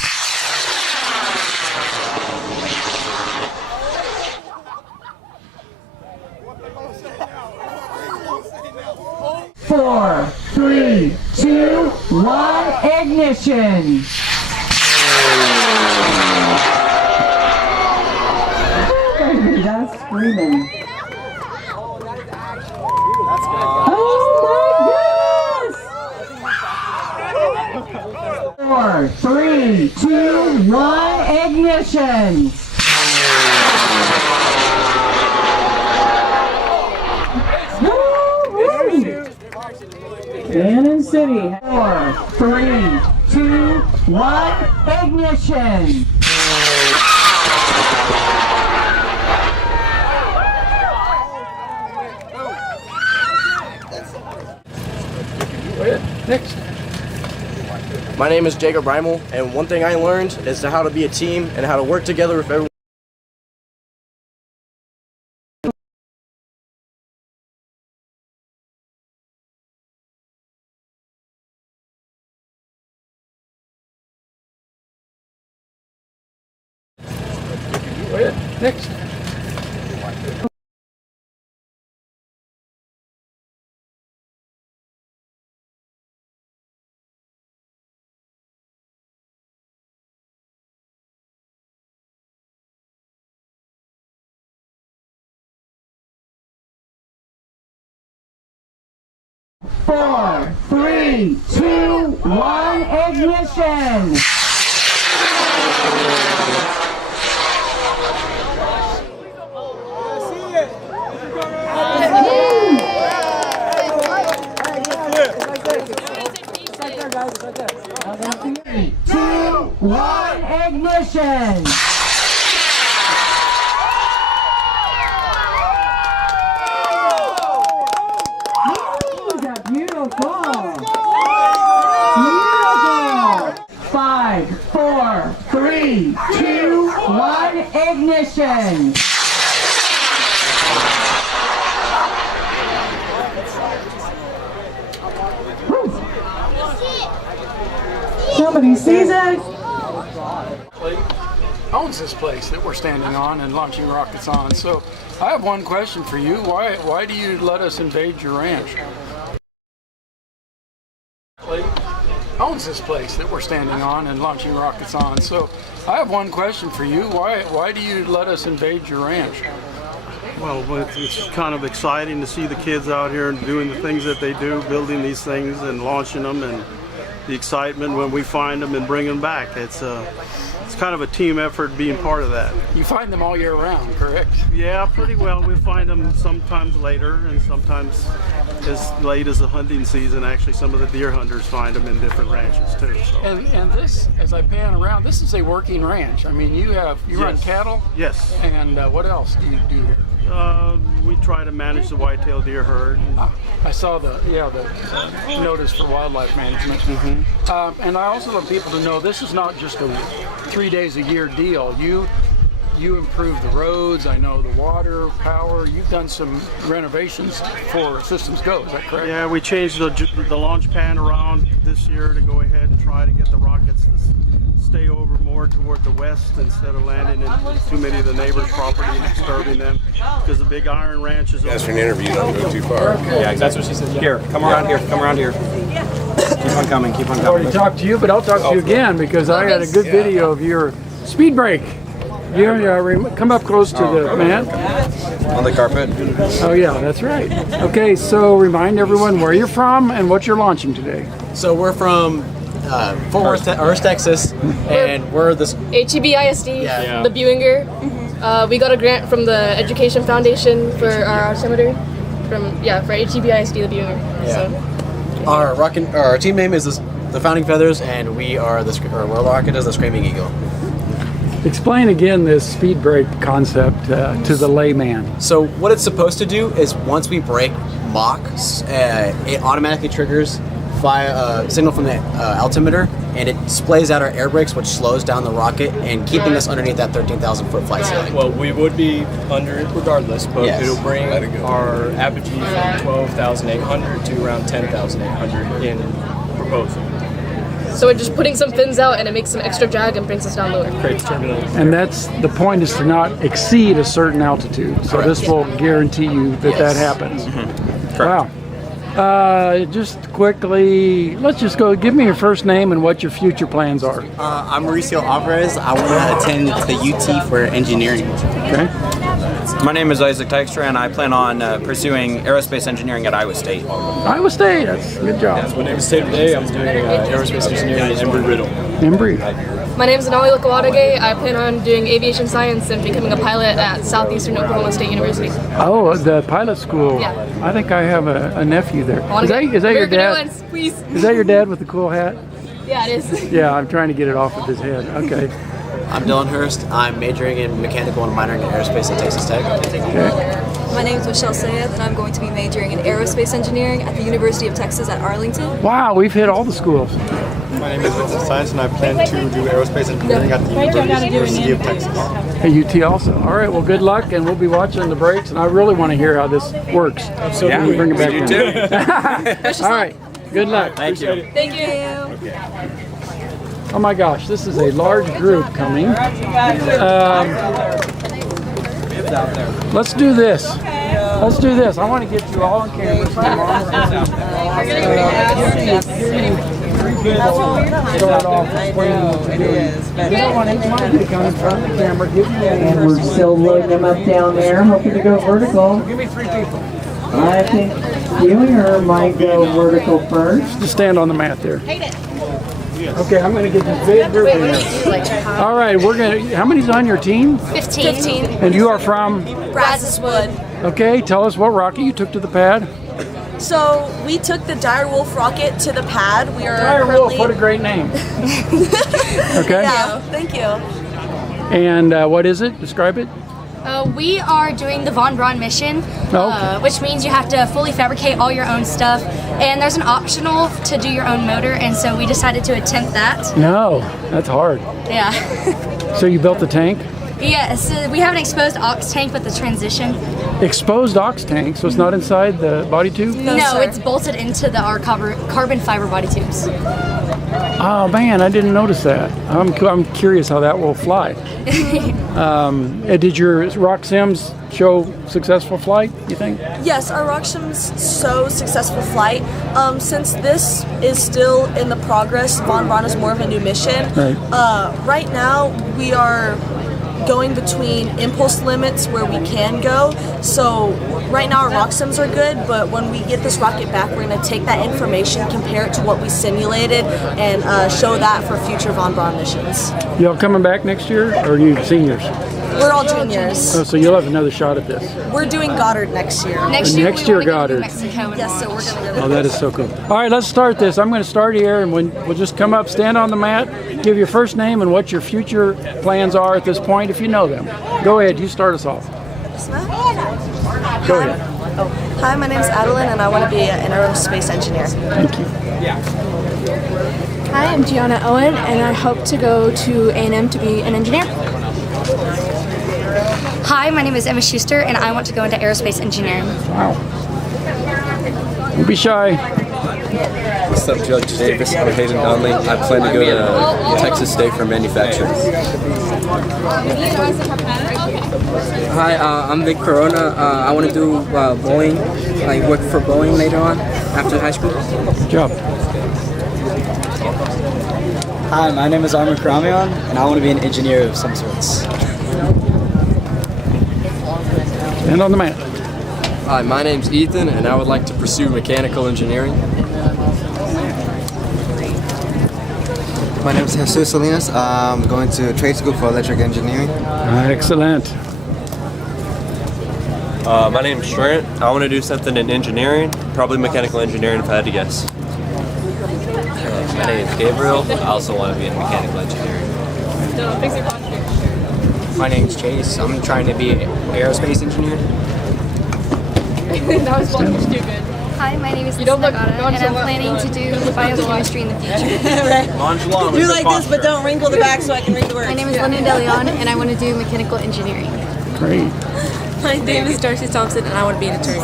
Four, three, two, one, ignition. That's screaming. Oh my goodness! 4, 3, 2, 1, ignition. Cannon City. 4, 3, 2, 1, ignition. Next. My name is Jacob Reimel, and one thing I learned is how to be a team and how to work together with everyone. Next. Four, three, two, one, ignition. Three, two, one, ignition. Beautiful. 5, 4, 3, 2, 1, ignition. Somebody sees it. Owns this place that we're standing on and launching rockets on. So I have one question for you. Why do you let us invade your ranch? Owns this place that we're standing on and launching rockets on. So I have one question for you. Why do you let us invade your ranch? Well, it's kind of exciting to see the kids out here and doing the things that they do, building these things and launching them, and the excitement when we find them and bring them back. It's kind of a team effort being part of that. You find them all year round, correct? Yeah, pretty well. We find them sometimes later and sometimes as late as the hunting season. Actually, some of the deer hunters find them in different ranches too. So. And this, as I pan around, this is a working ranch. I mean, you run cattle? Yes. And what else do you do here? We try to manage the whitetail deer herd. I saw the notice for wildlife management. Mm-hmm. And I also want people to know this is not just a 3 days a year deal. You improve the roads, I know the water, power. You've done some renovations for Systems Go, is that correct? Yeah, we changed the launch pad around this year to go ahead and try to get the rockets to stay over more toward the west instead of landing in too many of the neighbors' property and disturbing them, because the big iron ranch is over. That's for an interview, don't go too far. Yeah, that's what she said. Here, come around here. Come around here. Keep on coming. Keep on I coming. already talked to you, but I'll talk to you again because I had a good video of your speed break. Come up close to the mat. On the carpet. Oh yeah, that's right. Okay, so remind everyone where you're from and what you're launching today. So we're from Fort Worth, Texas, and we're this. HEB ISD, Yeah. the Buinger. We got a grant from the Education Foundation for our altimeter. For HEB ISD, the Buinger. Yeah. Our team name is the Founding Feathers, and we are the rocket is the Screaming Eagle. Explain again this speed brake concept to the layman. So what it's supposed to do is once we brake Mach, it automatically triggers signal from the altimeter, and it displays out our air brakes, which slows down the rocket and keeping us underneath that 13,000-foot flight ceiling. Well, we would be under it regardless, but Yes. it'll bring our apogee from 12,800 to around 10,800 in proposal. So we're just putting some fins out, and it makes some extra drag and brings us down lower. Creates turbulence. And that's the point, is to not exceed a certain altitude. So this will guarantee you that happens. Wow. Just quickly, let's just go. Give me your first name and what your future plans are. I'm Mauricio Alvarez. I want to attend the UT for engineering. Okay. My name is Isaac Dykstra, and I plan on pursuing aerospace engineering at Iowa State. Iowa State, that's a good job. My name is Tate today. I'm doing aerospace engineering at Embry-Riddle. Embry. My name is Anali Lakawadage. I plan on doing aviation science and becoming a pilot at Southeastern Oklahoma State University. Oh, the pilot school. Yeah. I think I have a nephew there. I wanna Is that get your American dad? Airlines, please. Is that your dad with the cool hat? Yeah, it is. Yeah, I'm trying to get it off of his head. Okay. I'm Dylan Hurst. I'm majoring in mechanical and minoring in aerospace at Texas Tech. My name is Michelle Sayed, and I'm going to be majoring in aerospace engineering at the University of Texas at Arlington. Wow, we've hit all the schools. My name is Vincent Science, and I plan to do aerospace engineering at the University of Texas. At UT also. All right, well, good luck, and we'll be watching the breaks, and I really want to hear how this works. Absolutely. Yeah, bring it back You down. too. All right, good luck. Thank you. Thank you. Oh my gosh, this is a large group coming. Let's do this. Let's do this. I want to get you all on camera. Start off explaining what you're doing. You don't want anyone to come in front of the camera. Give me And we're still loading them up down there, hoping to go vertical. Give me 3 people. I think Buinger might go vertical first. Just stand on the mat there. Okay, I'm going to get this big group in here. All right, we're going to. How many's on your team? 15. And you are from? Brazos Wood. Okay, tell us what rocket you took to the pad. So we took the Direwolf rocket to the pad. We are Direwolf, what a great name. Okay. Yeah, thank you. And what is it? Describe it. We are doing the Von Braun mission, Oh. which means you have to fully fabricate all your own stuff, and there's an optional to do your own motor, and so we decided to attempt that. No, that's hard. Yeah. So you built the tank? Yes, we have an exposed aux tank with the transition. Exposed aux tank, so it's not inside the body tube? No, it's bolted into our carbon fiber body tubes. Oh man, I didn't notice that. I'm curious how that will fly. Did your rock sims show successful flight, you think? Yes, our rock sims show successful flight. Since this is still in the progress, Von Braun is more of a new mission. Right. Right now, we are going between impulse limits where we can go. So right now our rock sims are good, but when we get this rocket back, we're going to take that information, compare it to what we simulated, and show that for future Von Braun missions. Y'all coming back next year, or are you seniors? We're all juniors. Oh, so you'll have another shot at this. We're doing Goddard next year. Next year Goddard. Yes, so we're going to go to Oh, that is so cool. All right, let's start this. I'm going to start here, and we'll just come up, stand on the mat, give your first name and what your future plans are at this point, if you know them. Go ahead, you start us off. Go ahead. Hi, my name is Adeline, and I want to be an aerospace engineer. Thank you. Hi, I'm Gianna Owen, and I hope to go to A&M to be an engineer. Hi, my name is Emma Schuster, and I want to go into aerospace engineering. Wow. Don't be shy. What's up, Judge Davis? I'm Hayden Donnelly. I plan to go to Texas State for manufacturing. Hi, I'm Vic Corona. I want to do Boeing, like work for Boeing later on after high school. Good job. Hi, my name is Armin Karamian, and I want to be an engineer of some sorts. And on the man. Hi, my name's Ethan, and I would like to pursue mechanical engineering. My name is Jesus Salinas. I'm going to trade school for electric engineering. Excellent. My name's Trent. I want to do something in engineering, probably mechanical engineering if I had to guess. My name is Gabriel. I also want to be in mechanical engineering. My name's Chase. I'm trying to be an aerospace engineer. That was fucking stupid. Hi, my name is Lisa Nagata, and I'm planning to do biochemistry in the future. Do like this, but don't wrinkle the back so I can read the words. My name is Linda DeLeon, and I want to do mechanical engineering. Great. My name is Darcy Thompson, and I want to be an attorney.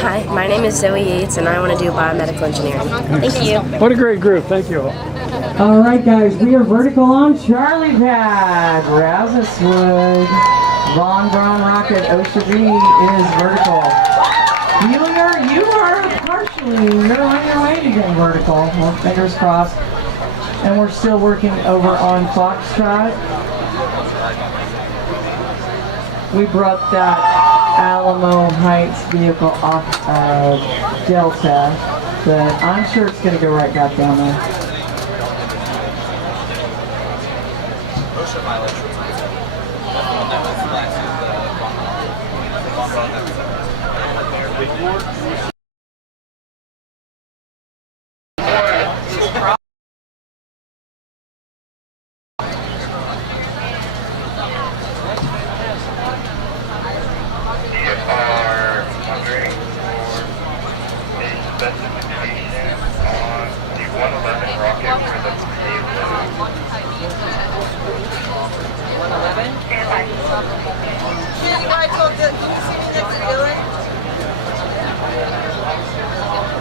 Hi, my name is Zoe Yates, and I want to do biomedical engineering. Thank you. What a great group. Thank you all. All right, guys, we are vertical on Charlie Pad. Razaswood, Von Braun Rocket, Osha B is vertical. Bueller, you are you're on your way to getting vertical. Well, fingers crossed. And we're still working over on Foxtrot. We brought that Alamo Heights vehicle off of Delta, but I'm sure it's going to go right back down there.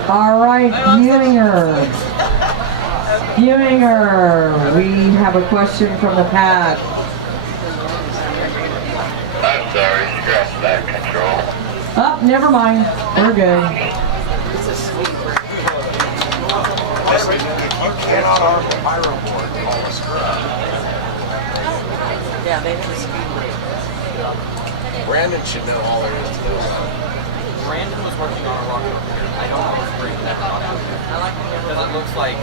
All right, Bueller, we have a question from the pad. I'm sorry, you grasped that control. Oh, never mind. We're good. Yeah, they have a speed break. Brandon should know all there is to know. Brandon was working on a rocket over here. I don't know if we're that rocket over here. Because it looks like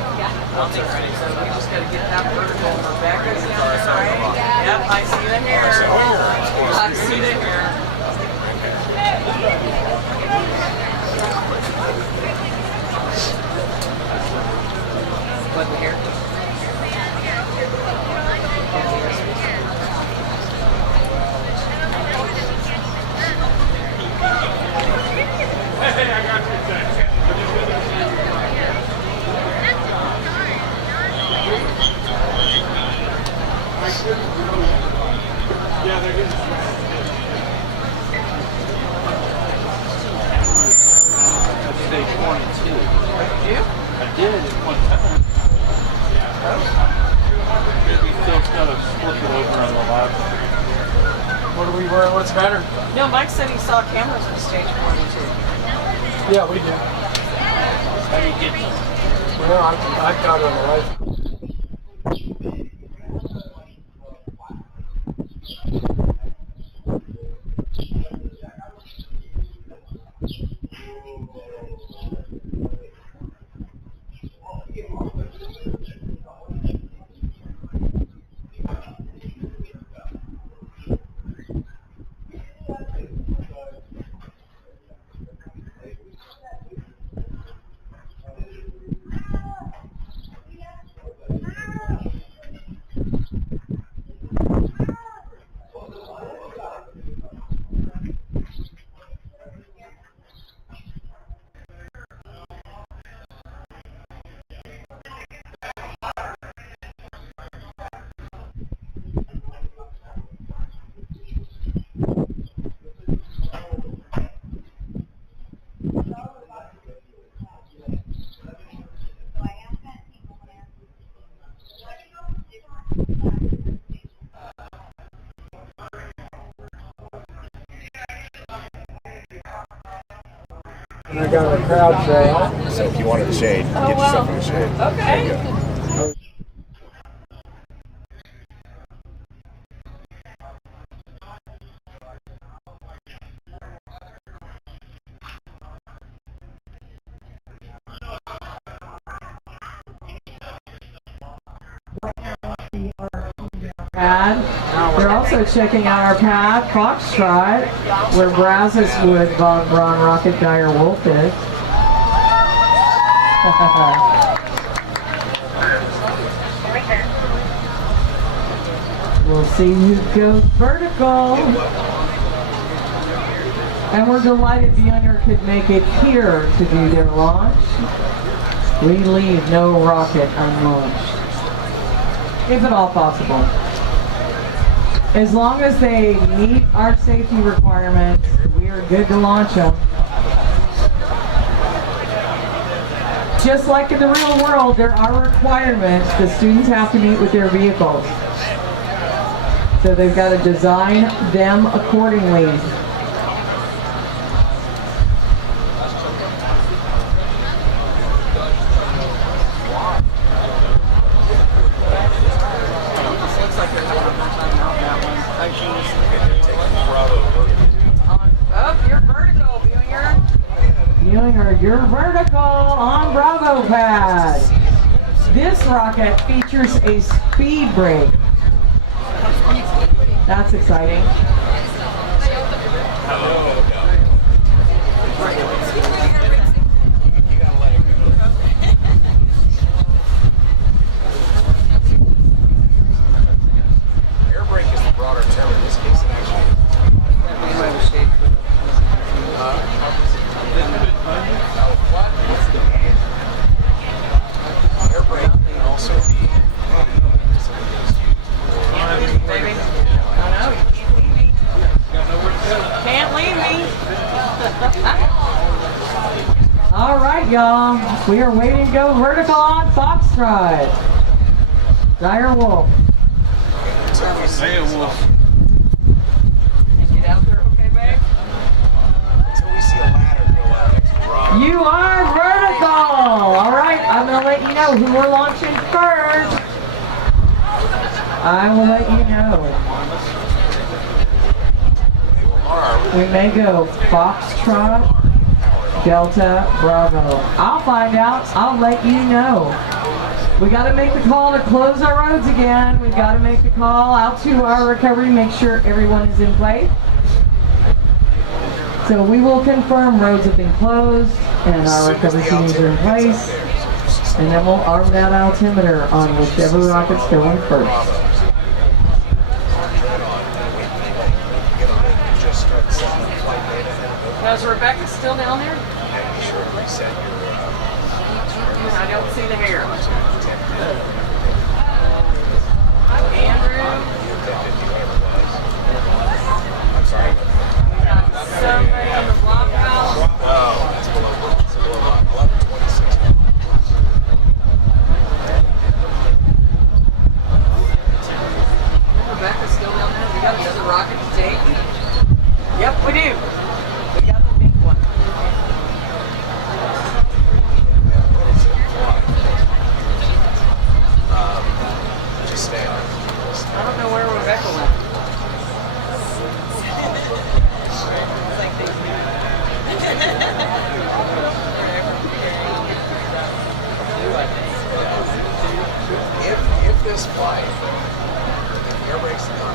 once it's ready, so we just got to get that vertical for back. Yep, I see the hair. I see the hair. What the hair? Hey, I got you. Yeah, they're good. That's stage 22. You? I did at one time. We still got to flip it over on the left. What are we wearing? What's the matter? No, Mike said he saw cameras on stage 22. Yeah, we do. How do you get to Well, I got it on the right. And I got a crowd shade. So if you wanted the shade, get yourself in the shade. Okay. There you go. Pad. They're also checking out our pad, Foxtrot, where Brazos Wood, Von Braun, Rocket, Dyer, Wolf is. We'll see who goes vertical. And we're delighted Beyonder could make it here to do their launch. We leave no rocket unlaunched, if at all possible. As long as they meet our safety requirements, we are good to launch them. Just like in the real world, there are requirements the students have to meet with their vehicles. So they've got to design them accordingly. You're vertical on Bravo pad. This rocket features a speed brake. That's exciting. Air brake is the broader term in this case. Air brake can also be Can't leave me. All right, y'all. We are waiting to go vertical on Foxtrot. Dyer Wolf. Hey, Wolf. Get out there, okay, babe? Until we see a ladder go up next to Rob. You are vertical. All right, I'm going to let you know who we're launching first. I will let you know. We may go Foxtrot, Delta, Bravo. I'll find out. I'll let you know. We got to make the call to close our roads again. We got to make the call out to our recovery, make sure everyone is in place. So we will confirm roads have been closed and our recovery teams are in place. And then we'll arm that altimeter on whichever rocket's going first. Is Rebecca still down there? Yeah, you sure reset your. I don't see the hair. Andrew. I'm sorry. We got somebody on the block house. Oh, that's below 1126. Rebecca's still down there. We got another rocket to take. Yep, we do. We got the big one. Just stay on. I don't know where Rebecca went. If this flight, the air brake's not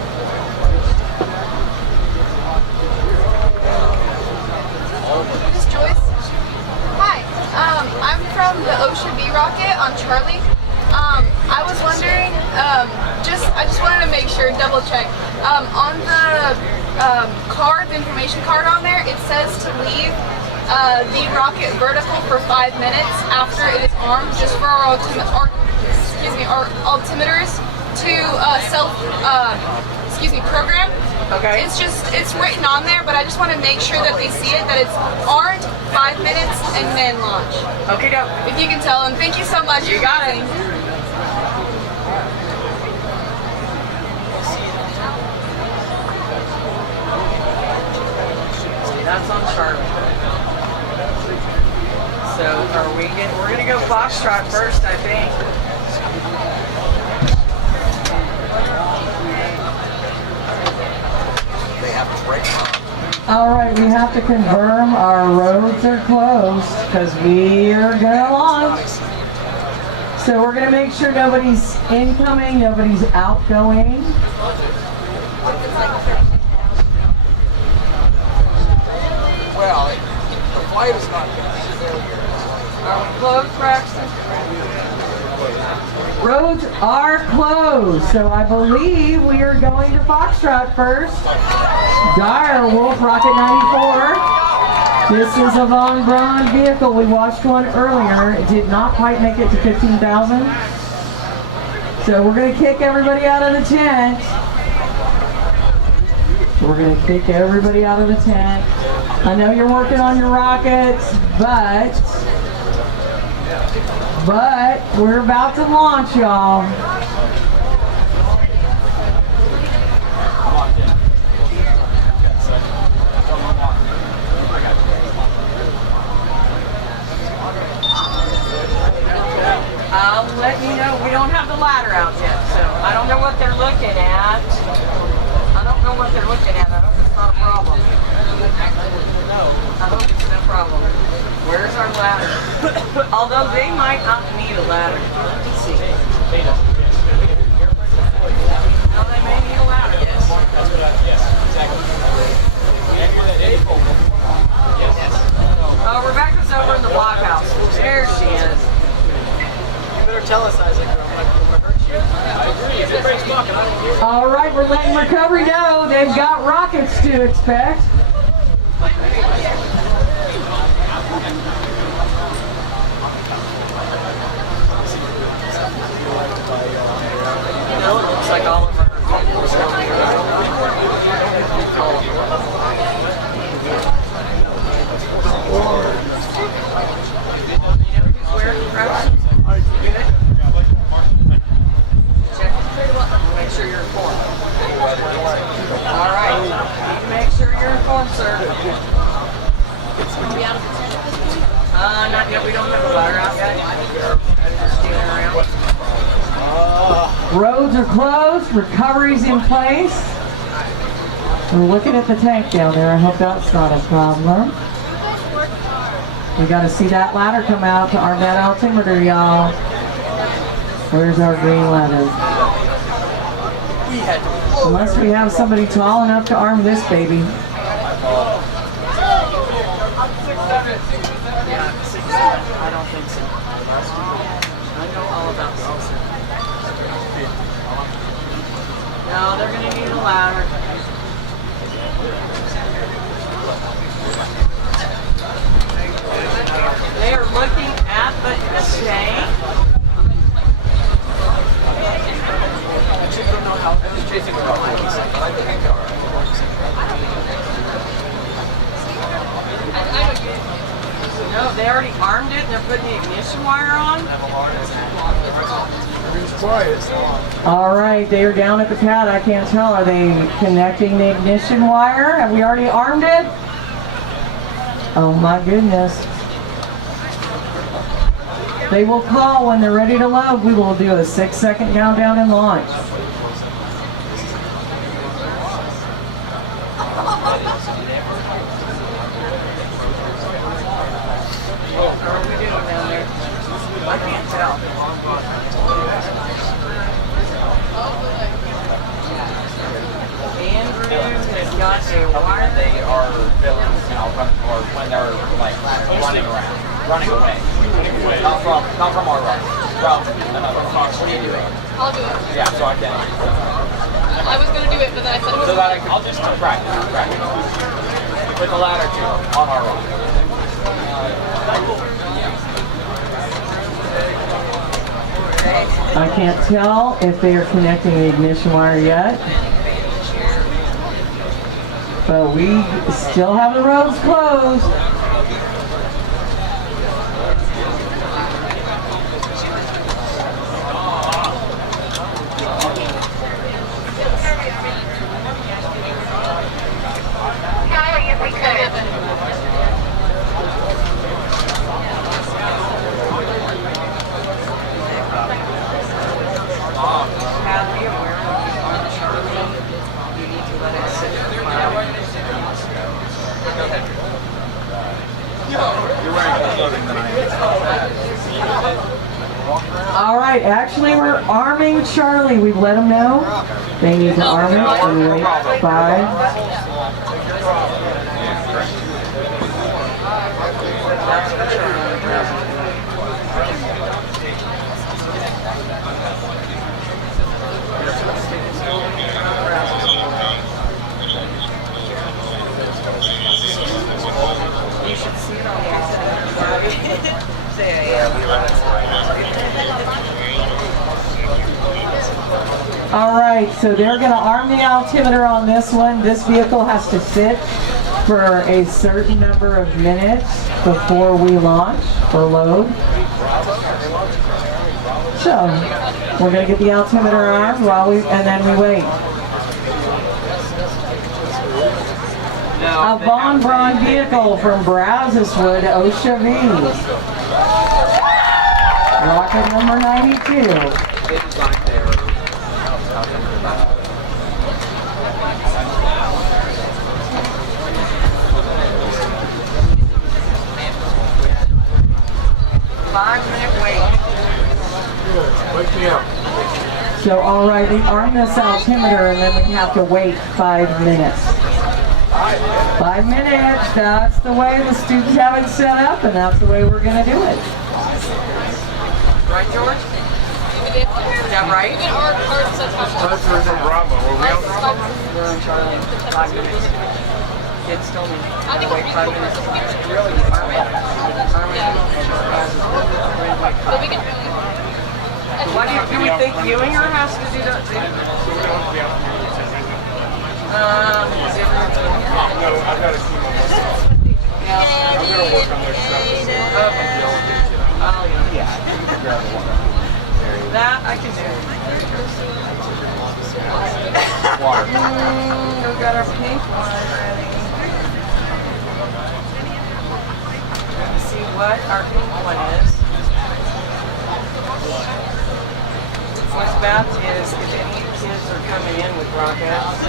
This is Joyce. Hi, I'm from the Ocean B rocket on Charlie. I was wondering, I just wanted to make sure, double check. On the card, the information card on there, it says to leave the rocket vertical for 5 minutes after it is armed, just for our altimeters to program. Okay. It's written on there, but I just want to make sure that they see it, that it's armed, 5 minutes, and then launch. Okay, dope. If you can tell them. Thank you so much. You got it. That's on Charlie. So we're gonna go Foxtrot first, I think. They have a break. All right, we have to confirm our roads are closed because we are gonna launch. So we're gonna make sure nobody's incoming, nobody's outgoing. Well, the flight is not going to be failure. Are we closed, Braxton? Roads are closed, so I believe we are going to Foxtrot first. Dire Wolf Rocket 94. This is a Von Braun vehicle. We watched one earlier. It did not quite make it to 15,000. So we're going to kick everybody out of the tent. We're going to kick everybody out of the tent. I know you're working on your rockets, but we're about to launch, y'all. I'll let you know. We don't have the ladder out yet, so I don't know what they're looking at. I don't know what they're looking at. I hope it's not a problem. I hope it's no problem. Where's our ladder? Although they might not need a ladder. Let me see. No, they may need a ladder. Yes. Oh, Rebecca's over in the blockhouse. There she is. You better tell us, Isaac. All right, we're letting recovery know they've got rockets to expect. No, it looks like all of our Make sure you're informed. All right. Make sure you're informed, sir. Not yet. We don't have a ladder out yet. Roads are closed. Recovery's in place. We're looking at the tank down there. I hope that's not a problem. We got to see that ladder come out to arm that altimeter, y'all. Where's our green ladder? Unless we have somebody tall enough to arm this baby. Yeah, 6'7". I don't think so. I know all about 6'7". No, they're going to need a ladder. They are looking at the tank. No, they already armed it and they're putting the ignition wire on. All right, they are down at the pad. I can't tell. Are they connecting the ignition wire? Have we already armed it? Oh my goodness. They will call when they're ready to load. We will do a 6-second countdown and launch. What are we doing down there? I can't tell. Andrew has got a wire. They are villains, or when they're like running around, running away. Not from our run, from another run. What are you doing? I'll do it. Yeah, so I can. I was going to do it, but then I said it was So that I'll just practice. With the ladder too, on our run. I can't tell if they are connecting the ignition wire yet. But we still have the roads closed. All right, actually we're arming Charlie. We've let them know they need to arm it and wait 5. You should see it on All right, so they're going to arm the altimeter on this one. This vehicle has to sit for a certain number of minutes before we launch or load. So we're going to get the altimeter armed and then we wait. A Von Braun vehicle from Brazoswood, OSHA V. Rocket number 92. 5-minute wait. Wake me up. So all right, we arm this altimeter and then we have to wait 5 minutes. 5 minutes, that's the way the students have it set up and that's the way we're going to do it. Right, George? Is that right? That's from Bravo. Were we on Bravo? We're on Charlie. 5 minutes. Kids told me. I gotta wait 5 minutes. Really? Why do we think Ewinger has to do that too? No, I've got a team on this side. I'm going to work on their stuff. Oh, yeah. That I can do. Water. We got our pink one ready. Let's see what our pink one is. What's bad is if any kids are coming in with rockets,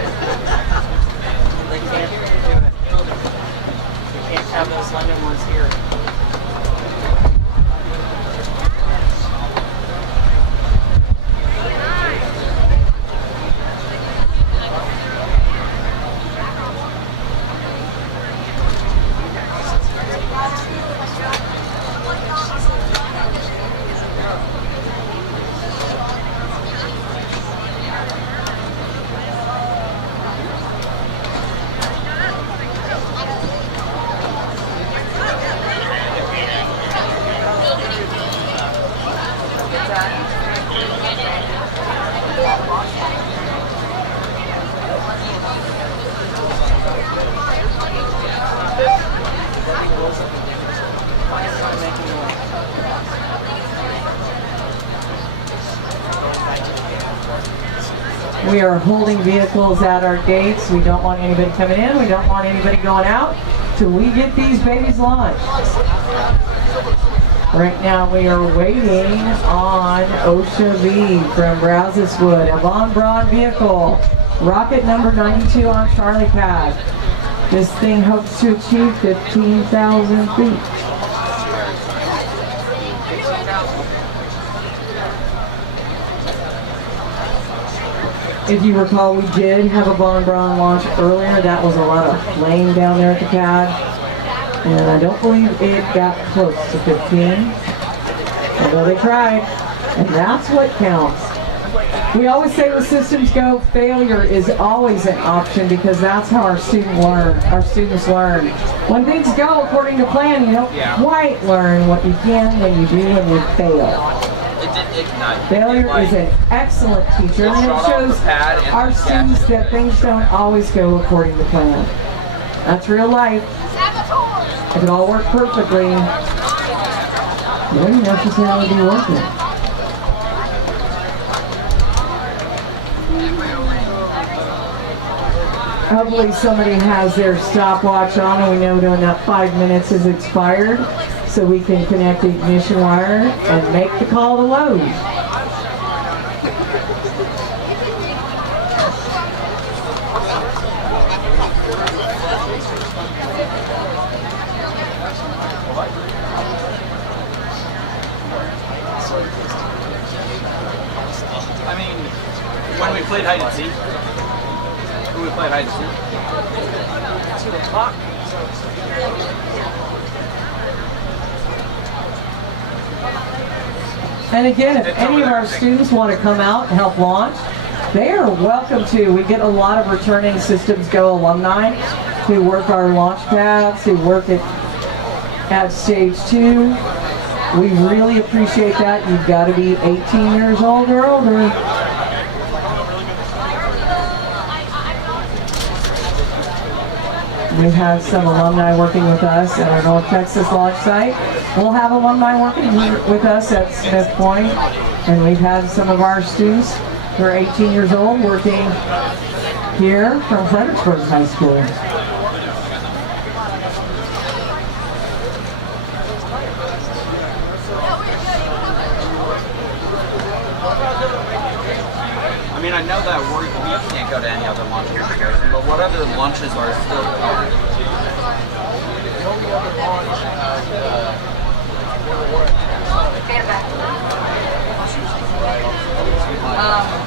they can't do it. You can't have those London ones here. We are holding vehicles at our gates. We don't want anybody coming in. We don't want anybody going out till we get these babies launched. Right now we are waiting on OSHA V from Brazoswood, a Von Braun vehicle. Rocket number 92 on Charlie pad. This thing hopes to achieve 15,000 feet. If you recall, we did have a Von Braun launch earlier. That was a lot of flame down there at the pad. And I don't believe it got close to 15. Although they tried. And that's what counts. We always say with Systems Go, failure is always an option because that's how our students learn. When things go according to plan, you don't quite learn what you can when you do and you fail. Failure is an excellent teacher, and it shows our students that things don't always go according to plan. That's real life. If it all worked perfectly, it wouldn't necessarily be working. Hopefully somebody has their stopwatch on and we know when that 5 minutes is expired so we can connect the ignition wire and make the call to load. played hide and seek? Who we played hide and seek? 2 o'clock. And again, if any of our students want to come out and help launch, they are welcome to. We get a lot of returning Systems Go alumni who work our launch pads, who work at stage 2. We really appreciate that. You've got to be 18 years old or older. We have some alumni working with us at our North Texas launch site. We'll have alumni working with us at Smith Point, and we've had some of our students who are 18 years old working here from Fredericksburg High School. I mean, I know that we can't go to any other lunches, but what other lunches are still covered?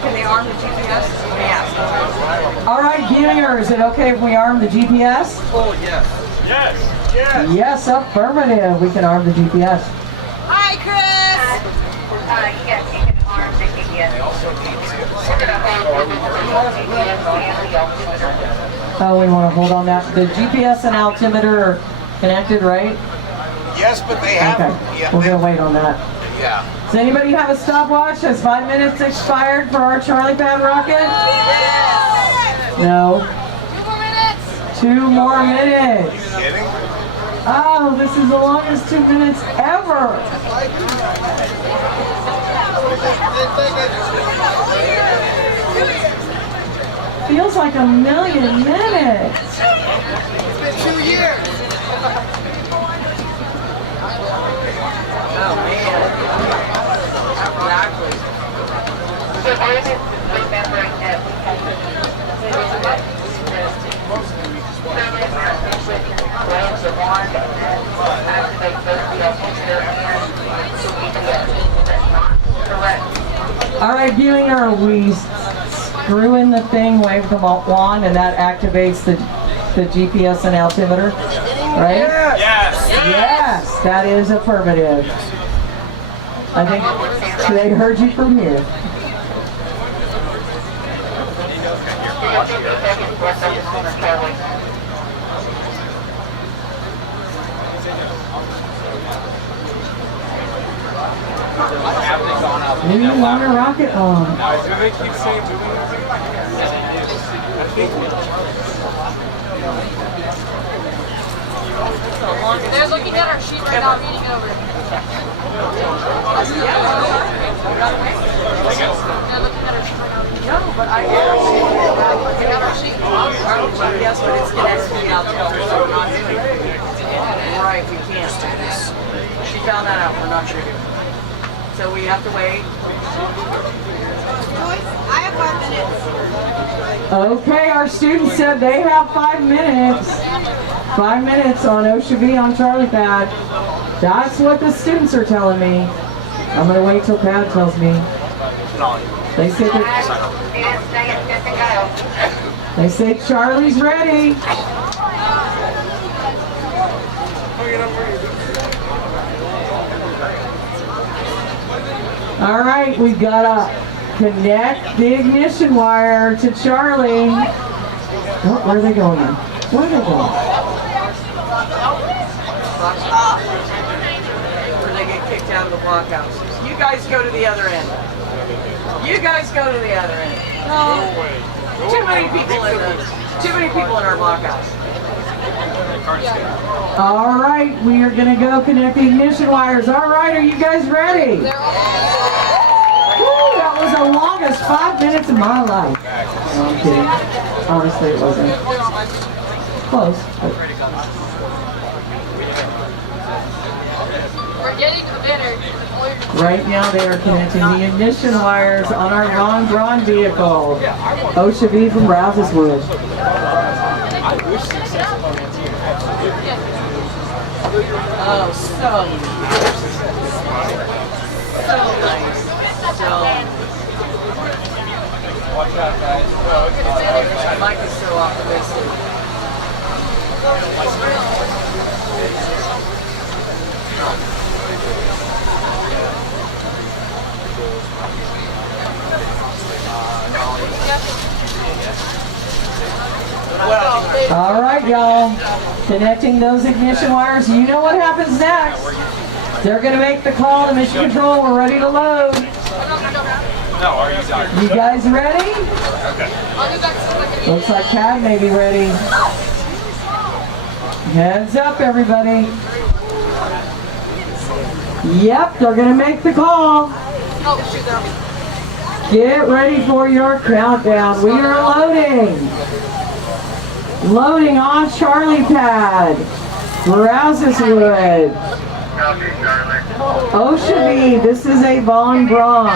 Can they arm the GPS? Yes. All right, Gideon, is it okay if we arm the GPS? Oh, yes. Yes. Yes. Yes, affirmative. We can arm the GPS. Hi, Chris! Yes, you can arm the GPS. Oh, we want to hold on that. The GPS and altimeter are connected, right? Yes, but they have. Okay, Yeah, we're going to wait on that. yeah. Does anybody have a stopwatch? Has 5 minutes expired for our Charlie Pad rocket? Yes. No. 2 more minutes. 2 more minutes. Oh, this is the longest 2 minutes ever. Feels like a million minutes. It's been 2 years. Oh, man. Exactly. All right, viewing, are we screw in the thing, wave the wand, and that activates the GPS and altimeter, right? Yes. Yes, that is affirmative. I think they heard you from here. We want a rocket on. Do they keep saying doing that? I think. They're looking at our sheet right now, reading it over. They're looking at our sheet right now. No, but I Looking at our sheet. Yes, but it's connected to the altimeter, so we're not doing it. Right, we can't. She found that out, we're not sure. So we have to wait. I have 5 minutes. Okay, our students said they have 5 minutes. 5 minutes on OSHA on Charlie Pad. That's what the students are telling me. I'm gonna wait till Pad tells me. They say Charlie's ready. All right, we gotta connect the ignition wire to Charlie. Oh, where are they going now? Where are they going? Or they get kicked out of the blockhouse. You guys go to the other end. You guys go to the other end. No. Too many people in our blockhouse. All right, we are gonna go connect the ignition wires. All right, are you guys ready? Woo, that was the longest 5 minutes of my life. No, I'm kidding. Honestly, it wasn't. Close. But. We're getting a dinner. Right now they are connecting the ignition wires on our Ron Braun vehicle. OSHA V from Rouse's World. Oh, so nice. So Watch out, guys. Mike is so optimistic. All right, y'all. Connecting those ignition wires. You know what happens next. They're going to make the call to mission control. We're ready to load. No, are you done? You guys ready? Okay. Looks like Cad may be ready. Heads up, everybody. Yep, they're going to make the call. Get ready for your countdown. We are loading. Loading on Charlie pad. Brazoswood. Ocean, this is a Von Braun.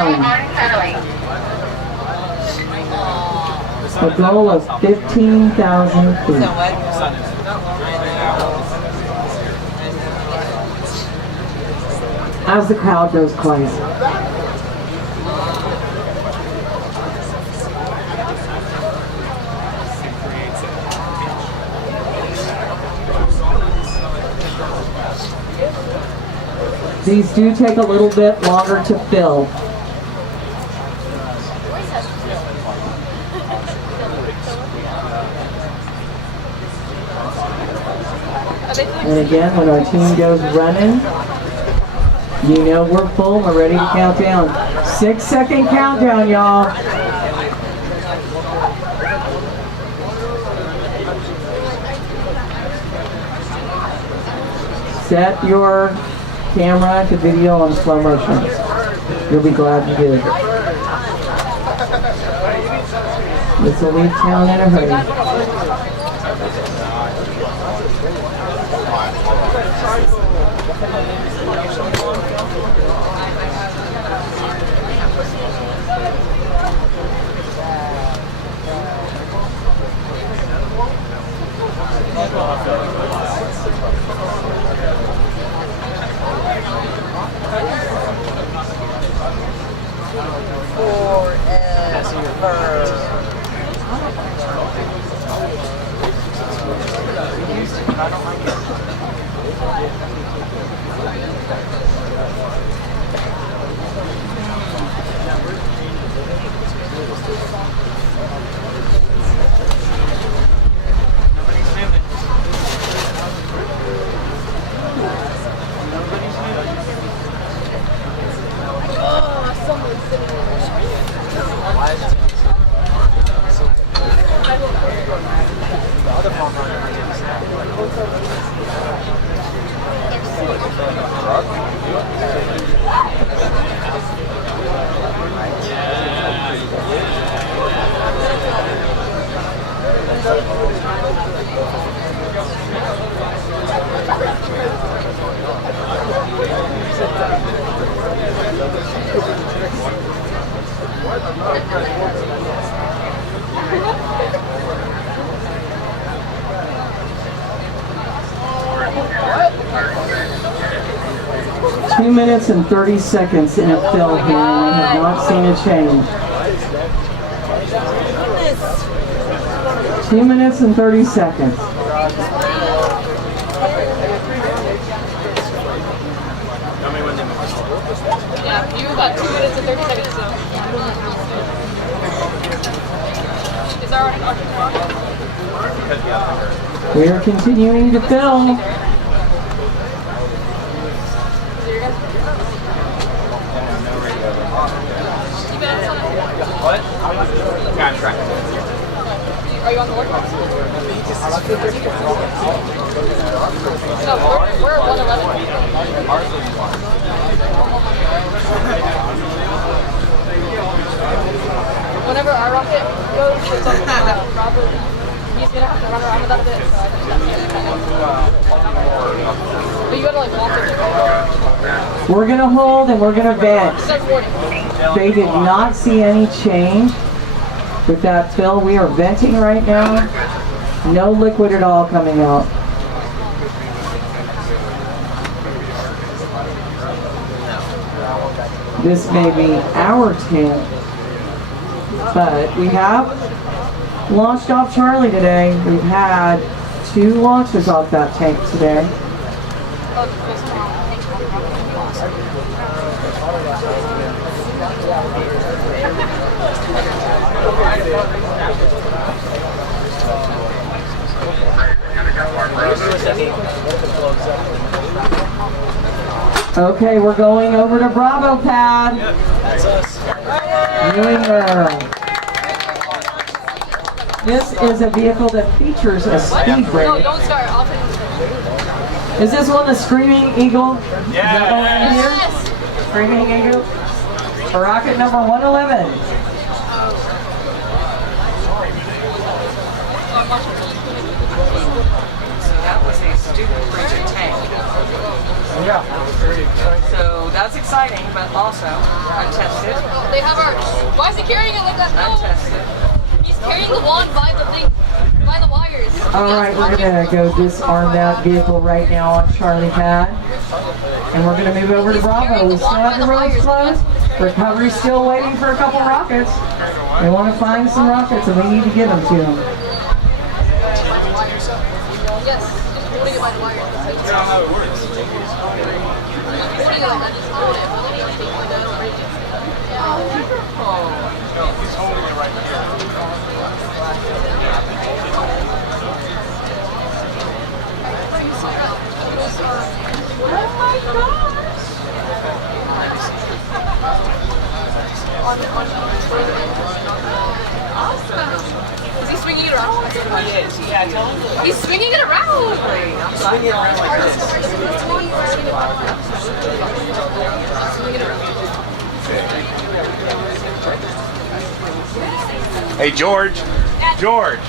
A goal of 15,000 feet. As the crowd goes crazy. These do take a little bit longer to fill. And again, when our team goes running, you know we're full, we're ready to count down. 6-second countdown, y'all. Set your camera to video on slow motion. You'll be glad you did. This will leave town in a hurry. Two minutes and 30 seconds in a fill here, and we have not seen a change. 2 minutes and 30 seconds. Yeah, you got 2 minutes and 30 seconds now. Is that already? We are continuing to fill. What? Contract. Are you on the workout? No, we're at 111. Whenever our rocket goes, it's on Robert. He's gonna have to run around with that a bit. But you gotta like walk it. We're gonna hold and we're gonna vent. They did not see any change with that fill. We are venting right now. No liquid at all coming out. This may be our tank But we have launched off Charlie today. We've had 2 launches off that tank today. Okay, we're going over to Bravo Pad. Winger. This is a vehicle that features a speed brake. No, don't start. I'll Is this one the Screaming Eagle? Yes. Screaming Eagle? Rocket number 111. That was a student printed tank. Yeah. So that's exciting, but also untested. They have our. Why is he carrying it like that? No. Untested. He's carrying the wand by the thing, by the wires. Alright, we're gonna go disarm that vehicle right now on Charlie Pad. And we're gonna move over to Bravo. We still have the roads closed. Recovery's still waiting for a couple rockets. They want to find some rockets and we need to give them to them. Yes. Holding it by the wires. That's how it works. Just hold it. He's holding it right here. Oh my gosh! Awesome! Is he swinging it around? He is. Yeah, tell him. He's swinging it around! I'm swinging it around like this. Swing it around. Hey, George. George.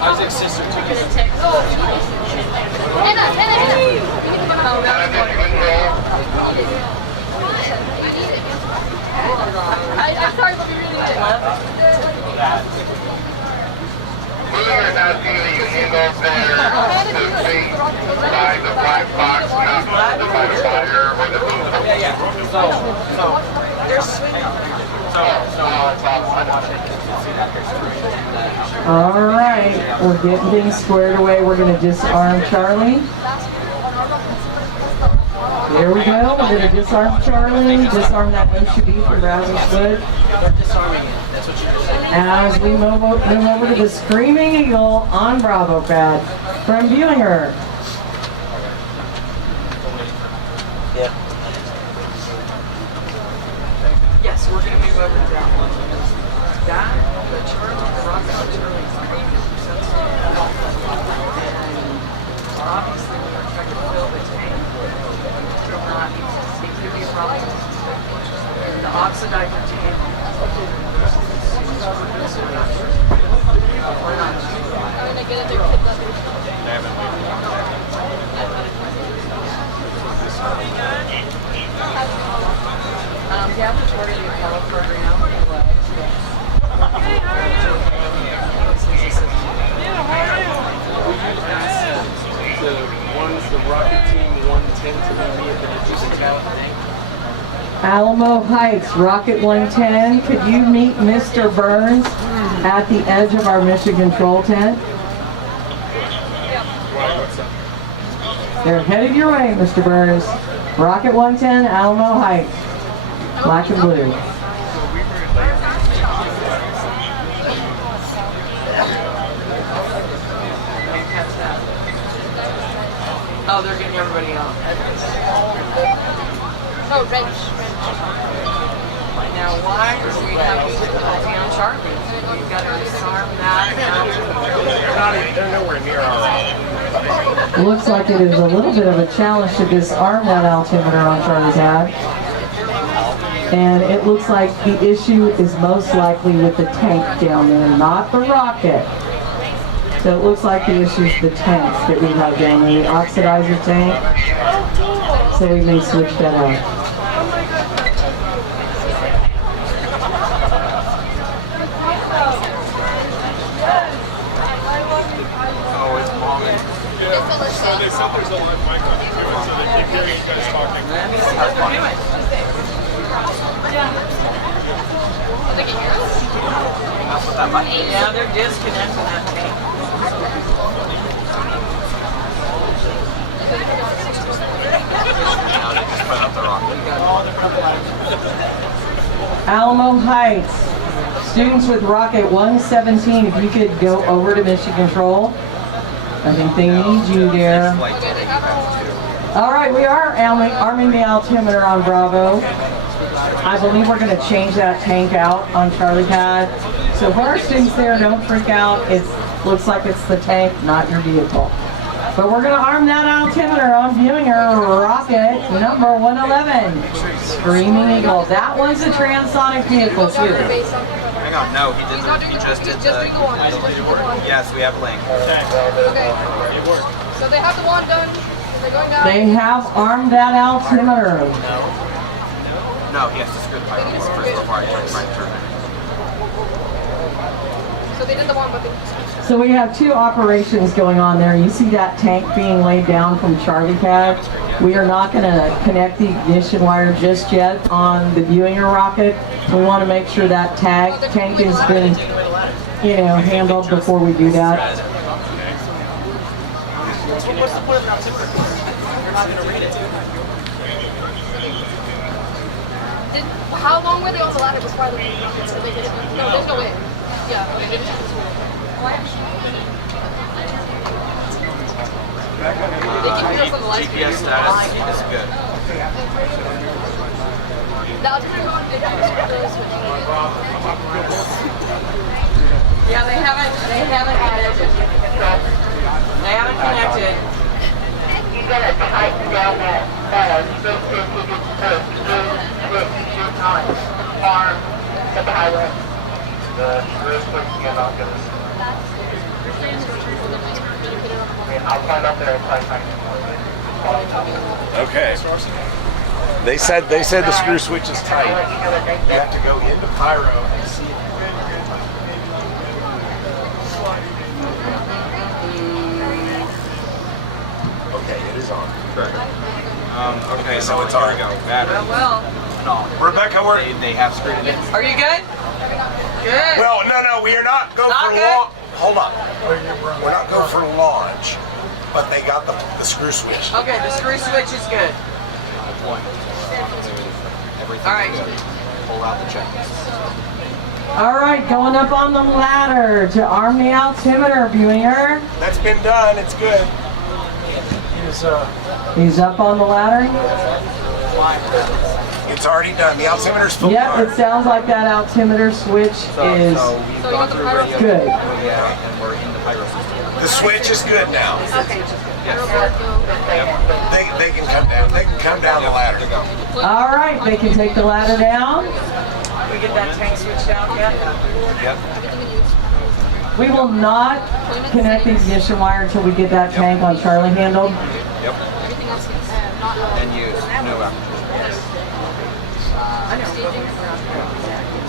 Isaac's sister took it. Hannah. I'm sorry, but we really did. We're not seeing you handle there by the black box, not by the fire or the boot. So they're swinging. Alright, we're getting things squared away. We're going to disarm Charlie. There we go. We're going to disarm Charlie, disarm that OSHB from Browser's Foot. They're disarming it. That's what you're saying. As we move over to the Screaming Eagle on Bravo Pad from viewing her. Yeah. Yes, we're going to move over to that one. That, the Charlie, the rocket on Charlie is 80%. And obviously, when you're trying to fill the tank, it could be a problem. The oxidizer tank. We're not sure. I'm gonna get it there. Yeah, majority of the Apollo program. The ones, the Rocket Team 110 to meet me at the Digital Tower. Alamo Heights, Rocket 110. Could you meet Mr. Burns at the edge of our mission control tent? They're headed your way, Mr. Burns. Rocket 110, Alamo Heights. Black and blue. Oh, they're getting everybody out. Oh, wrench. Now, why do we have difficulty on Charlie? We've got to disarm that. They're nowhere near our Looks like it is a little bit of a challenge to disarm that altimeter on Charlie's pad. And it looks like the issue is most likely with the tank down there, not the rocket. So it looks like the issue is the tanks that we have down there, the oxidizer tank. So we may switch that out. Oh, it's Yeah, they're disconnecting that thing. Alamo Heights, students with Rocket 117, if you could go over to mission control. I think they need you there. All right, we are arming the altimeter on Bravo. I believe we're going to change that tank out on Charlie Pad. So for our students there, don't freak out. It looks like it's the tank, not your vehicle. But we're going to arm that altimeter on Buinger Rocket number 111. Screaming Eagle. That one's a transonic vehicle too. Hang on, no, he didn't. He just did the. Yes, we have a link. Okay. So they have the one done. They're going down. They have armed that altimeter. No, he has to screw the pipe first before I turn it. So they did the one, but they. So we have two operations going on there. You see that tank being laid down from Charlie Pad. We are not going to connect the ignition wire just yet on the Buinger rocket. We want to make sure that tank has been, handled before we do that. What's the point of that? You're not going to read it. How long were they on the ladder before they did it? No, there's no way. Yeah, okay, they just have to swim. GPS status is good. Yeah, they haven't connected. They haven't connected. You gotta tighten down that switch on farm the pilot. The screw switch you're not gonna. I'll climb up there and try to find it. Okay. They said the screw switch is tight. You have to go into pyro and see it. Okay, it is on. Correct. Okay, so it's on. Battery. Well. No. Rebecca, they have screwed it in. Are you good? Good. Well, no, we are not going for launch. Hold on. We're not going for launch, but they got the screw switch. Okay, the screw switch is good. All right. Pull out the checklist. All right, going up on the ladder to arm the altimeter, Buinger. That's been done. It's good. He's up on the ladder. It's already done. The altimeter's full. Yep, it sounds like that altimeter switch is we've gone through radio. good. Yeah, and we're in the pyro system. The switch is good now. Okay. They can come down. They can come down the ladder. All right, they can take the ladder down. We get that tank switched out yet? Yep. We will not connect the ignition wire until we get that tank on Charlie handled. Yep. And use no aperture.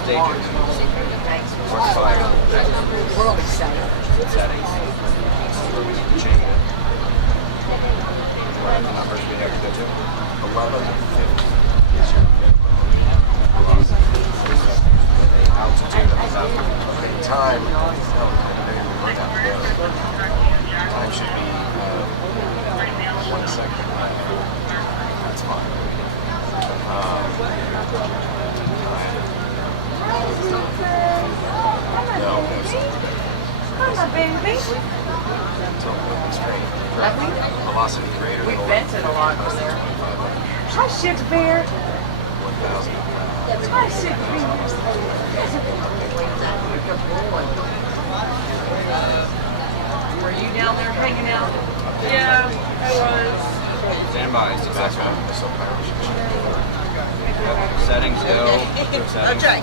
Stages. Mark fire. World excited. Settings. Where we need to change it. What are the numbers we have to go to? 1150 is your minimum velocity. Altitude of about time. Time should be 1 second. That's fine. No, Hi, my baby. Velocity greater We than vented a lot over there. Hi, shit bear. 1,000. Hi, shit bear. Were you down there hanging out? Yeah, I was. Stand by. Settings go. Settings. Okay.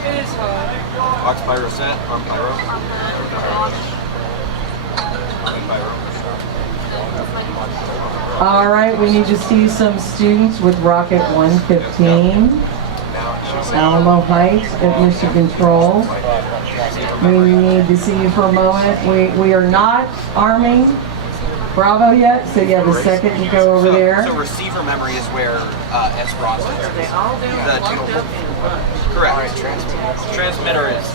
It is hard. Box pyro set. Arm pyro. Arm pyro. All right, we need to see some students with Rocket 115. Alamo Heights at mission control. We need to see you for a moment. We are not arming Bravo yet? So you have a second to go over there. So receiver memory is where S rods are. They all do. Correct. Transmitter is.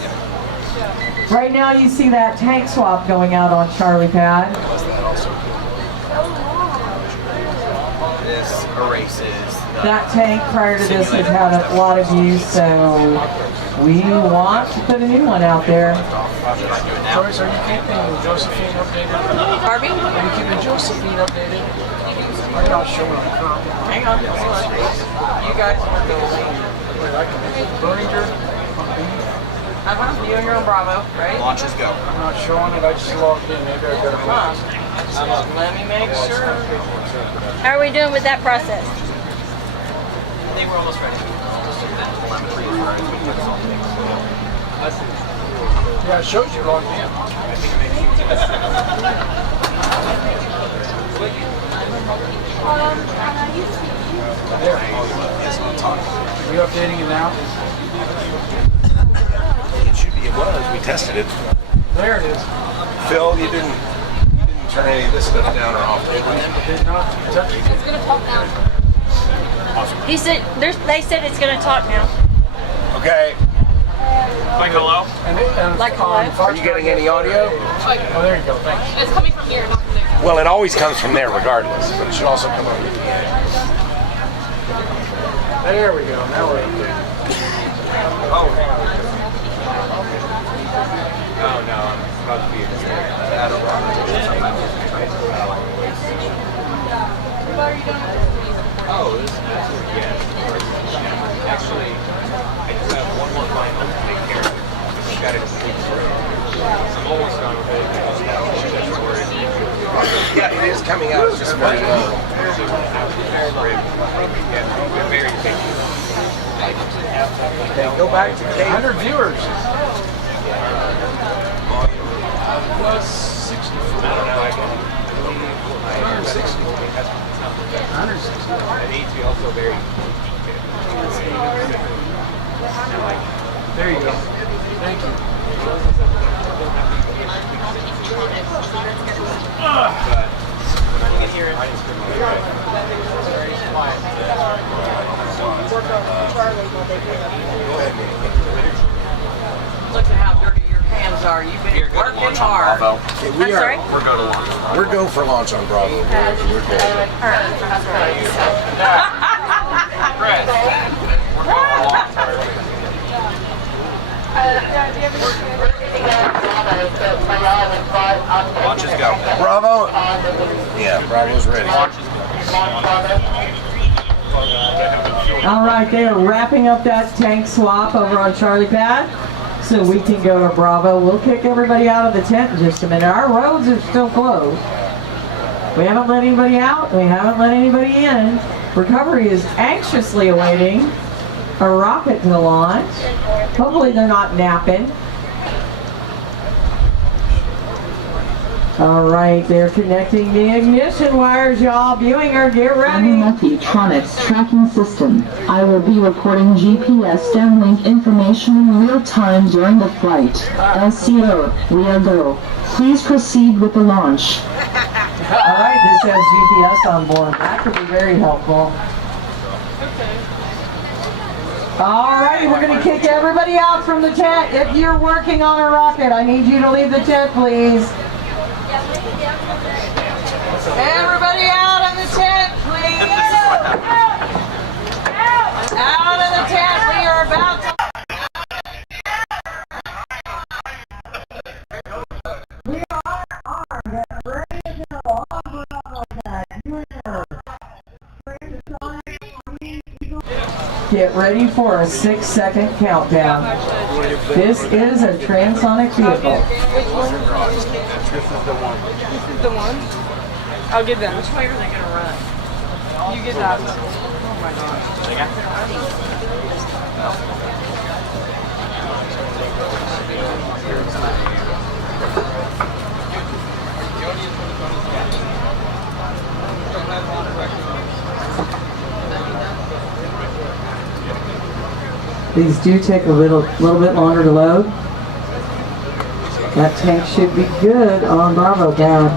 Right now you see that tank swap going out on Charlie Pad. This erases. That tank prior to this has had a lot of use, so we want to put a new one out there. Joyce, are you keeping Josephine updated? Harvey? Are you keeping Josephine updated? I'm not showing the current. Hang on. You guys are going. Berninger? You and your own Bravo, right? Launches go. I'm not showing it. I just logged in. Maybe I got it wrong. Let me make sure. How are we doing with that process? They were almost ready. Yeah, it shows you logged in. There. Are you updating it now? It should be. It was. We tested it. There it is. Phil, you didn't turn any of this stuff down or off, did we? Did not touch it. It's gonna pop now. Awesome. He said, they said it's gonna talk now. Okay. Like hello? Like hello? Are you getting any audio? Oh, there you go. Thanks. It's coming from here, not from there. Well, it always comes from there regardless, but it should also come over here. There we go. Now we're updated. Oh, no, I'm about to be Oh, this is actually, I just have one more final to take care of. I've got it complete through. I'm almost done with it. Yeah, it is coming out. It's just very low. Very picky. Okay, go back to 100 viewers. Plus 60. 160. 160. It needs to be also very There you go. Thank you. Look at how dirty your hands are. You've been working hard. Okay, I'm sorry? We're go to launch. We're go for launch on Bravo. We're good. Launches go. Bravo. Yeah, Bravo's ready. All right, they are wrapping up that tank swap over on Charlie Pad, so we can go to Bravo. We'll kick everybody out of the tent in just a minute. Our roads are still closed. We haven't let anybody out. We haven't let anybody in. Recovery is anxiously awaiting a rocket to launch. Hopefully they're not napping. All right, they're connecting the ignition wires, y'all. Buinger, get ready. Electronics tracking system. I will be recording GPS downlink information in real time during the flight. SCO, we are go. Please proceed with the launch. All right, this has GPS on board. That could be very helpful. All right, we're going to kick everybody out from the tent. If you're working on a rocket, I need you to leave the tent, please. Everybody out of the tent, please. Out of the tent. We are about to... Get ready for a 6-second countdown. This is a transonic vehicle. Which one? This is the one. This is the one? I'll get that. Which way are they going to run? You get that. Oh my These do take a little bit longer to load. That tank should be good on Bravo down.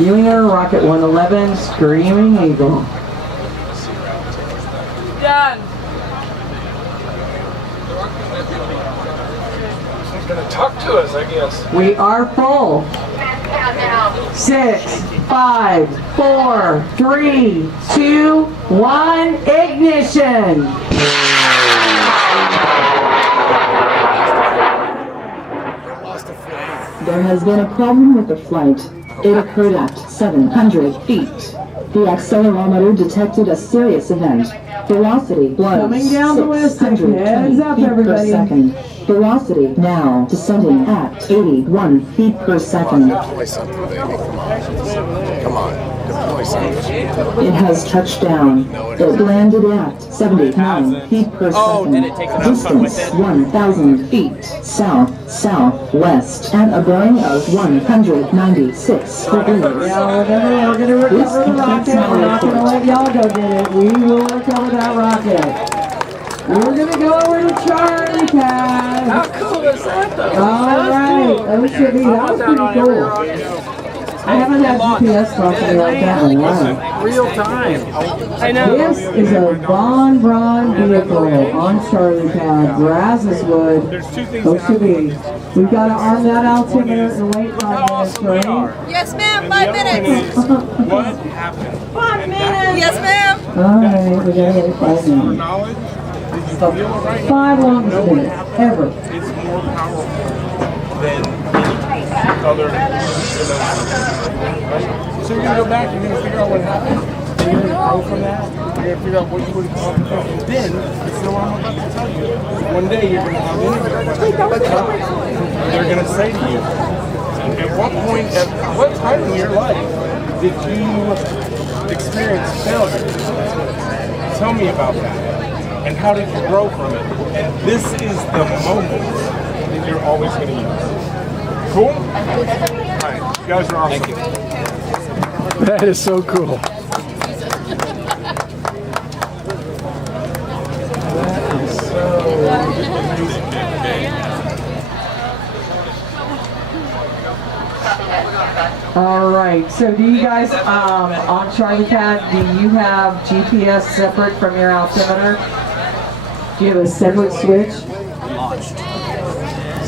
Uniter, Rocket 111, Screaming Eagle. Done. He's gonna talk to us, I guess. We are full. 6, 5, 4, 3, 2, 1, ignition! There has been a problem with the flight. It occurred at 700 feet. The accelerometer detected a serious event. Velocity was Coming down the west, 620 heads up, feet per everybody. second. Velocity now descending at 81 feet per second. Deploy something, baby. Come on. Deploy something. It has touched down. It landed at 79 feet per second. Distance 1,000 feet south-southwest at a bearing of 196 degrees. Yeah, whatever, we're going to recover the rocket. We're not going to let y'all go get it. We will recover that rocket. We're going to go over to Charlie Pad. How cool is that, though? All right. That was pretty cool. I haven't had GPS properly like that in a while. Real time. I know. This is a Von Braun vehicle on Charlie Pad, Brazoswood, OCB. We've got to arm that altimeter and wait 5 minutes, right? Yes, ma'am. 5 minutes. What happened? 5 minutes. Yes, ma'am. All right, we got to wait 5 minutes. 5 longest minutes ever. It's more powerful than other. So you're gonna go back, you're gonna figure out what happened, and you're gonna grow from that. You're gonna figure out what you would have come up with, and then it's no what I'm about to tell you. One day you're gonna have they're gonna say to you, at what point, at what time in your life did you experience failure? Tell me about that. And how did you grow from it? And this is the moment that you're always going to use. Cool? All right, you guys are awesome. Thank you. That is so cool. All right, so do you guys, on Charlie Pad, do you have GPS separate from your altimeter? Do you have a separate switch?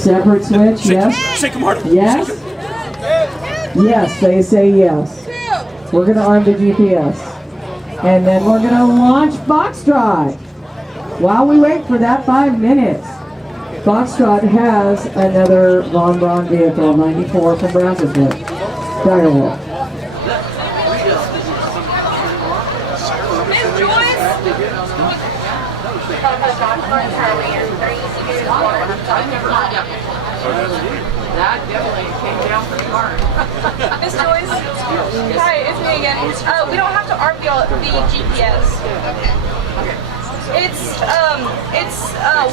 Separate switch, yes? Shake them hard. Yes? Yes, they say yes. We're going to arm the GPS. And then we're going to launch Foxtrot. While we wait for that 5 minutes, Foxtrot has another Von Braun vehicle, 94 from Brazoswood. Direwolf. That definitely came down pretty hard. Miss Joyce. Hi, it's me again. We don't have to arm the GPS. It's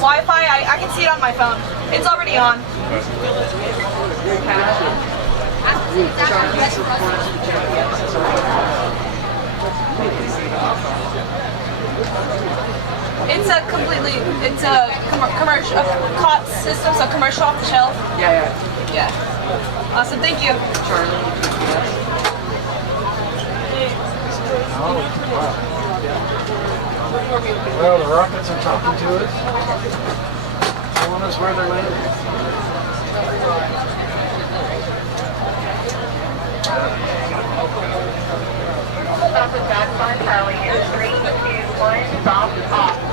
Wi-Fi. I can see it on my phone. It's already on. It's a commercial, COTS system, so commercial off the shelf. Yeah. Awesome, thank you. Well, the Rockets are talking to us, telling us where they're landing.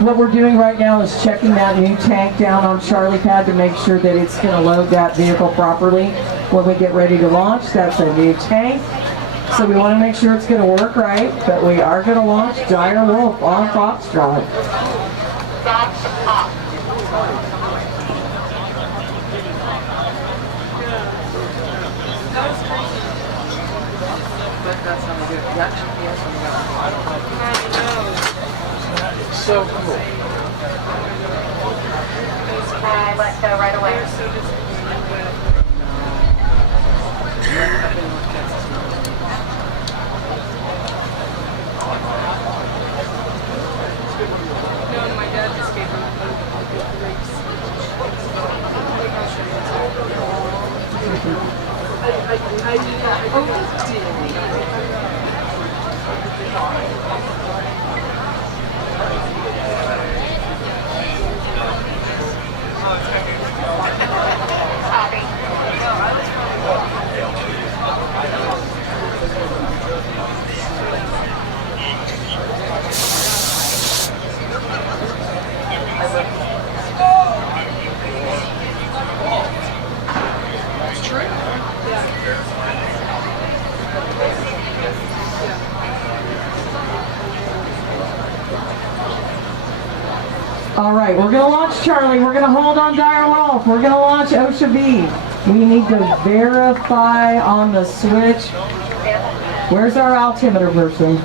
What we're doing right now is checking that new tank down on Charlie Pad to make sure that it's going to load that vehicle properly when we get ready to launch. That's a new tank. So we want to make sure it's going to work right, but we are going to launch Direwolf on Foxtrot. So cool. Let's go right away. All right, we're gonna launch Charlie. We're gonna hold on Dire Wolf. We're gonna launch OSHA B. We need to verify on the switch. Where's our altimeter person?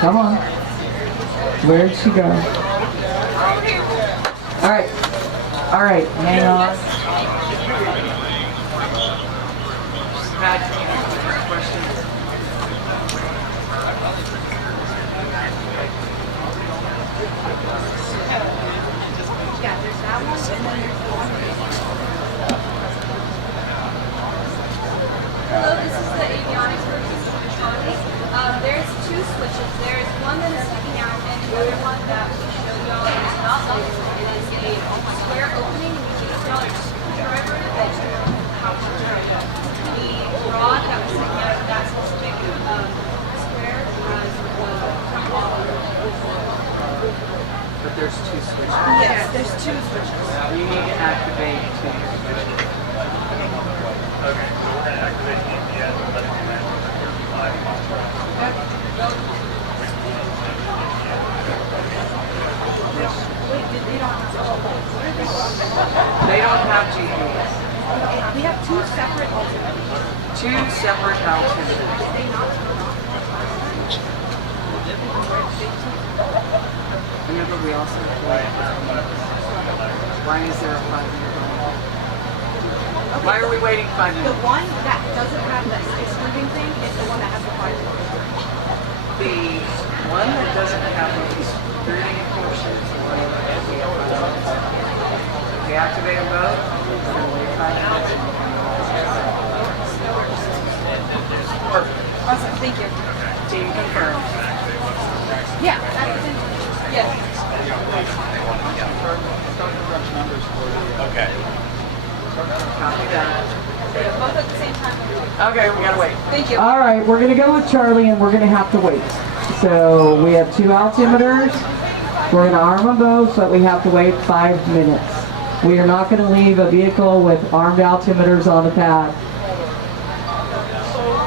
Come on. Where'd she go? All right. All right, hang on. Yeah, there's that one, and then there's the one. Hello, this is the avionics person from Charlie. There's two switches. There's one that is sticking out, and the other one that we showed y'all is not lighted. It is a square opening, and you use y'all screwdriver that you have to turn. The rod that was sticking out of that specific square has the front. But there's two switches. Yes, there's two switches. You need to activate two switches. Okay, so we're going to activate GPS and let them land on 35. They don't have GPS. We have two separate alternatives. Two separate alternatives. Remember, we also have why is there a 5-minute delay? Why are we waiting 5 minutes? The one that doesn't have the excluding thing is the one that has the 5 minutes. The one that doesn't have the excluding portion is the one that has the 5 minutes. If we activate them both, we're going to wait 5 minutes. Perfect. Awesome, thank you. Team confirmed. Yeah. Yes. Okay. Copy that. Both at the same time. Okay, we gotta wait. Thank you. All right, we're gonna go with Charlie, and we're gonna have to wait. So we have two altimeters. We're gonna arm them both, but we have to wait 5 minutes. We are not gonna leave a vehicle with armed altimeters on the pad.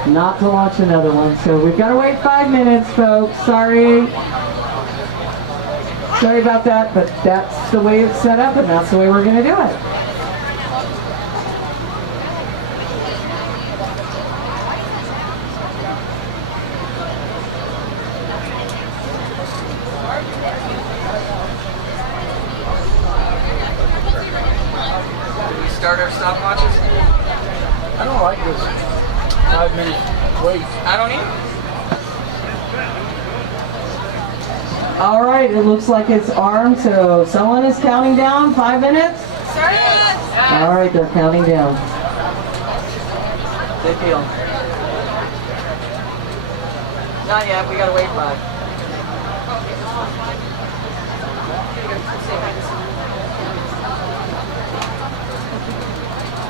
Not to launch another one. So we've got to wait 5 minutes, folks. Sorry. Sorry about that, but that's the way it's set up, and that's the way we're going to do it. Did we start our stopwatches? I don't like this 5-minute wait. I don't either. All right, it looks like it's armed, so someone is counting down 5 minutes? All right, they're counting down. They feel. Not yet, we gotta wait 5.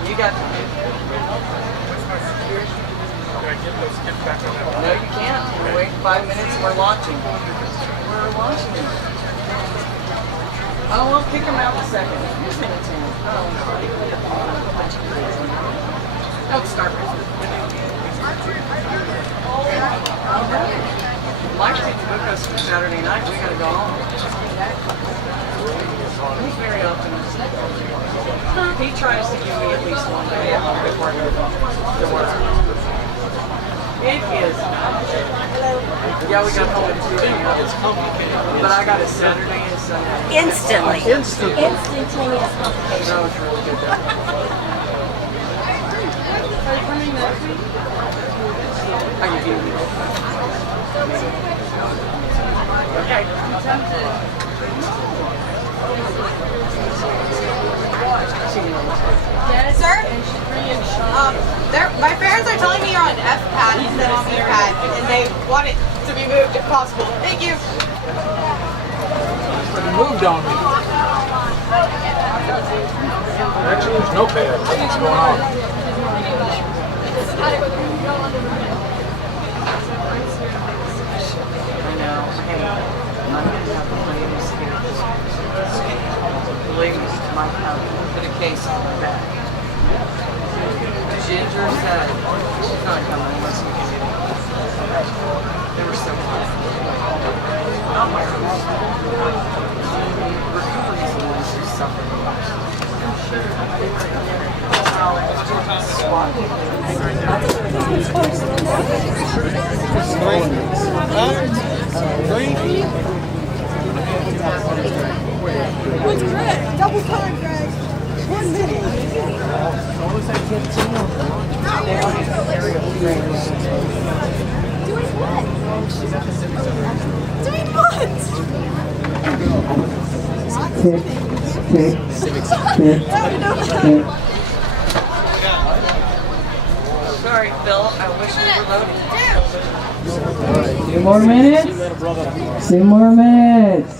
You got No, you can't. We're waiting 5 minutes and we're launching. We're launching it. Oh, we'll kick them out in a second. Here's the antenna. Don't start with it. Mike didn't book us for Saturday night. We gotta go home. He's very optimistic. He tries to give me at least one day off before I go to work. It is. Yeah, we got home at 2 a.m. It's complicated. But I got it Saturday and Sunday. Instantly. Instantaneous. That was really good though. Are you coming next week? How you doing? Okay. I'm tempted. Yes, sir? My parents are telling me you're on F pad instead of C pad, and they want it to be moved if possible. Thank you. You moved on me. Actually, there's no pad. What's going on? I know. Hey, I'm gonna have the ladies here. The ladies might have put a case on my back. Ginger said she's not coming unless we can get it. They were so hot. Oh my goodness. What's Greg? Double time, Greg. 1 minute. Doing what? Doing what? Sorry, Phil. I wish we were loading. 2 more minutes. 2 more minutes.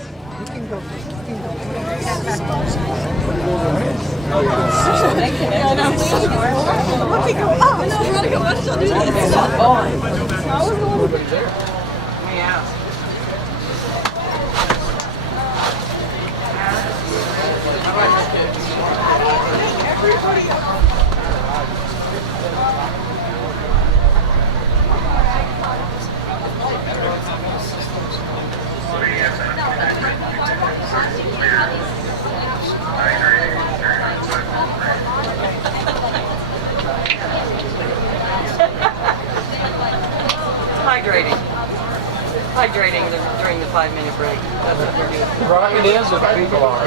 Hydrating during the 5-minute break. That's what we're doing. Rocket is or people are?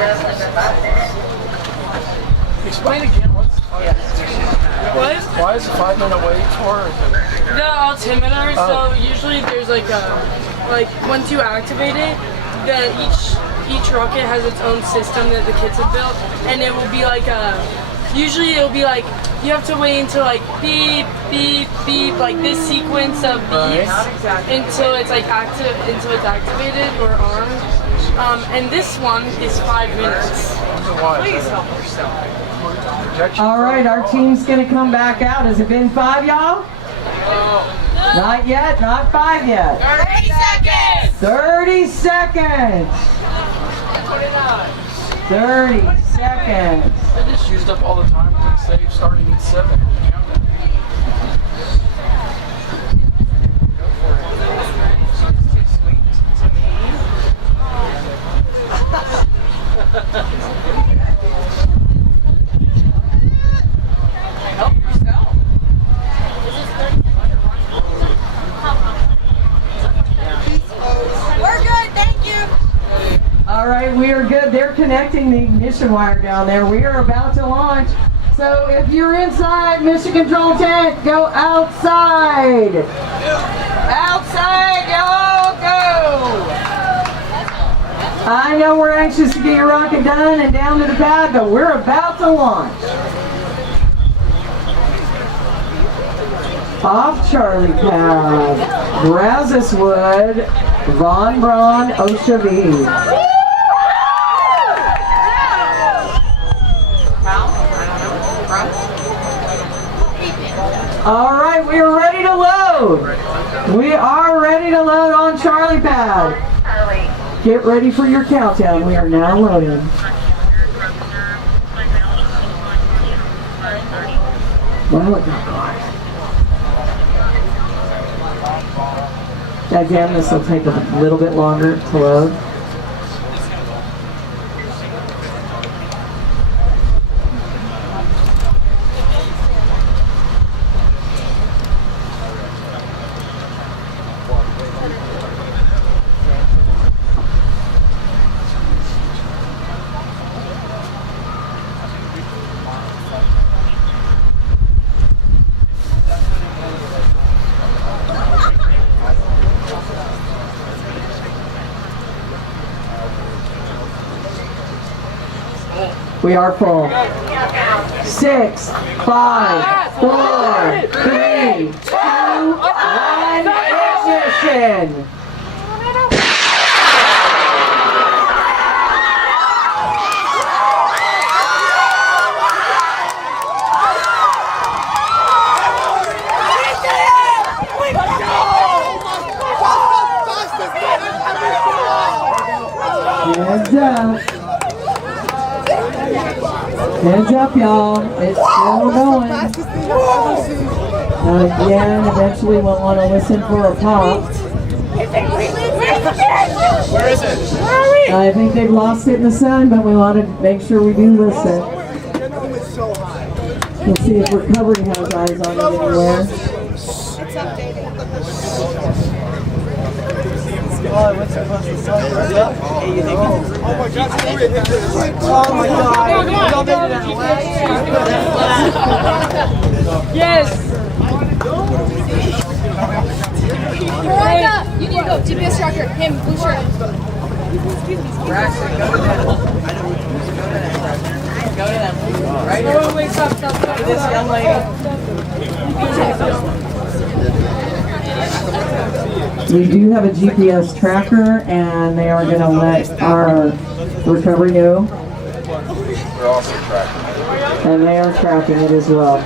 Explain again what's What? why is a 5-minute wait for? The altimeter, so usually there's like once you activate it, each rocket has its own system that the kids have built, and it will be like usually it'll be like you have to wait until like beep beep beep, like this sequence of beeps until it's like activated or on. And this one is 5 minutes. Please help yourself. All right, our team's gonna come back out. Has it been 5, y'all? Not yet, not 5 yet. 30 seconds! 30 seconds! 30 seconds. They just used up all the time we saved starting at 7. Help yourself. We're good, thank you. All right, we are good. They're connecting the ignition wire down there. We are about to launch. So if you're inside Mission Control Tent, go outside. Outside, y'all, go. I know we're anxious to get your rocket done and down to the pad, but we're about to launch. Off Charlie Pad, Brazos Wood, Von Braun, OSHA V. All right, we are ready to load. We are ready to load on Charlie Pad. Get ready for your countdown. We are now loading. Well, it got quiet. Again, this will take a little bit longer to load. We are full. 6, 5, 4, 3, 2, 1, ignition! Hands up. Hands up, y'all. It's still going. Again, eventually we'll want to listen for a pop. Where is it? I think they've lost it in the sun, but we want to make sure we do listen. We'll see if recovery has eyes on it anywhere. It's updated. Oh, what's supposed to say? Oh my God! Oh my God! Yes! Corona, you need to go. GPS tracker, him, blue shirt. Braxton, go to that. Go to that. Right here. Oh, wait, stop. This young lady. We do have a GPS tracker, and they are going to let our recovery know. We're also tracking. And they are tracking it as well.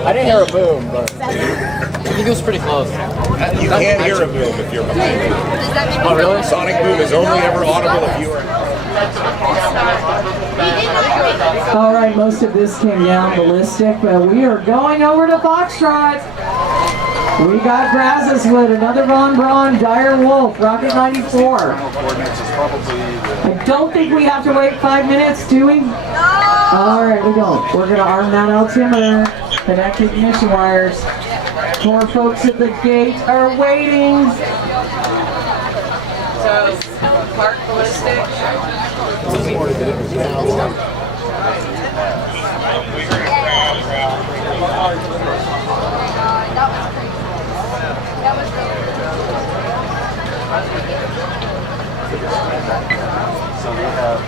I didn't hear a boom, but I think it was pretty close. you can't hear a boom if you're behind me. Oh, really? Sonic boom is only ever audible if you are. All right, most of this came down ballistic, but we are going over to Foxtrot. We got Brazoswood, another Von Braun, Dire Wolf, Rocket 94. I don't think we have to wait 5 minutes, do we? All right, we don't. We're going to arm that altimeter, connect ignition wires. 4 folks at the gate are waiting. So, park ballistic. So we have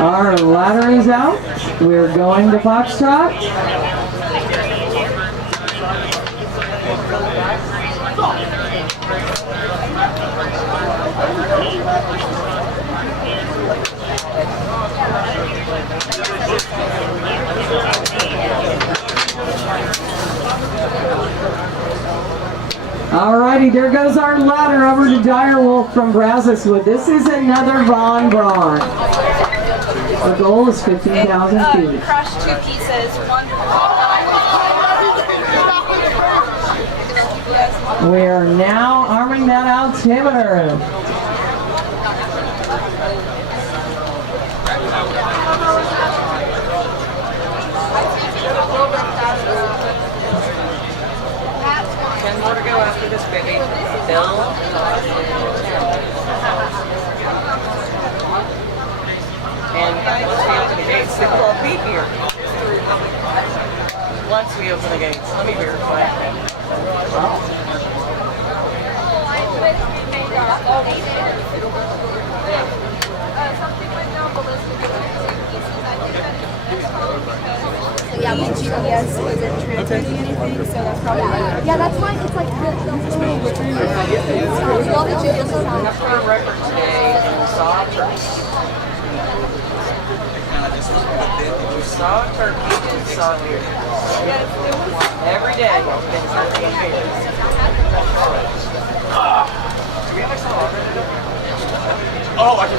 Our ladder is out. We're going to Foxtrot. Alrighty, there goes our ladder over to Dire Wolf from Brazoswood. This is another Von Braun. The goal is 15,000 feet. Crushed 2 pieces. We are now arming that altimeter. Ten more to go after this, baby. Bill. And once we open the gates, they will all be here. Once we open the gates, let me verify. Yeah, my GPS isn't transmitting anything, so that's probably why. Yeah, that's why it's like the For record today, we saw a turkey. We saw a turkey, we saw a deer. Every day, been turkey and deer. Do we have some water? Oh, I can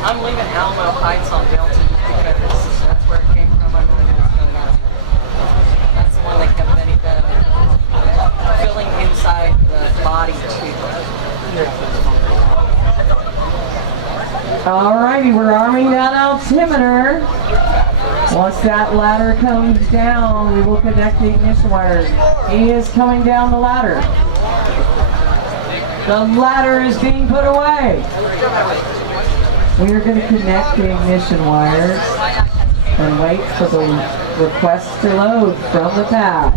I'm leaving Alamo Heights on Delta because that's where it came from. I believe it's going out. That's the one that kept filling inside the body too. Alrighty, we're arming that altimeter. Once that ladder comes down, we will connect the ignition wires. He is coming down the ladder. The ladder is being put away. We are going to connect the ignition wires and wait for the request to load from the pad.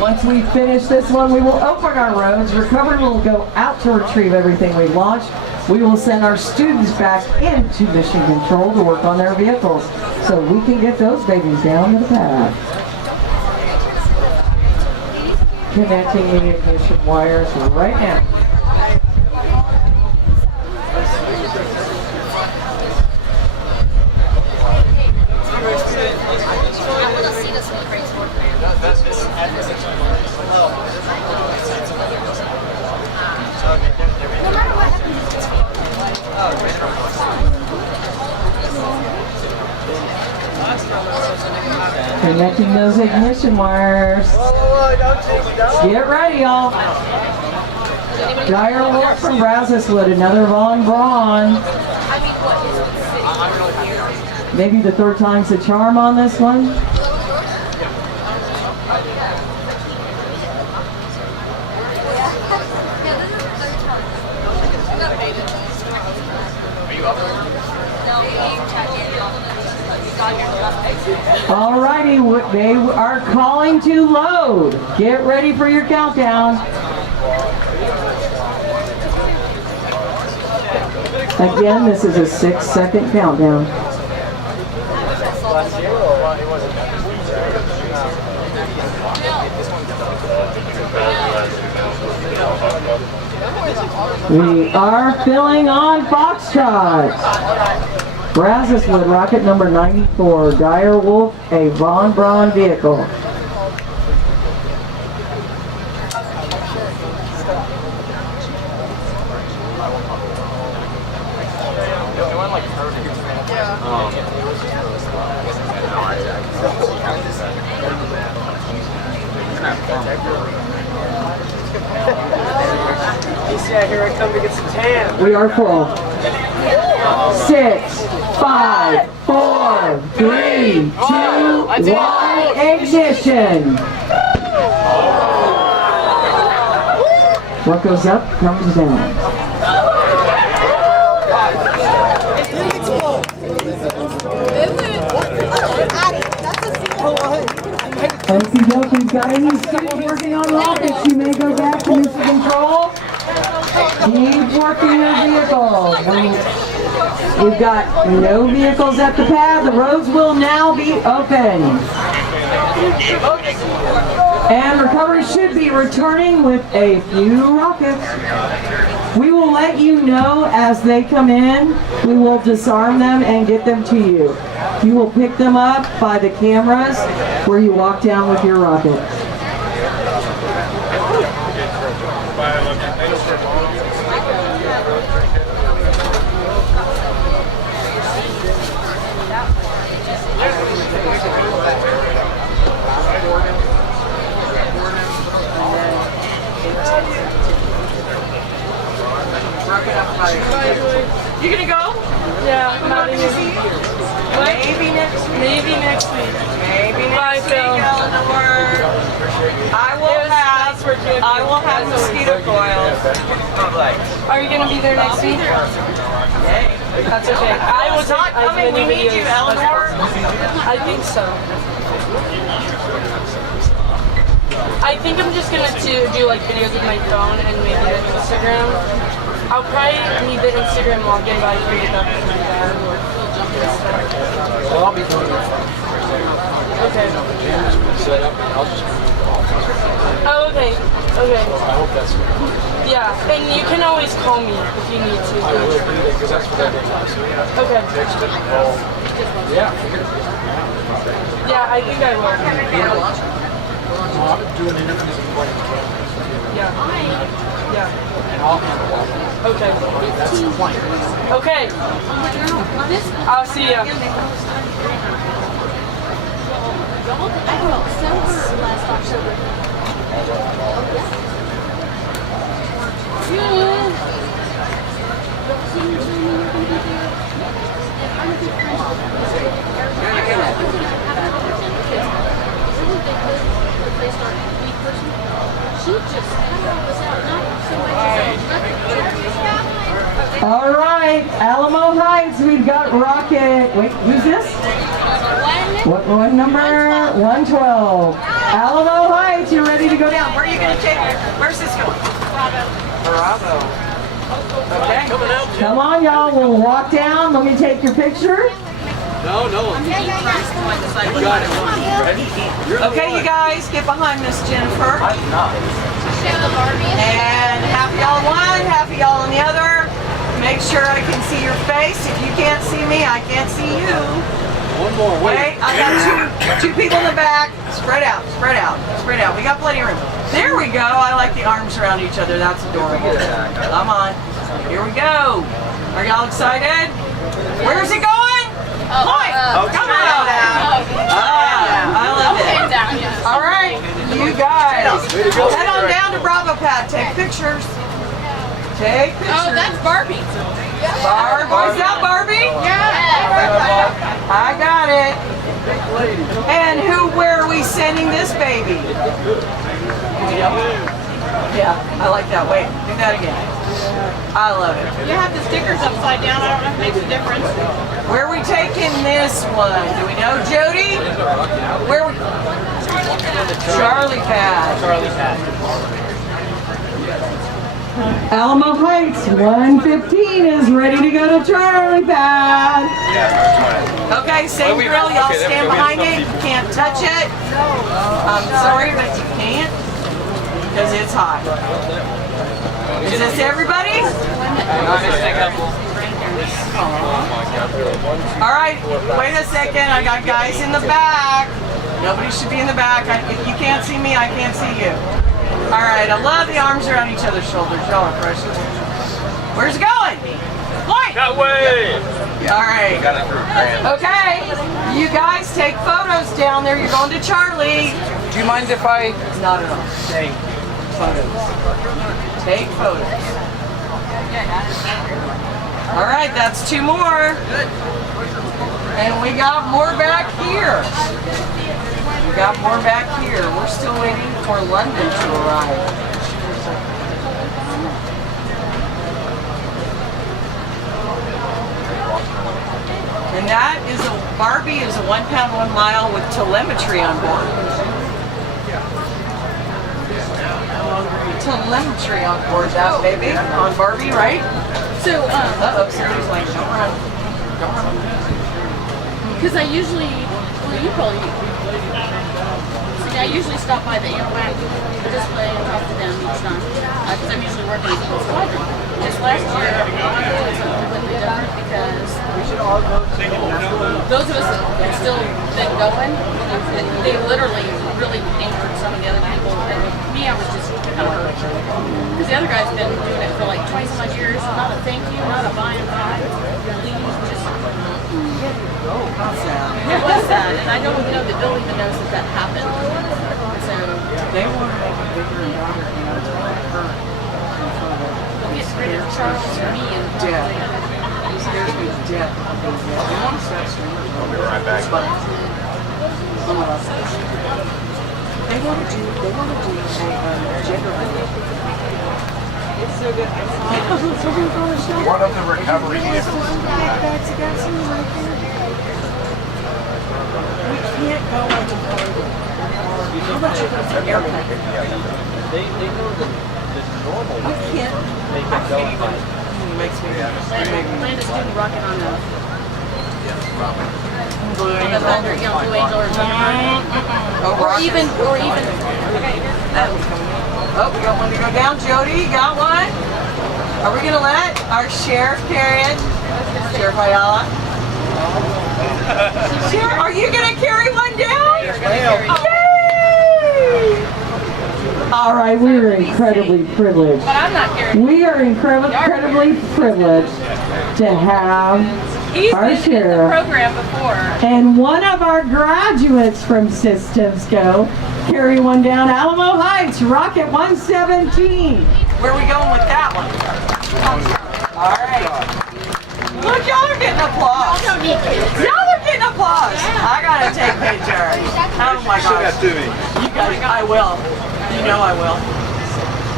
Once we finish this one, we will open our roads. Recovery will go out to retrieve everything we've launched. We will send our students back into mission control to work on their vehicles so we can get those babies down to the pad. Connecting the ignition wires right now. Connecting those ignition wires. Get ready, y'all. Dire Wolf from Brazoswood, another Von Braun. Maybe the third time's the charm on this one. Alrighty, they are calling to load. Get ready for your countdown. Again, this is a 6-second countdown. We are filling on Foxtrot. Brazoswood rocket number 94, Dire Wolf, a Von Braun vehicle. Here I come to get some tan. We are full. 6, 5, 4, 3, 2, 1, ignition. What goes up comes down. Okie dokie, got any students working on rockets? You may go back to mission control. Keep working your vehicles. We've got no vehicles at the pad. The roads will now be open. And recovery should be returning with a few rockets. We will let you know as they come in. We will disarm them and get them to you. You will pick them up by the cameras where you walk down with your rocket. You gonna go? Yeah, I'm out of here. Maybe next week. Maybe next week. Maybe Bye, next Phil. week, Eleanor. I will have mosquito coils. Are you gonna be there next week? That's okay. I was not coming. We need you, Eleanor. I think so. I think I'm just gonna do like videos with my phone and maybe like Instagram. I'll probably need the Instagram login, but I can get that from my dad. Well, I'll be doing it. Okay. Set up. I'll just. Oh, okay. Okay. I hope that's. Yeah, and you can always call me if you need to. I will do that because that's what I did last week. Okay. Text it, call. Yeah. Yeah, I think I will. I'm doing interviews with what you can. Yeah. Yeah. And I'll handle all that. Okay. That's the plan. Okay. I'll see ya. All right, Alamo Heights, we've got Rocket. Wait, who's this? What number? 112. Alamo Heights, you ready to go down? Where are you going to take it? Where's this going? Bravo. Okay. Come on, y'all. We'll walk down. Let me take your picture. No. Okay, you guys, get behind Miss Jennifer. And half of y'all one, half of y'all on the other. Make sure I can see your face. If you can't see me, I can't see you. One more. Wait, I got two people in the back. Spread out. We got plenty of room. There we go. I like the arms around each other. That's adorable. Come on. Here we go. Are y'all excited? Where's it going? Point. Come on. I love it. All right, you guys. Head on down to Bravo Pad. Take pictures. Oh, that's Barbie. Is that Barbie? Yeah. I got it. And where are we sending this baby? Yeah, I like that. Wait, do that again. I love it. You have the stickers upside down. I don't know if it makes a difference. Where are we taking this one? Do we know, Jody? Where are we? Charlie Pad. Alamo Heights, 115 is ready to go to Charlie Pad. Okay, same drill. Y'all stand behind it. You can't touch it. I'm sorry, but you can't because it's hot. Is this everybody? All right, wait a second. I got guys in the back. Nobody should be in the back. If you can't see me, I can't see you. All right, I love the arms around each other's shoulders. Y'all are precious. Where's it going? Point! That way! All right. Okay, you guys take photos down there. You're going to Charlie. Do you mind if I... Not at all. Take photos. Take photos. All right, that's two more. And we got more back here. We're still waiting for London to arrive. And that is Barbie is a 1 pound, 1 mile with telemetry on board. Telemetry on board, that baby. On Barbie, right? So, somebody's like, don't run. Because I usually, well, you probably, I usually stop by the Amway display and talk to them each time. Because I'm usually working with the squadron. Just last year, I wanted to do something completely different because those of us that have still been going, they literally really anchored some of the other people. And me, I was just kind of hurt. Because the other guy's been doing it for like 20 some odd years. Not a thank you, not a bye and bye. Please, just... It was sad, and I don't know that Bill even knows that happened. So they want to make it bigger and better, you know, to let her. We'll get rid of Charles and me and death. He scares me to death. They want to set streamers. I'll be right back. They want to do a gender reveal. It's so good. One of the recovery We can't go into corridor. How much is an airplane? They know the normal. I can't even. It makes me. Land a student rocket on the Blue Angel. Thunder, Blue Angel or Thunderbird. Or even. Oh, we got one to go down. Jody, you got one? Are we gonna let our sheriff carry it? Sheriff Ayala. Sheriff, are you gonna carry one down? Yay! All right, we are incredibly privileged. But I'm not carrying. We are incredibly privileged to have He's our been in the sheriff program before. and one of our graduates from Systems Go carry one down. Alamo Heights, Rocket 117. Where are we going with that one? All right. Look, y'all are getting applause. Y'all don't need kids. Y'all are getting applause. I gotta take pictures. Oh my gosh. You guys, I will. You know I will.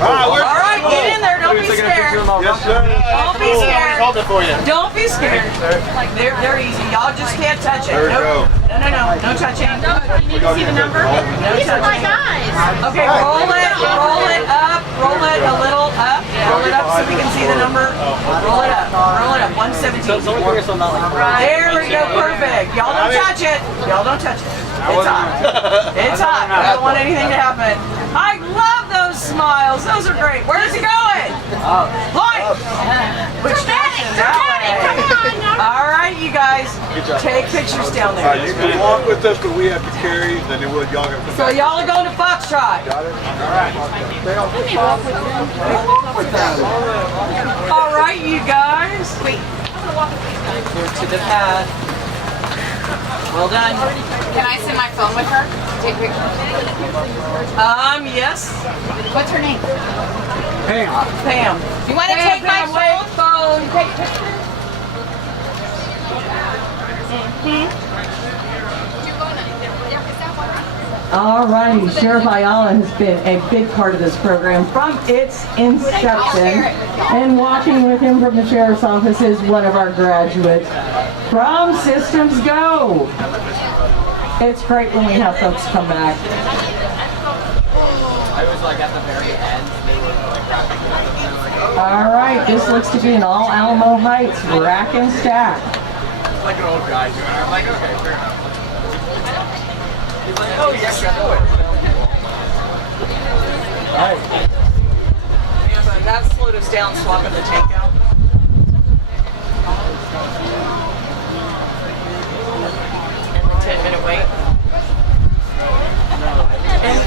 All right, get in there. Don't be scared. Yes, sir. Don't be scared. Hold it for you. Don't be scared. They're easy. Y'all just can't touch it. There we go. No touching. No, you need to see the number. No These are my touching. guys. Okay, roll it up, roll it a little up, roll it up so we can see the number. Roll it up, 117. There we go, perfect. Y'all don't touch it. Y'all don't touch it. It's hot. It's hot. I don't want anything to happen. I love those smiles. Those are great. Where's he going? Lloyd! Which direction? That way. All right, you guys. Take pictures down there. You can walk with us, but we have to carry. Then y'all got to come So back. y'all are going to Foxtrot. Got it? All right. All right, you guys. Wait. Here to the pad. Well done. Can I send my phone with her? Take pictures. Yes. What's her name? Pam. You want to take my phone? Take All righty, Sheriff Ayala has been a big part of this program from its inception, and walking with him from the Sheriff's Office is one of our graduates from Systems Go. It's great when we have folks come back. I was like at the very end, they were like wrapping it up. All right, this looks to be an all Alamo Heights rack and stack. Like an old guy doing it. I'm like, okay, fair enough. He's like, oh yes, you're doing it. Yeah, but that slowed us down swapping the tank out. And the 10-minute wait. And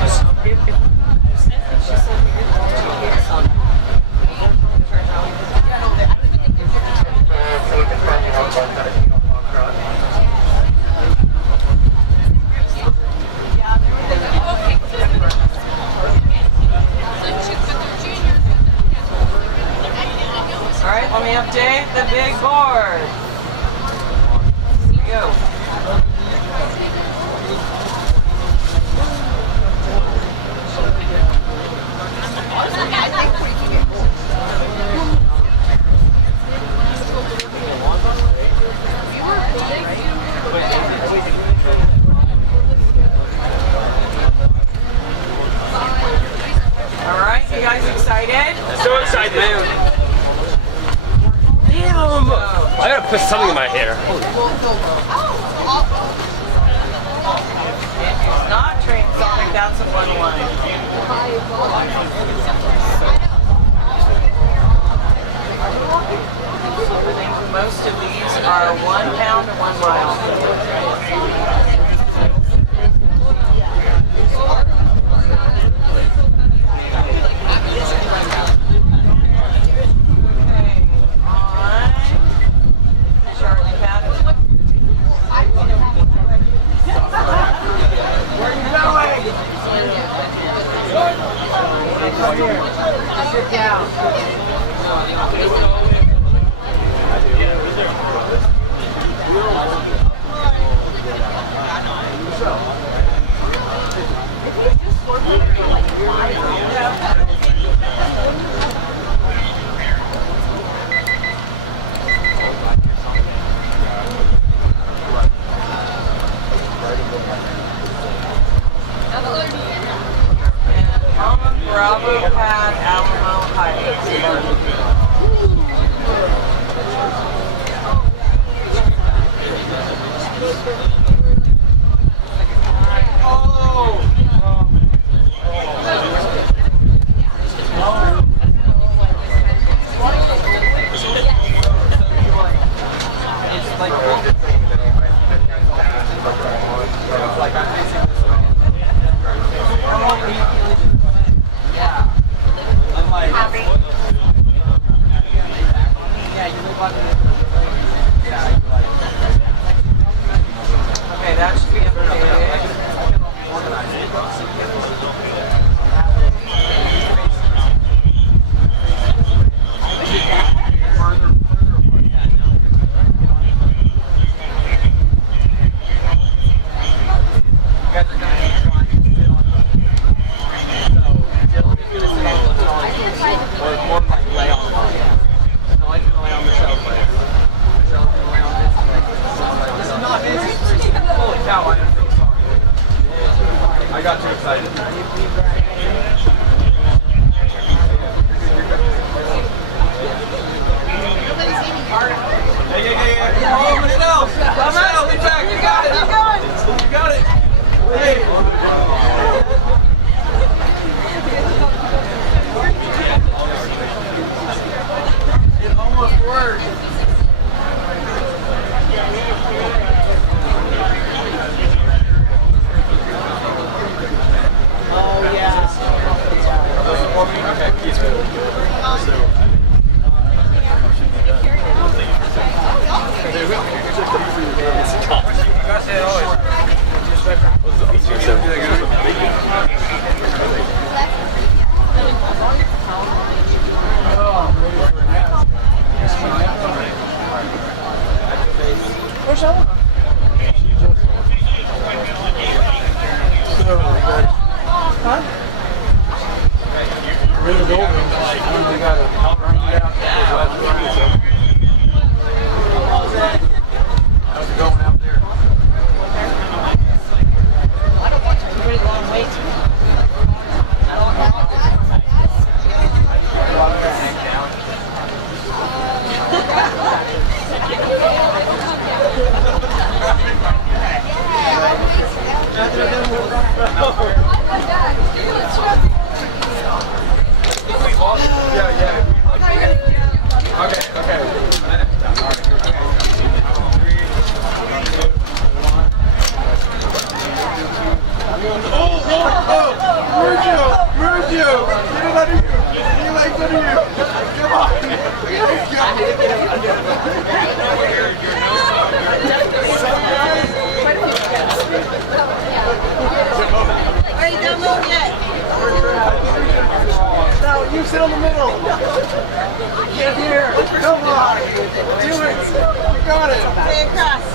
all right, let me update the big board. Here we go. All right, you guys excited? So excited, man. Damn! I gotta put something in my hair. It's not transonic, that's a one line. I think most of these are 1 pound to 1 mile. Sit down. Bravo pad, Alamo Heights. Okay, that should be I got too excited. Yeah. Come on, Michelle. Michelle, get back. You got it. You got it. Hey. It almost worked. Oh, yeah. Okay, he's good. How's it going out there? Pretty long wait. No, you sit in the middle. Get here. Come on. Do it. You got it. Stay across.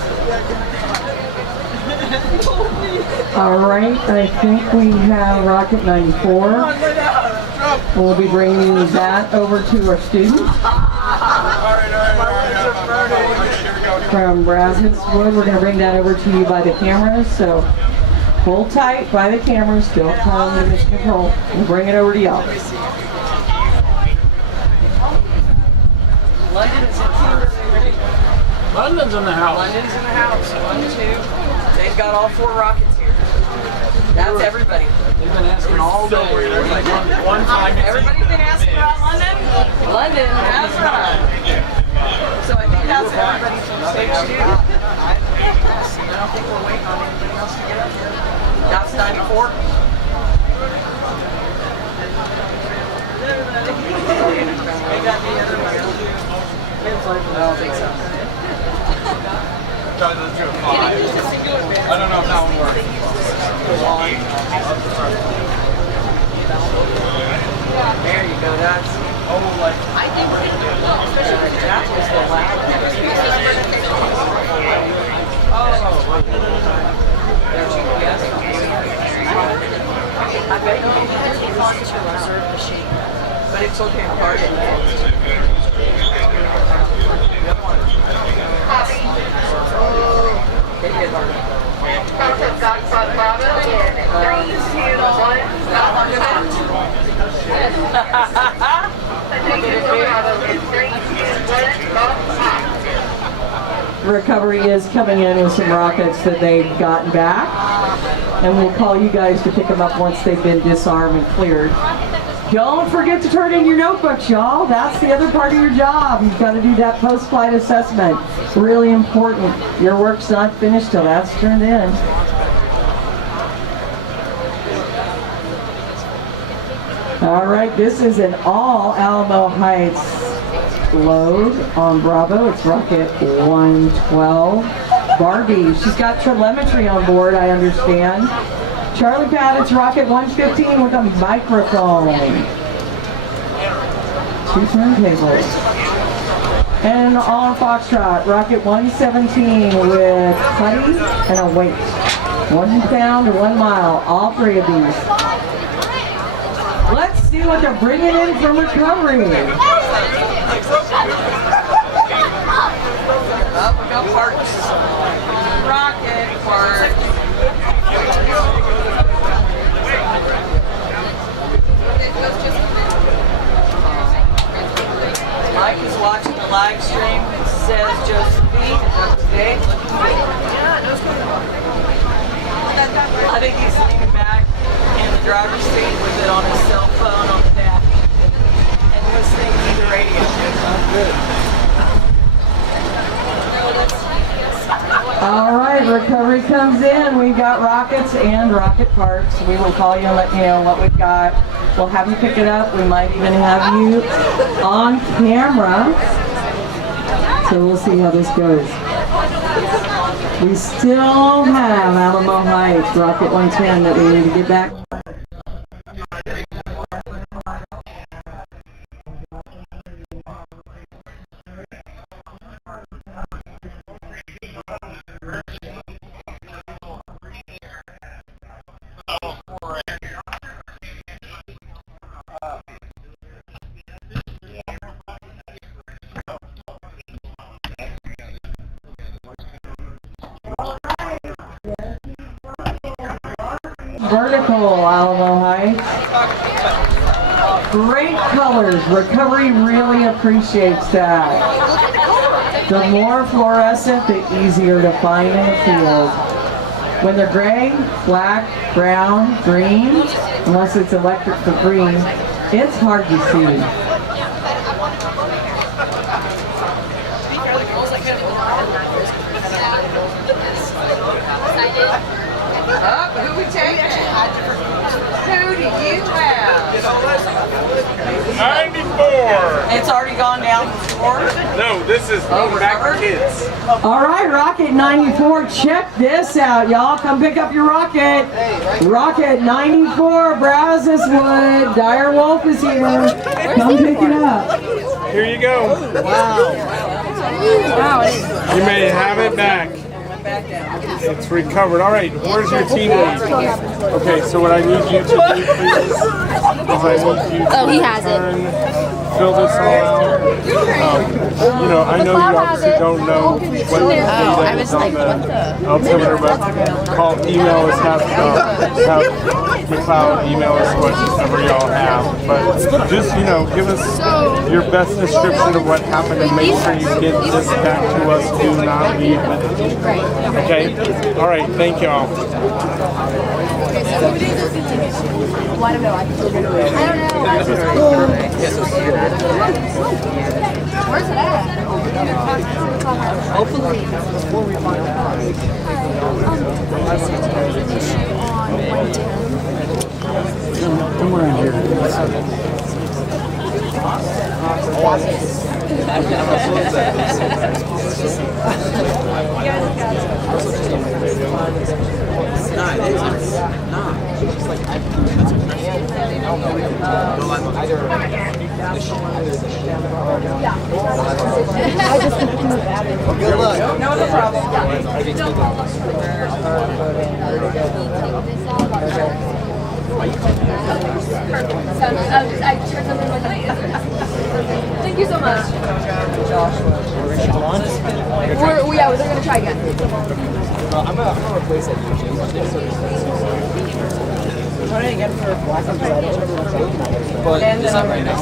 All right, I think we have Rocket 94. We'll be bringing that over to our students. From Rasmuswood, we're going to bring that over to you by the cameras. So hold tight by the cameras. Don't come to mission control. We'll bring it over to y'all. London's in the house. London's in the house. 1, 2. They've got all 4 rockets here. That's everybody. They've been asking all day. Like one time. Everybody's been asking about London? London, that's right. So I think that's everybody from stage 2. I don't think we're waiting on anybody else to get up here. That's 94. They got the other one. I don't think so. I don't know if that one works. There you go, that's... I think that was the last I bet you can want to reserve the sheet. But it's okay, I'm hard Recovery is coming in with some rockets that they've gotten back, and we'll call you guys to pick them up once they've been disarmed and cleared. Don't forget to turn in your notebooks, y'all. That's the other part of your job. You've got to do that post-flight assessment. It's really important. Your work's not finished till that's turned in. All right, this is an all Alamo Heights load on Bravo. It's Rocket 112. Barbie, she's got telemetry on board, I understand. Charlie Pad, it's Rocket 115 with a microphone. 2 turntables. And on Foxtrot, Rocket 117 with putty and a weight. 1 pound to 1 mile, all 3 of these. Let's see what they're bringing in from recovery. Up we go, parts. Rocket parts. live stream says Josephine. Okay. I think he's leaning back in the driver's seat with it on his cell phone on the dash and listening to the radio. All right, recovery comes in. We've got Rockets and Rocket parts. We will call you and let you know what we've got. We'll have you pick it up. We might even have you on camera. So we'll see how this goes. We still have Alamo Heights, Rocket 110 that we need to get back. Vertical, Alamo Heights. Great colors. Recovery really appreciates that. The more fluorescent, the easier to find in the field. When they're gray, black, brown, green, unless it's electric for green, it's hard to see. Up, who we taking? Who do you have? 94. It's already gone down the floor? No, this is back to kids. All right, Rocket 94, check this out, y'all. Come pick up your rocket. Rocket 94, Brazoswood. Dire Wolf is here. Come pick it up. Here you go. Wow. You may have it back. It's recovered. All right, where's your team lead? Okay, so what I need you to do, please, is He has it. Fill this all out. You know, I know you obviously don't know what the data is on the altimeter, but email us, have McLeod email us whatever y'all have. But just, you know, give us your best description of what happened and make sure you get this back to us. Do not leave it. Okay? All right, thank y'all. I don't know. Where's it at? Hopefully, before we find out. Come around here. Good luck. No problem. Thank you so much. We're going to try again. I'm gonna replace it. What did I get for black and red? But it's not right now.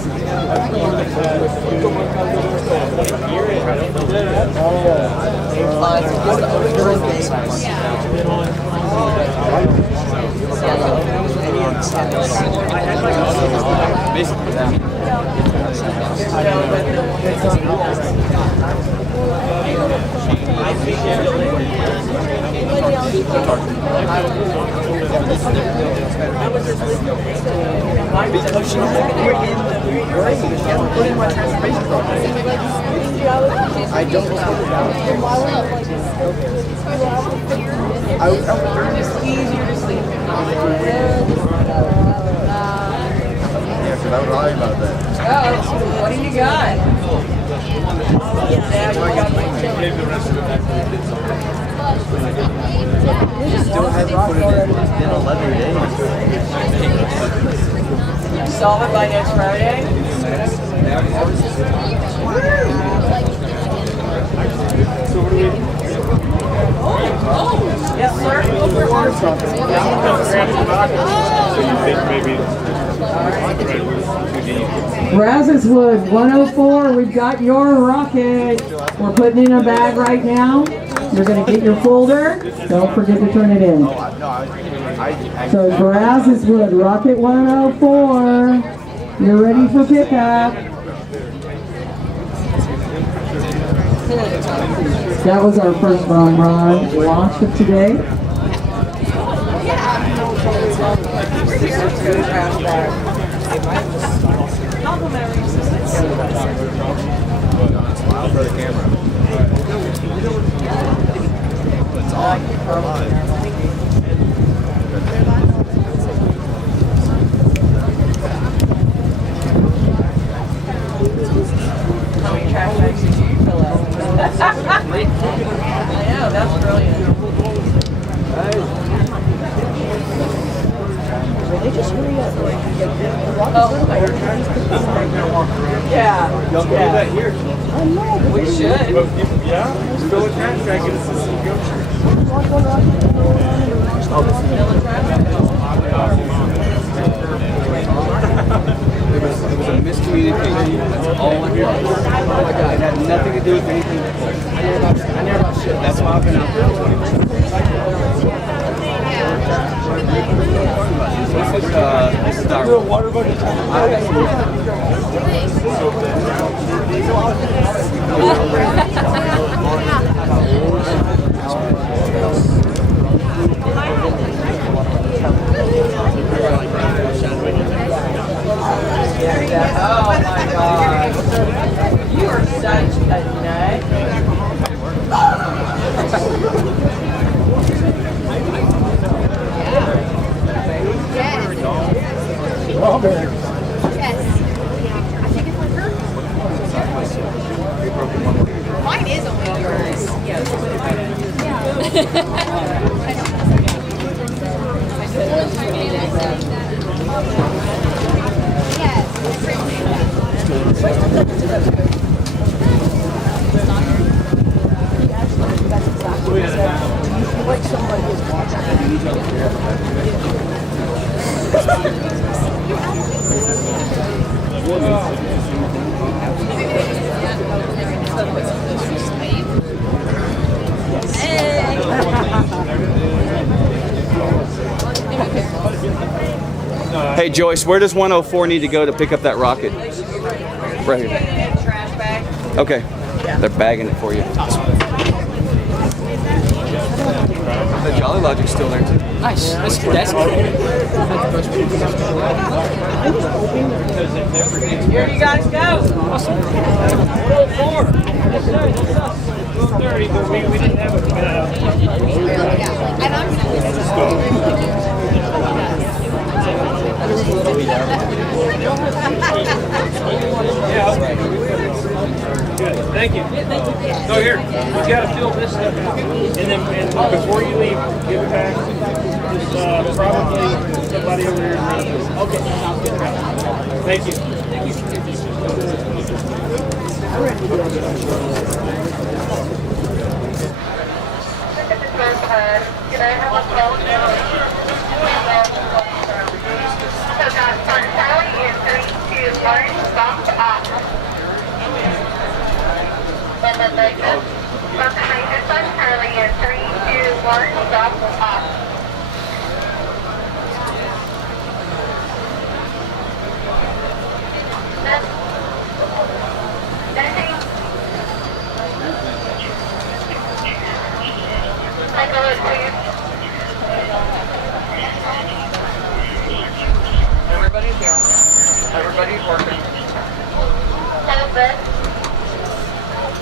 Basically that. I don't know. It's easier to sleep. Yeah, because I would lie about that. Oh, what do you got? Still hasn't put it in. It's been 11 days. Solve it by next Friday? So what do we... Oh, yes, sir. So you think maybe Brazos Wood 104, we've got your rocket. We're putting it in a bag right now. You're going to get your folder. Don't forget to turn it in. So Brazos Wood, Rocket 104. You're ready for pickup. That was our first bonbon launch of today. For the camera. How many trash bags did you fill out? I know, that's brilliant. They just hurry up. Yeah. Y'all can do that here. I know. We should. Yeah? Fill a trash bag and it's just It was a miscommunication. That's all it was. Oh my God, it had nothing to do with anything. I never about shit. That's why I've been out there 20 minutes. This is our water bucket. Oh my God. You are such a nut. Strawberry. Yes. I think it's like her. Mine is only yours. Yes. Like somebody is watching. Hey Joyce, where does 104 need to go to pick up that rocket? Right here. Okay. They're bagging it for you. The Jolly Logic's still there too. Nice. That's cool. Here you guys go. Awesome. 104. 12:30, but we didn't have it. Good. Thank you. So here, we got to fill this stuff out, and then before you leave, give it back. Just probably somebody over here. Okay, sounds good. Thank you. Can I have a call now? So that's on Charlie in 3, 2, 1, stop off. And then like this. From behind this on Charlie in 3, 2, 1, stop off. Everybody's here. Everybody's working.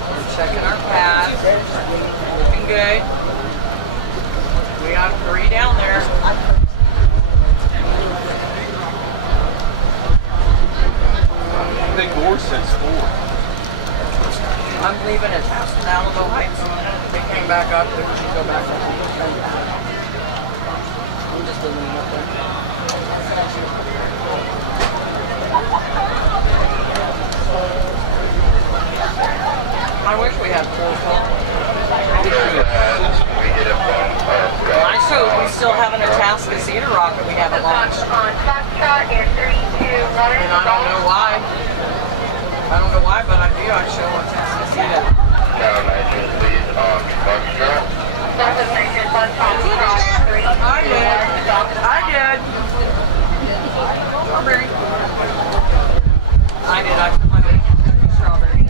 We're checking our pads. Looking good. We got 3 down there. I think Gore says 4. I'm leaving it down a little heights. They came back up. They should go back up. I'm just leaving it up there. I wish we had 4 o'clock. I so also still having a Tascasita rocket we haven't launched. And I don't know why. I don't know why, but I do. I show a Tascasita. I did. Strawberry. I did. I put my strawberry.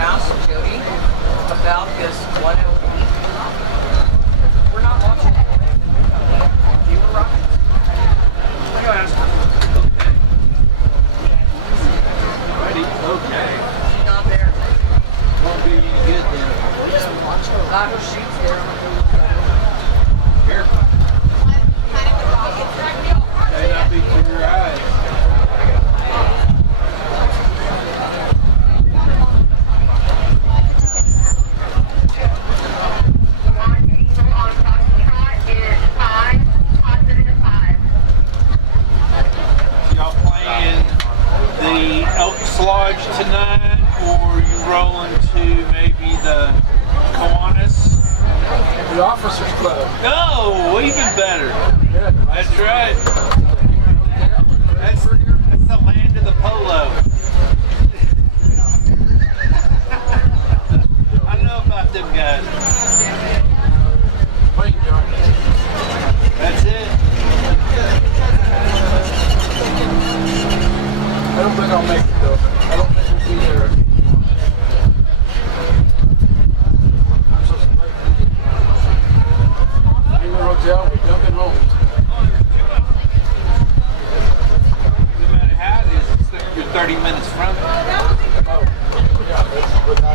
Ask Jody about this 108. We're not watching it. You were rocking. I go ask her. Ready? Okay. She's not there. Won't be any good then. Her shoot's there. Here. May not be to your eyes. Y'all playing the Elks Lodge tonight, or you rolling to maybe the Kiwanis? The Officers Club. Oh, even better. That's right. That's the land of the polo. I know about them guys. That's it. I don't think I'll make it though. I don't think we'll be there. I'm so late. In the hotel, we're dumping home. No matter how it is, you're 30 minutes from it.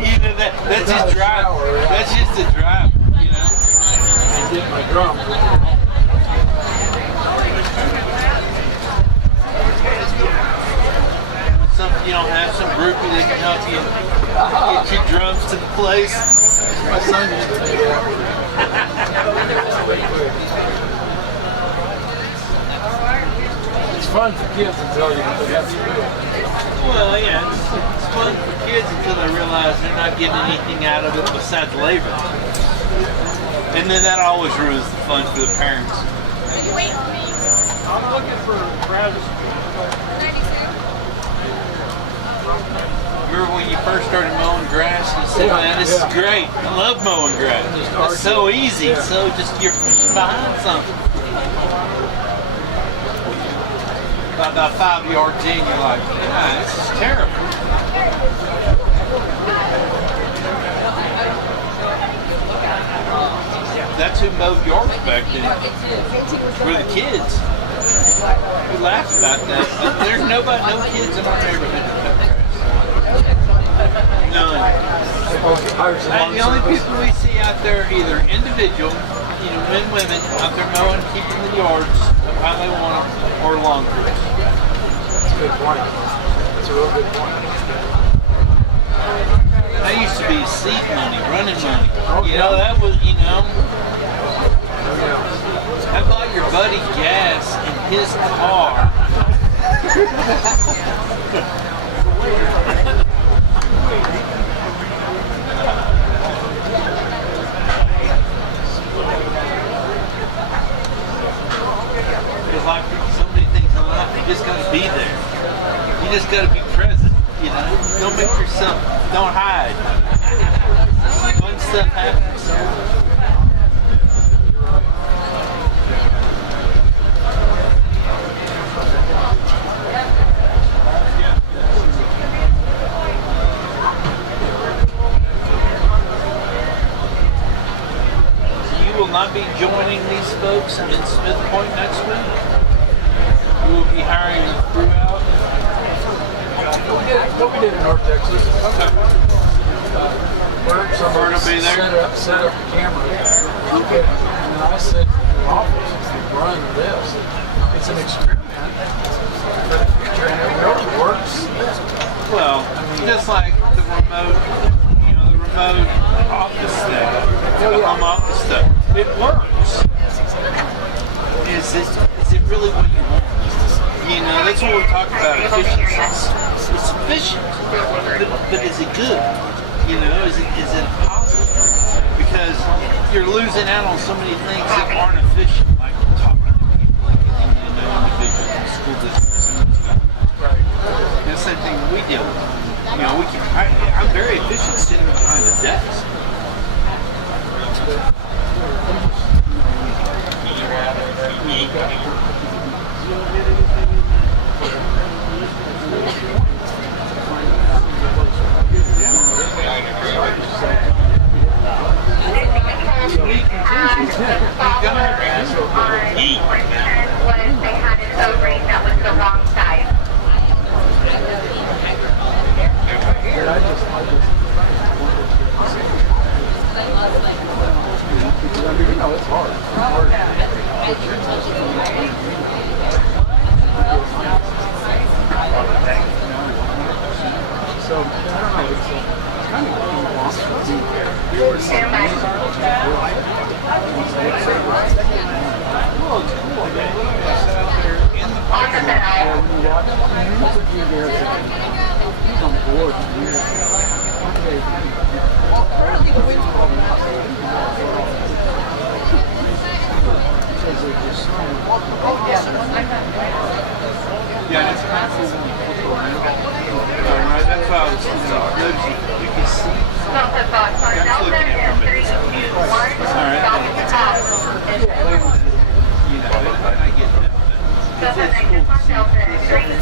You know, that's just drive. That's just a drive, you know. I get my drum. You don't have some groupie that can help you get your drums to the place. My son used to do that. It's fun for kids until you have to do it. Well, yeah, it's fun for kids until they realize they're not getting anything out of it besides labor. And then that always ruins the fun for the parents. Are you waiting for me? I'm looking for Travis. Remember when you first started mowing grass, you said, man, this is great. I love mowing grass. It's so easy. So just you're pushing behind something. About 5 yards in, you're like, yeah, this is terrible. That's who mowed yards back then. Were the kids. We laughed about that. But there's no kids in our neighborhood that cut grass. None. The only people we see out there are either individual, men, women, out there mowing, keeping the yards how they want them, or lawn crews. That's a good point. That's a real good point. That used to be seed money, running money. That was, How about your buddy gas in his car? It's like so many things in life, you just gotta be there. You just gotta be present, Don't make yourself, don't hide. Fun stuff happens. Not be joining these folks in Smith Point next week. We will be hiring a crew out. What we did in North Texas. Okay. Bert will be there. Set up the camera. Okay. And then I said to the office, run this. It's an experiment for the future, and it really works. Well, just like the remote office thing, the home office stuff. It works. Is it really what you want? You know, that's what we're talking about, efficiency. It's efficient, but is it good? You know, is it positive? Because you're losing out on so many things that aren't efficient, like talking to people, like individuals in school districts and stuff. Right. And the same thing we deal with. You know, I'm very efficient sitting behind the desk. They had an O-ring that was the wrong size. You know, it's hard. So, I don't know, it's kind of lost for me. Well, it's cool. He's on board. Yeah, that's kind of cool. That's why I was noticing. You can see. I'm looking at from it. Alright. You know, and I get that. It's cool. Here and then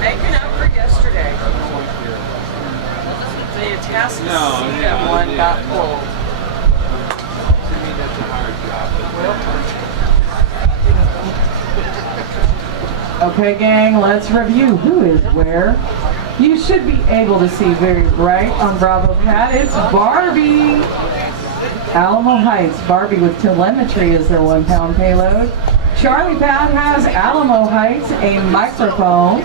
Making up for yesterday. The Atascocita one got pulled. To me, that's a hard job. Okay, gang, let's review who is where. You should be able to see very bright on Bravo Pad. It's Barbie. Alamo Heights, Barbie with telemetry is their 1 pound payload. Charlie Pad has Alamo Heights, a microphone,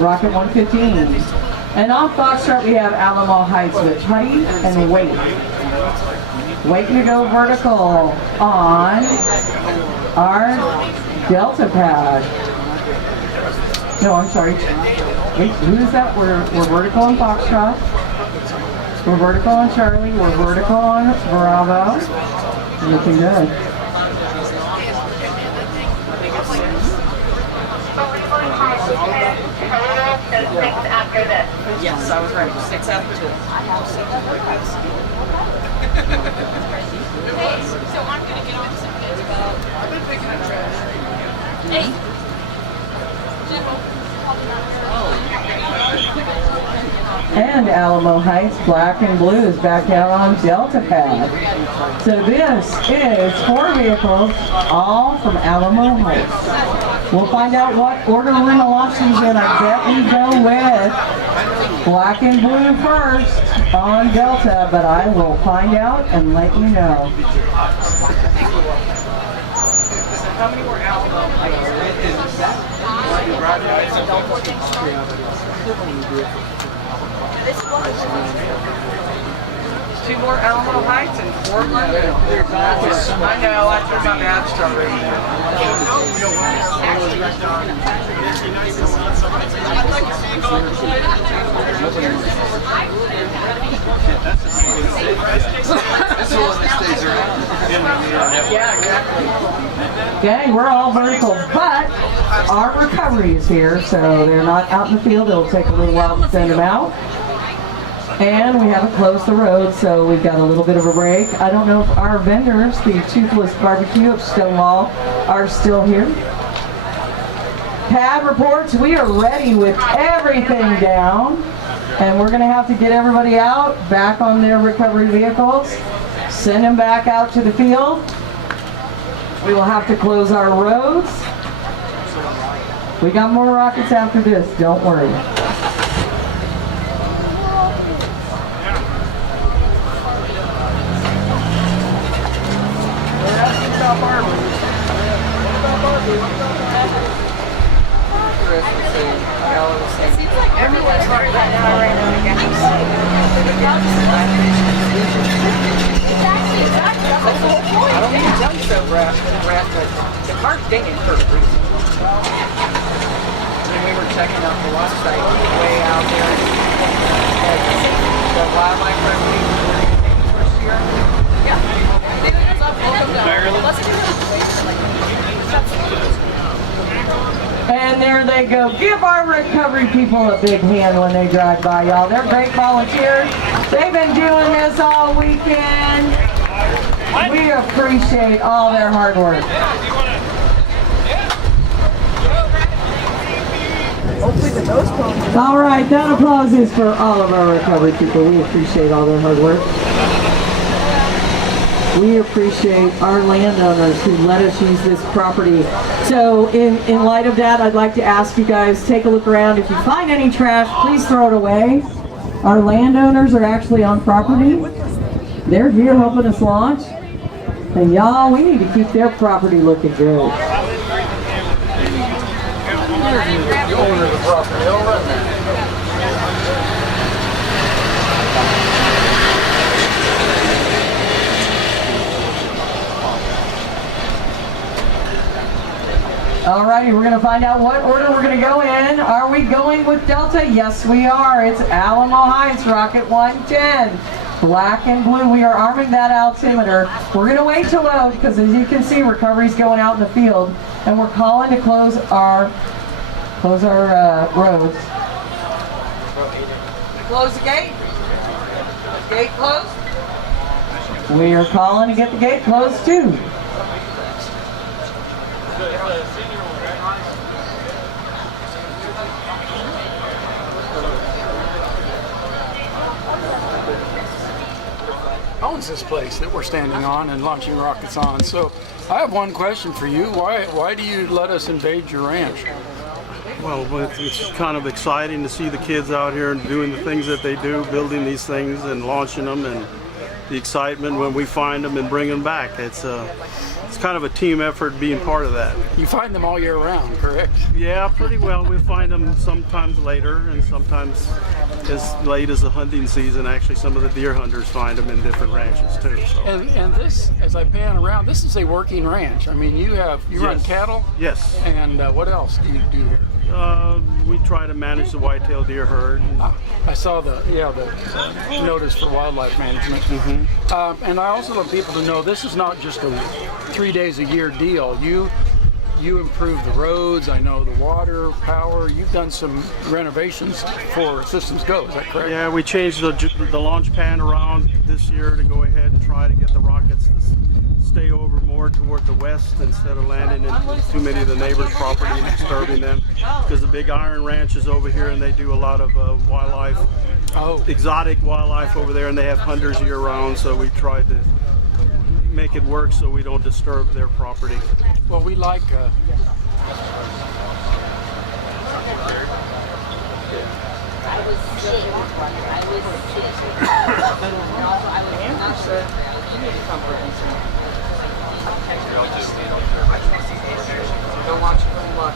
Rocket 115. And on Foxtrot we have Alamo Heights with height and weight. Waiting to go vertical on our Delta Pad. No, I'm sorry. Wait, who is that? We're vertical on Foxtrot. We're vertical on Charlie. We're vertical on Bravo. Looking good. Yes, I was right. 6 after 2. Hey, so I'm gonna get on some kids about. I've been picking up trash. Hey. And Alamo Heights, black and blue, is back out on Delta Pad. So this is 4 vehicles, all from Alamo Heights. We'll find out what order we're in the launch season. I bet we go with black and blue first on Delta, but I will find out and let you know. How many were Alamo Heights? 2 more Alamo Heights and 4 London. I know, I threw my maps already. Yeah, exactly. Gang, we're all vertical, but our recovery is here, so they're not out in the field. It'll take a little while to send them out. And we haven't closed the road, so we've got a little bit of a break. I don't know if our vendors, the Toothless Barbecue of Stonewall, are still here. Pad reports, we are ready with everything down. And we're gonna have to get everybody out, back on their recovery vehicles, send them back out to the field. We will have to close our roads. We got more rockets after this, don't worry. It seems like everyone's running that now right now. I don't mean to tell you so, Brad, but the car's dinging for a reason. When we were checking out the launch site way out there, the wildlife refuge first year. And there they go. Give our recovery people a big hand when they drive by, y'all. They're great volunteers. They've been doing this all weekend. We appreciate all their hard work. All right, that applause is for all of our recovery people. We appreciate all their hard work. We appreciate our landowners who let us use this property. So in light of that, I'd like to ask you guys, take a look around. If you find any trash, please throw it away. Our landowners are actually on property. They're here helping us launch. And y'all, we need to keep their property looking good. The owner of the property, they'll run that. Alrighty, we're going to find out what order we're going to go in. Are we going with Delta? Yes, we are. It's Alamo Heights, Rocket 110. Black and blue. We are arming that altimeter. We're going to wait to load because, as you can see, recovery's going out in the field. And we're calling to close our roads. Close the gate. Gate closed. We are calling to get the gate closed too. Owns this place that we're standing on and launching rockets on. So I have one question for you. Why do you let us invade your ranch? Well, it's kind of exciting to see the kids out here and doing the things that they do, building these things and launching them, and the excitement when we find them and bring them back. It's kind of a team effort being part of that. You find them all year round, correct? Yeah, pretty well. We find them sometimes later and sometimes as late as the hunting season. Actually, some of the deer hunters find them in different ranches too. So. And this, as I pan around, this is a working ranch. I mean, you run cattle? Yes. And what else do you do here? We try to manage the whitetail deer herd. I saw the notice for wildlife management. Mm-hmm. And I also want people to know this is not just a 3 days a year deal. You improve the roads, I know the water, power. You've done some renovations for Systems Go, is that correct? Yeah, we changed the launch pad around this year to go ahead and try to get the rockets to stay over more toward the west instead of landing in too many of the neighbors' property and disturbing them. Because the Big Iron Ranch is over here and they do a lot of wildlife, exotic wildlife over there, and they have hunters year round, so we tried to make it work so we don't disturb their property. Well, we like Don't watch from luck.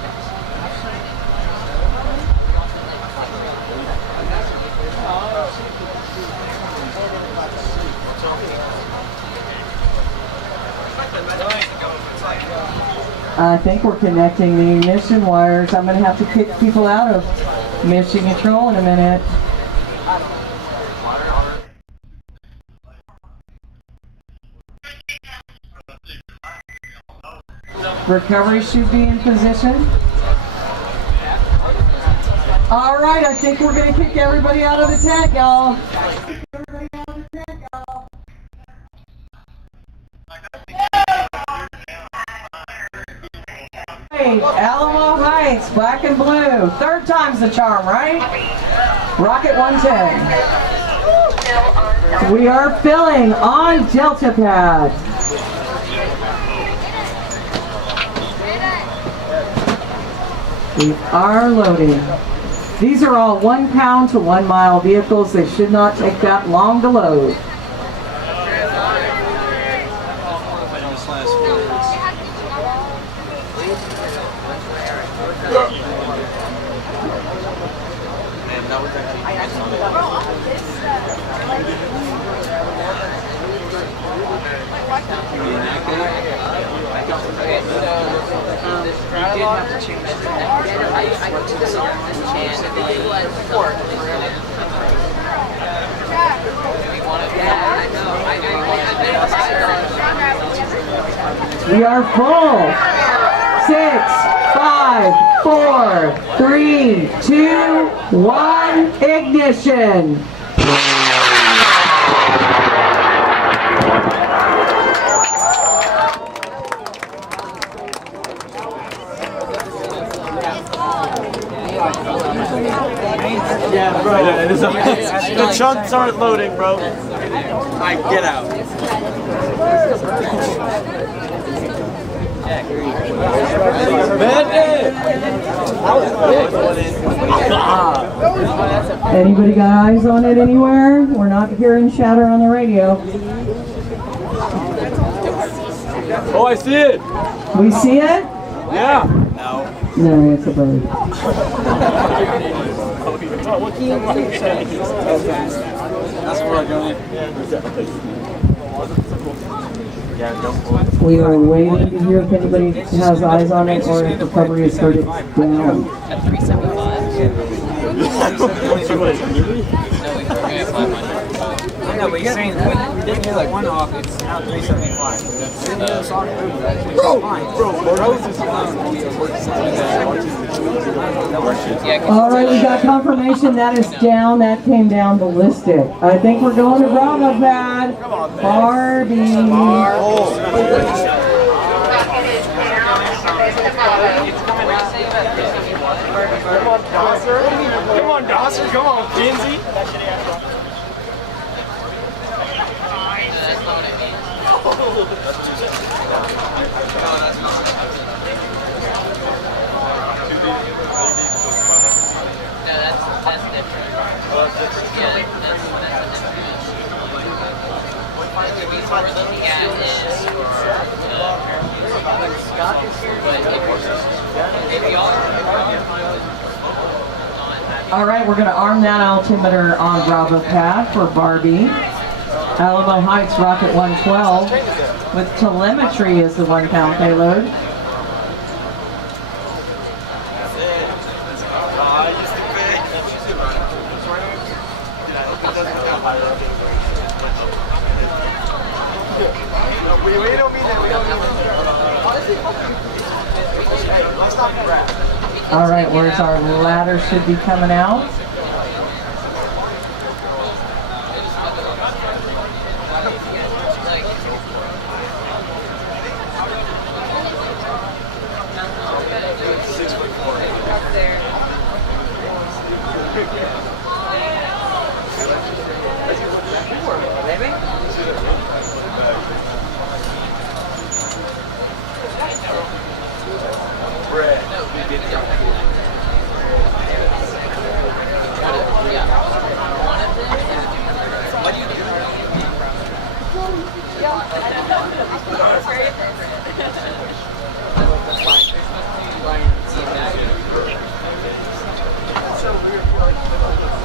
I think we're connecting the ignition wires. I'm going to have to kick people out of mission control in a minute. Recovery should be in position. All right, I think we're going to kick everybody out of the tent, y'all. Alamo Heights, black and blue. Third time's the charm, right? Rocket 110. We are filling on Delta Pad. We are loading. These are all 1 pound to 1 mile vehicles. They should not take that long to load. that was actually We are full. 6, 5, 4, 3, 2, 1, ignition. Yeah, bro. The chunks aren't loading, bro. Alright, get out. Anybody got eyes on it anywhere? We're not hearing chatter on the radio. Oh, I see it. We see it? Yeah. No, it's a bird. That's what I'm doing. We are waiting to hear if anybody has eyes on it or if recovery has started down. At 375. I know, but you're saying we didn't hear like one off, it's now 375. All right, we got confirmation that is down. That came down ballistic. I think we're going to Bravo Pad. Barbie. Come on, Dawson. Come on, Kinsey. All right, we're going to arm that altimeter on Bravo Pad for Barbie. Alamo Heights Rocket 112 with telemetry is the 1 pound payload. All right, where's our ladder should be coming out.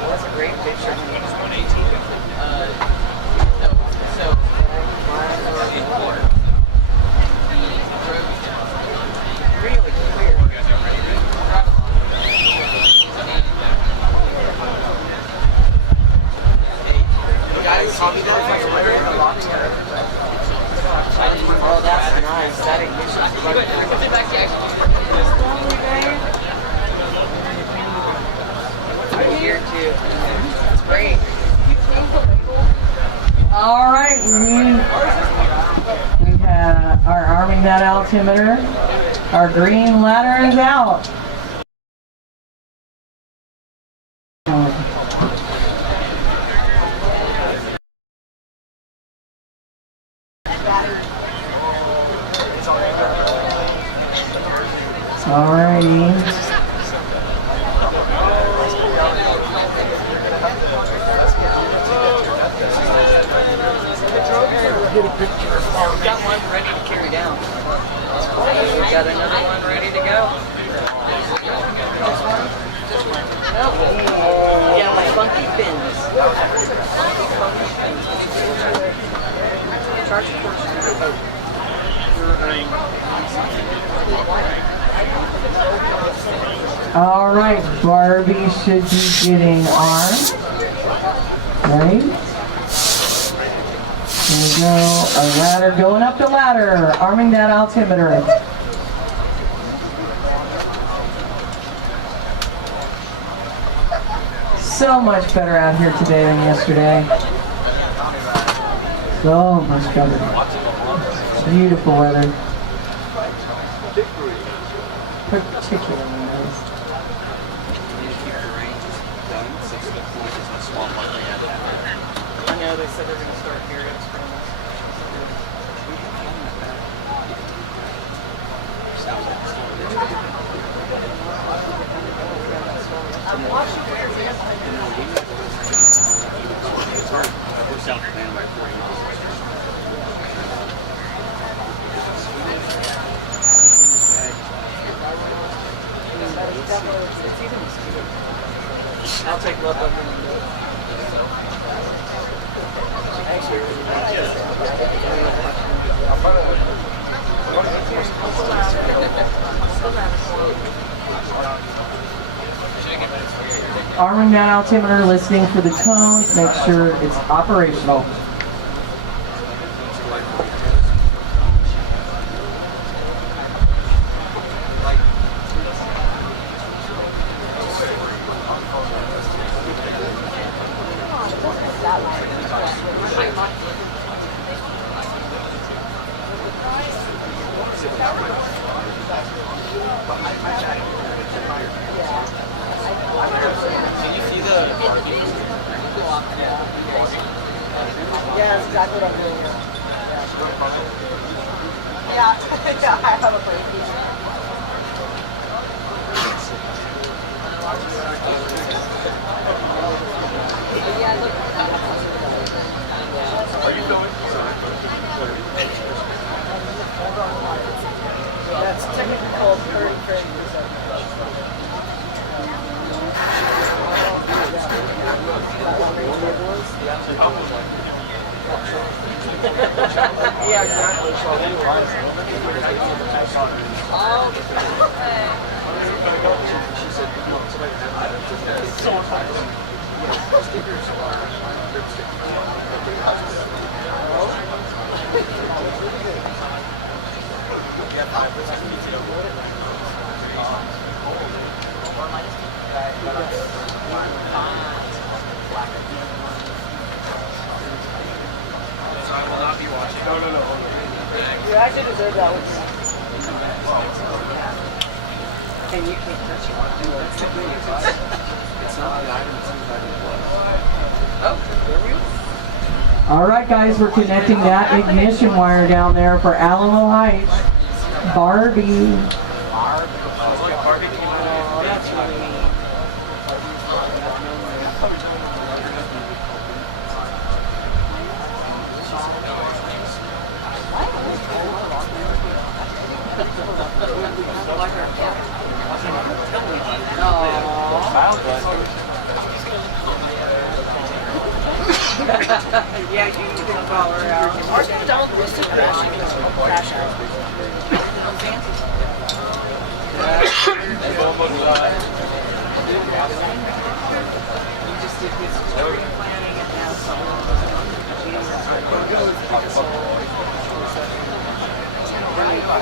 That's a great picture. Really clear. Guys, copy that like a letter in a box. Oh, that's nice. That I'm here too. It's great. All right, we are arming that altimeter. Our green ladder is out. All righty. We've got one ready to carry down. We've got another one ready to go. This one? Yeah, All right, Barbie should be getting armed. Right? There we go. A ladder, going up the ladder, arming that altimeter. So much better out here today than yesterday. So much better. Beautiful weather. Particularly nice. I know they said they're going to start here at spring. We're south of Atlanta by 40 miles. I'll take love of them. Arming that altimeter, listening for the tones, make sure it's operational. Yeah, that's exactly what I'm doing here. Yeah, yeah, I have a break. Are you going? That's technically called current frame. Yeah, exactly. I will not be watching. No. You actually deserve that one. And you can't touch it. That's the thing. It's not the item, it's the item. Oh, there we go. All right, guys, we're connecting that ignition wire down there for Alamo Heights. Barbie. That's really neat. Yeah, you can call her out. Ours got a dog roasted crash. You can crash out. You just did his screen planning and now someone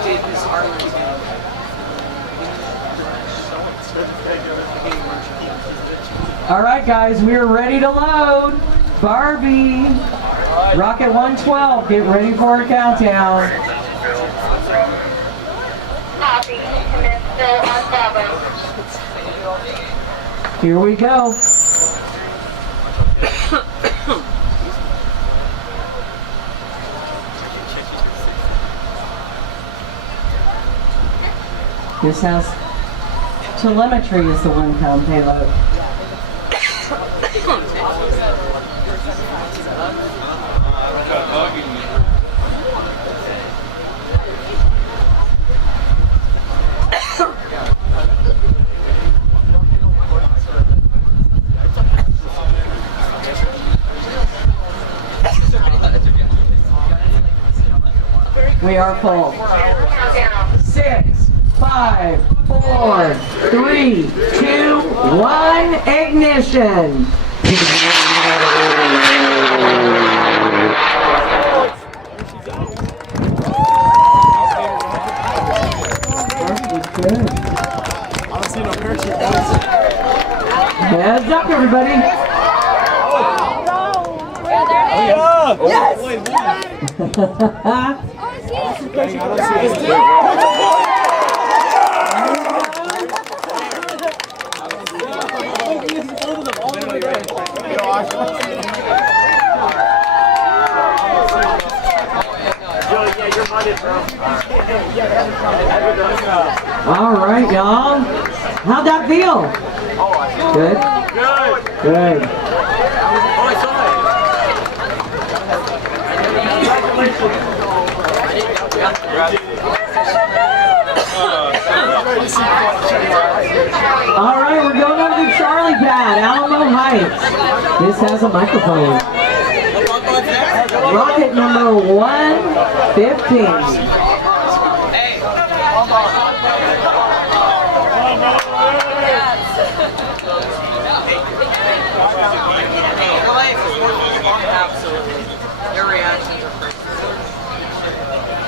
did his art. All right, guys, we are ready to load. Barbie. Rocket 112, get ready for a countdown. Copy. Commit still on Bravo. Here we go. This has telemetry is the 1 pound payload. We are full. 6, 5, 4, 3, 2, 1, ignition. Good. Heads up, everybody. Yes! All right, y'all. How'd that feel? Good? Good. All right, we're going over to Charlie Pad, Alamo Heights. This has a microphone. Rocket number 115. Absolutely. Their reactions are crazy.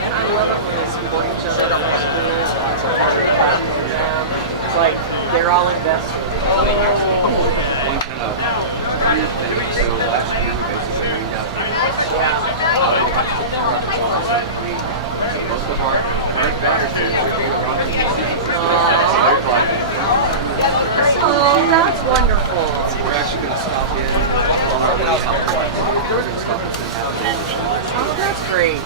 And I love it when they support each other. It's like they're all invested. One kind of weird thing. So last year we basically moved out here. So most of our current batters here are Oh, that's wonderful. We're actually going to stop in on our way out. Oh, that's great.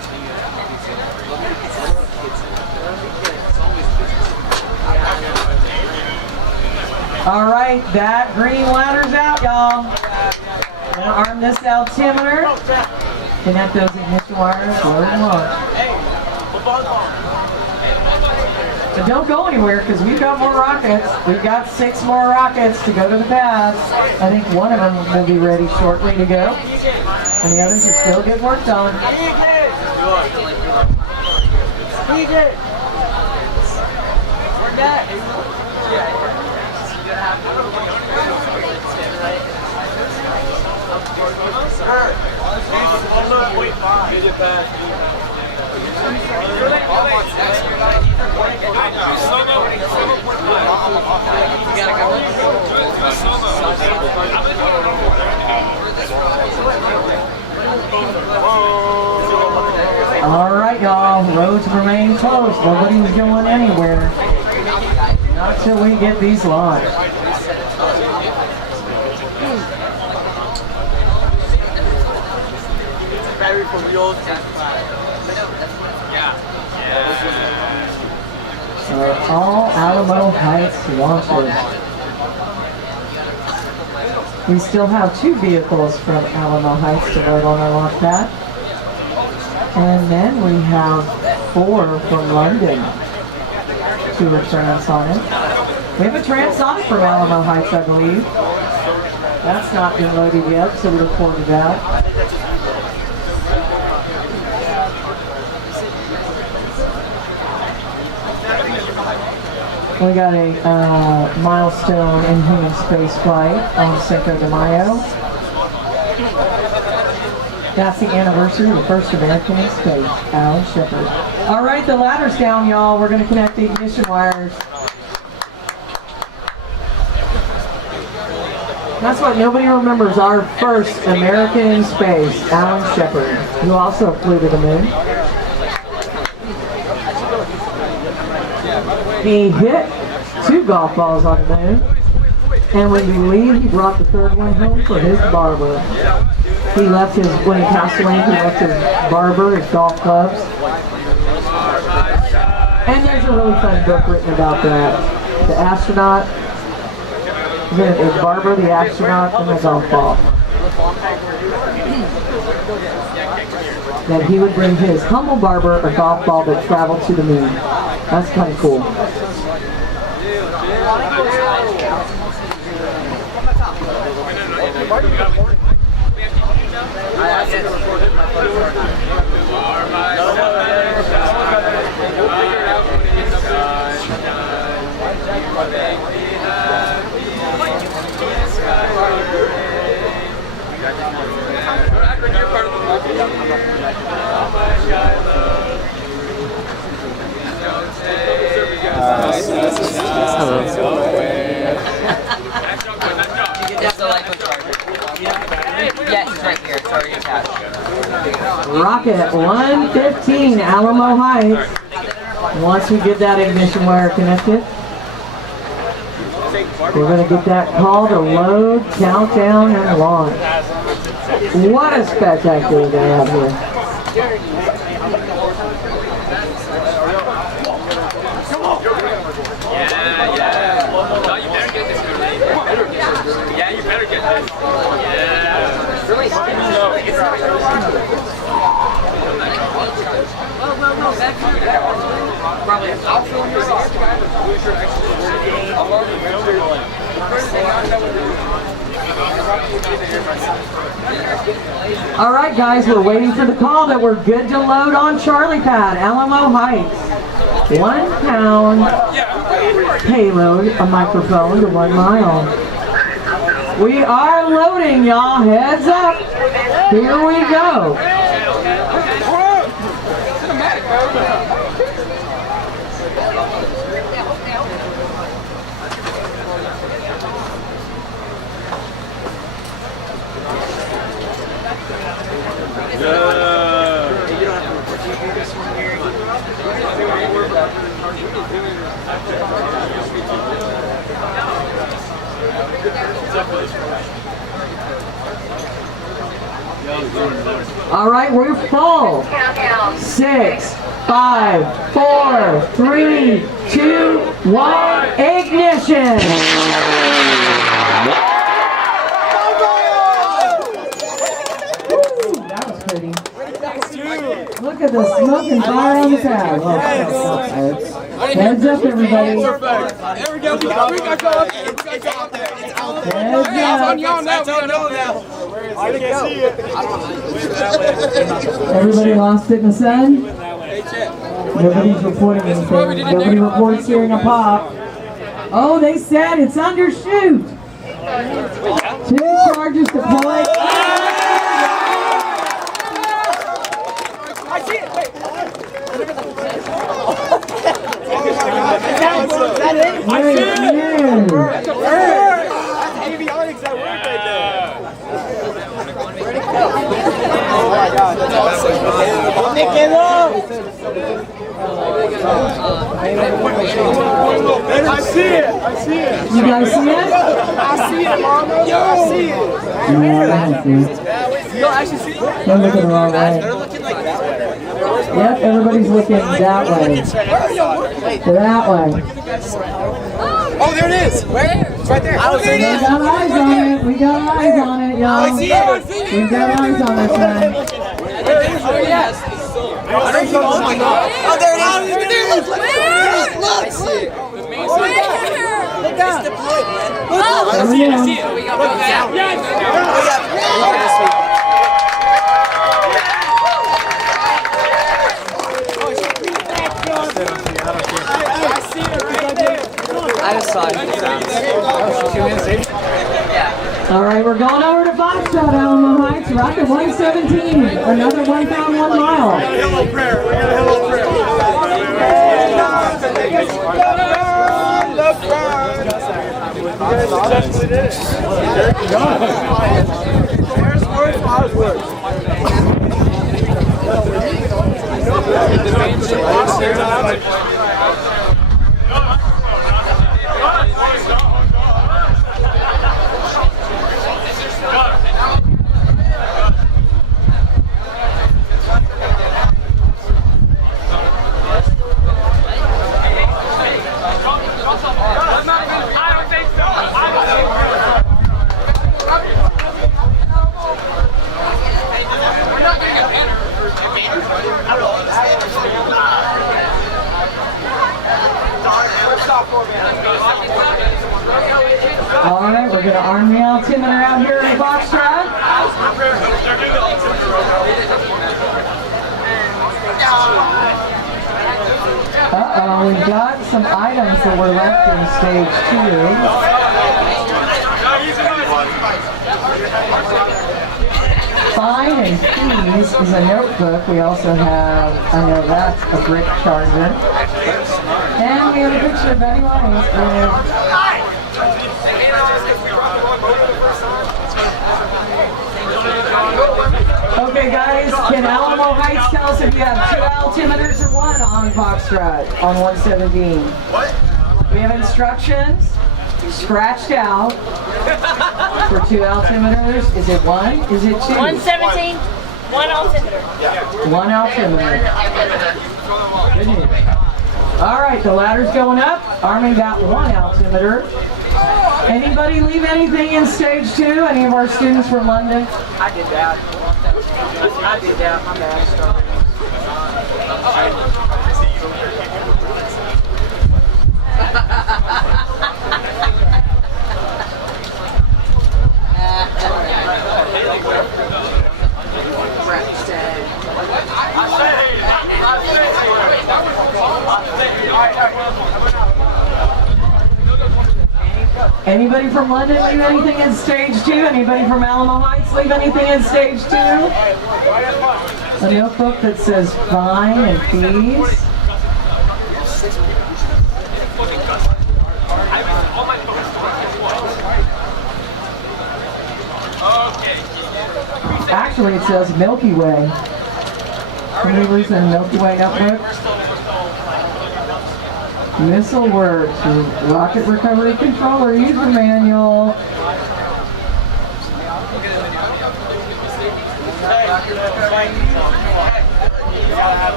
All right, that green ladder's out, y'all. Gonna arm this altimeter. Connect those ignition wires, load them on. But don't go anywhere because we've got more rockets. We've got 6 more rockets to go to the pad. I think one of them will be ready shortly to go. And the others are still getting worked on. All right, y'all. Roads remain closed. Nobody's going anywhere. Not till we get these launched. Battery for real. All Alamo Heights launches. We still have 2 vehicles from Alamo Heights to load on our launch pad. And then we have 4 from London to a transonic. We have a transonic from Alamo Heights, I believe. That's not been loaded yet, so we look forward to that. We got a milestone in human space flight on Cinco de Mayo. That's the anniversary of the first American in space, Alan Shepard. All right, the ladder's down, y'all. We're going to connect the ignition wires. That's what nobody remembers, our first American in space, Alan Shepard, who also flew to the moon. He hit 2 golf balls on the moon, and when we leave, he brought the 3rd one home for his barber. He left his, when he passed away, he left his barber, his golf clubs. And there's a really fun book written about that. The astronaut, his barber, the astronaut, and the golf ball. That he would bring his humble barber a golf ball that traveled to the moon. That's kind of cool. Yes, right here. Sorry, Rocket 115, Alamo Heights. Once we get that ignition wire connected, we're going to get that call to load, countdown, and launch. What a spectacular day out here. Yeah, you better get this. Probably I'll film your All right, guys, we're waiting for the call that we're good to load on Charlie Pad, Alamo Heights. 1 pound payload, a microphone to 1 mile. We are loading, y'all. Heads up. Here we go. All right, we're full. 6, 5, 4, 3, 2, 1, ignition! Woo, that was pretty. Look at the smoke and fire on the pad. Heads up, everybody. There we go. We got Heads up. I can't see it. Everybody lost it in the sun? Nobody's reporting anything. Nobody reports hearing a pop. Oh, they said it's undershoot. 2 charges deployed. I see it. Wait. I see it. That's avionics at work right there. Oh my God, that's awesome. Nick it up! I see it! I see it! You guys see it? I see it, Mama! Yo! I see it! No, I don't see it. You don't actually see it? They're looking the wrong way. Yep, everybody's looking that way. That way. Oh, there it is! Where? It's right there. Oh, there it We is! got eyes on it. We got eyes on it, y'all. I see it! We got eyes on it, man. Oh, yes! Oh my God! Oh, there it is! There it is! Look! Look! Look down! It's deployed, man. Look! I see it! We got both down. Yes! I just saw it. All right, we're going over to Foxtrot, Alamo Heights. Rocket 117. Another 1 pound, 1 mile. Hello prayer. We got a hello prayer. There's words, ours words. All right, we're going to arm the altimeter out here in Foxtrot. Uh-oh, we've got some items that were left in stage 2. Fine and Keys is a notebook. We also have, I know that's a brick charger. And we have a picture of Betty White. Okay guys, can Alamo Heights tell us if you have 2 altimeters or 1 on Foxtrot on 117? What? We have instructions scratched out for 2 altimeters. Is it 1? Is it 2? 117, 1 altimeter. 1 altimeter. Good news. All right, the ladder's going up. Armin got 1 altimeter. Anybody leave anything in stage 2? Any of our students from London? I did that. I did that. My bad. Anybody from London leave anything in stage 2? Anybody from Alamo Heights leave anything in stage 2? A notebook that says fine and fees. Actually, it says Milky Way. Somebody leaves a Milky Way notebook. Missile Works, Rocket Recovery Controller User Manual.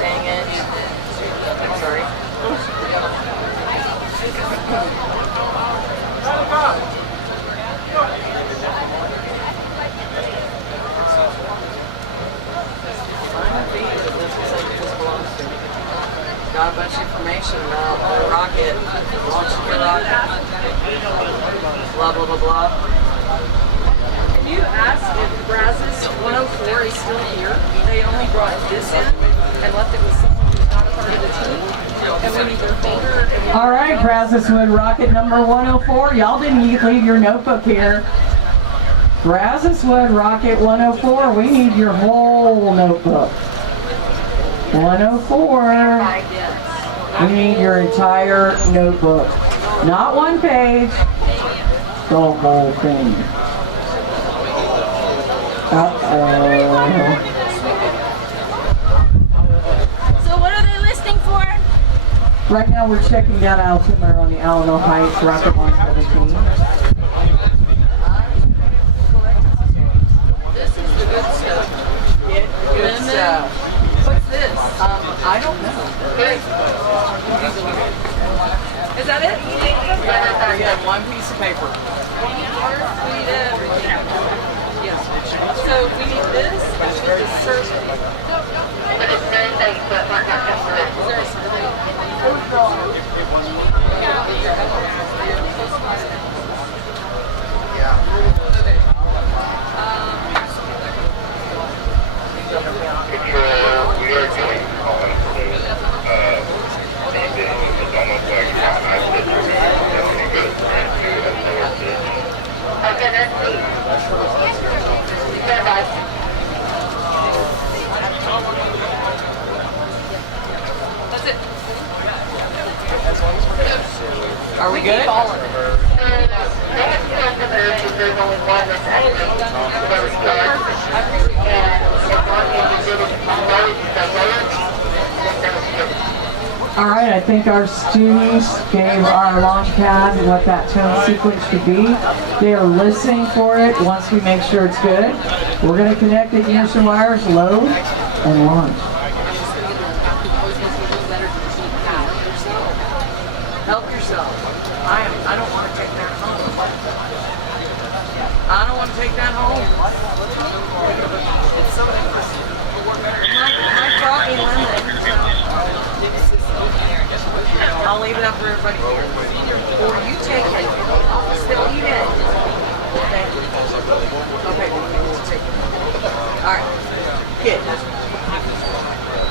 Dang it. I'm sorry. Got a bunch of information about the rocket, launching the rocket, blah, blah, blah, blah. Can you ask if Brazos 104 is still here? They only brought this in and left it with someone who's not a part of the team. And we need their folder. All right, Brazoswood Rocket number 104. Y'all didn't leave your notebook here. Brazoswood Rocket 104. We need your whole notebook. 104. We need your entire notebook. Not one page. The whole thing. Uh-oh. So what are they listing for? Right now we're checking that altimeter on the Alamo Heights Rocket 117. This is the good stuff. Good stuff. What's this? I don't know. Is that it? We have one piece of paper. We need everything. Yes. So we need this. We need the survey. Is there a survey? That's it. Are we good? All right, I think our students gave our launch pad what that tone sequence should be. They are listening for it. Once we make sure it's good, we're going to connect the ignition wires, load, and launch. Help yourself. I don't want to take that home. I don't want to take that home. It's something. My coffee lemon. I'll leave it up for everybody here. Or you take it. Still eat it. Okay. Okay. Take it. All right. Good.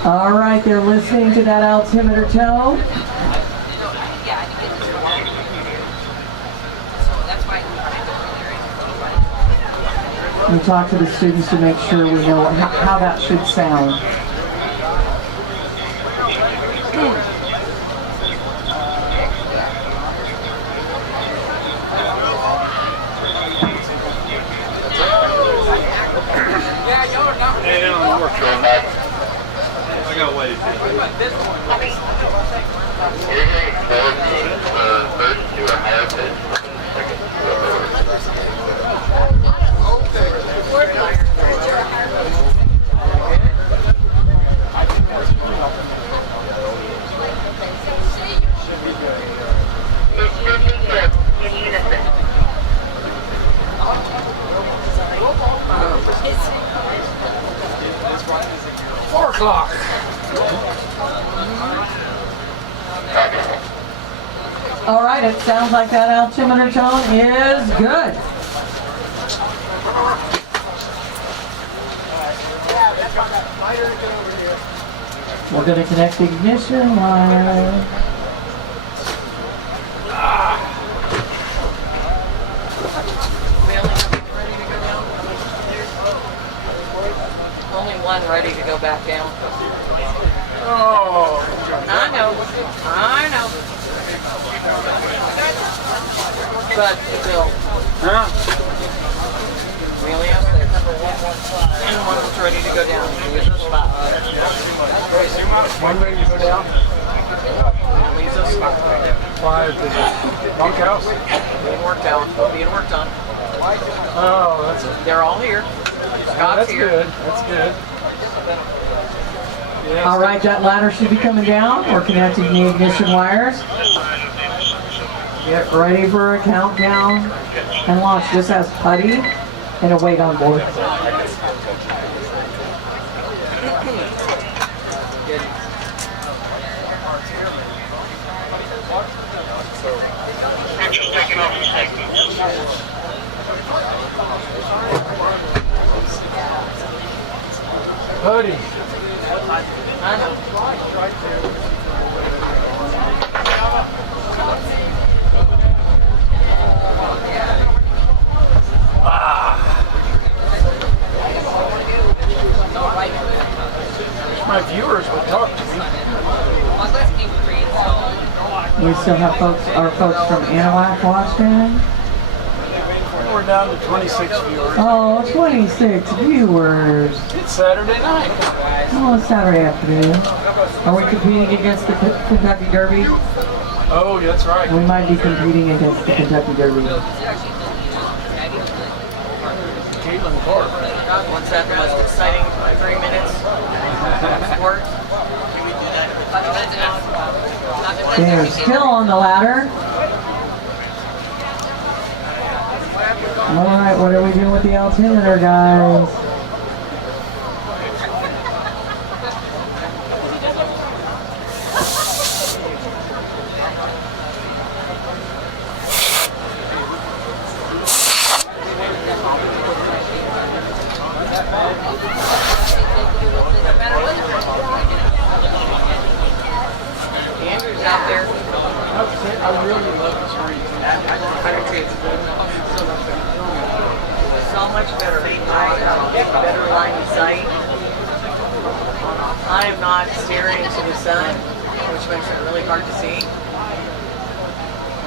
All right, they're listening to that altimeter tone. We talk to the students to make sure we know how that should sound. I got wait. All right, it sounds like that altimeter tone is good. We're going to connect the ignition wire. Only one ready to go back down. Oh, I know. But still. Huh? Really up there. And one was ready to go down. Leaves a spot. One ready to go down? Leaves a spot. Why is the bunkhouse? Being worked out. Being worked on. Oh, that's it. They're all here. Scott's that's here. Good. That's good. Yes. All right, that ladder should be coming down. We're connecting the ignition wires. Get ready for a countdown and launch. This has putty and a weight on board. Buddy. I know. My viewers would talk to me. We still have our folks from Anahuac watching. We're down to 26 viewers. Oh, 26 viewers. It's Saturday night. Oh, it's Saturday afternoon. Are we competing against the Kentucky Derby? Oh, that's right. We might be competing against the Kentucky Derby. Caitlin Clark. What's that? The most exciting 3 minutes? Sport. They're still on the ladder. All right, what are we doing with the altimeter, guys? Andrew's out there. I really love this read. I do too. So much better. Better line of sight. I am not staring into the sun, which makes it really hard to see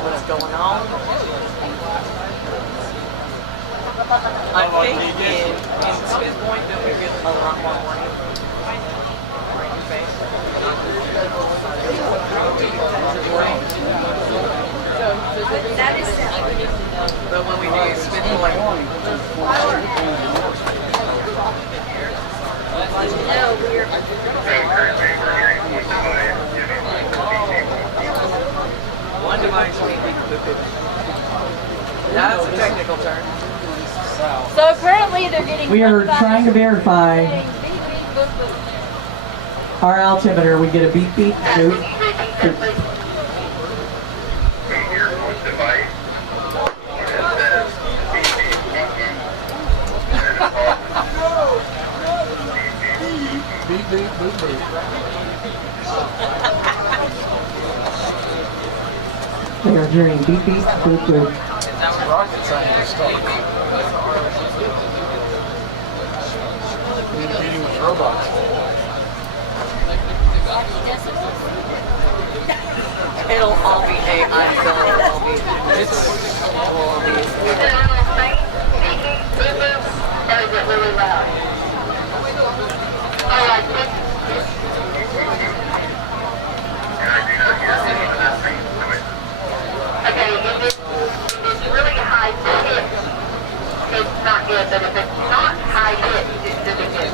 what's going on. I think in Speed Point that we get a lot more warning. Right in your face. But when we do spin the light. One device may be booped. That's a technical term. So apparently they're getting. We are trying to verify our altimeter. We get a beep beep boop. Beep, beep, boop, boop. They are hearing beep beep boop boop. Rocket science stuff. Communicating with robots. It'll all be AI, so it'll all be. It'll all be. Or is it really loud? Okay, if it's really high pitch, it's not good, but if it's not high pitch, it's really good.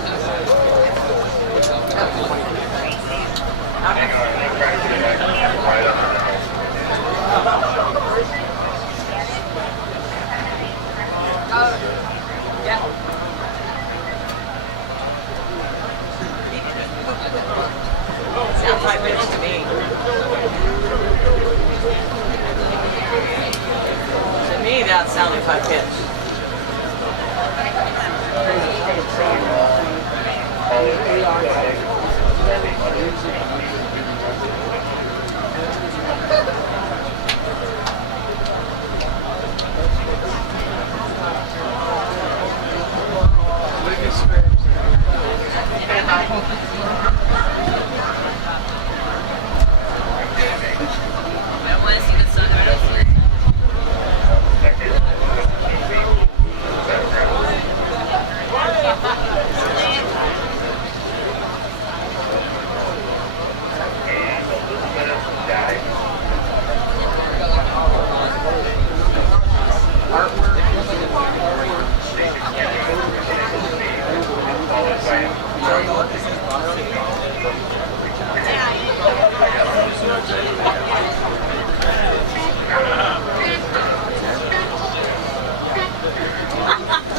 Sounds high pitched to me. To me, that sounded high pitched.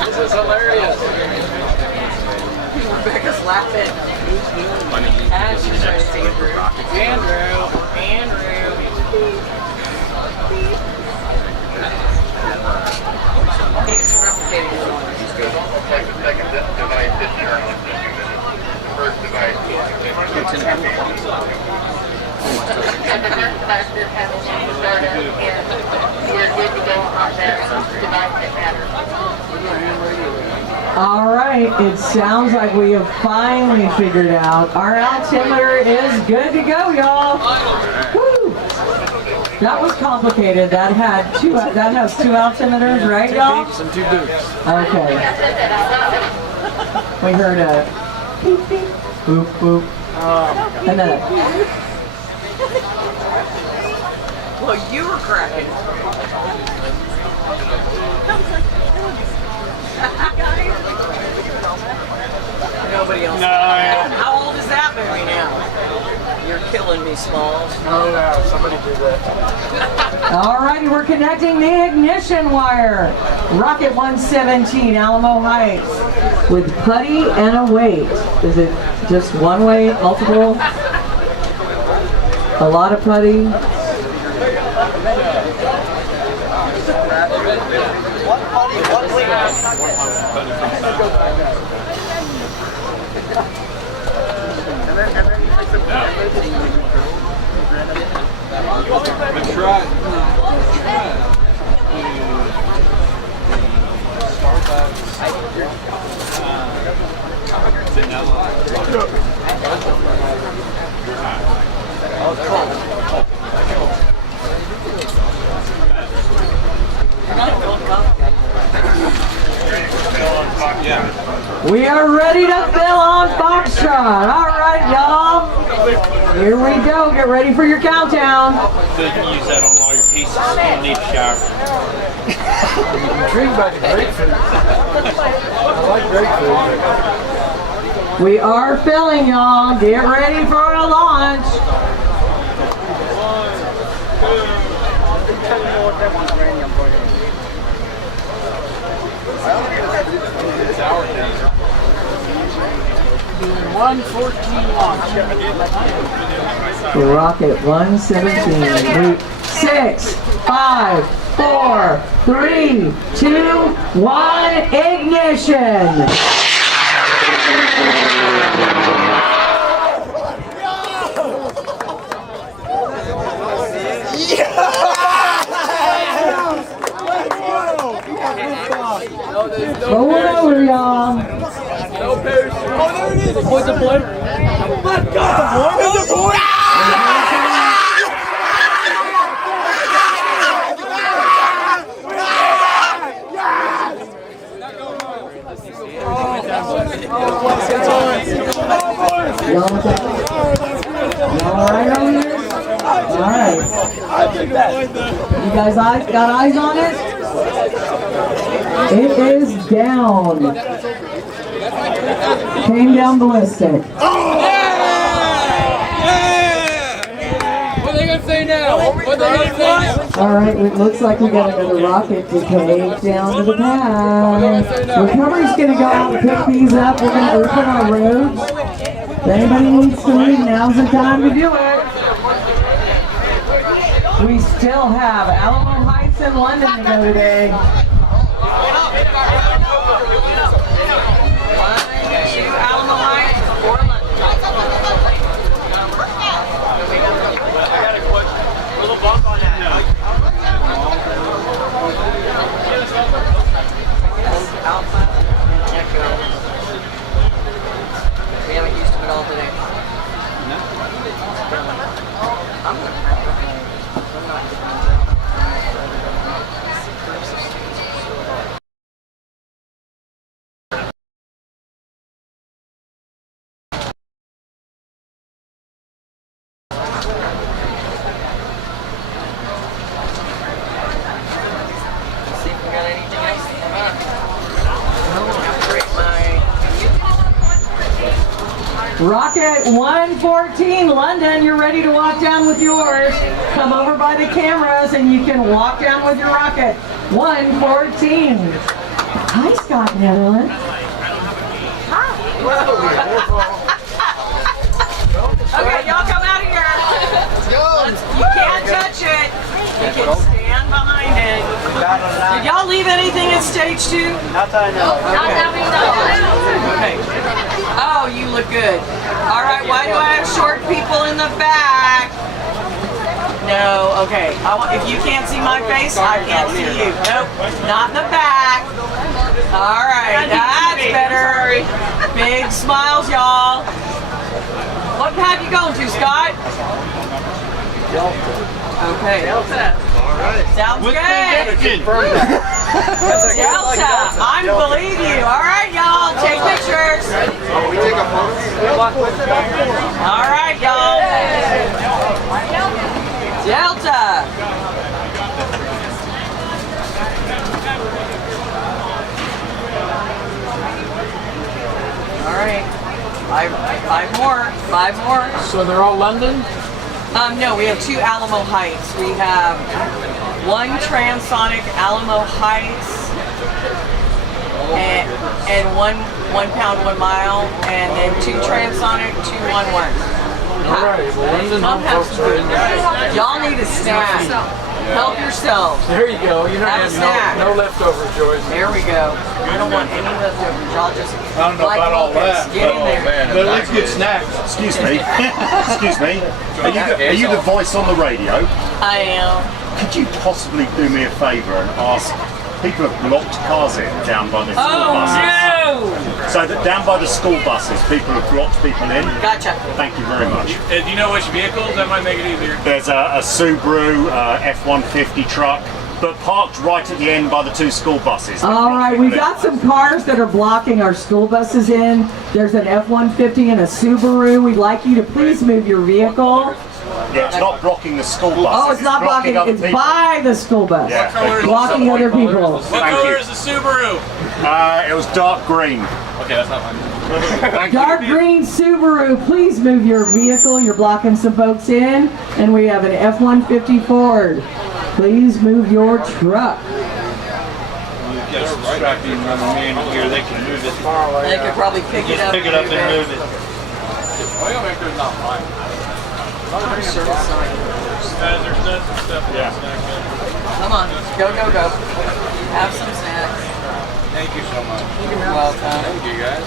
This is hilarious. Rebecca's laughing. As she's trying to see through. Andrew. He's replicating the one. Take the second device this turn on 2 minutes. The first device is 2 minutes. And the first device is having a startup and you're good to go on that device that matters. All right, it sounds like we have finally figured out our altimeter is good to go, y'all. Woo! That was complicated. That has two altimeters, right, y'all? Beeps and 2 boops. Okay. We heard a beep beep, boop boop, and then a Well, you were cracking. Nobody else. No, yeah. How old is that movie now? You're killing me, Smalls. Oh, no, somebody did that. All righty, we're connecting the ignition wire. Rocket 117, Alamo Heights, with putty and a weight. Is it just one weight, multiple? A lot of putty? We are ready to fill on Foxtrot. All right, y'all. Here we go. Get ready for your countdown. So you can use that on all your pieces. You don't need a shower. I'm intrigued by the grapefruit. I like grapefruit. We are filling, y'all. Get ready for a launch. It's our thing. 114 launch. Rocket 117. 6, 5, 4, 3, 2, 1. Ignition. Going over, y'all. Oh, there it is. What's the point? Let's go. What's the point? Y'all alright on here? Alright. You guys got eyes on it? It is down. Came down ballistic. What are they gonna say now? What are they gonna say now? Alright, it looks like we got another rocket to take down to the pad. Recovery's gonna go out and pick these up. We're gonna open our roads. If anybody needs to leave, now's the time to do it. We still have Alamo Heights and London to go today. 1, 2 Alamo Heights, 4 London. I got a question. A little bump on that. We haven't used them at all today. No. I'm gonna see if we got anything else. Rocket 114, London, you're ready to walk down with yours. Come over by the cameras and you can walk down with your rocket. 114. Hi, Scott Netherlands. Okay, y'all come out of here. You can't touch it. You can stand behind it. Did y'all leave anything at stage 2? Not that I know. Okay. Oh, you look good. All right, why do I have short people in the back? No, okay. If you can't see my face, I can't see you. Nope, not in the back. All right, that's better. Big smiles, y'all. What pad you going to, Scott? Okay. Delta. All right. Sounds good. Delta. I believe you. All right, y'all. Take pictures. We take a photo. All right, y'all. Delta. All right. Five more. So they're all London? No, we have 2 Alamo Heights. We have 1 transonic Alamo Heights and 1 pound 1 mile, and then 2 transonic, 2 1-1. All right, well, London home folks are in there. Y'all need a snack. Help yourselves. There you go. You don't Have a have snack. no leftovers, Joyce. There we go. I don't want any leftovers. Y'all just I don't know like about all locusts. that. Get in there. But at least good snacks. Excuse me. Excuse me. Are you the voice on the radio? I am. Could you possibly do me a favour and ask people have blocked cars in down by the school buses? No! So that down by the school buses, people have blocked people in. Gotcha. Thank you very much. Do you know which vehicles? That might make it easier. There's a Subaru F-150 truck. but parked right at the end by the 2 school buses. All right, we've got some cars that are blocking our school buses in. There's an F-150 and a Subaru. We'd like you to please move your vehicle. Yeah, it's not blocking the school bus. Oh, it's not blocking, other it's people. by the school bus. Yeah. It's blocking other people. What color is the Subaru? It was dark green. Okay, that's not mine. Dark green Subaru, please move your vehicle. You're blocking some folks in. And we have an F-150 Ford. Please move your truck. You've got some strapping rubber man here. They can move it. They could probably pick it Just up. pick it up and move it. Not mine. I'm sure it's not. There's stuff. Yeah. Come on, go, go, go. Have some snacks. Thank you so much. You're welcome. Thank you guys.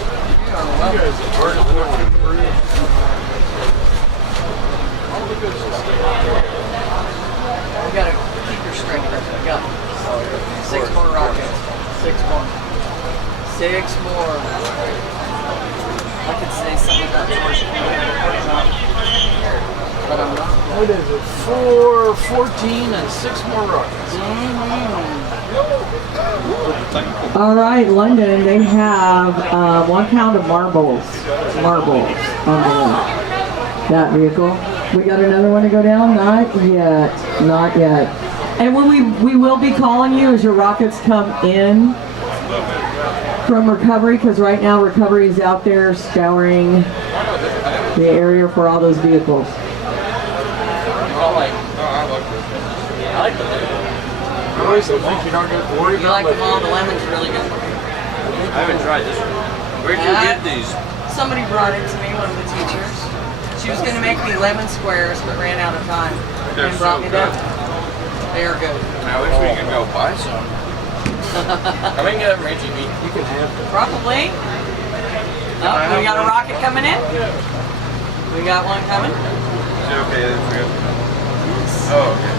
You gotta keep your strength up. Go. 6 more rockets. 6 more. 6 more. I could say something about George but I'm not. What is it? 4, 14, and 6 more rockets. All right, London, they have 1 pound of marbles on that vehicle. We got another one to go down? Not yet, not yet. And when we will be calling you as your rockets come in from recovery, because right now recovery is out there scouring the area for all those vehicles. I like them. I always think you're not going to worry You about like them all? The lemon's really good. I haven't tried this one. Where'd you get these? Somebody brought it to me, one of the teachers. She was going to make me lemon squares, but ran out of time. They're and brought so me good. them. They are good. I wish we could go buy some. I mean, get Reggie meat. You can have them. Probably. Oh, we got a rocket coming in. We got one coming. Is it okay? Oh, okay.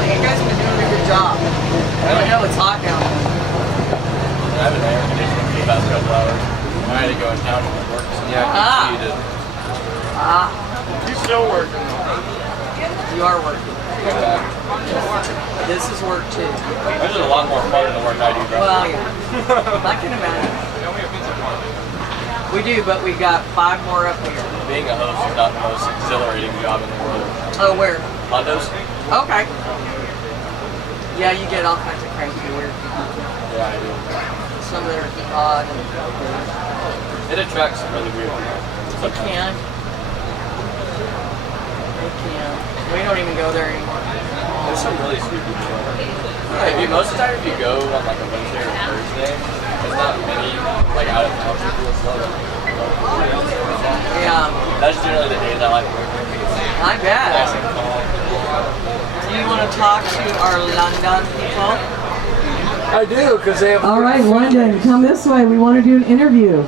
You guys have been doing a good job. I know it's hot down there. I haven't air conditioning for the past couple hours. I had to go in town to work. So yeah, I can see it. You're still working. You are working. This is work too. This is a lot more fun than the work I do, bro. Well, yeah. I can imagine. We do, but we got 5 more up here. Being a host is not the most exhilarating job in the world. Oh, where? Hondos? Okay. Yeah, you get all kinds of crazy weird people. Yeah, I do. Some that are odd. It attracts some really weird people. It can. It can. We don't even go there anymore. There's some really sweet people. Most of the time if you go on like a Wednesday or Thursday, there's not many like out of town people as well. Yeah. That's generally the days I like working. I bet. Do you want to talk to our London people? I do, because they have... All right, London, come this way. We want to do an interview.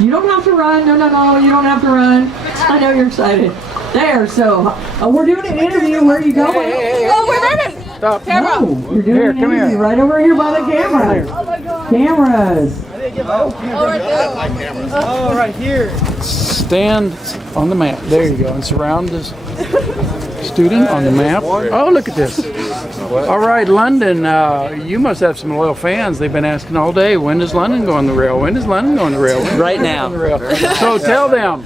You don't have to run. No, you don't have to run. I know you're excited. There, so we're doing an interview. Where are you going? Oh, we're ready. Stop. No, you're doing an interview right over here by the camera. Cameras. Oh, right here. Stand on the map. There you go. And surround this student on the map. Oh, look at this. All right, London, you must have some loyal fans. They've been asking all day, when does London go on the rail? When does London go on the rail? Right now. So tell them.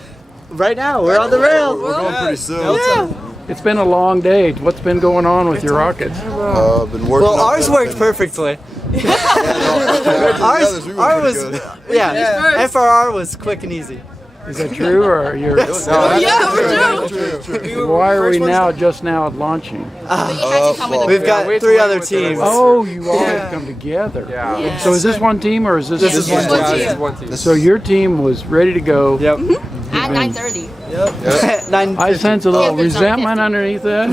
Right now, we're on the rail. We're going pretty soon. Yeah. It's been a long day. What's been going on with your rockets? Been working. Well, ours worked perfectly. Ours was, yeah, FRR was quick and easy. Is that true, or you're? True. Why are we just now launching? We've got 3 other teams. Oh, you all have come together. Yeah. So is this one team, or is this? This is one team. So your team was ready to go. Yep. At 9:30. Yep. I sense a little resentment underneath that.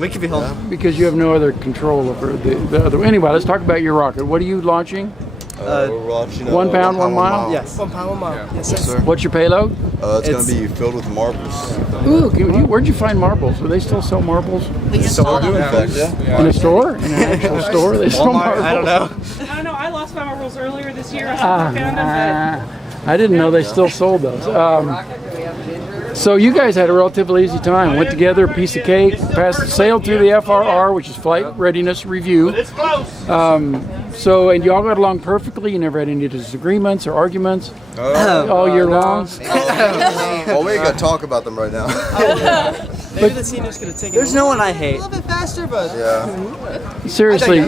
We could be home. Because you have no other control over the other. Anyway, let's talk about your rocket. What are you launching? We're launching 1 pound, 1 mile? Yes. 1 pound, 1 mile. Yes, sir. What's your payload? It's going to be filled with marbles. Ooh, where'd you find marbles? Do they still sell marbles? We just saw them. In fact, yeah. In a store? In an actual store? They sell marbles? I don't know. I don't know. I lost my marbles earlier this year. I found them, I didn't know they still sold those. So you guys had a relatively easy time. Went together, a piece of cake, sailed through the FRR, which is Flight Readiness Review. And y'all got along perfectly. You never had any disagreements or arguments all year long. Well, we ain't got to talk about them right now. Maybe the seniors could have taken. There's no one I hate. A little bit faster, but yeah. Seriously,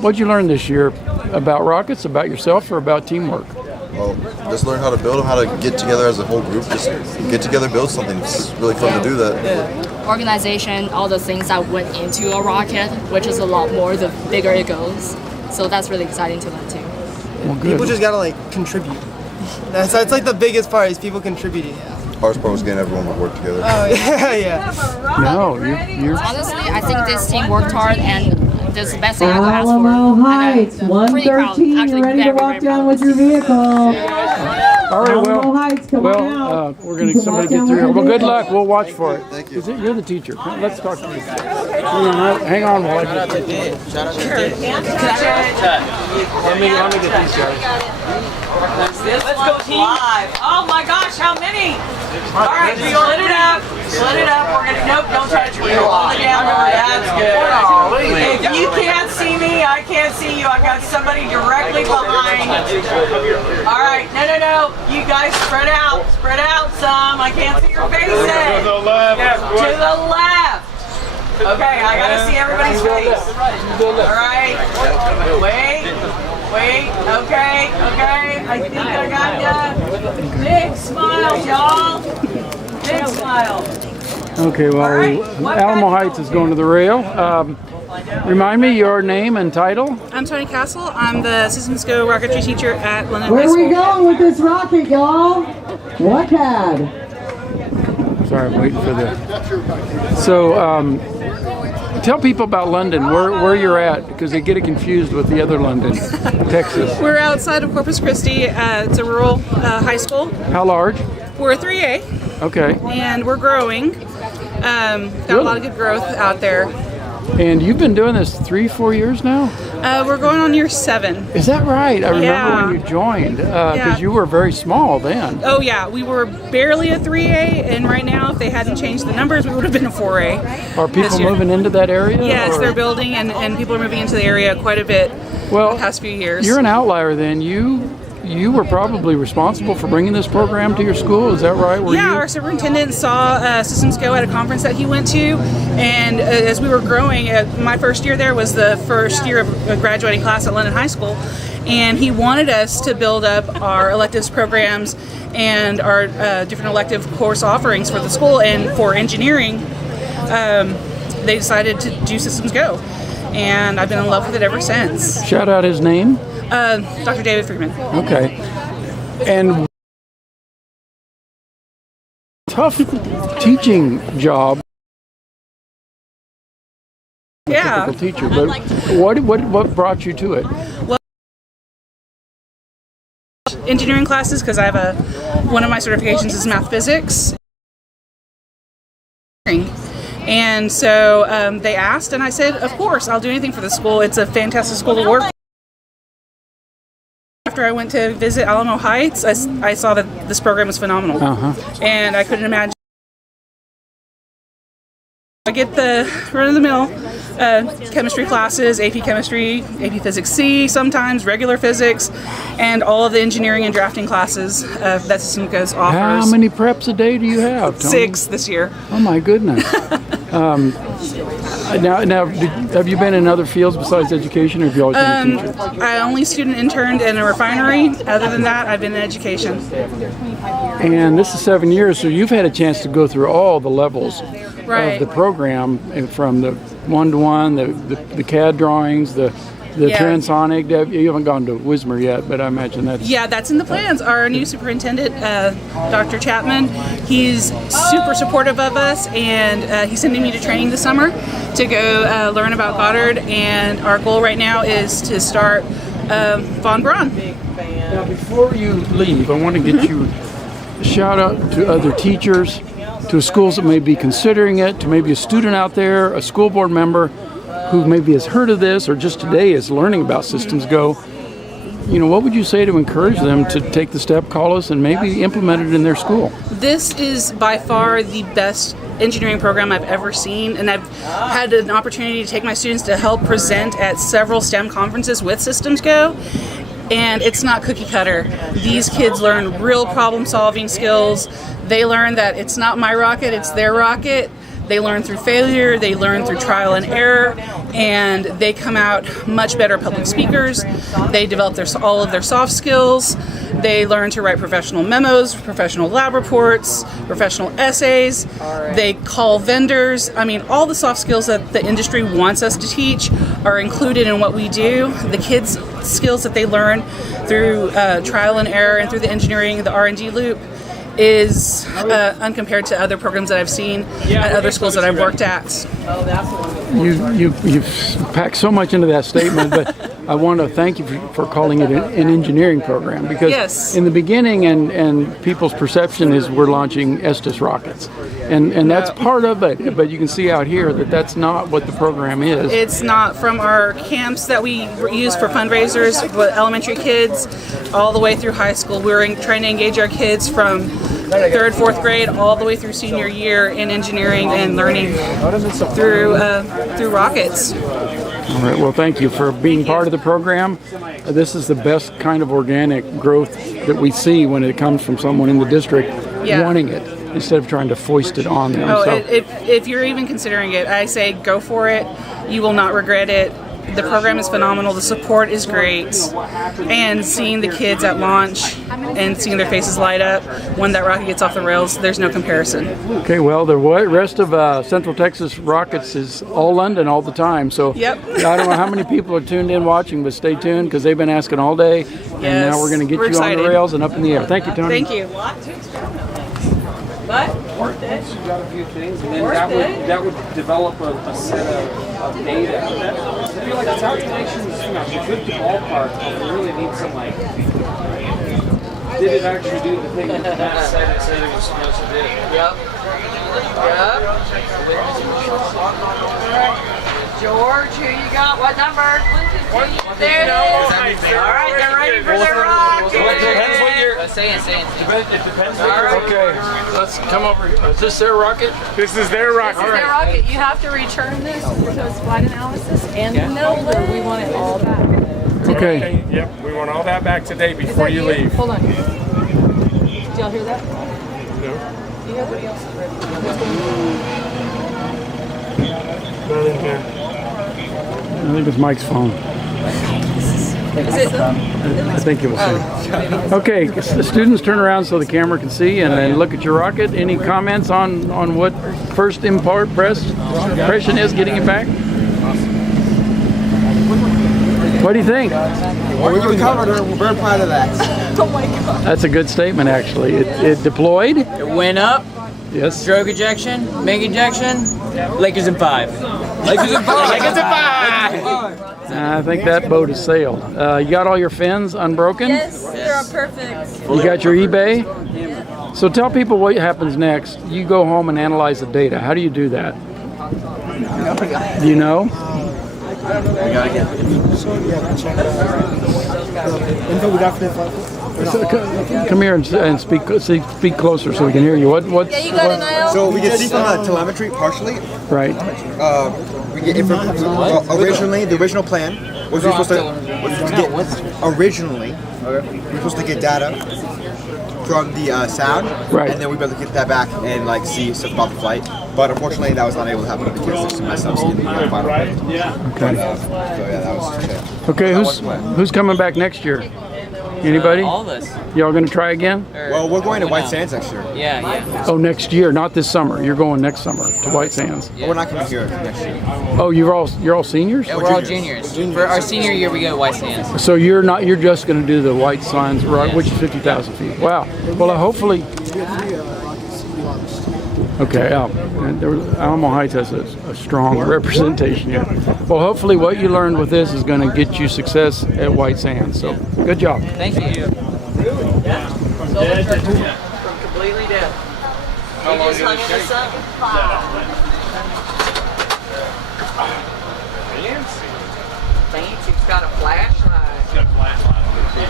what'd you learn this year about rockets, about yourself, or about teamwork? Well, just learn how to build them, how to get together as a whole group. Just get together, build something. It's really fun to do that. Organization, all the things that went into a rocket, which is a lot more the bigger it goes. So that's really exciting to learn too. Well, people just gotta like contribute. That's like the biggest part is people contributing. Hardest part was getting everyone to work together. Oh yeah. No, you're honestly, I think this team worked hard and this is the best thing I could ask for. Alamo Heights, And I'm pretty proud. 113, Actually, you're ready to very, walk very down proud. with your vehicle. all right. Alamo Heights, come on out. We're gonna somebody get through here. Well, good luck. We'll watch for it. Thank you. You're the teacher. Let's talk to you. Hang on while I get Let me get these guys. Let's go live. Oh my gosh, how many? All right, split it up. Split it up. We're gonna don't touch me. Hold it down. That's good. If you can't see me, I can't see you. I got somebody directly behind. All right, no. You guys spread out some. I can't see your faces. To the left. To the left. Okay, I gotta see everybody's face. All right. Wait. Okay. I think I got ya. Big smiles, y'all. Big smiles. Okay, well, Alamo Heights is going to the rail. Remind me your name and title. I'm Tony Castle. I'm the Systems Go rocketry teacher at London Where High are School. we going with this rocket, y'all? What had? Sorry, I'm waiting for the. So, tell people about London, where you're at, because they get it confused with the other London, Texas. We're outside of Corpus Christi. It's a rural high school. How large? We're a 3A. Okay. And we're growing. Got a lot of good growth out there. And you've been doing this 3-4 years now? We're going on year 7. Is that right? I remember when you joined, because you were very small then. Oh yeah, we were barely a 3A, and right now, if they hadn't changed the numbers, we would have been a 4A. Are people moving into that area? Yes, or? they're building, and people are moving into the area quite a bit in the past few years. You're an outlier then. You were probably responsible for bringing this program to your school, is that right? Our superintendent saw Systems Go at a conference that he went to, and as we were growing, my first year there was the first year of a graduating class at London High School, and he wanted us to build up our electives programs and our different elective course offerings for the school, and for engineering, they decided to do Systems Go, and I've been in love with it ever since. Shout out his name. Dr. David Freeman. Okay. And tough teaching job. Yeah. Typical teacher, but what brought you to it? Well, engineering classes, because I have one of my certifications is math physics. And so they asked, and I said, of course, I'll do anything for the school. It's a fantastic school to work for. After I went to visit Alamo Heights, I saw that this program was phenomenal. And I couldn't imagine. I get the run-of-the-mill chemistry classes, AP Chemistry, AP Physics C, sometimes regular physics, and all of the engineering and drafting classes that Systems Go offers. How many preps a day do you have, Tony? 6 this year. Oh my goodness. Now, have you been in other fields besides education, or have you always been a teacher? I only student interned in a refinery. Other than that, I've been in education. And this is 7 years, so you've had a chance to go through all the levels Right. of the program, from the one-to-one, the CAD drawings, the transonic. You haven't gone to Wismer yet, but I imagine that's... Yeah, that's in the plans. Our new superintendent, Dr. Chapman, he's super supportive of us, and he's sending me to training this summer to go learn about Goddard, and our goal right now is to start Von Braun. Now, before you leave, I want to get you a shout out to other teachers, to schools that may be considering it, to maybe a student out there, a school board member who maybe has heard of this or just today is learning about Systems Go. what would you say to encourage them to take the step, call us, and maybe implement it in their school? This is by far the best engineering program I've ever seen, and I've had an opportunity to take my students to help present at several STEM conferences with Systems Go. And it's not cookie cutter. These kids learn real problem solving skills. They learn that it's not my rocket, it's their rocket. They learn through failure, they learn through trial and error, and they come out much better public speakers. They develop all of their soft skills. They learn to write professional memos, professional lab reports, professional essays. They call vendors. I mean, all the soft skills that the industry wants us to teach are included in what we do. The kids' skills that they learn through trial and error and through the engineering, the R&D loop, is uncompared to other programs that I've seen at other schools that I've worked at. You've packed so much into that statement, but I want to thank you for calling it an engineering program, because in the beginning and people's perception is we're launching Estes rockets, and that's part of it, but you can see out here that that's not what the program is. It's not. From our camps that we use for fundraisers with elementary kids all the way through high school, we're trying to engage our kids from 3rd, 4th grade all the way through senior year in engineering and learning through rockets. All right, well, thank you for being part of the program. This is the best kind of organic growth that we see when it comes from someone in the district wanting it, instead of trying to foist it on them. If you're even considering it, I say go for it. You will not regret it. The program is phenomenal. The support is great. And seeing the kids at launch and seeing their faces light up when that rocket gets off the rails, there's no comparison. Okay, well, the rest of Central Texas Rockets is all London all the time. So I don't know how many people are tuned in watching, but stay tuned because they've been asking all day. And now we're going to get you on the rails and up in the air. Thank you, Tony. Thank you. But worth it. You got a few things, and then that would develop a set of data. I feel like the calculations, a good ballpark, but we really need some did it actually do the thing that Matt said it was supposed to do? Yep. George, who you got? What number? There it is. All right, they're ready for their rocket. Depends what you're saying. It depends. All right. Okay, let's come over. Is this their rocket? This is their rocket. This is their rocket. You have to return this to its flight analysis and no, we want it all back. Okay. Yep, we want all that back today before you leave. Hold on. Did y'all hear that? No. You hear what else is ready? Not in here. I think it's Mike's phone. I think it will see. Okay, the students turn around so the camera can see and look at your rocket. Any comments on what first impression is getting it back? What do you think? We recovered her. We're very proud of that. Oh my God. That's a good statement, actually. It deployed. It went up. Yes. Stroke ejection, MIG ejection, Lakers in 5. Lakers in 5. Lakers in 5. I think that boat has sailed. You got all your fins unbroken? Yes, they're perfect. You got your eBay? So tell people what happens next. You go home and analyze the data. How do you do that? Do you know? We gotta get info we got for the Come here and speak closer so we can hear you. Yeah, you got an IL? So we can see from telemetry partially. Right. We get originally the original plan was we were supposed to get originally we were supposed to get data from the sound, right, and then we'd be able to get that back and see stuff about the flight. But unfortunately, that was not able to happen because there's some mess ups in the final. Okay. So yeah, that was shit. Okay, who's coming back next year? Anybody? All of us. Y'all gonna try again? Well, we're going to White Sands next year. Yeah. Oh, next year, not this summer. You're going next summer to White Sands. We're not coming here next year. Oh, you're all seniors? Yeah, we're all juniors. For our senior year, we go to White Sands. So you're just going to do the White Sands, which is 50,000 feet. Wow. Well, hopefully. Okay, Alamo Heights has a strong representation here. Well, hopefully what you learned with this is going to get you success at White Sands. So, good job. Thank you. From completely dead. How long just hung this up? Fancy. It's got a flashlight. It's got a flashlight on it.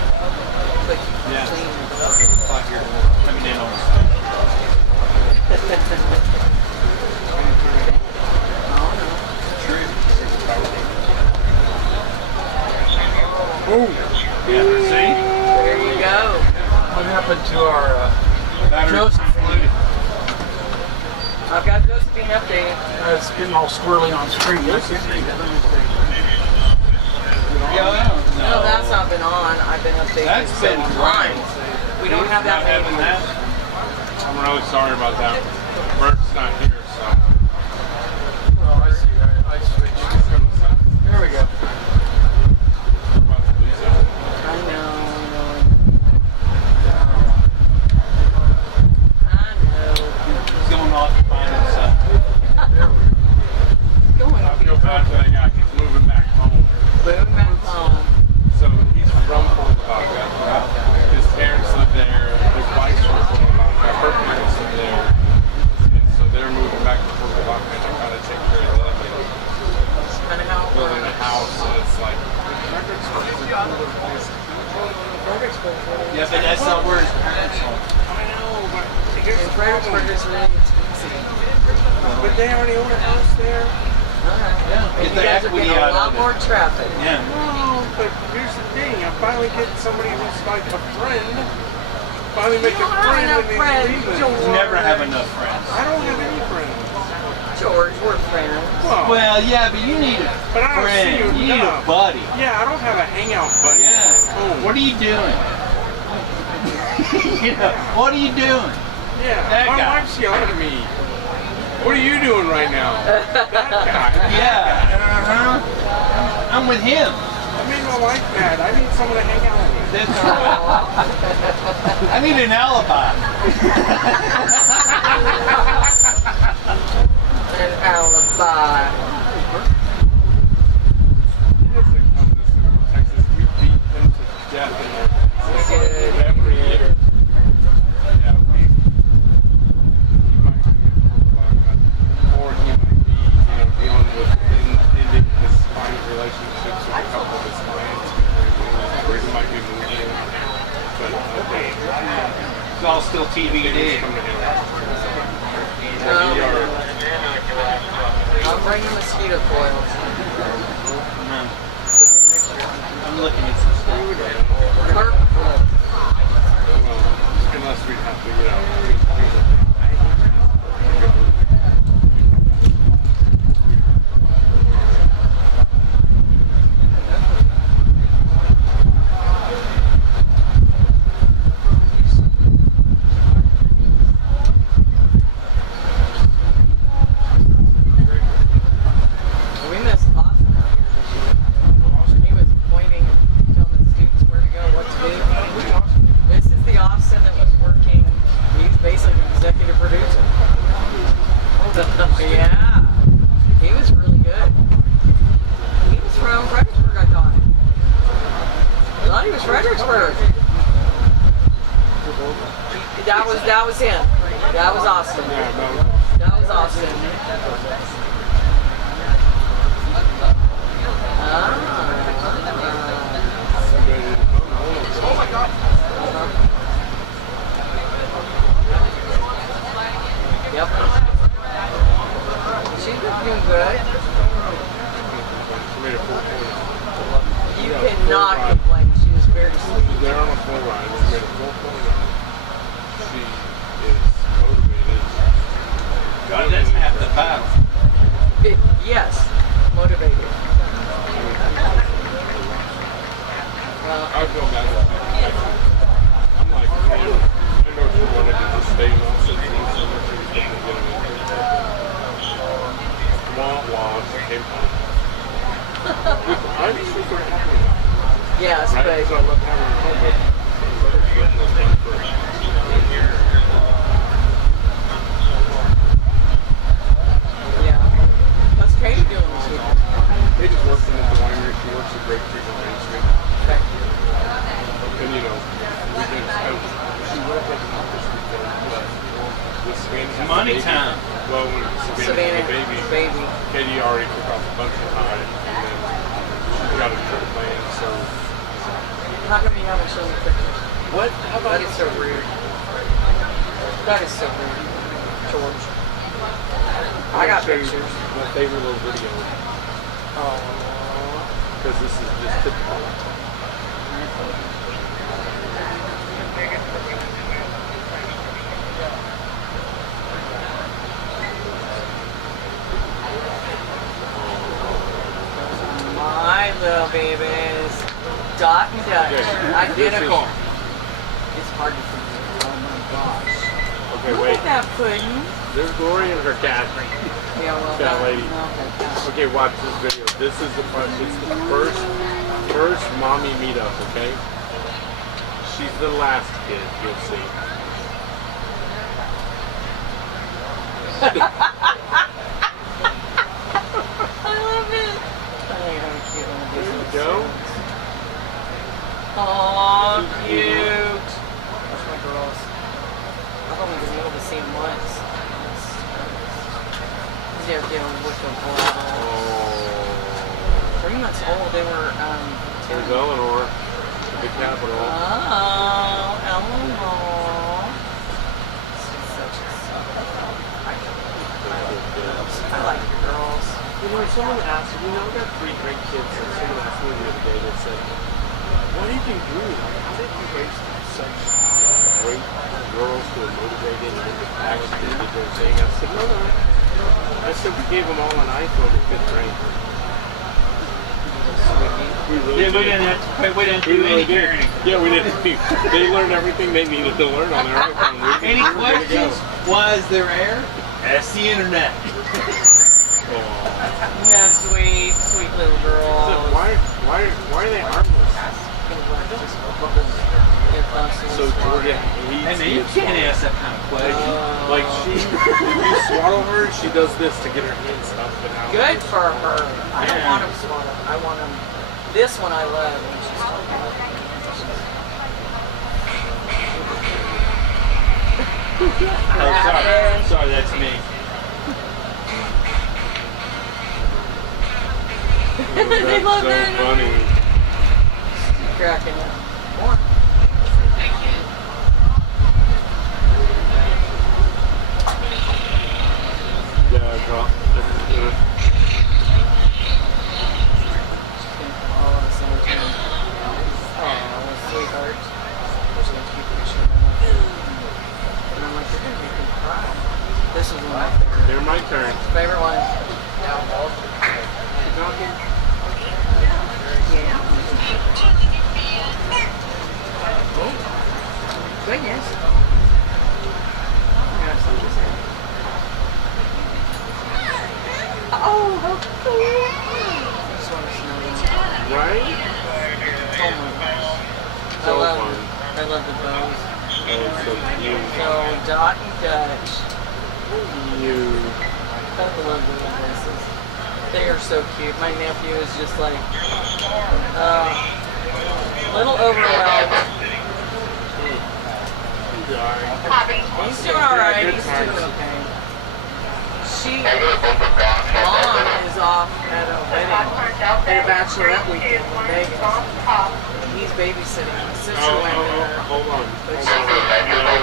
Oh. Yeah, see? There you go. What happened to our Josephine? I've got Josephine updated. It's getting all squirrely on screen. No, that's not been on. I've been updating. That's been online. We don't have that many. I'm really sorry about that. Bert's not here, so. Oh, I see. I switched. There we go. I know. He's going off to find himself. I feel bad for that guy. He's moving back home. Moving back home. So he's from Florida. His parents live there. His wife's from Florida. Her parents live there. And so they're moving back to Florida. And I gotta take care of them. That's kind of how it Building a house, and it's like. Yeah, but that's not where his parents are. I know, but here's the problem. Fredericksburg is really expensive. But they already own a house there. And you guys are getting a lot more traffic. Yeah. No, but here's the thing. I'm finally getting somebody who's like a friend. Finally make a friend enough and friends, then leave George. You never have enough friends. I don't have any friends. George, we're friends. Well, yeah, but you need a But I don't friend. see You need a enough. buddy. Yeah, I don't have a hangout buddy. Yeah. Oh. What are you doing? You know, what are you doing? Yeah, That my guy. wife's yelling at me. What are you doing right now? That guy. Yeah. Uh-huh. I'm with him. I made my wife mad. I need someone to hang out with. That's all right. I need an alibi. An alibi. He doesn't come to Texas. We beat him to death in there. Every year. Yeah, he might be or he might be, dealing with ending his final relationships with a couple of his clients. Or he might be moving. But It's all still TBD. I'm bringing mosquito coils. I'm looking at some stuff. Unless we have to, We missed Austin out here this year. He was pointing, telling the students where to go, what to do. This is the Austin that was working. He's basically the executive producer. Yeah, he was really good. He was from Fredericksburg, I thought. I thought he was Fredericksburg. That was him. That was Austin. That was Austin. Oh my God. Yep. She's been doing good. You cannot complain. She was very sweet. They're on a full ride. She made a 4.9. She is motivated. God, that's half the battle. Yes, motivated. I feel bad about that. I'm like, man, I know she wanted to just stay in Austin. So much she was going to get wah, she came home. I'm super happy about it. Yes, right? but... So I love having her home, but Fredericksburg was fun for 1 year. Yeah. How's Katie doing this week? Katie's working at the winery. She works at Grapefruit on Main Street. Okay. And she would have taken off this weekend, but with Savannah had Money the baby, time. Well, when Savannah had the baby, Katie already took off a bunch of time, and then she got a trip planned, so. How come you haven't shown the pictures? What? How about That is so rude. That is so rude, George. I got pictures. My favorite little video. Oh. Because this is just typical. My little babies. Dot and Dutch. Identical. It's hard to forget. Oh my gosh. Okay, Look wait. at that pudding. There's Glory and her cat. Yeah, well, Cat lady. Okay, watch this video. This is the part. It's the first mommy meetup. Okay. She's the last kid. You'll see. I love it. There you go. Aw, cute. That's my girls. I've only been able to see them once. They're dealing with the bottle. 3 months old. They were There's Eleanor, the big capital. Oh, Eleanor. She's such a I like your girls. You know, someone asked, we got 3 great kids, and someone asked me the other day that said, what did you do? Like, how did you raise such great girls who are motivated and actually did their thing? I said, no. I said, we gave them all an iPhone in 5th grade. We really we didn't do any parenting. Yeah, we didn't. They learned everything they needed to learn on their iPhone. Any questions? Was there air? That's the internet. Yeah, sweet little girl. So why are they harmless? So Georgia hates Hey man, you can't ask that kind of question. Like if you swaddle her, she does this to get her hands stuck. Good for her. I don't want them swaddled. I want them. This one I love when she's Oh, sorry, that's me. They love so that. funny. Cracking up. More. Yeah, girl. All of us in return. Oh, sweetheart. There's a cute picture of my and I'm like, you're gonna make me cry. This is one of my favorite. They're my turn. Favorite one. Keep talking. Yeah. Oh. Goodness. I have something to say. Oh, how cool. I just want to smell you. Right? Oh my gosh. So I fun. love the bows. Oh, so cute. So, Dot and Dutch. Cute. I love the little faces. They are so cute. My nephew is just like, a little overwhelmed. He's doing alright. He's doing okay. Mom is off at a wedding, at a bachelorette weekend in Vegas. He's babysitting. My sister went with her. Hold on.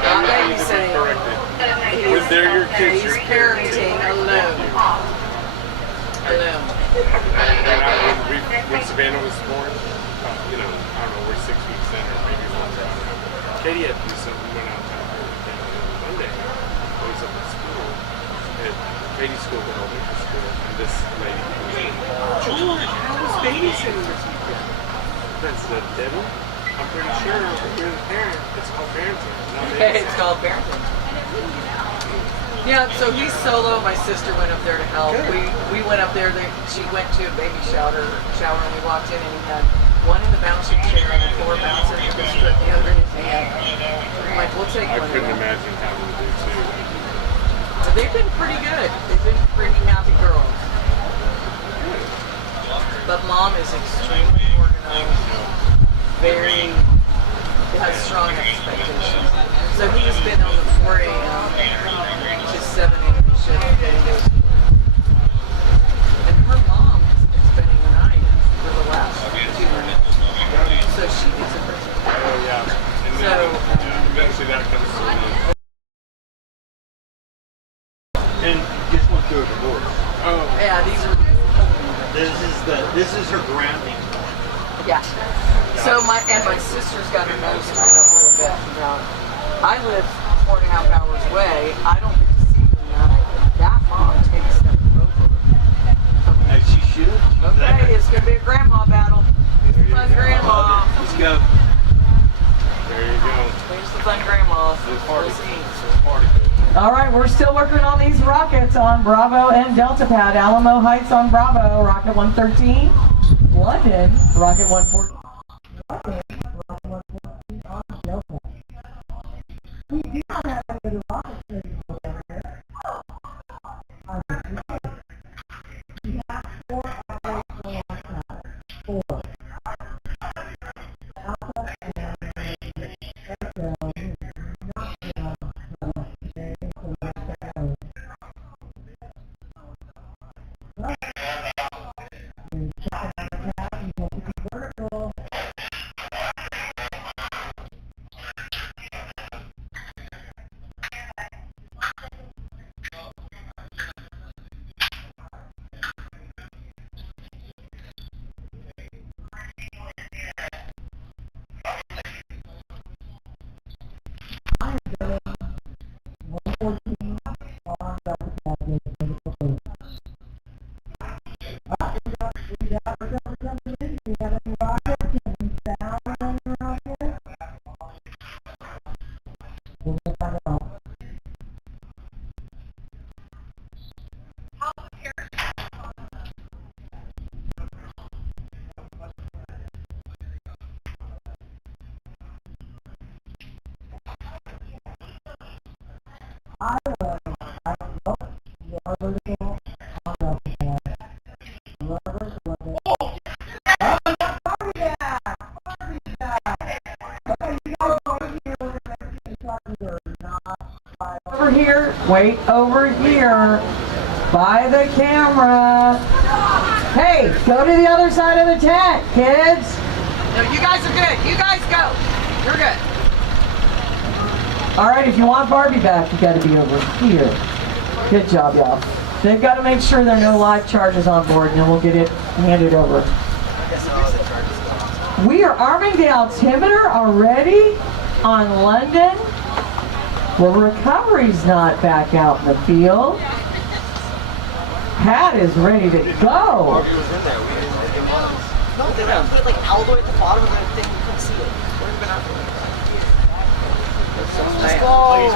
Not babysitting. They're your kids. He's parenting alone. When Savannah was born, I don't know, we're 6 weeks in or maybe longer, I don't know. Katie had to do something. We went out to Monday. I was up at school. At Katie's school, but elementary school, and this lady comes in. George, how was babysitting this weekend? I said, Debbie, I'm pretty sure you're the parent. It's called parenting. It's called parenting. Yeah, so he's solo. My sister went up there to help. We went up there. She went to a baby shower, and we walked in, and he had one in the bouncing chair and the floor bouncer, and just put the other in his hand. I'm like, we'll take one. I couldn't imagine having to do two. But they've been pretty good. They've been pretty happy girls. But Mom is extremely organized, very has strong expectations. So he's been on the 4 a.m. to 7 a.m. shift. And her mom has been spending the night for the last 2 months. So she gets a break. Oh, yeah. And then, eventually that comes to an end. And just went through a divorce. Oh. Yeah, these are. This is her grounding point. Yeah. So my sister's got her nose turned up a little bit. Now, I live 4.5 hours away. I don't get to see them now. That mom takes them over. As she should. Okay, it's gonna be a grandma battle. Who's the fun grandma? Let's go. There you go. Who's the fun grandma? All right, we're still working on these rockets on Bravo and Delta Pad. Alamo Heights on Bravo, Rocket 113. London, Rocket 114. Over here, wait over here by the camera. Hey, go to the other side of the tent, kids. No, you guys are good. You guys go. You're good. All right, if you want Barbie back, you got to be over here. Good job, y'all. They've got to make sure there are no live charges on board, and then we'll get it handed over. We are arming the altimeter already on London. Well, recovery's not back out in the field. Pat is ready to go. No, they put it like all the way at the bottom of the thing. You couldn't see it. Where have you been out there? Let's go.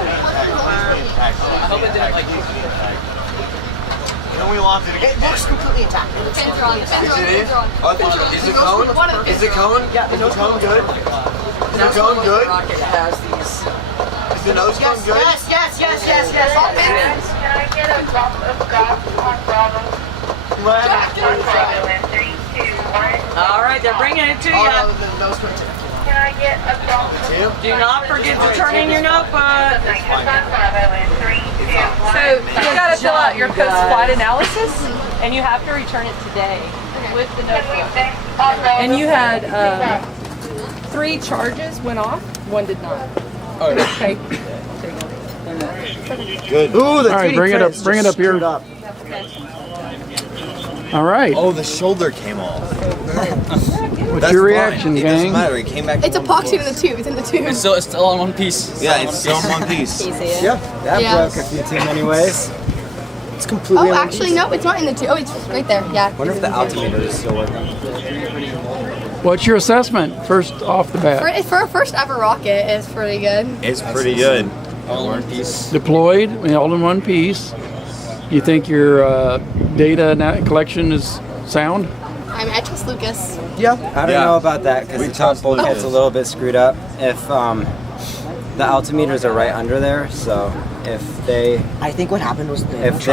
I hope it didn't like. And we lost it again. It looks completely intact. It looks completely intact. Is it cone? Is it cone? Yeah, is the cone good? Is the cone good? Rocket has these. Is the nose cone good? Yes. All pins. Can I get a drop of gas on Bravo? All right, they're bringing it to you. Can I get a drop of Do not forget to turn in your notebook. So you got to fill out your post-flight analysis, and you have to return it today with the notebook. And you had 3 charges went off, 1 did not. Okay. Good. Ooh, the all right, bring it up here. All right. Oh, the shoulder came off. What's your reaction, gang? It doesn't matter. It came back. It's epoxy in the tube. It's in the tube. It's still in one piece. Yeah, it's still in one piece. Can you see it? Yep, that broke a few too many ways. It's completely. Oh, actually, no, it's not in the tube. Oh, it's right there. Yeah. I wonder if the altimeter is still working. What's your assessment first off the bat? For a first ever rocket, it's pretty good. It's pretty good. All in one piece. Deployed, all in one piece. You think your data collection is sound? I mean, I trust Lucas. Yeah. I don't know about that because the top bulkhead's a little bit screwed up. If the altimeters are right under there, so if they, I think what happened was if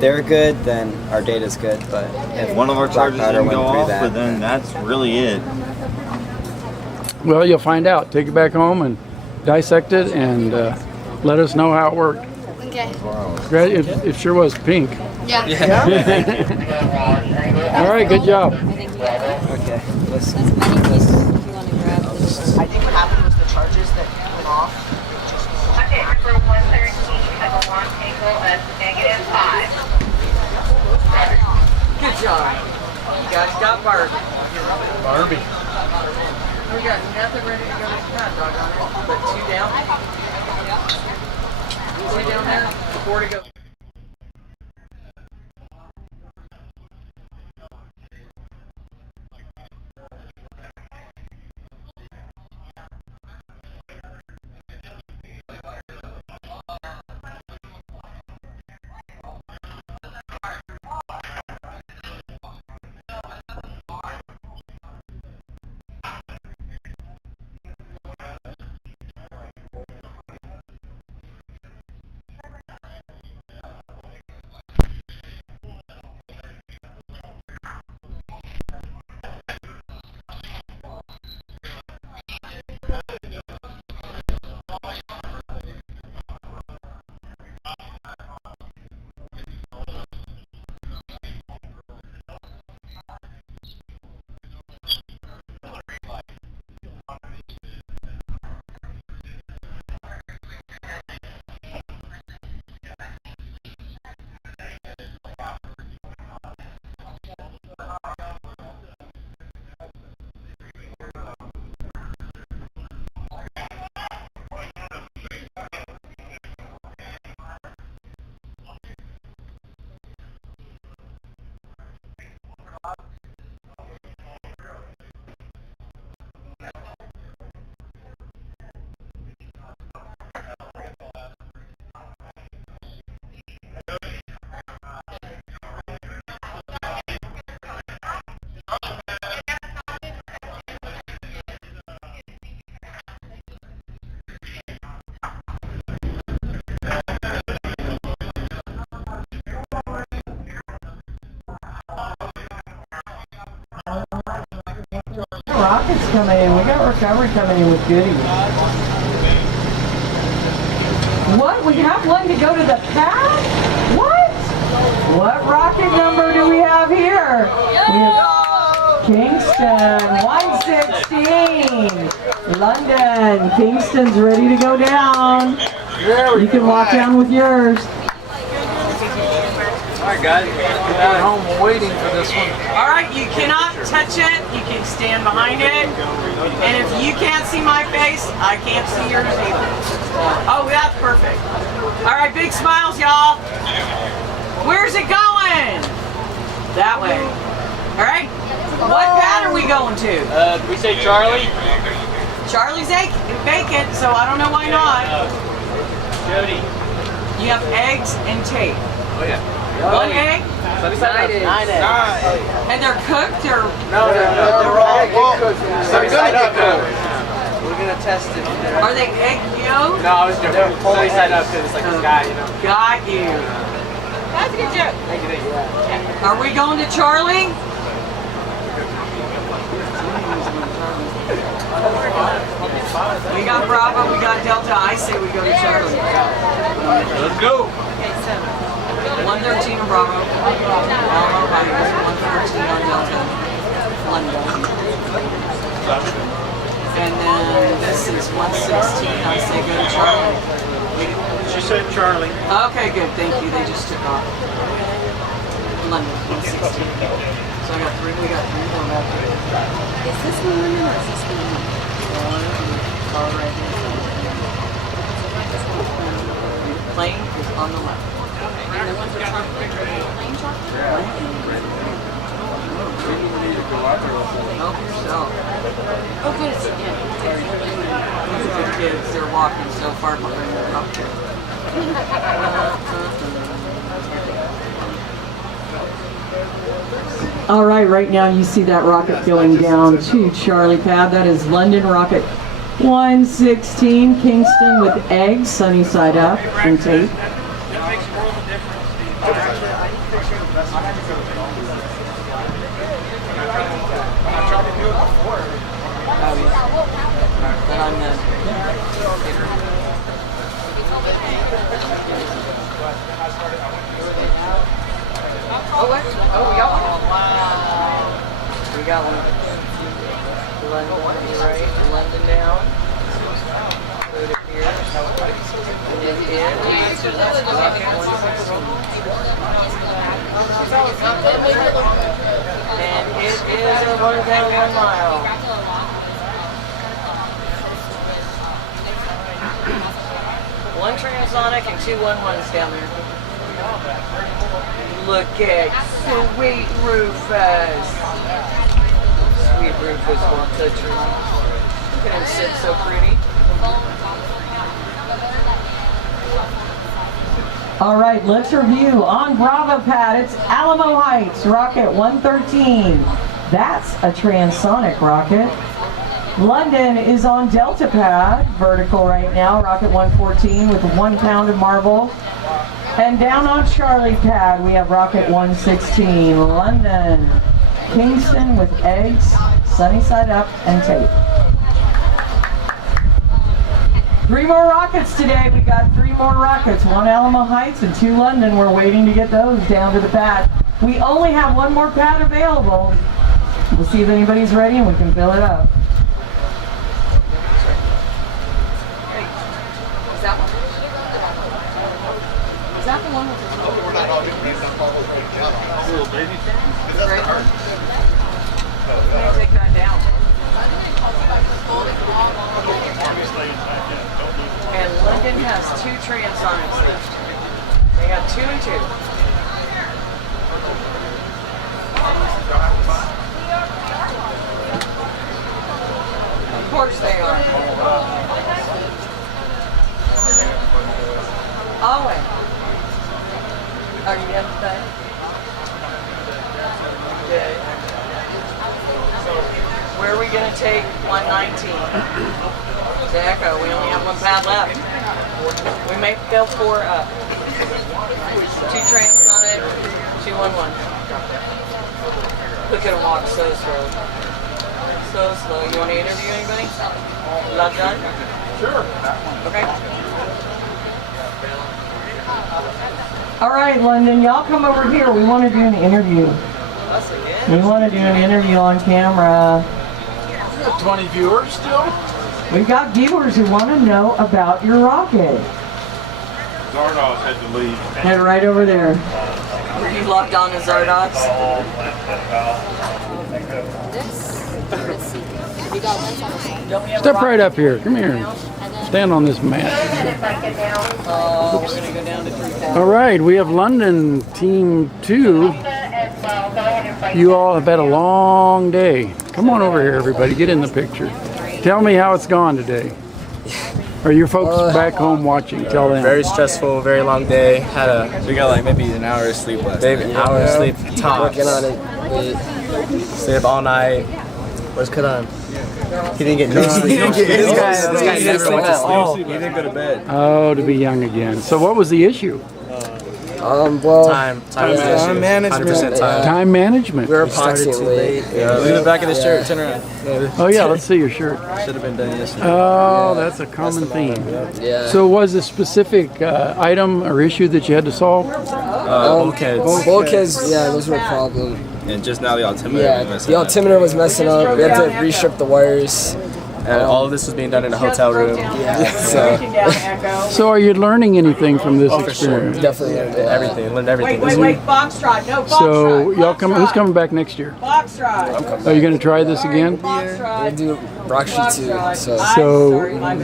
they're good, then our data's good. But if one of our charges didn't go off, but then that's really it. Well, you'll find out. Take it back home and dissect it and let us know how it worked. Okay. It sure was pink. Yeah. All right, good job. Okay, listen. I think what happened was the charges that went off. Okay, number 113 has a launch angle of -5. Good job. You guys got Barbie. Barbie. We got nothing ready to go to that doggone it, but 2 down. 2 down there, 4 to go. Rockets coming in. We got recovery coming in with goodies. What? We have one to go to the pad? What? What rocket number do we have here? We have Kingston, 116. London, Kingston's ready to go down. You can walk down with yours. Alright guys, we're at home waiting for this one. Alright, you cannot touch it, you can stand behind it, and if you can't see my face, I can't see yours either. Oh, that's perfect. Alright, big smiles y'all. Where's it going? That way. Alright, what pad are we going to? Did we say Charlie? Charlie's vacant, so I don't know why not. Jody. You have eggs and tape. Oh yeah. 1 egg? 9 eggs. 9 eggs. And they're cooked or? No. They're raw. They're gonna get cooked. We're gonna test it. Are they egg yolk? No, I was joking. They're fully set up because it's like this guy, you know. Got you. That's a good joke. Thank you. Are we going to Charlie? We got Bravo, we got Delta. I say we go to Charlie. Let's go. 113 on Bravo. Bravo, 113 on Delta. London. And then this is 116. I say go to Charlie. She said Charlie. Okay, good. Thank you. They just took off. London, 116. So I got 3. We got 3 more back here. Is this one women or is this one men? Plane is on the left. And the ones with chocolate, plain chocolate? Help yourself. Oh, good. Yeah. These are the kids. They're walking so far behind their cupcake. All right now you see that rocket going down to Charlie pad. That is London Rocket 116, Kingston with eggs, sunny side up, and tape. Oh, what? Oh, we got one? We got one. London on the right, London down. Put it here. And then in. Rocket 116. And It is a 1 mile. One transonic and 2 1-1s down there. Look at sweet Rufus. Sweet Rufus won't touch her. Look at him sit so pretty. All right, let's review. On Bravo pad, it's Alamo Heights, Rocket 113. That's a transonic rocket. London is on Delta pad, vertical right now, Rocket 114 with 1 pound of marble. And down on Charlie pad, we have Rocket 116, London. Kingston with eggs, sunny side up, and tape. 3 more rockets today. We got 3 more rockets, 1 Alamo Heights and 2 London. We're waiting to get those down to the pad. We only have 1 more pad available. We'll see if anybody's ready and we can fill it up. Is that one? Is that the one with the Little baby great one? I'm gonna take that down. And London has 2 transonics left. They got 2 and 2. Of course they are. Owen. Are you in today? Okay. So where are we going to take 119? To Echo. We only have 1 pad left. We may fill 4 up. 2 transonic, 2 1-1. Look at him walk so slow. So slow. You want to interview anybody? Not done? Sure. Okay. All right, London, y'all come over here. We want to do an interview. We want to do an interview on camera. 20 viewers still? We've got viewers who want to know about your rocket. Zardoz had to leave. Head right over there. Were you locked on to Zardoz? Step right up here. Come here. Stand on this mat. Oh, we're going to go down to 3,000. All right, we have London Team 2. You all have had a long day. Come on over here, everybody. Get in the picture. Tell me how it's gone today. Or your folks back home watching, tell them. Very stressful, very long day. We got like maybe an hour of sleep last night. Maybe an hour of sleep tops. Working on it. Stayed up all night. Where's Karan? He didn't get no sleep. This guy never went to sleep. He didn't go to bed. Oh, to be young again. So what was the issue? Well, time management. 100% time. Time management. We were epoxying late. Yeah. Look at the back of the shirt. Turn around. Oh yeah, let's see your shirt. Should have been done yesterday. Oh, that's a common theme. Yeah. So was a specific item or issue that you had to solve? Bulkheads. Bulkheads, yeah, those were a problem. And just now the altimeter Yeah, was messing the up. altimeter was messing up. We had to restrip the wires. And all of this was being done in a hotel room. Yeah, So are you learning anything from this for sure. experience? Definitely learned everything. Learned everything. Wait, Foxtrot, no, Foxtrot. So y'all come. Who's coming back next year? Foxtrot. Are you going to try this again? We'll do Rock Sheet 2. So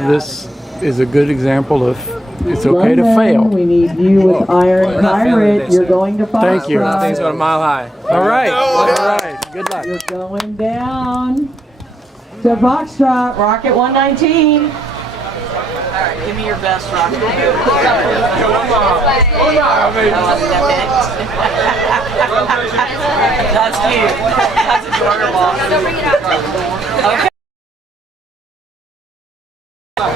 this is a good example of it's okay to fail. We need you with Iron Pirate. You're going to Foxtrot. Thank you. Things went a mile high. All right. All right. Good luck. You're going down to Foxtrot, Rocket 119. Alright, give me your best rocket. That's cute. That's adorable. Okay.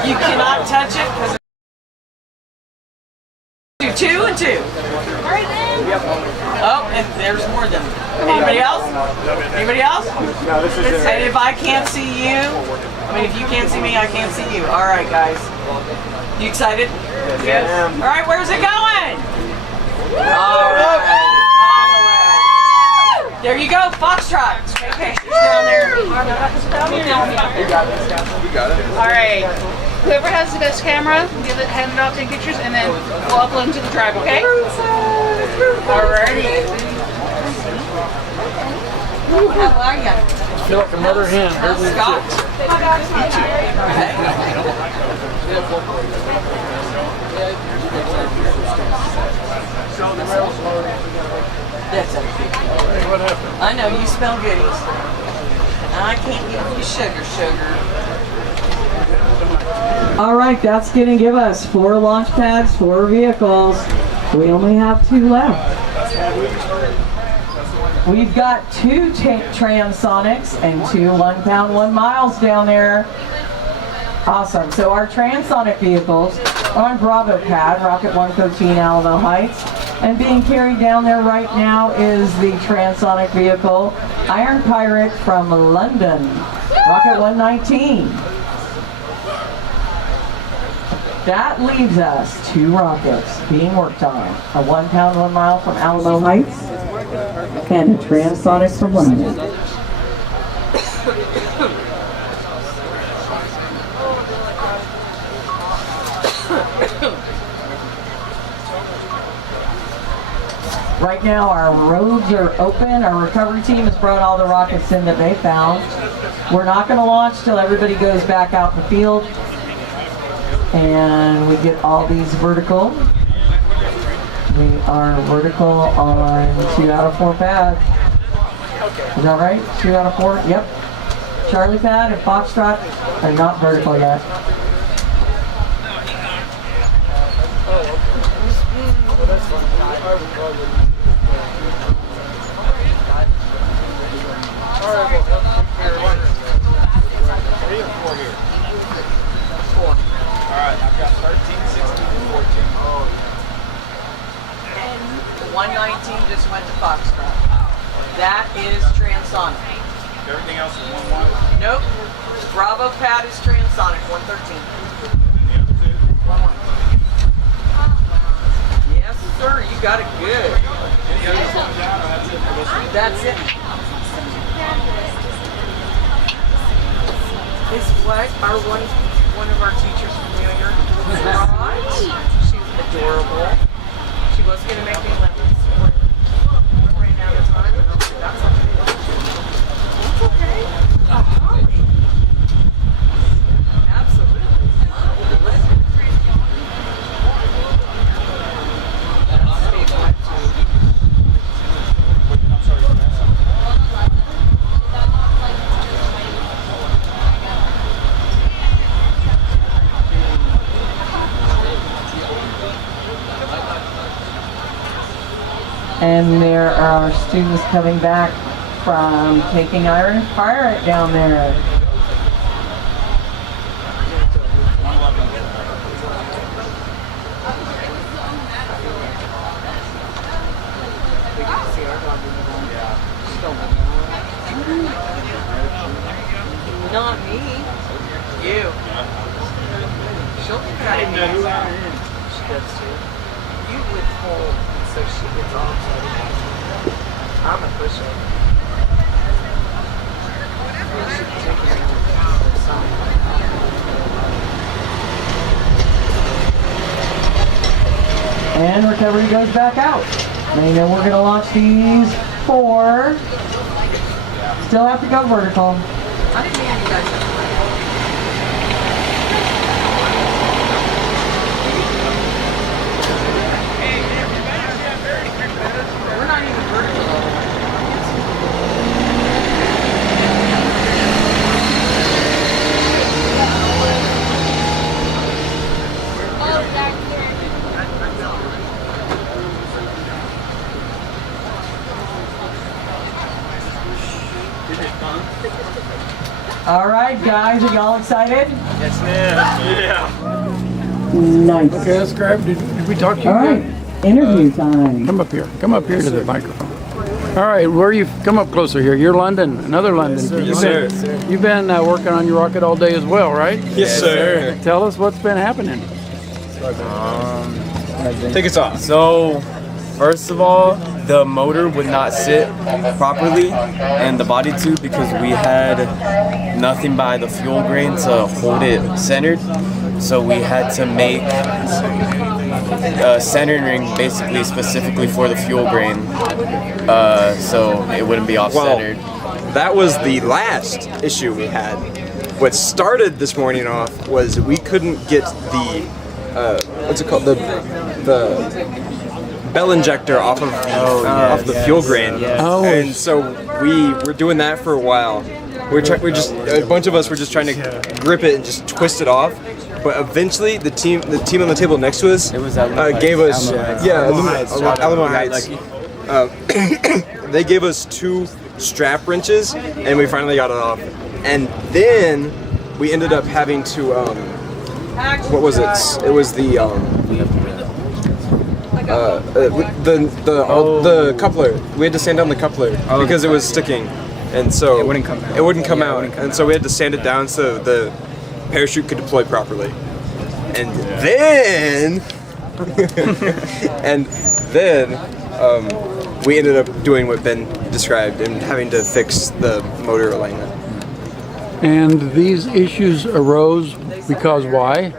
You cannot touch it because do 2 and 2. Oh, and there's more than. Anybody else? Anybody else? No, this is it. And if I can't see you, I mean, if you can't see me, I can't see you. All right, guys. You excited? Yes. All right, where's it going? All right. There you go, Foxtrot. Take pictures down there. You got it. You got it. All right. Whoever has the best camera, hand it out, take pictures, and then we'll upload them to the drive, okay? Alrighty. How are you? I feel like a mother hen. Scott? That's okay. What happened? I know you smell goodies. I can't give you sugar. All right, that's gonna give us 4 launch pads, 4 vehicles. We only have 2 left. We've got 2 Transonics and 2 1 pound 1 miles down there. Awesome. So our Transonic vehicles are on Bravo pad, Rocket 113 Alamo Heights. And being carried down there right now is the Transonic vehicle, Iron Pirate from London, Rocket 119. That leaves us 2 rockets being worked on. A 1 pound 1 mile from Alamo Heights and a Transonic from London. Right now our roads are open. Our recovery team has brought all the rockets in that they found. We're not going to launch till everybody goes back out in the field and we get all these vertical. We are vertical on 2 out of 4 pads. Is that right? 2 out of 4? Yep. Charlie pad and Foxtrot are not vertical yet. Alright, I've got 13, 16, and 14. And 119 just went to Foxtrot. That is Transonic. Everything else is 1-1? Nope. Bravo pad is Transonic, 113. Yes, sir. You got it good. That's it. Is what our one of our teachers from New York, right? She's adorable. She was going to make me lemons. Ran out of time, and I'll that's okay. That's okay. Absolutely. And there are students coming back from taking Iron Pirate down there. Not me. You. She'll be kind of she does too. You withhold, so she gets all excited. I'm a pusher. And recovery goes back out. They know we're going to launch these 4. Still have to go vertical. I didn't mean you guys to We're not even vertical. All right, guys, are y'all excited? Yes, ma'am. Yeah. Nice. Okay, let's grab. Did we talk to you? All right, interview time. Come up here. Come up here to the microphone. All right, where are you? Come up closer here. You're London, another London. Yes, sir. You've been working on your rocket all day as well, right? Yes, sir. Tell us what's been happening. Take it off. So, first of all, the motor would not sit properly and the body tube because we had nothing by the fuel grain to hold it centered. So we had to make a centering ring basically specifically for the fuel grain so it wouldn't be off-centered. that was the last issue we had. What started this morning off was we couldn't get the what's it called, the bell injector off of the fuel grain, and so we were doing that for a while. A bunch of us were just trying to grip it and just twist it off. But eventually, the team on the table next to us gave us Alamo Heights. They gave us 2 strap wrenches, and we finally got it off. And then we ended up having to what was it? It was the coupler. We had to sand down the coupler because it was sticking, and so it wouldn't come out. And so we had to sand it down so the parachute could deploy properly. And then we ended up doing what Ben described and having to fix the motor alignment. And these issues arose because why?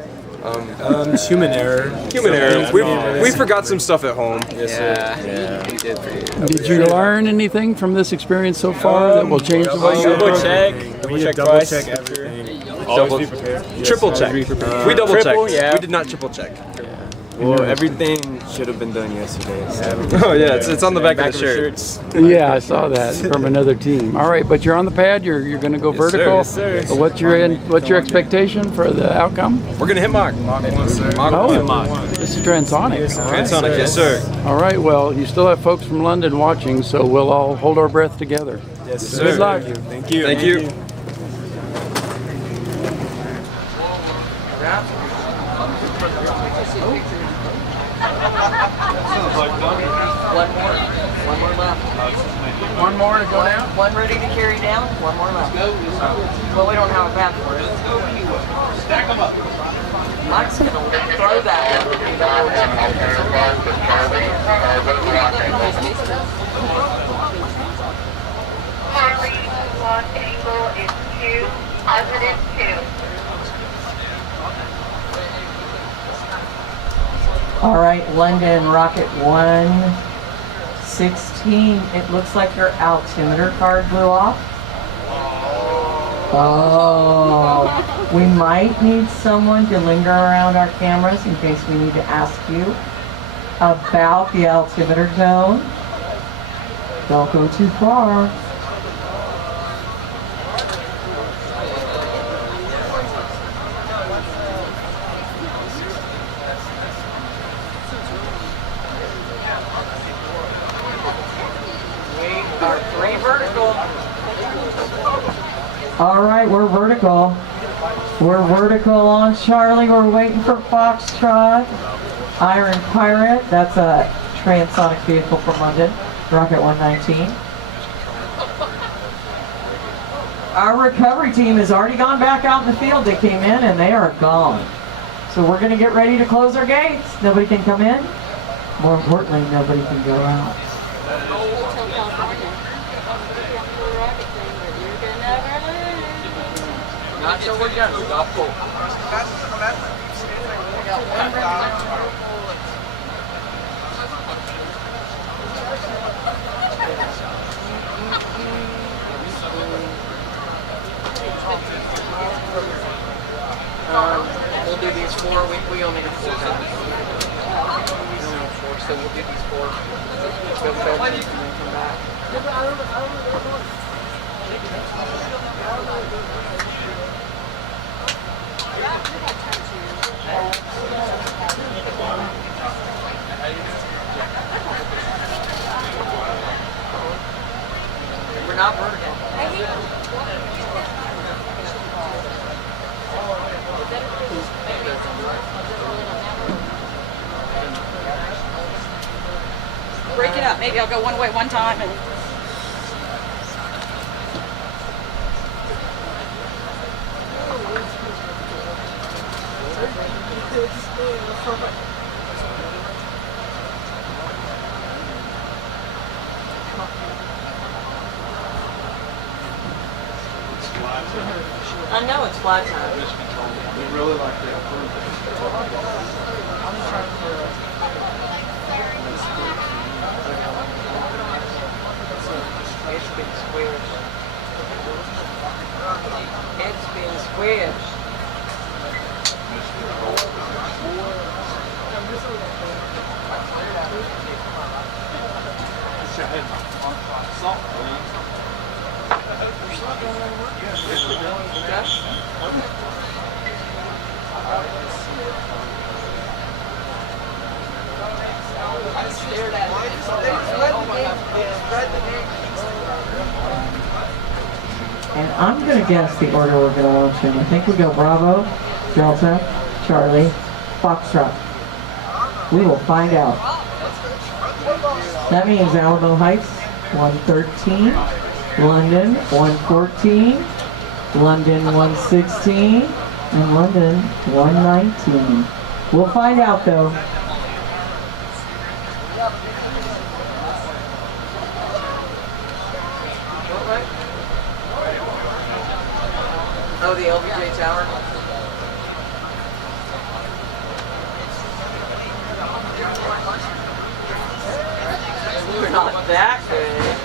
Human error. Human error. We forgot some stuff at home. Yes, sir. Yeah, we did. Did you learn anything from this experience so far that will change the way you double check? Double check everything. Always be prepared. Triple check. We double checked. Yeah. We did not triple check. Well, everything should have been done yesterday. Oh yeah, it's on the back of the shirt. Yeah, I saw that from another team. All right, but you're on the pad. You're going to go vertical. Yes, sir. So what's your expectation for the outcome? We're going to hit Mach. Mach 1, sir. Oh, this is transonic. Transonic, yes, sir. All right. Well, you still have folks from London watching, so we'll all hold our breath together. Yes, sir. Good luck. Thank you. Thank you. One more to go down? One ready to carry down, one more left. Well, we don't have a path for it. Stack them up. Mike's going to throw that one. Charlie, launch angle is 2, positive 2. All right, London, Rocket 116. It looks like your altimeter card blew off. Oh, we might need someone to linger around our cameras in case we need to ask you about the altimeter zone. Don't go too far. All right, we're vertical. We're vertical on Charlie. We're waiting for Foxtrot. Iron Pirate, that's a transonic vehicle from London. Rocket 119. Our recovery team has already gone back out in the field. They came in and they are gone. So we're going to get ready to close our gates. Nobody can come in. More importantly, nobody can go out. Not till we're done. We got full. We'll do these 4. We only have 4 times. So we'll do these 4. Go fetch and then come back. We're not vertical. Break it up. Maybe I'll go one way one time and. I know it's flat time. We really like that. It's big squares. Squish. And I'm going to guess the order we're going to launch in. I think we go Bravo, Delta, Charlie, Foxtrot. We will find out. That means Alamo Heights, 113, London, 114, London, 116, and London, 119. We'll find out though. Oh, the LBJ Tower? We're not that good.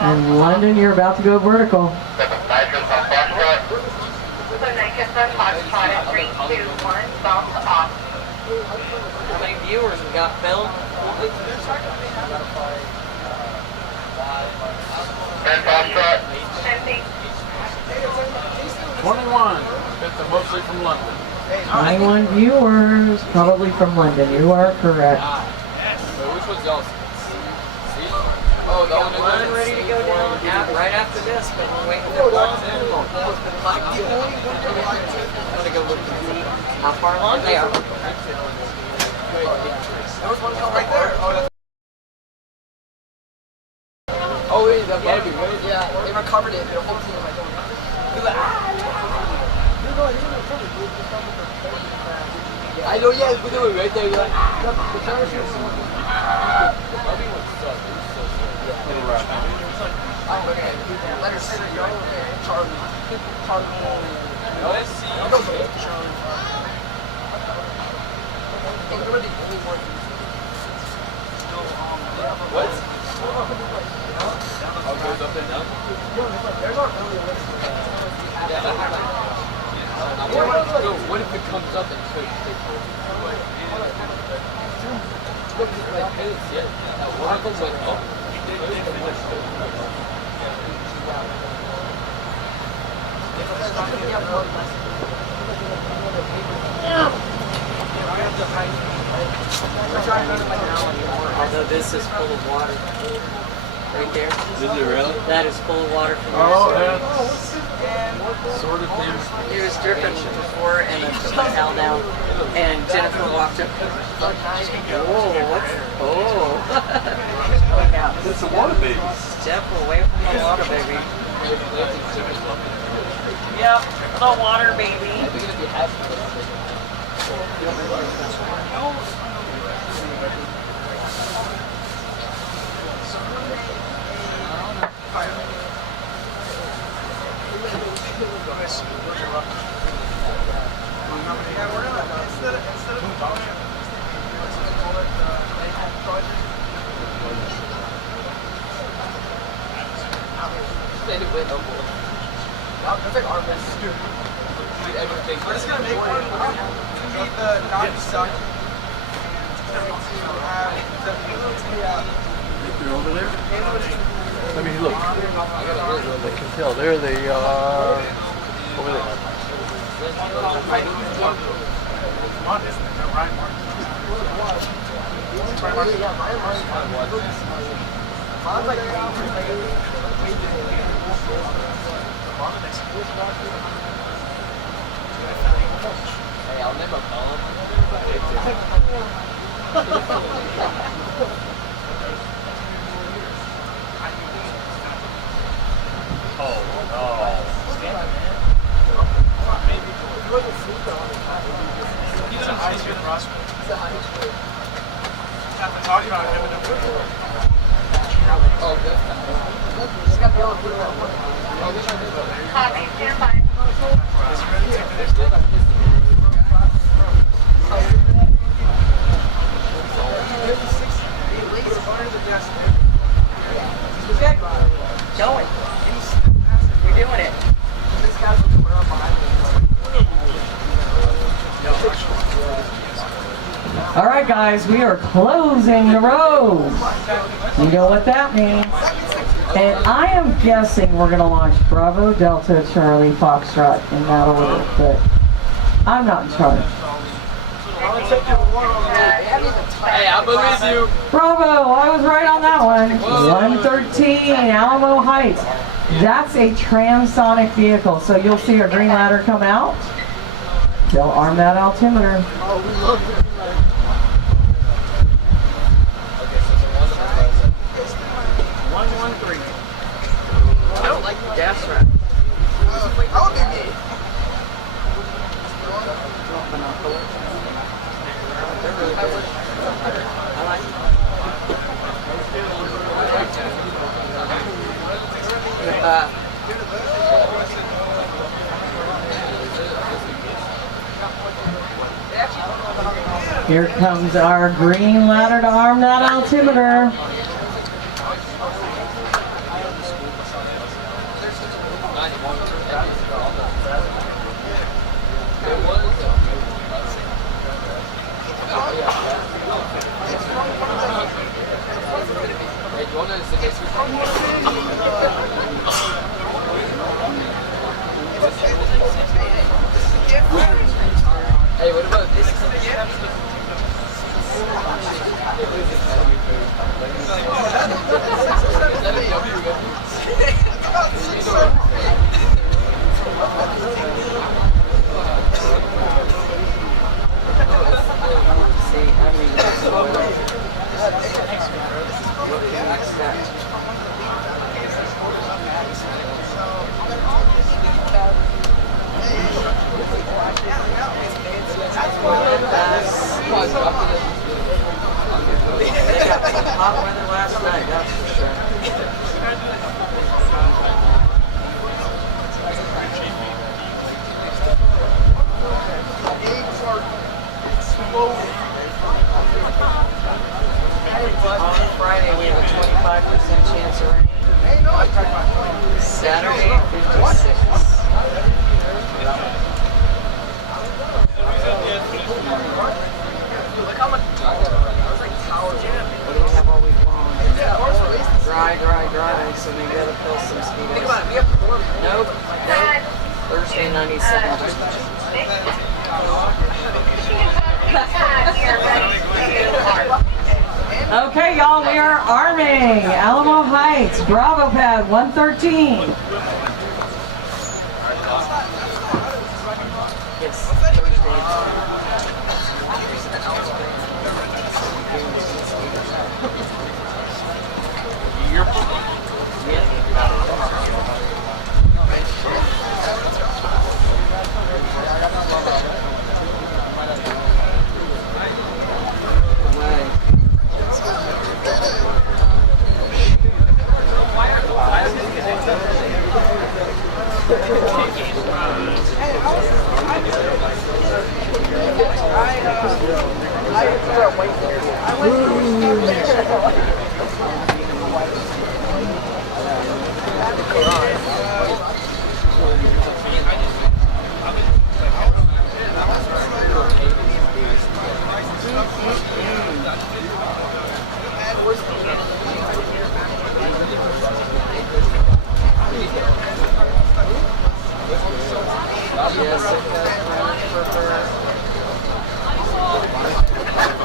And London, you're about to go vertical. How many viewers we got, Phil? 21. That's mostly from London. 21 viewers, probably from London. You are correct. Which one's y'all's? Oh, the one ready to go down right after this, but we're waiting for the black. I'm gonna go look and see. How far along they are? There was one right there. Oh, wait, that Barbie, right? Yeah, they recovered it. Their whole team, I don't know. I know, yeah, we do it right there. You're like, the parachute. Barbie one sucked. It was so sick. Little rat. Okay, let her sit go. Charlie. Let's see. Charlie. What? Oh, it goes up and down? They're not really yeah, what if it comes up and takes that water went up. Although this is full of water. Right there. Is it really? That is full of water from Sort of thing. It was dripping before and then took the towel down. And Jennifer walked up. Whoa, what's Look out. It's a water baby. Step away from the water baby. Yep, the water baby. That's like our best. We're just gonna make one. You need the non-suck. They're over there? Let me look. I can tell. There they are. Over there. Hey, I'll never call him. He's a high school roster. I've been talking about him in the Oh, good. Just got the other blue one. Copy, stand by. Going. We're doing it. All right, guys, we are closing the rows. You know what that means. And I am guessing we're going to launch Bravo, Delta, Charlie, Foxtrot in that order, but I'm not in charge. Hey, I believe you. Bravo, I was right on that one. 113 Alamo Heights. That's a transonic vehicle, so you'll see our green ladder come out. They'll arm that altimeter. I don't like the gas rack. That would be me. I like Here comes our green ladder to arm that altimeter. Hey, what about this? They got some hot weather last night, that's for sure. On Friday we have a 25% chance of rain. Saturday 56. Look how much. What do we have all week long? Dry, so we gotta fill some mosquitoes. Nope. Thursday 97%. Okay, y'all, we are arming Alamo Heights, Bravo Pad 113. Yes,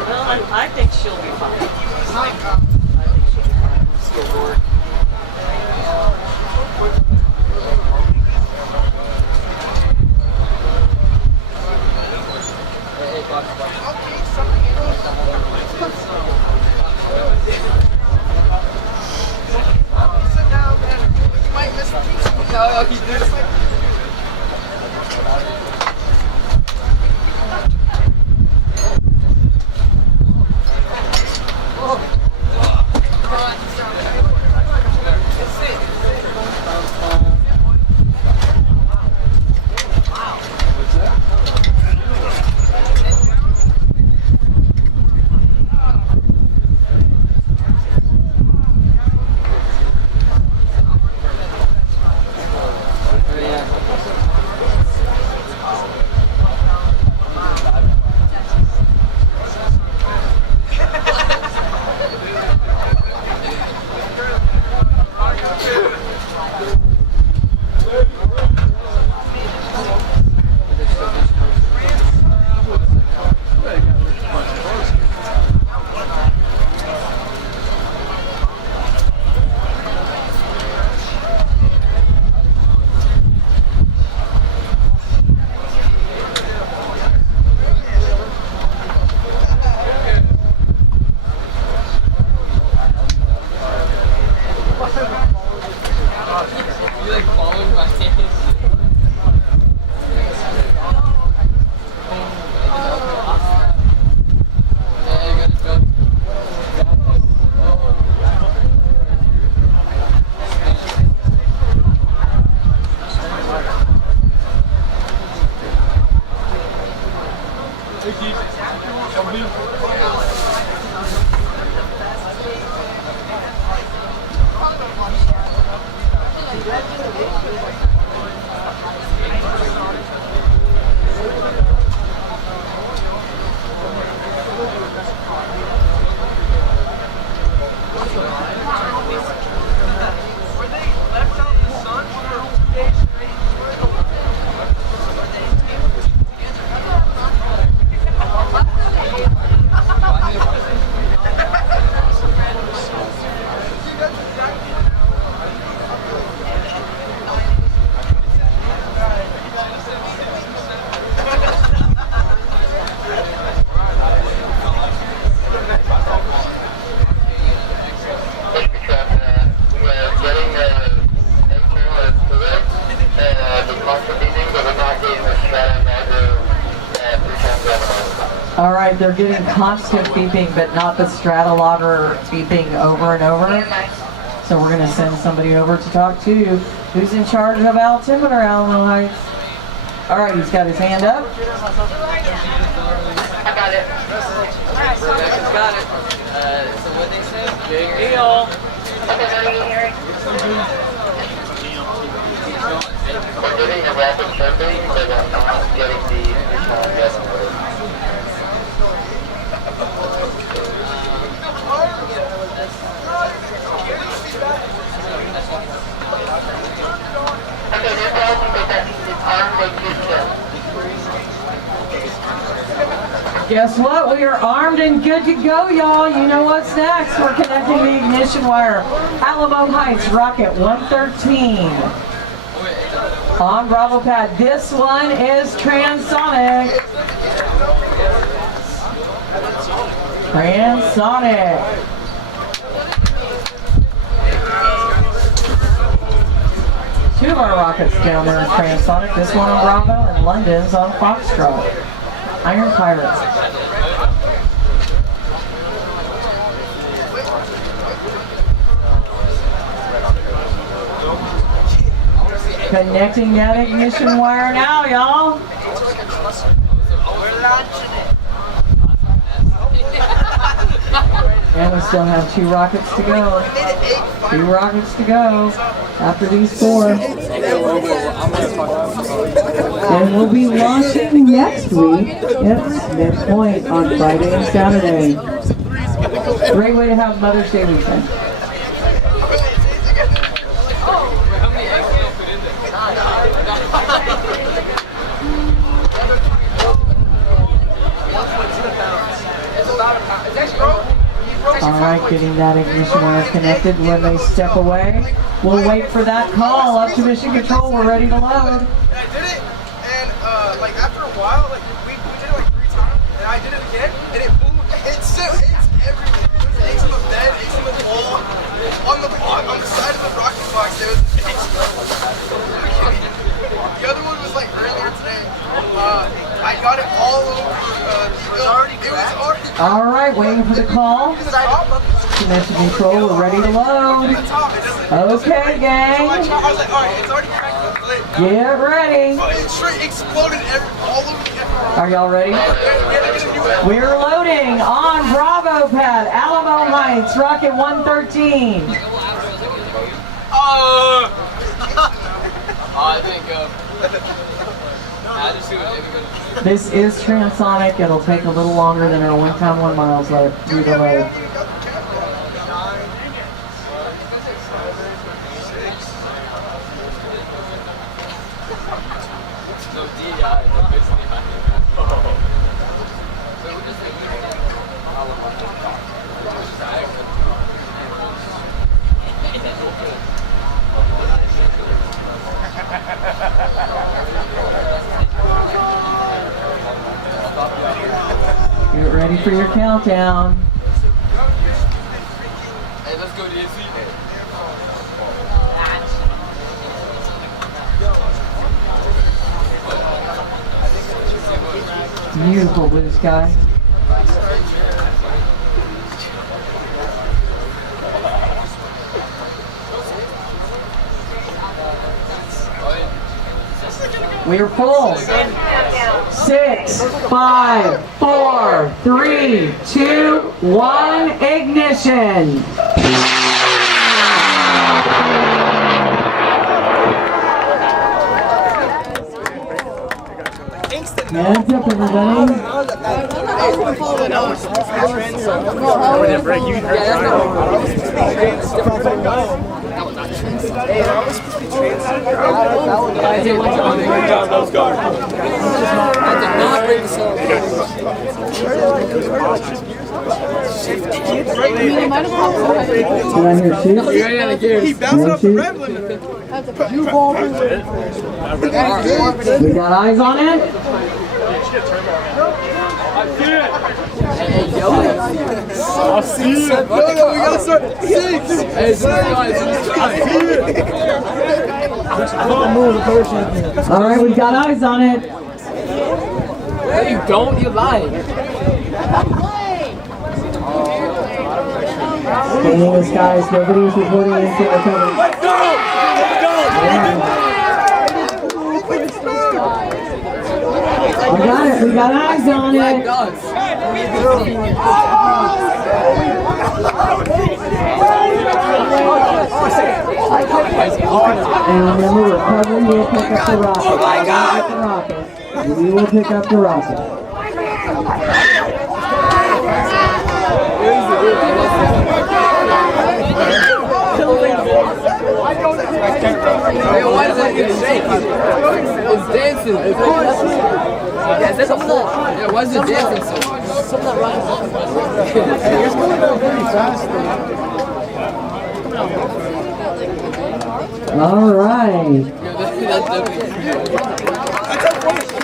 Well, I think she'll be fine. I think she'll be fine. I'm still bored. Sit down, man. You might miss the piece. No, he's doing it. right, they're getting constant beeping, but not the Stratologger beeping over and over. So we're gonna send somebody over to talk to you. Who's in charge of altimeter, Alamo Heights? All right, he's got his hand up. I got it. Rebecca's got it. So what they say? Big deal. Okay, what are you hearing? We're doing a rapid survey because I'm not getting the initial yes word. Okay, this guy will make that means it's armed and good kill. Guess what? We are armed and good to go, y'all. You know what's next. We're connecting the ignition wire. Alamo Heights, Rocket 113. On Bravo pad. This one is transonic. Transonic. Two of our rockets down there in transonic. This one on Bravo and London's on Foxtrot. Iron Pirates. Connecting that ignition wire now, y'all. And we still have 2 rockets to go. 2 rockets to go after these 4. And we'll be launching next week at Smith Point on Friday and Saturday. Great way to have Mother's Day weekend. Alright, getting that ignition wire connected. When they step away, we'll wait for that call. Up to mission control, we're ready to load. And I did it, and like after a while, like we did it like 3 times, and I did it again, and it boom, it still hits everything. It hits on the bed, it hits on the wall, on the side of the rocket box. There was the other one was like earlier today. I got it all over. All right, waiting for the call. Mission control, we're ready to load. Okay, gang. Get ready. It straight exploded all over the. Are y'all ready? We're loading on Bravo pad, Alamo Heights, Rocket 113. I didn't go. This is transonic. It'll take a little longer than our 1 time 1 miles through the load. Get ready for your countdown. Hey, let's go to DC. Beautiful blue sky. We are full. 6, 5, 4, 3, 2, 1, ignition. Hands up, everybody. He bounced off the rev limiter. We got eyes on it. I'll see you. No, we gotta start 6. Hey, it's in the sky. It's in the sky. All right, we got eyes on it. No, you don't. You're lying. Staying in the skies, nobody's reporting anything recovery. Let's go! We got it, we got eyes on it. And remember, recovery will pick up the rocket. We will pick up the rocket. It wasn't shaking. It's dancing. Yeah, that's a full. It wasn't dancing so much. It's going to go pretty fast though. All right.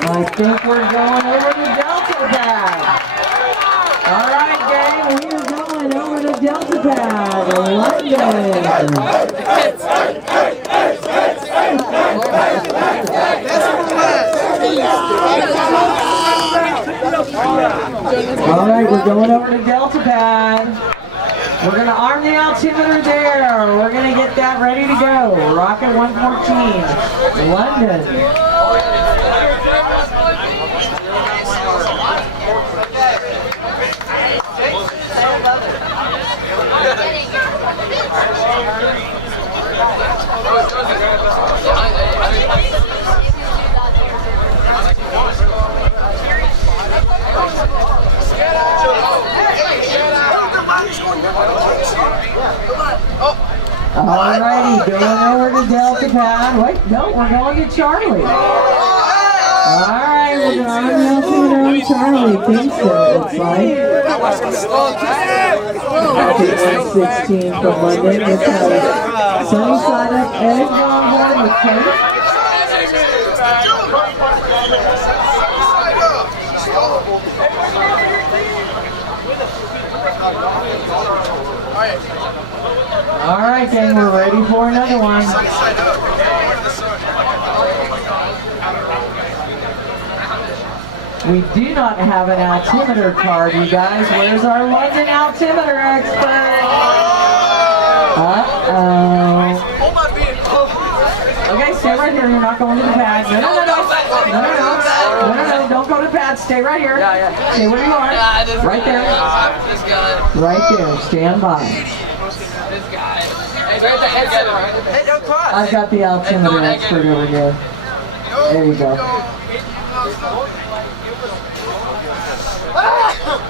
I think we're going over to Delta Pad. All right, gang, we are going over to Delta Pad, London. All right, we're going over to Delta Pad. We're going to arm the altimeter there. We're going to get that ready to go. Rocket 114, London. Alrighty, going over to Delta Pad. Wait, no, we're going to Charlie. Alright, we're going to altimeter on Charlie. Kingston, it looks like. Rocket 116 from London. This has sunny side up eggs on board with cake. All right, gang, we're ready for another one. We do not have an altimeter card, you guys. Where's our London altimeter expert? Uh-oh. Okay, stay right here. You're not going to the pad. No, don't go to the pad. Stay right here. Stay where you are. Right there. Right there. Stand by. I've got the altimeter expert over here. There you go.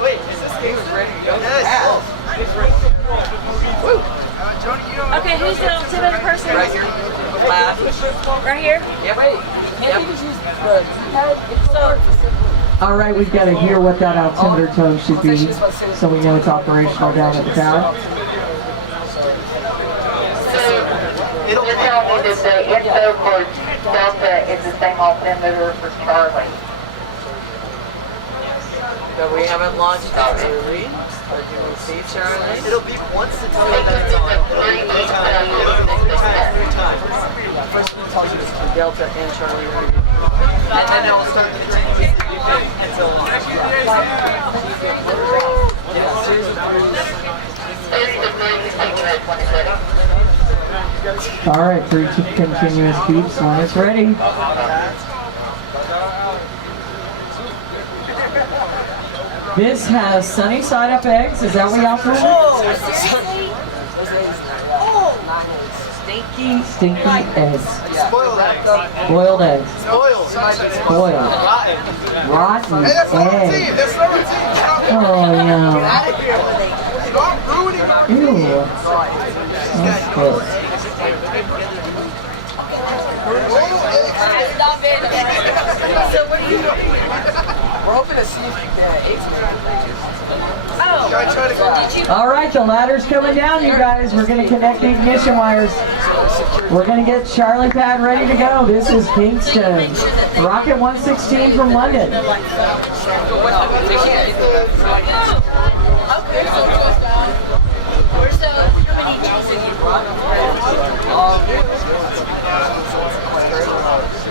Wait, is this game ready to go? Okay, who's the altimeter person? Right here. Right here? Yeah, wait. All right, we've got to hear what that altimeter tone should be so we know it's operational down at the pad. It'll tell me that the info for Delta is the same altimeter for Charlie. So we haven't launched that early. But you will see, Charlie. It'll be once to tell you that it's on. Every time. First it tells you it's for Delta and Charlie. And then it'll start to change until launch. Yeah, seriously. All right, 3 continuous beeps when it's ready. This has sunny side up eggs. Is that what y'all put? Stinky eggs. Boiled eggs. Boiled. Rotten eggs. Oh yeah. Stop ruining our Ew. That's gross. So what are you doing? We're hoping to see if the eggs All right, the ladder's coming down, you guys. We're going to connect the ignition wires. We're going to get Charlie Pad ready to go. This is Kingston. Rocket 116 from London.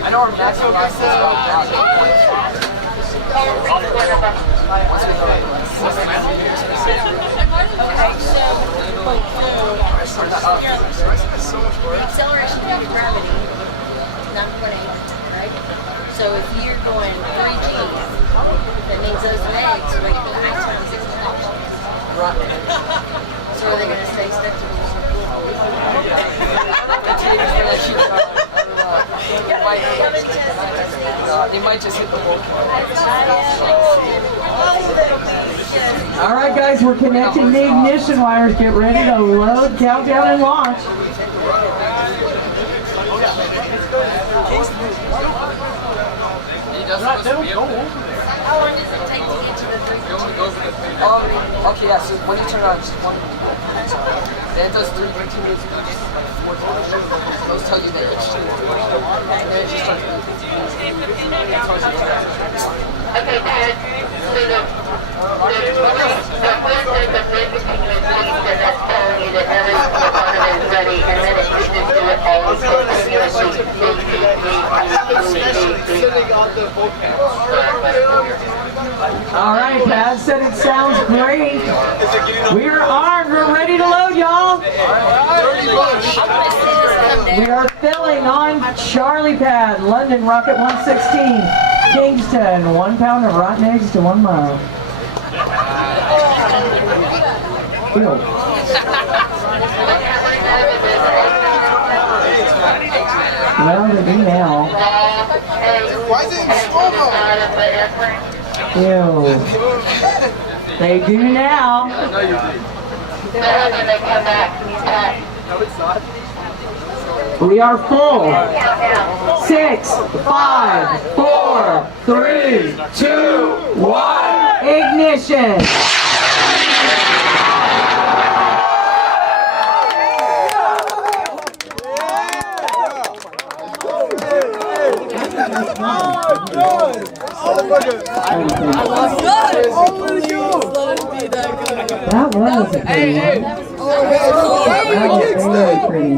I know our maximum rotten. So are they going to stay stick to the they might just hit the wall. All right, guys, we're connecting the ignition wires. Get ready to load, countdown, and launch. How long does it take to get to the 3? Okay, yeah, so when you turn on just one, then it does 3 continuous boosts, 4 times. Those tell you that it's and then it just starts boosting. Okay, Ted. So the that's telling you that every component is ready, and then it just do it all continuously. All right, Pad said it sounds great. We're armed. We're ready to load, y'all. We are filling on Charlie Pad, London Rocket 116, Kingston, 1 pound of rotten eggs to 1 mile. Ew. Well, they do now. Why is it in slow-mo? Ew. They do now. We are full. 6, 5, 4, 3, 2, 1. Ignition. That was a pretty one. That was very pretty.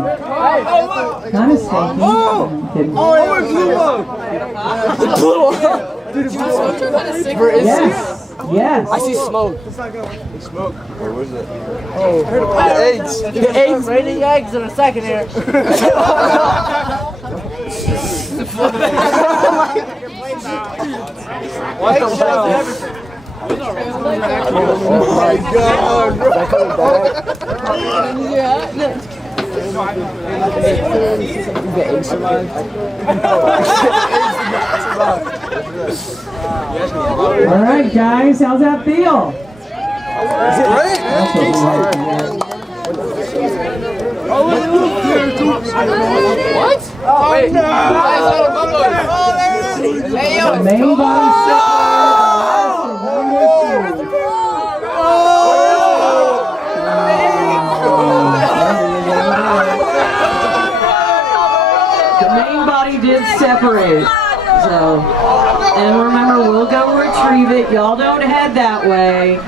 Kind of stinky. Yes. Yes. I see smoke. Smoke. Where was it? Eggs. The eggs. Raining eggs in a second here. What the hell? Oh my god, bro. All right, guys, how's that feel? It's great, man. What? Oh, wait. No. The main body The main body did separate. So, and remember, we'll go retrieve it. Y'all don't head that way.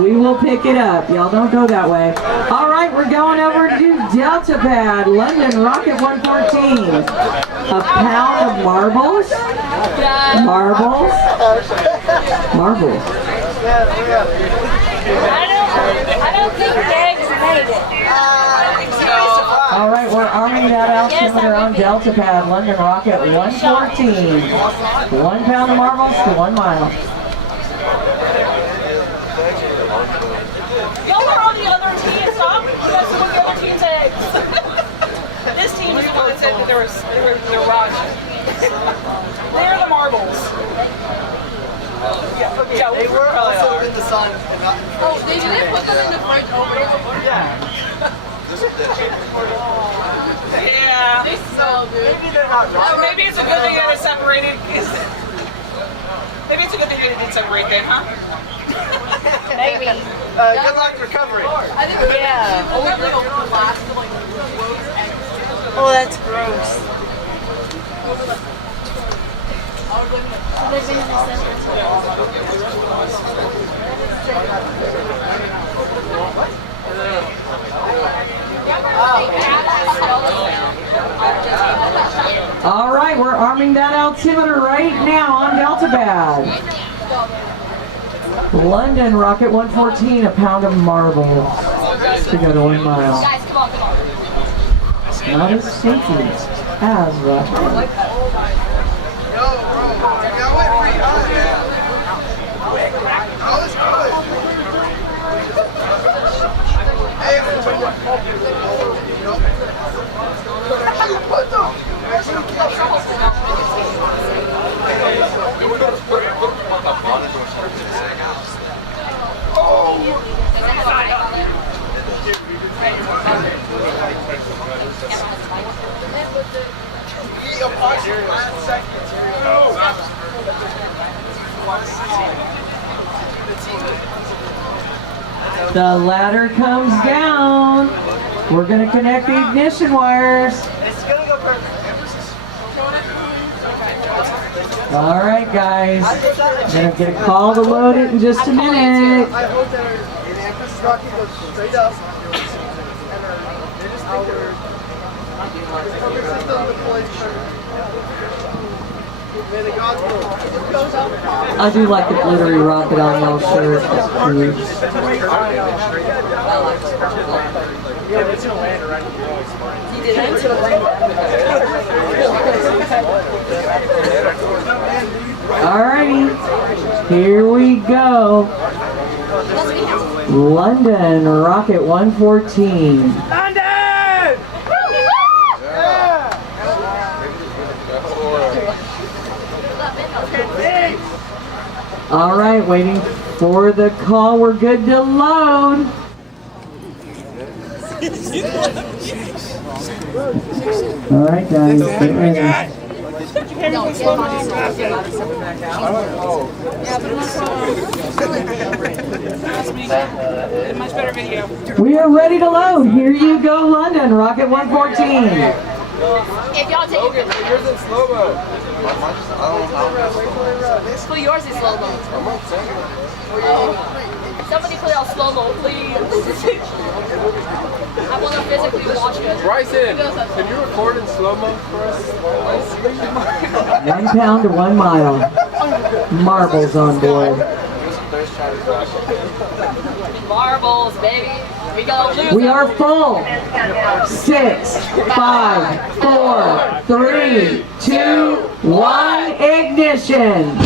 We will pick it up. Y'all don't go that way. All right, we're going over to Delta Pad, London Rocket 114. A pound of marbles. Marbles. Marbles. I don't think Dags made it. All right, we're arming that altimeter on Delta Pad, London Rocket 114. 1 pound of marbles to 1 mile. Y'all are on the other team. Stop. You guys look at the other team's eggs. This team is the one that said that they're rotten. They're the marbles. Yeah, They were also in the sun. Oh, they didn't put them in the fridge over. Yeah. Yeah. They smell good. Maybe it's a good thing that it's separated. Maybe it's a good thing that it did separate then, huh? Maybe. Good luck recovering. I think yeah. Oh, that's gross. All right, we're arming that altimeter right now on Delta Pad. London Rocket 114, a pound of marbles to go to 1 mile. Guys, come on, come on. Not as stinky as Rocket. The ladder comes down. We're gonna connect the ignition wires. All right, guys. Gonna get a call to load it in just a minute. I do like the glittery rocket on y'all's shirt. That's cute. Alrighty, here we go. London, Rocket 114. All right, waiting for the call. We're good to load. All right, guys, get ready. Much better video. We are ready to load. Here you go, London, Rocket 114. If y'all take it, yours in slow-mo. put yours in slow-mo. Somebody put it on slow-mo, please. I want to physically watch it. Bryson, can you record in slow-mo for us? 1 pound to 1 mile. Marbles on board. Marbles, baby. We gonna lose. We are full. 6, 5, 4, 3, 2, 1, ignition.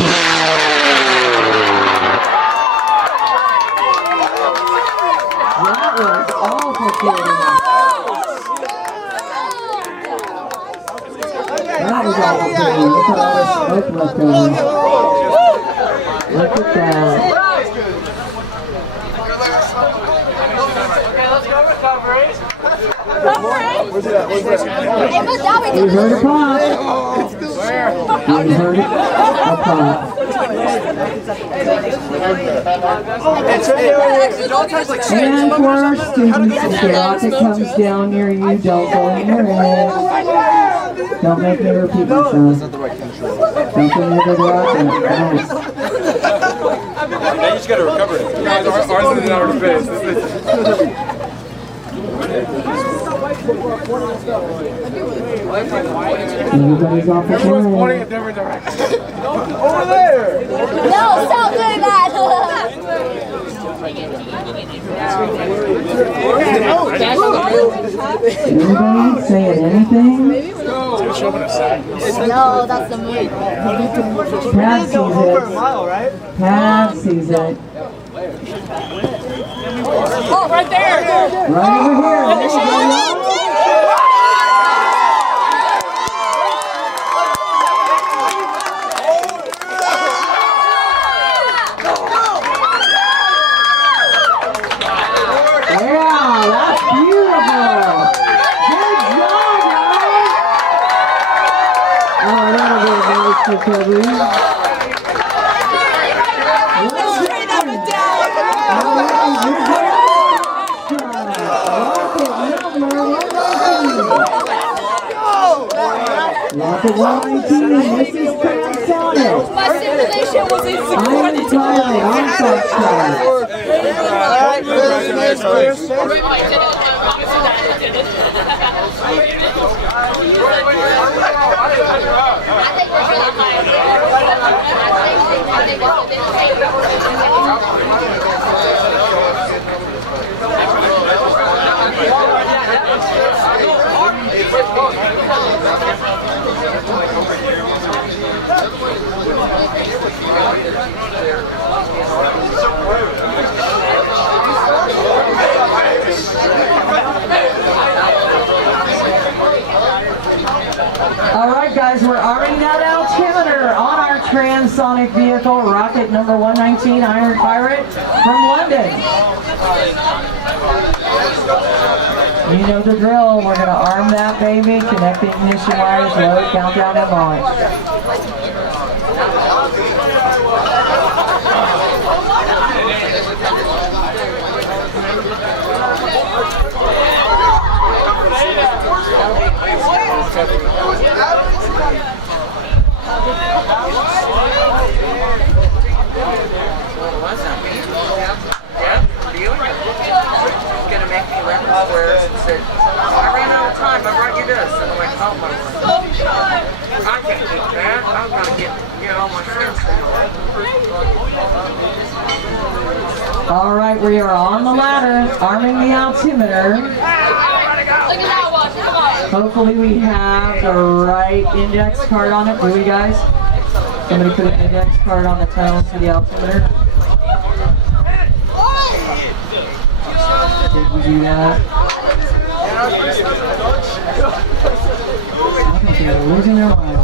That was awful kidding. That was awful kidding. Look at all this smoke left on. Look at that. You heard a pop. You heard a pop. And for our students, if the rocket comes down near you, don't go near it. Don't make me repeat myself. Don't go near the rocket. Now you just gotta recover it. Ours is in our face. Everybody's off the Everyone's camera. pointing in different directions. Over there! No, stop doing that! Anybody saying anything? No, that's the move. Pat sees it. Pat sees it. Oh, right there! Right over here. There you go. Yeah, that's beautiful. Good job, guys. Oh, that'll be a nice recovery. Straight up and down! Rocket 119, this is Transonic. My simulation was I'm retired, I'm Foxtrot. All right, guys, we're already at altimeter on our transonic vehicle, rocket number number 119, Iron Pirate from London. You know the drill. We're going to arm that baby, connect the ignition wires, load, countdown, and launch. Gonna make me 11 squares and said, I ran out of time, I brought you this. And I went, oh my God. I can't do that. I'm gonna get all my friends down. All right, we are on the ladder, arming the altimeter. Hopefully we have the right index card on it. Do we, guys? Somebody put an index card on the tones for the altimeter. Did we do that? I think they're losing their minds.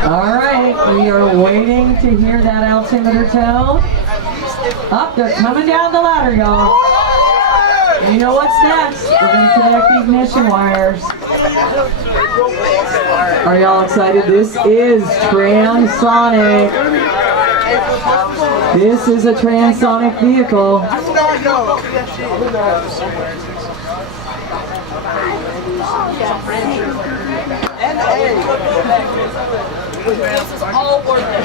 All right, we are waiting to hear that altimeter tell. Up, they're coming down the ladder, y'all. And you know what's next? We're going to connect the ignition wires. Are y'all excited? This is transonic. This is a transonic vehicle. This is all worth it.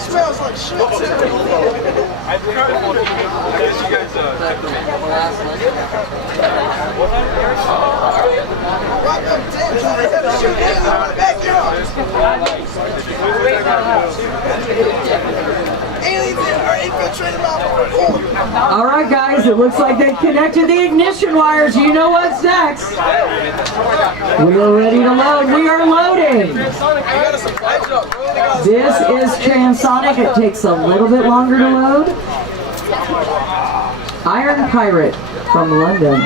Smells like shit too. All right, guys, it looks like they connected the ignition wires. You know what's next. We're ready to load. We are loading. This is transonic. It takes a little bit longer to load. Iron Pirate from London.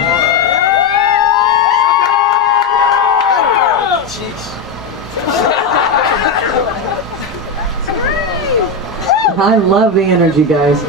I love the energy, guys.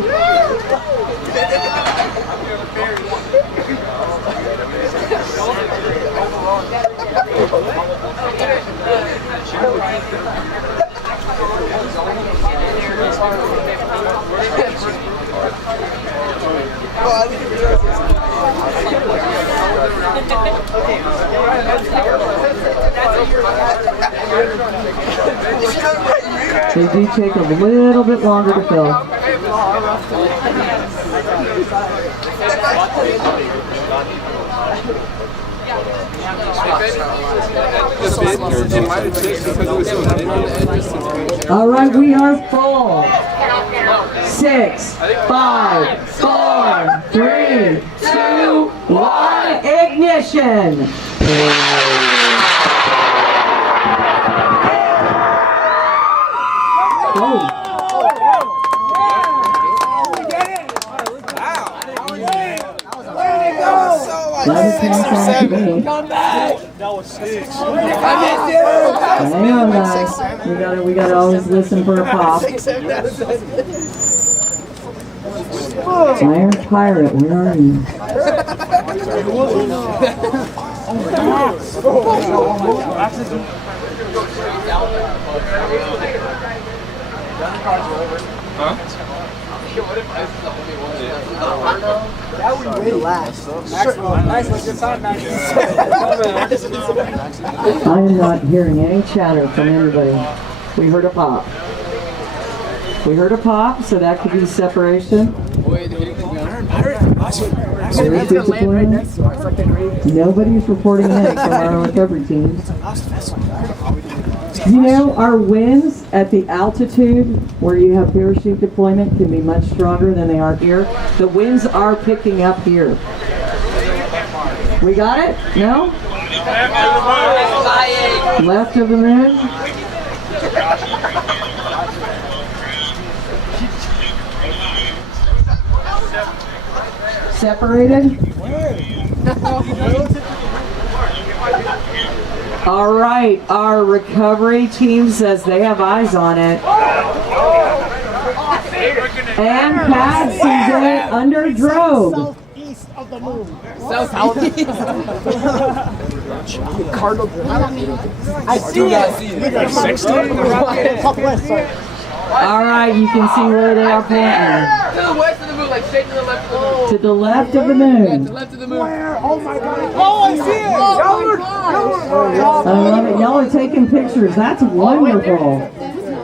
They do take a little bit longer to fill. All right, we are full. 6, 5, 4, 3, 2, 1, ignition. Oh. That was 6. Hang on, guys. We gotta always listen for a pop. Iron Pirate, where are you? That would be last. Nice, good time, I am not hearing any chatter from anybody. We heard a pop. We heard a pop, so that could be separation. Nobody's reporting in from our recovery teams. You know, our winds at the altitude where you have parachute deployment can be much stronger than they are here. The winds are picking up here. We got it? No? Left of the moon? Separated? All right, our recovery team says they have eyes on it. And Pat CJ under drove. Southeast of the moon. Southeast. I see it. 60. Southwest side. All right, you can see where they are pointing. To the west of the moon, like straight to the left of the moon. To the left of the moon. To the left of the moon. Where? Oh my God. Oh, I see it. I love it. Y'all are taking pictures. That's wonderful.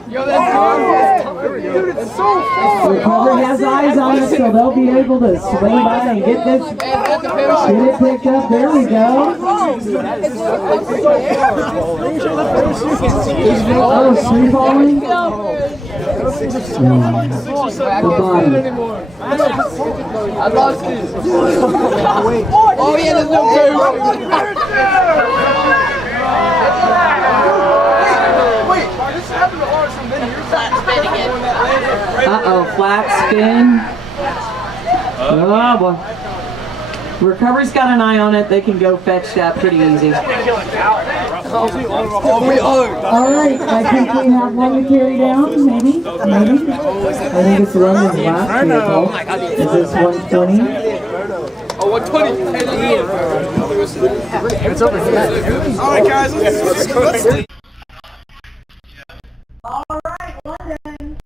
Yo, that's awesome. Dude, it's so fun. Recovery has eyes on it, so they'll be able to swing by and get this. Get it picked up. There we go. Oh, free falling? The bottom. I lost it. Oh yeah, there's no Wait, this happened to ours from many years ago. Uh-oh, flat spin. Oh, boy. Recovery's got an eye on it. They can go fetch that pretty easy. Oh, we are. All right, I think we have one to carry down, maybe? Maybe? I think it's one in the last vehicle. Is this 120? Oh, 120. It's over here. All right, guys, let's go. All right, London.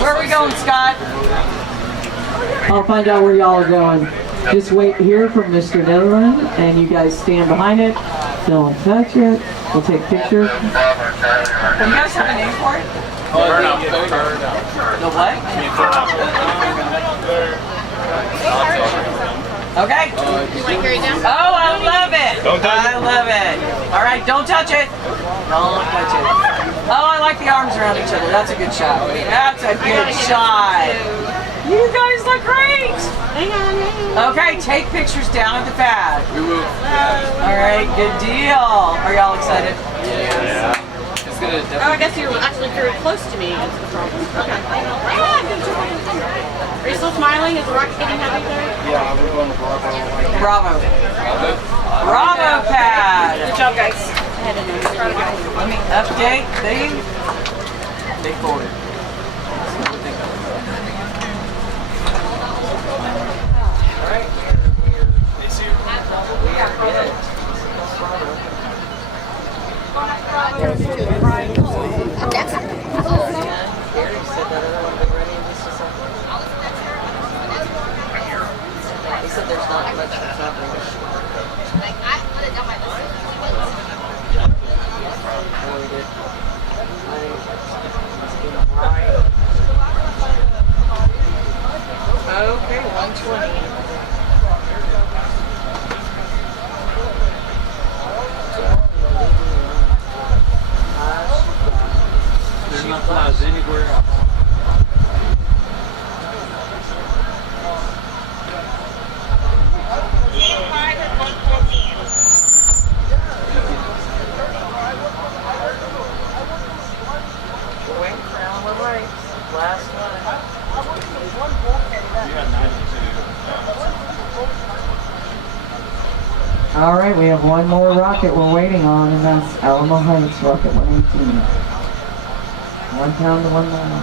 Where are we going, Scott? I'll find out where y'all are going. Just wait here for Mr. Netherland, and you guys stand behind it. Don't touch it. We'll take pictures. You guys have a name for it? The what? Okay. Oh, I love it. I love it. All right, don't touch it. Don't touch it. Oh, I like the arms around each other. That's a good shot. That's a good shot. You guys look great. Hang on. Okay, take pictures down at the pad. We will. All right, good deal. Are y'all excited? Yeah. It's gonna definitely. Oh, I guess you're actually very close to me. That's the problem. Okay. Are you still smiling? Is the rocket getting heavy there? Yeah, we're going to Bravo. Bravo. Bravo pad. Good job, guys. Let me update the big board. Alright. We are good. Gary said that other one been ready in just a second. He said there's not much that's happening. Okay, 120. There's no clouds anywhere else. Wing crown with right. Last one. All right, we have one more rocket we're waiting on, and that's Alamo Heights Rocket 118. 1 pound to 1 mile.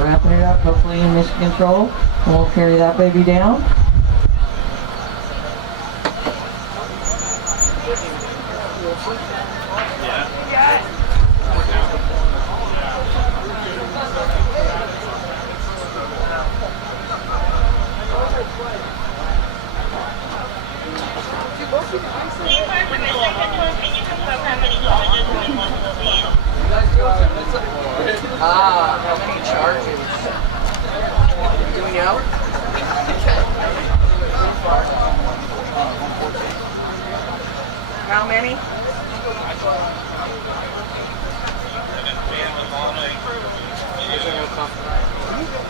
Wrapping it up, hopefully in mission control, and we'll carry that baby down. How many charges? Do we know?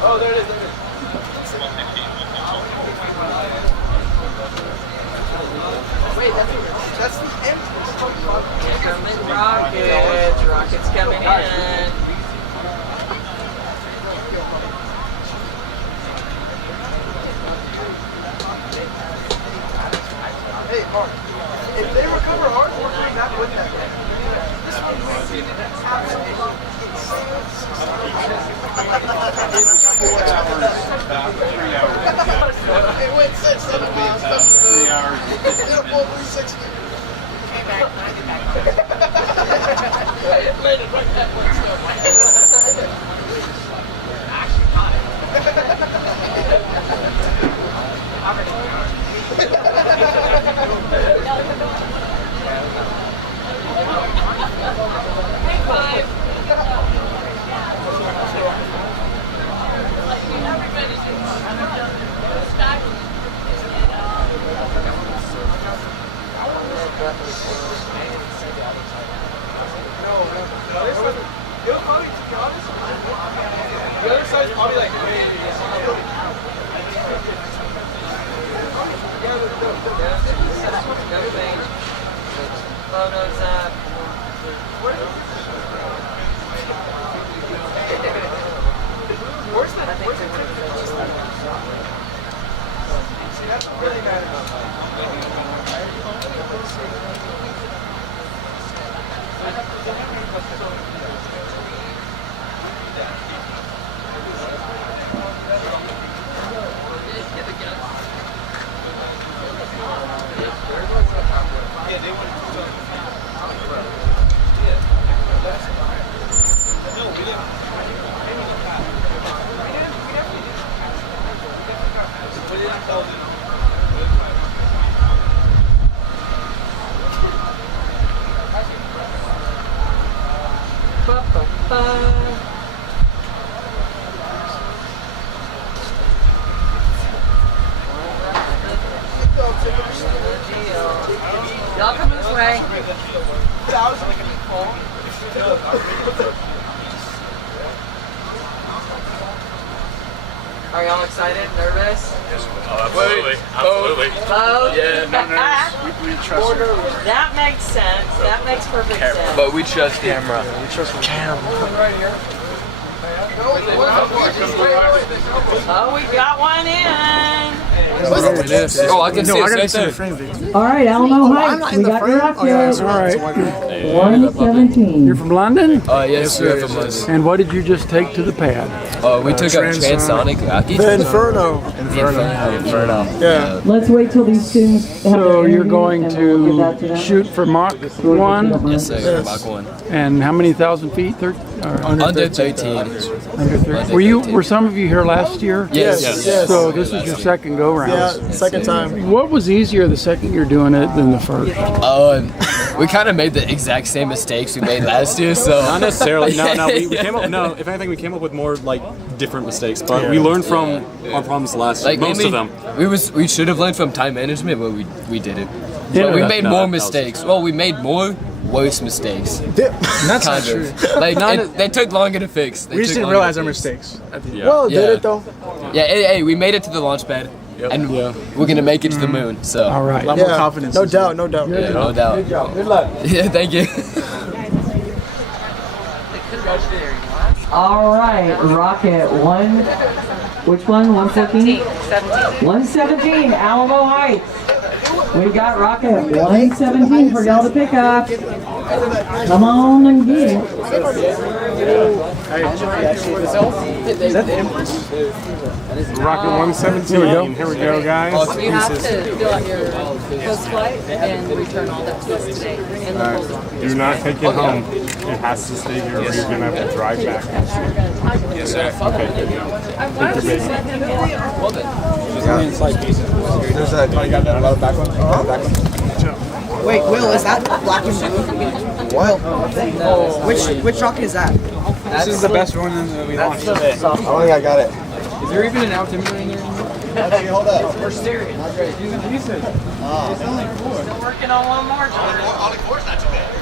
Oh, there it is. There it is. Wait, that's the end. Here come the Rockets. Rockets coming in. Hey, Mark. If they recover hard, we're coming back with that game. This one might be absolutely insane. It was 4 hours, about 3 hours. It went 6, 7 miles. 3 hours. It'll pull 360. Landed right that one still. Actually caught It'll probably, to be honest, the other side's probably like, photos up. Where's that? See, that's really bad Y'all come this way. Are y'all excited? Nervous? Absolutely. Absolutely. Both? Yeah, no nerves. We trust you. That makes sense. That makes perfect sense. But we trust the camera. We trust the camera. Right here. Oh, we got one in. Oh, I can see it right there. All right, Alamo Heights, we got your Rocket. All right. 117. You're from London? Yes, sir, from London. And what did you just take to the pad? We took a transonic rocket. The Inferno. Inferno. Yeah. Let's wait till these students have So their you're interview going and we'll give that to them. shoot for Mach 1? Yes, sir. Mach 1. And how many thousand feet? Under 13. Under 13. Were some of you here last year? Yes. So this is your second go round. Yeah, second time. What was easier the second you're doing it than the first? We kind of made the exact same mistakes we made last year, so not necessarily. No, we came up. No, if anything, we came up with more like different mistakes. But we learned from our problems last year. Like Most of them. We should have learned from time management, but we didn't. Yeah, But we no, made no, more that was- mistakes. Well, we made more worse mistakes. That's not Kind of. true. Like they took longer to fix. We just didn't realize our mistakes. Well, did it though? Yeah, hey, we made it to the launch pad, and we're gonna make it to the moon. So all right, A lot more confidence. No doubt, no doubt. Yeah, no doubt. Good job. Good luck. Yeah, thank you. All right, Rocket 1. Which one? 114? 117, Alamo Heights. We got Rocket 117 for y'all to pick up. Come on and get it. Rocket 117. Here we go, guys. You have to fill out your post flight and return all that to us today. And the Alright, do not take it home. It has to stay here or you're going to have to drive back. Yes, sir. Okay, good job. Thank you, baby. There's that. You got that back one? Back one. Wait, Will, is that black and blue? What? Which rocket is that? This is the best one that we launched today. I don't think I got it. Is there even an altimeter in there? Okay, hold up. We're serious. Not great. It's only 4. Still working on one more, John. Ollie 4's not too bad.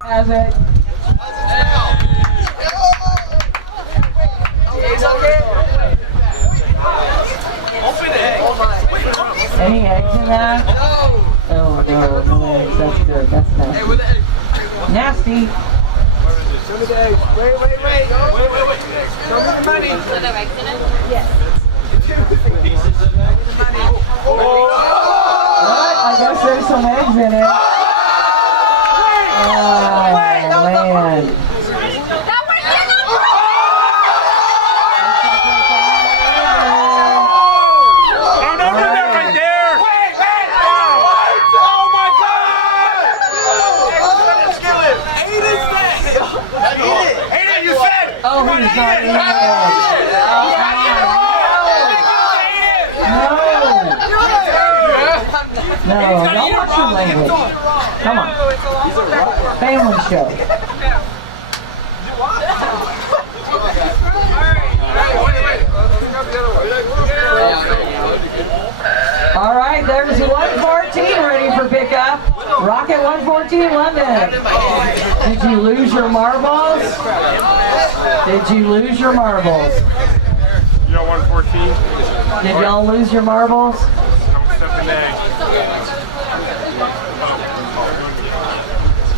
Has it. Any eggs in that? Oh no, no eggs. That's good. That's nasty. Nasty. Show me the eggs. Wait. Show me the money. Are there eggs in it? Yes. What? I guess there's some eggs in it. Oh, man. Oh, he's not eating it. No, don't watch your language. Come on. Family show. All right, there's 114 ready for pickup. Rocket 114 London. Did you lose your marbles? Did you lose your marbles? You got 114? Did y'all lose your marbles?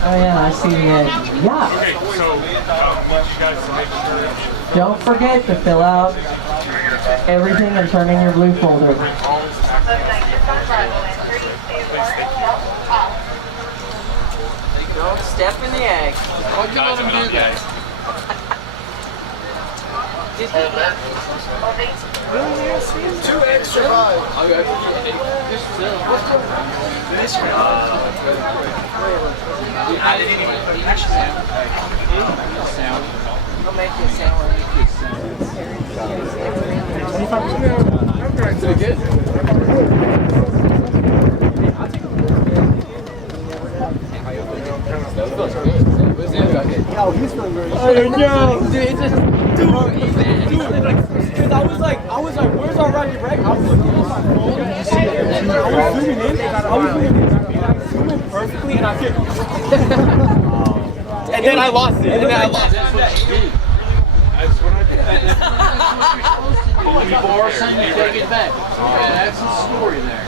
Oh yeah, I see the egg. Yeah. Okay, so want you guys to make sure. Don't forget to fill out everything and turn in your blue folder. Don't step in the egg. Don't you let him do that. Two eggs survive. I didn't even put a sandwich. I'll make you a sandwich. 25%. Is it good? Yo, he's feeling very I don't know. Dude, it's just, dude, I was like, where's our Rocket Wreck? I was looking at my phone. I was zooming in perfectly, and I and then I lost it. That's what I did. You borrow something, you take it back. That's the story there.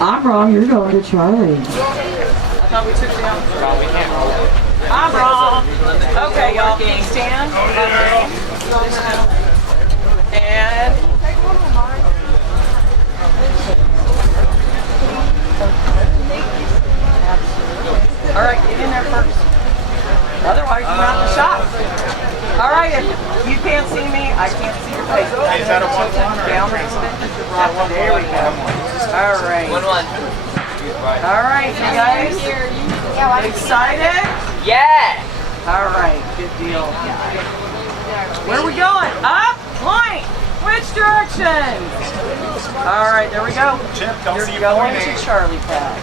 I'm wrong, you're going to Charlie. I thought we took down. No, we can't roll it. I'm wrong. Okay, y'all, can you stand? And all right, get in there first. Otherwise, you're out the shot. All right, if you can't see me, I can't see your face. Is that a 1-1 or down a little bit? There we go. All right. 1-1. All right, you guys. Excited? Yeah. All right, good deal. Where are we going? Up? Point. Which direction? All right, there we go. You're going to Charlie Pad.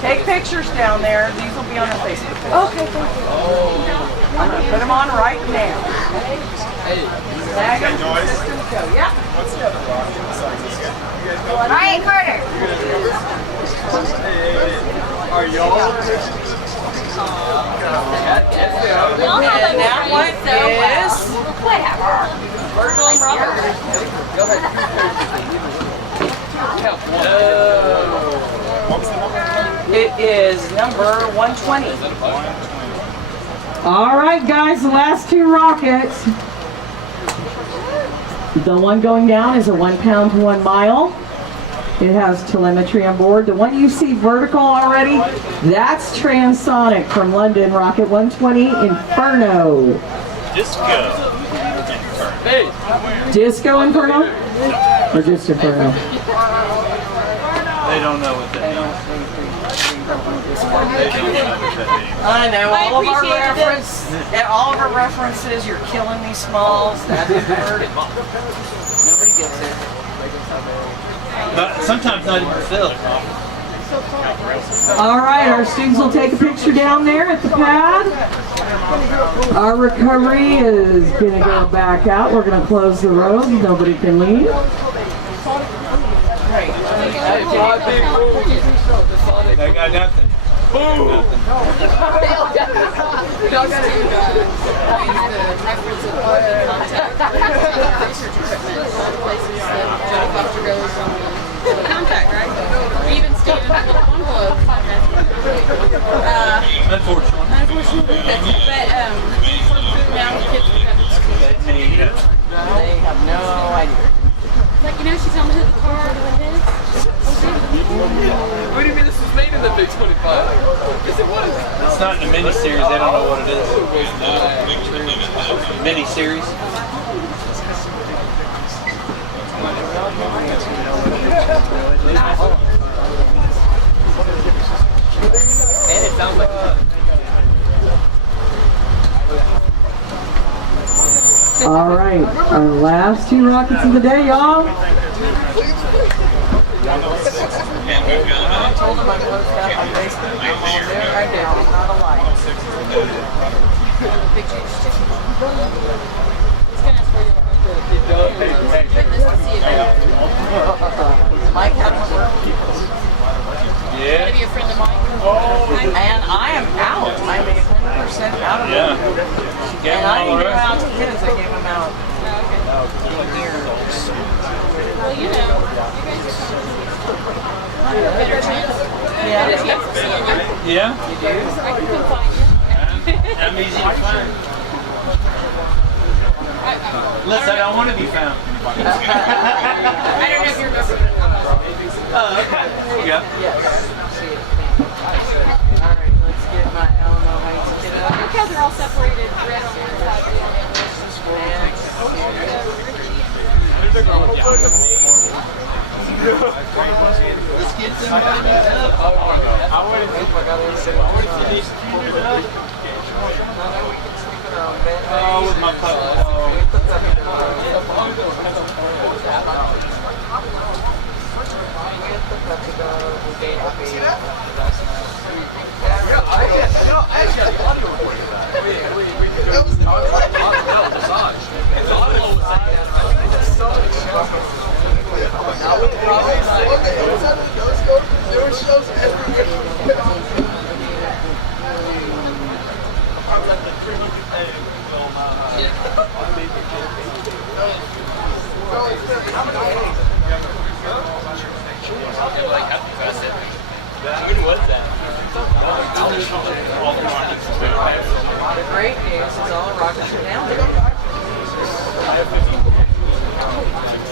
Take pictures down there. These will be on our Facebook page. Okay, thank you. I'm going to put them on right now. Tag them. Systems go. Yeah. What's the other rock besides this? Ryan Carter. Are y'all? And that one is Virgil and Robert. Go ahead. It is number 120. All right, guys, the last two rockets. The one going down is a 1 pound to 1 mile. It has telemetry on board. The one you see vertical already, that's transonic from London, Rocket 120 Inferno. Disco. Disco Inferno? Or just Inferno? They don't know what that means. I know, all of our references, you're killing me smalls, that's the word. Nobody gets it. Sometimes not even Phil. All right, our students will take a picture down there at the pad. Our recovery is going to go back out. We're going to close the road. Nobody can leave. They got nothing. Boom! Contact, right? Or even stayed in a little envelope. Unfortunately. But now the kids have it. They have no idea. Like, you know, she told me who the car was. What do you mean this was made in the Big 25? Because it was. It's not in the mini-series, they don't know what it is. Mini-series? And it sounds like All right, our last two rockets of the day, y'all. I told them I closed out my basement. I'm on there right now. I'm not alive. Mike, how does it work? Yeah. Maybe a friend of mine. And I am out. I'm 100% out of it. Yeah. And I didn't give them out to kids. I gave them out. Well, you know, you guys are coming. A better chance. Yeah. Better chance of seeing you. Yeah? I can come find you. I'm easy to find. Unless I don't want to be found. I don't know if you remember, but Oh, okay. There you go. Yes. All right, let's get my Alamo Heights kid up. look how they're all separated. Red on one side, blue on the other. Let's get them lined up. Oh, with my puppy. When was that? The great news is all the Rockets are down there.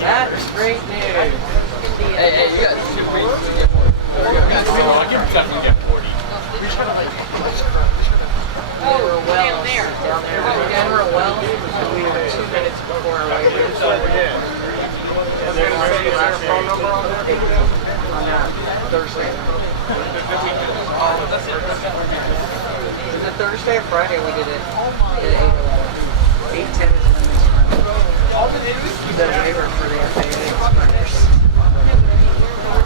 That is great news. Hey, you guys should read. Definitely get 40. Down there. Down there. Well, we were 2 minutes before our waiver. On that Thursday. Was it Thursday or Friday we did it? At 8:10 is the waiver for the FAA inspectors.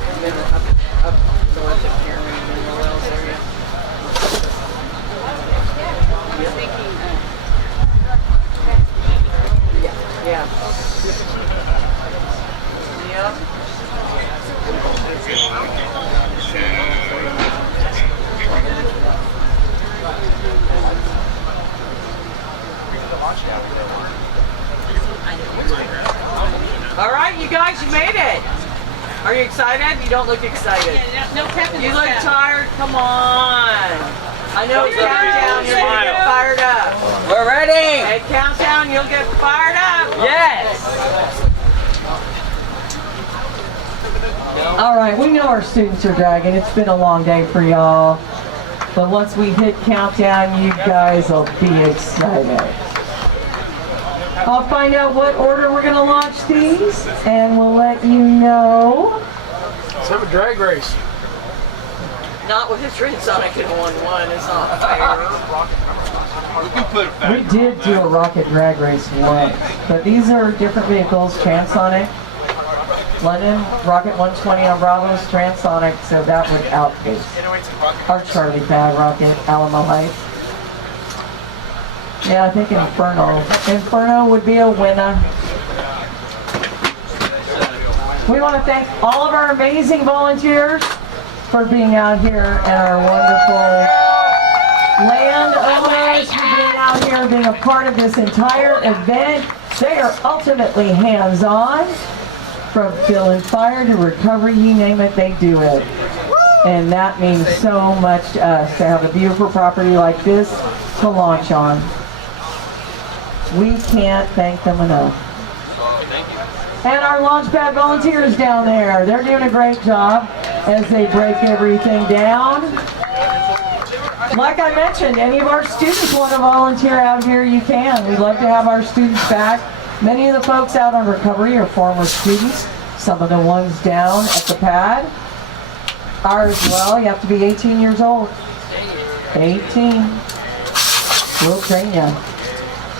And then up north of Cameron and the Wells area. Yeah. All right, you guys, you made it. Are you excited? You don't look excited. No pep in You this look pep. tired. Come on. I know it's countdown. You're gonna get fired up. We're ready. At countdown, you'll get fired up. Yes. All right, we know our students are dragging. It's been a long day for y'all. But once we hit countdown, you guys will be excited. I'll find out what order we're going to launch these, and we'll let you know. Let's have a drag race. Not with his transonic in 1-1. It's not fair. We can put it back. We did do a rocket drag race once, but these are different vehicles, transonic. London, Rocket 120 on Bravo's transonic, so that would outpace our Charlie Pad rocket, Alamo Heights. Yeah, I think Inferno would be a winner. We want to thank all of our amazing volunteers for being out here and our wonderful landowners for being out here and being a part of this entire event. They are ultimately hands-on. From filling fire to recovery, you name it, they do it. And that means so much to us to have a beautiful property like this to launch on. We can't thank them enough. And our Launchpad volunteers down there, they're doing a great job as they break everything down. Like I mentioned, any of our students want to volunteer out here, you can. We'd love to have our students back. Many of the folks out on recovery are former students. Some of the ones down at the pad are as well. You have to be 18 years old. 18. We'll train you.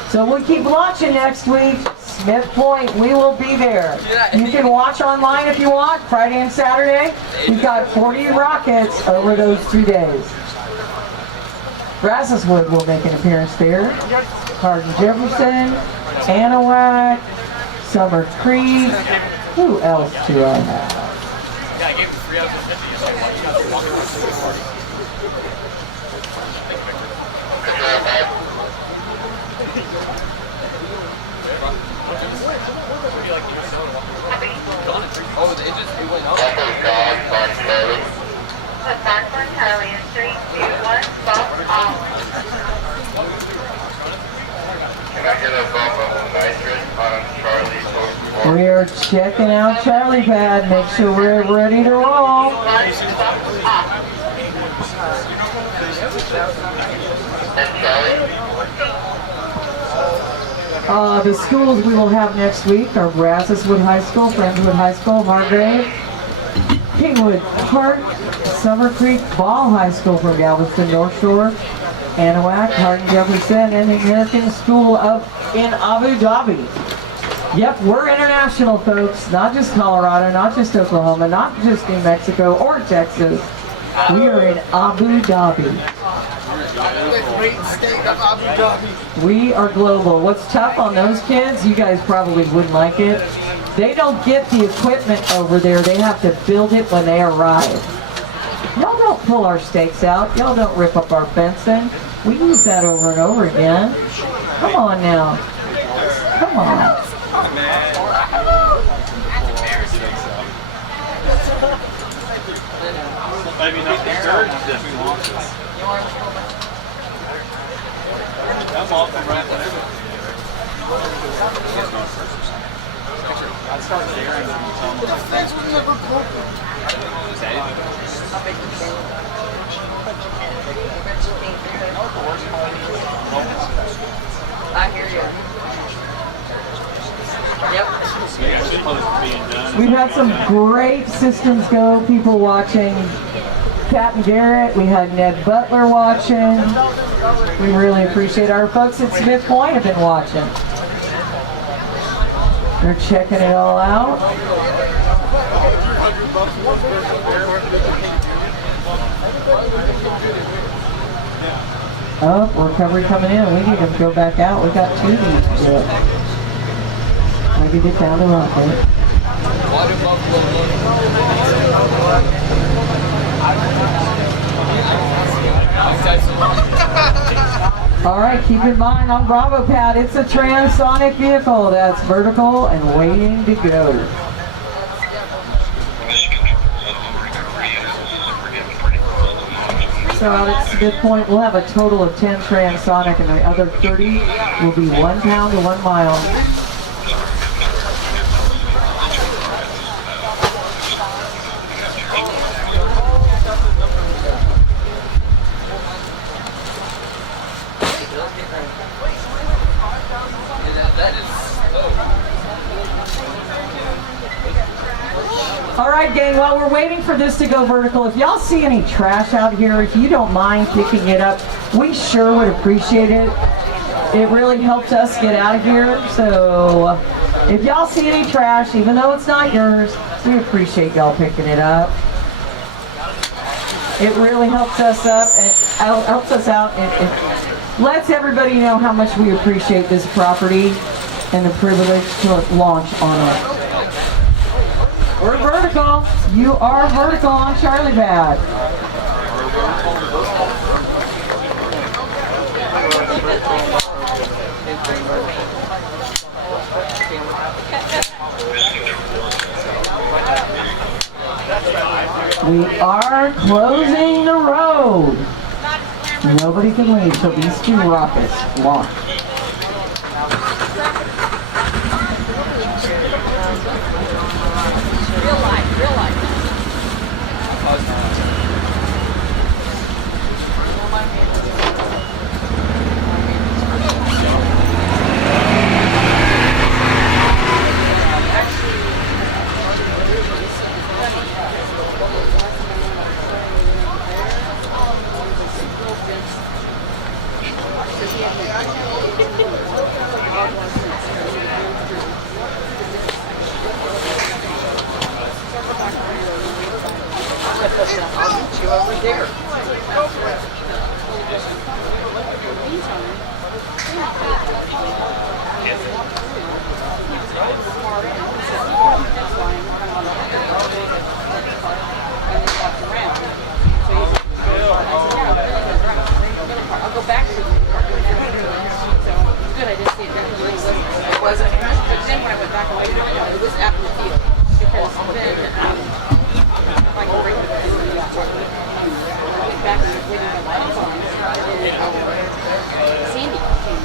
So we'll keep launching next week. Smith Point, we will be there. You can watch online if you want, Friday and Saturday. We've got 40 rockets over those 2 days. Brasseswood will make an appearance there. Hardin Jefferson, Anahuac, Summer Creek. Who else do I have? Yeah, I gave him 3 out of 50. He's like, oh, it just went up. Can I get a bump of nitrous on Charlie's post? We are checking out Charlie Pad. Make sure we're ready to roll. The schools we will have next week are Brasseswood High School, Friendswood High School, Hargrave, Kingwood Park, Summer Creek, Ball High School from Galveston North Shore, Anahuac, Hardin Jefferson, and the American School in Abu Dhabi. Yep, we're international, folks. Not just Colorado, not just Oklahoma, not just New Mexico or Texas. We are in Abu Dhabi. The great state of Abu Dhabi. We are global. What's tough on those kids, you guys probably wouldn't like it, they don't get the equipment over there. They have to build it when they arrive. Y'all don't pull our stakes out. Y'all don't rip up our fencing. We use that over and over again. Come on now. Come on. Maybe not discourage them. I'm off and right there. I'd start daring them to tell them. The fence was never broken. I hear you. Yep. We've had some great Systems Go people watching. Pat and Garrett, we had Ned Butler watching. We really appreciate our folks at Smith Point have been watching. They're checking it all out. Oh, recovery coming in. We need to go back out. We got 2 needs to do it. Maybe they found a rocket. All right, keep in mind on Bravo Pad, it's a transonic vehicle that's vertical and waiting to go. So Alex, a good point. We'll have a total of 10 transonic and the other 30 will be 1 pound to 1 mile. All right, gang, while we're waiting for this to go vertical, if y'all see any trash out here, if you don't mind picking it up, we sure would appreciate it. It really helps us get out of here. So if y'all see any trash, even though it's not yours, we appreciate y'all picking it up. It really helps us up and helps us out. It lets everybody know how much we appreciate this property and the privilege to launch on it. We're vertical. You are vertical on Charlie Pad. We are closing the road. Nobody can leave till these 2 rockets launch. Real life, real life. I'll meet you over there. I'll go back to the car. So it's good. I didn't see it. It wasn't. But then when I went back away, it was after the field. Because then I can bring the I went back and was waiting for my phone. And Sandy came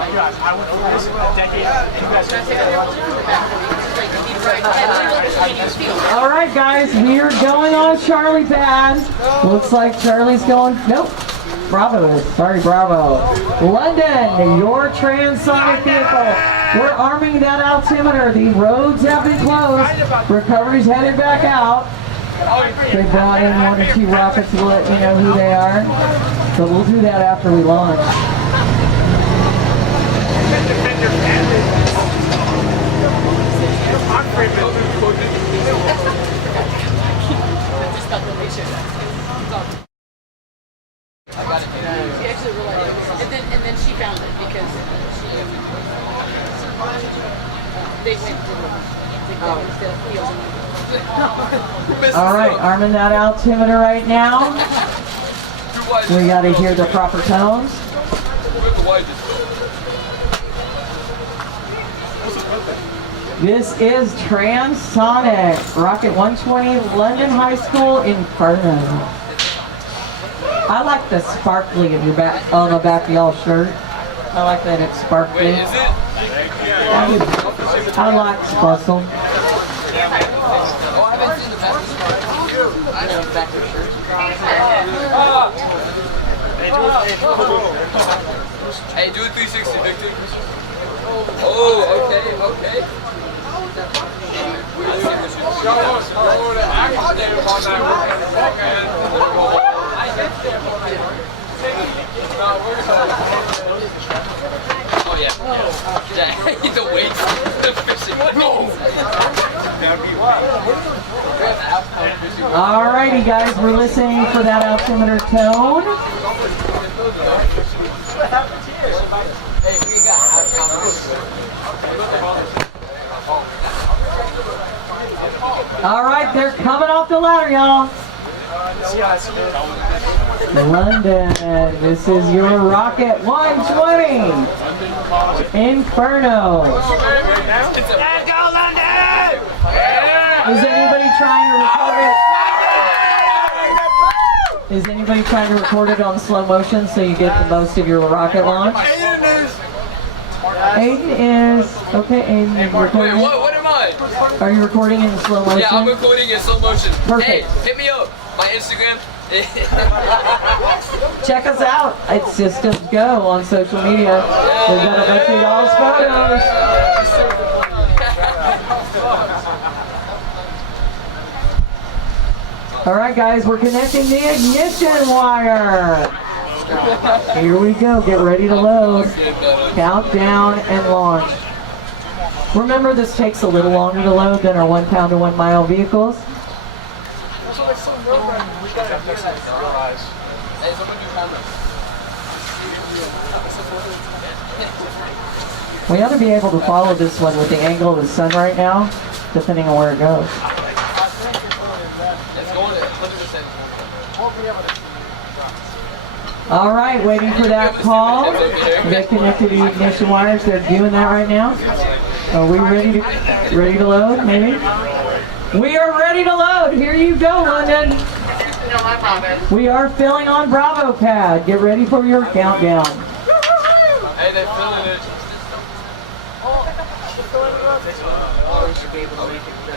I went over this a decade. All right, guys, we are going on Charlie Pad. Looks like Charlie's going. Nope. Bravo is. Sorry, Bravo. London, your transonic vehicle. We're arming that altimeter. The roads have been closed. Recovery's headed back out. They brought in 1 or 2 rockets to let you know who they are. So we'll do that after we launch. And then she found it because they went to All right, arming that altimeter right now. We got to hear the proper tones. This is Transonic, Rocket 120, London High School, Inferno. I like the sparkly in your back, on the back of y'all's shirt. I like that it's sparkly. Wait, is it? I like sparkle. Oh, I haven't seen the back. I know the back of your shirt. Hey, do a 360, Victor. Oh, okay, okay. Oh yeah. The weight, the fishing. Alrighty guys, we're listening for that altimeter tone. Alright, they're coming off the ladder, y'all. London, this is your Rocket 120 Inferno. Is anybody trying to record it? Is anybody trying to record it on slow motion so you get the most of your rocket launch? Aiden is. Okay, Aiden, you're recording. Wait, what am I? Are you recording in slow motion? Yeah, I'm recording in slow motion. Perfect. Hey, hit me up. My Instagram. Check us out at Systems Go on social media. We've got a bunch of y'all's photos. Alright guys, we're connecting the ignition wire. Here we go, get ready to load. Countdown and launch. Remember, this takes a little longer to load than our 1 pound to 1 mile vehicles. We ought to be able to follow this one with the angle of the sun right now, depending on where it goes. All right, waiting for that call. They connected the ignition wires. They're doing that right now. Are we ready to load? Maybe. We are ready to load. Here you go, London. We are filling on Bravo pad. Get ready for your countdown. Hey, they're filling it. Oh, we should be able to make it the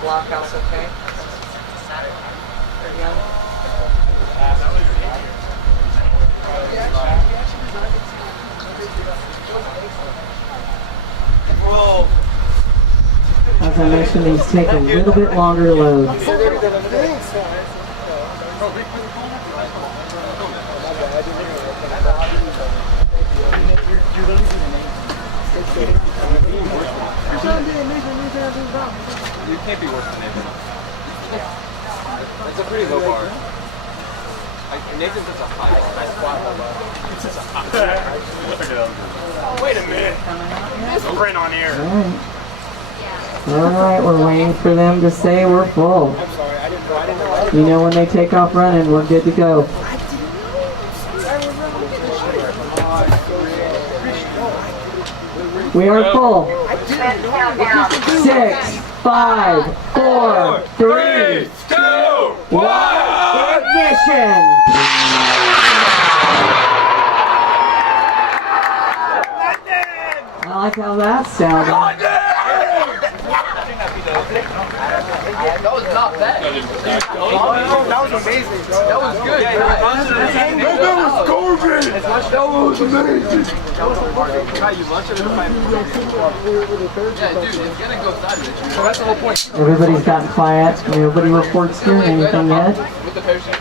blockhouse okay. There you go. As I mentioned, these take a little bit longer to load. You can't be worse than Nathan. That's a pretty low bar. Nathan's such a high bar. Nice flat bar. It's such a high bar. Wait a minute. It's print on here. Alright, we're waiting for them to say we're full. You know, when they take off running, we're good to go. We are full. 6, 5, 4, 3, 2, 1. Ignition! I like how that sounded. That was not bad. That was amazing. That was good. That was gorgeous. That was amazing. Yeah, dude, it's gonna go sideways. So that's the whole point. Everybody's gotten quiet. Nobody reports hearing anything yet. With the parachute.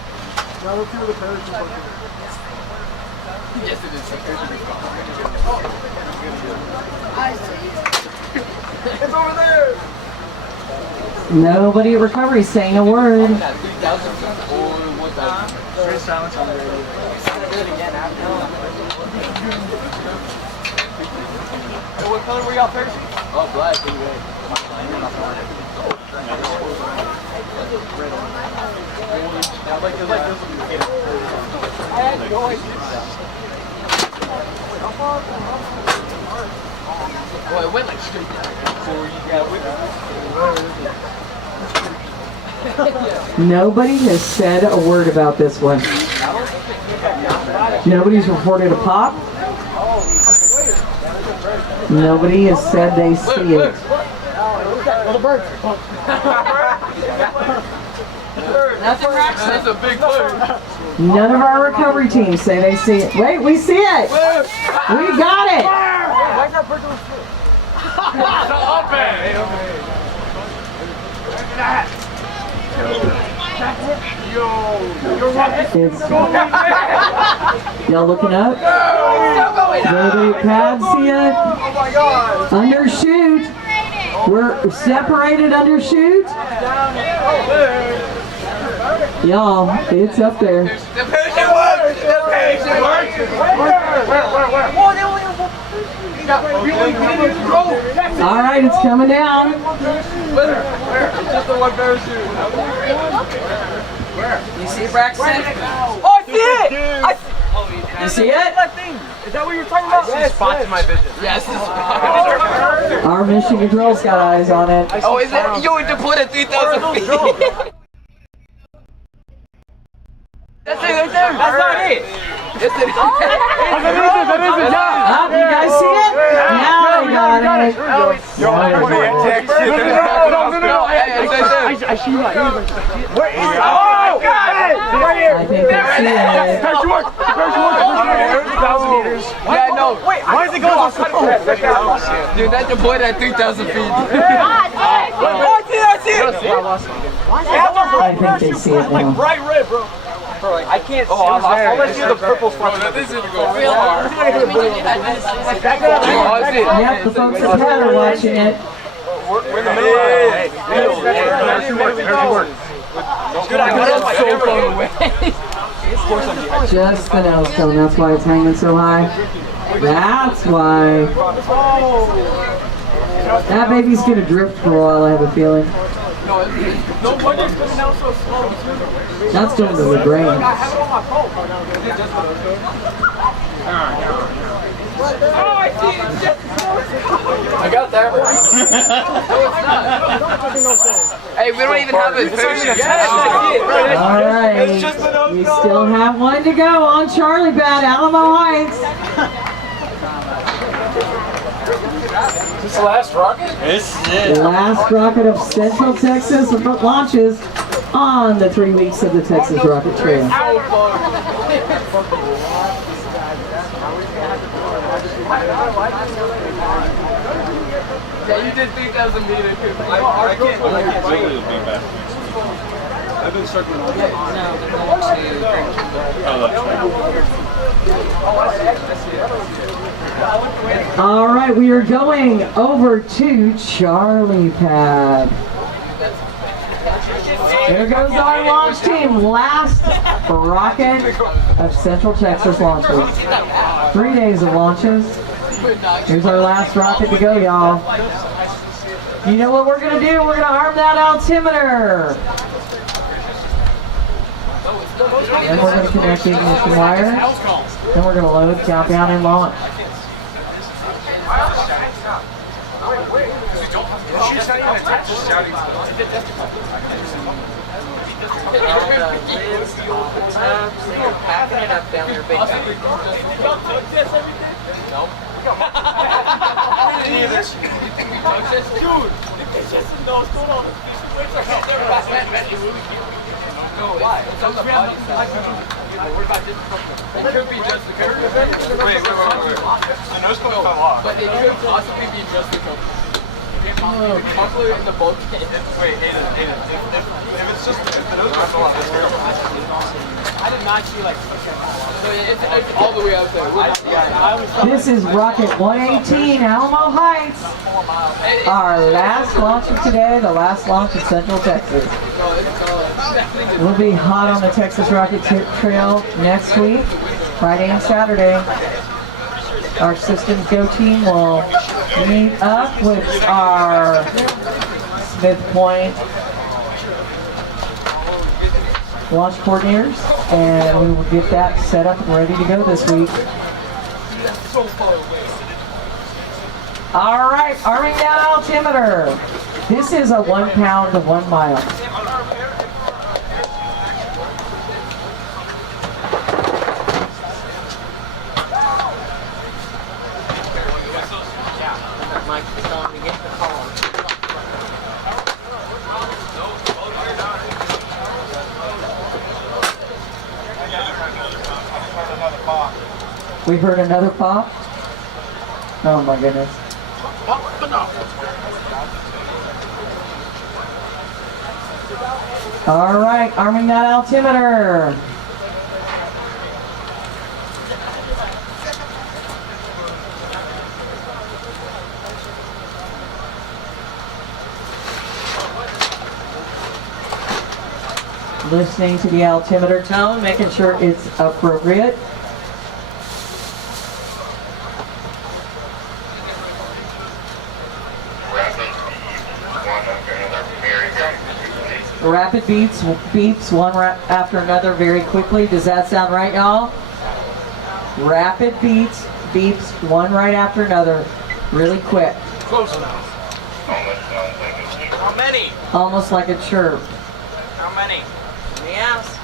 Yes, it is. The parachute is gone. I see it. It's over there. Nobody at recovery saying a word. Straight silence on the radio. What color were y'all thirsty? Oh, black. I had no idea. Boy, it went like straight down. Nobody has said a word about this one. Nobody's reported a pop. Nobody has said they see it. That's a big bird. None of our recovery teams say they see it. Wait, we see it! We got it! Y'all looking up? Nobody at pad see it? Undershoot. We're separated undershoot. Y'all, it's up there. All right, it's coming down. It's just the one parachute. You see it, Braxton? Oh, I see it! You see it? Is that what you were talking about? Yes, spots in my vision. Yes. Our Michigan Girls got eyes on it. Oh, is that you were deployed at 3,000 feet? That's it right there. That's not it. Yes, it is. Oh, you guys see it? Now we got it. Yo, I want to text it. No, I see you. Where is it? Oh, God! Right here. I think that's it. Yeah, no. Wait, why is it going so slow? Dude, that deployed at 3,000 feet. Oh, I see it. I think they see it now. Bright red, bro. I can't see. I'll let you the purple spot. This is real hard. Yep, the folks at Pat are watching it. We're in the middle. Just the nose cone, that's why it's hanging so high. That's why. That baby's gonna drift for a while, I have a feeling. No wonder it's coming out so slow. That's going to the brain. I have it on my phone. Oh, I see it. I got that right. No, it's not. Hey, we don't even have a parachute. All right. We still have one to go on Charlie Pad, Alamo Heights. Is this the last rocket? This is it. Last rocket of Central Texas launches on the 3 weeks of the Texas Rocket Trail. Yeah, you did 3,000 meters. I can't really be back. I've been circling all day. All right, we are going over to Charlie Pad. There goes our launch team. Last rocket of Central Texas launches. 3 days of launches. Here's our last rocket to go, y'all. You know what we're going to do? We're going to arm that altimeter. Then we're going to connect the ignition wire. Then we're going to load, countdown, and launch. Packing it up down there, big time. No. Dude, it's just no, it's going on. No, why? It's on the body side. What about this? It could be just the cover. Wait. The nose cone fell off. But it could possibly be just the cover. Muffler in the bulkhead. Wait, Aiden, if it's just if the nose cone fell off, it's terrible. I did not see like. So it's all the way out there. This is Rocket 118, Alamo Heights. Our last launch of today, the last launch in Central Texas. We'll be hot on the Texas Rocket Trail next week, Friday and Saturday. Our Systems Go team will meet up with our Smith Point launch coordinators, and we will get that set up and ready to go this week. All right, arming down altimeter. This is a 1 pound to 1 mile. Mike is telling me to get the call. We heard another pop. Oh my goodness. All right, arming that altimeter. Listening to the altimeter tone, making sure it's appropriate. Rapid beeps one after another very quickly. Does that sound right, y'all? Rapid beeps one right after another, really quick. Close enough. How many? Almost like a chirp. How many? Yes.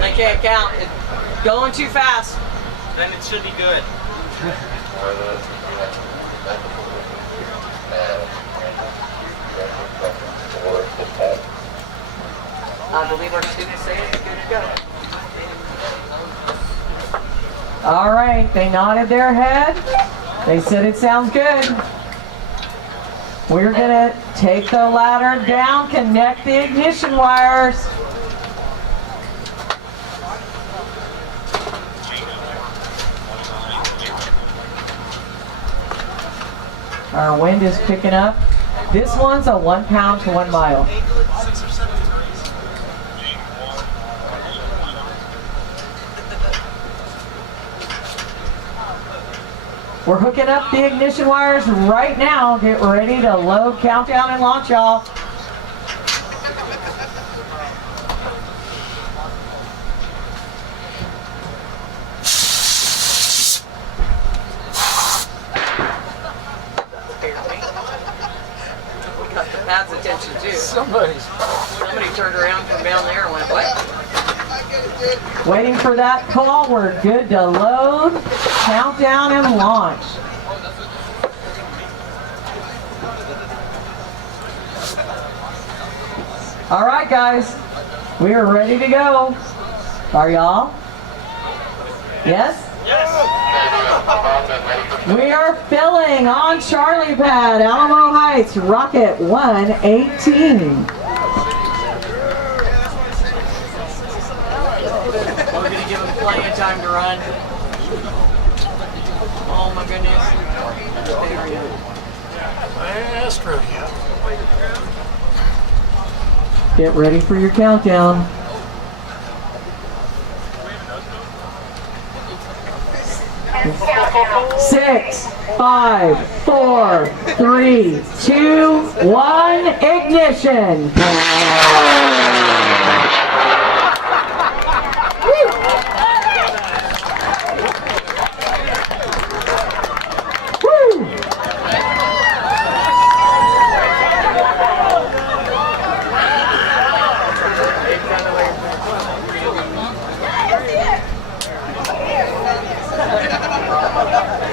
They can't count. It's going too fast. Then it should be good. I believe our students say it's good to go. All right, they nodded their head. They said it sounds good. We're gonna take the ladder down, connect the ignition wires. Our wind is picking up. This one's a 1 pound to 1 mile. We're hooking up the ignition wires right now. Get ready to load, countdown, and launch, y'all. We got the pad's attention too. Somebody turned around from down there and went, what? Waiting for that call. We're good to load, countdown, and launch. All right, guys. We are ready to go. Are y'all? Yes? We are filling on Charlie Pad, Alamo Heights, Rocket 118. We're going to give them plenty of time to run. Oh my goodness. Last rodeo. Get ready for your countdown. 6, 5, 4, 3, 2, 1, ignition.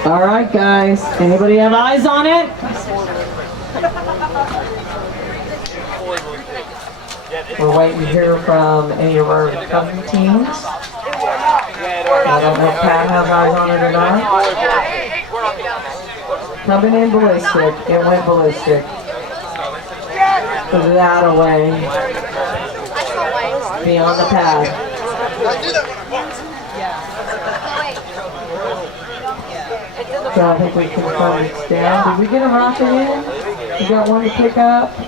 All right, guys. Anybody have eyes on it? We're waiting to hear from any of our recovery teams. I don't know if Pat has eyes on it or not. Coming in ballistic. It went ballistic. That away. Beyond the pad. So I think we confirmed it's down. Did we get a rocket in? We got one to pick up?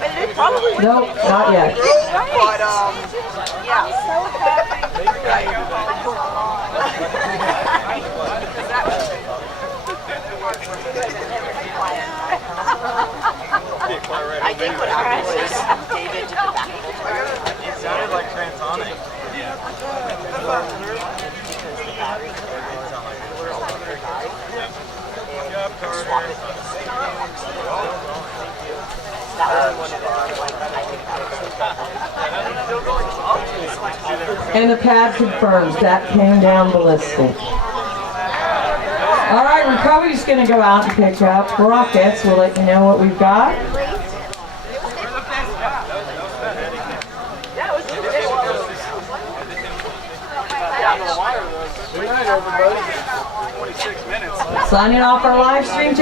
Nope, not yet. But, yeah. I think what happened was David took the back. It sounded like transonic. Yeah. And the pad confirms that came down ballistic. All right, we're probably just going to go out and pick up rockets. We'll let you know what we've got. Good night, everybody. 26 minutes. Signing off our live stream.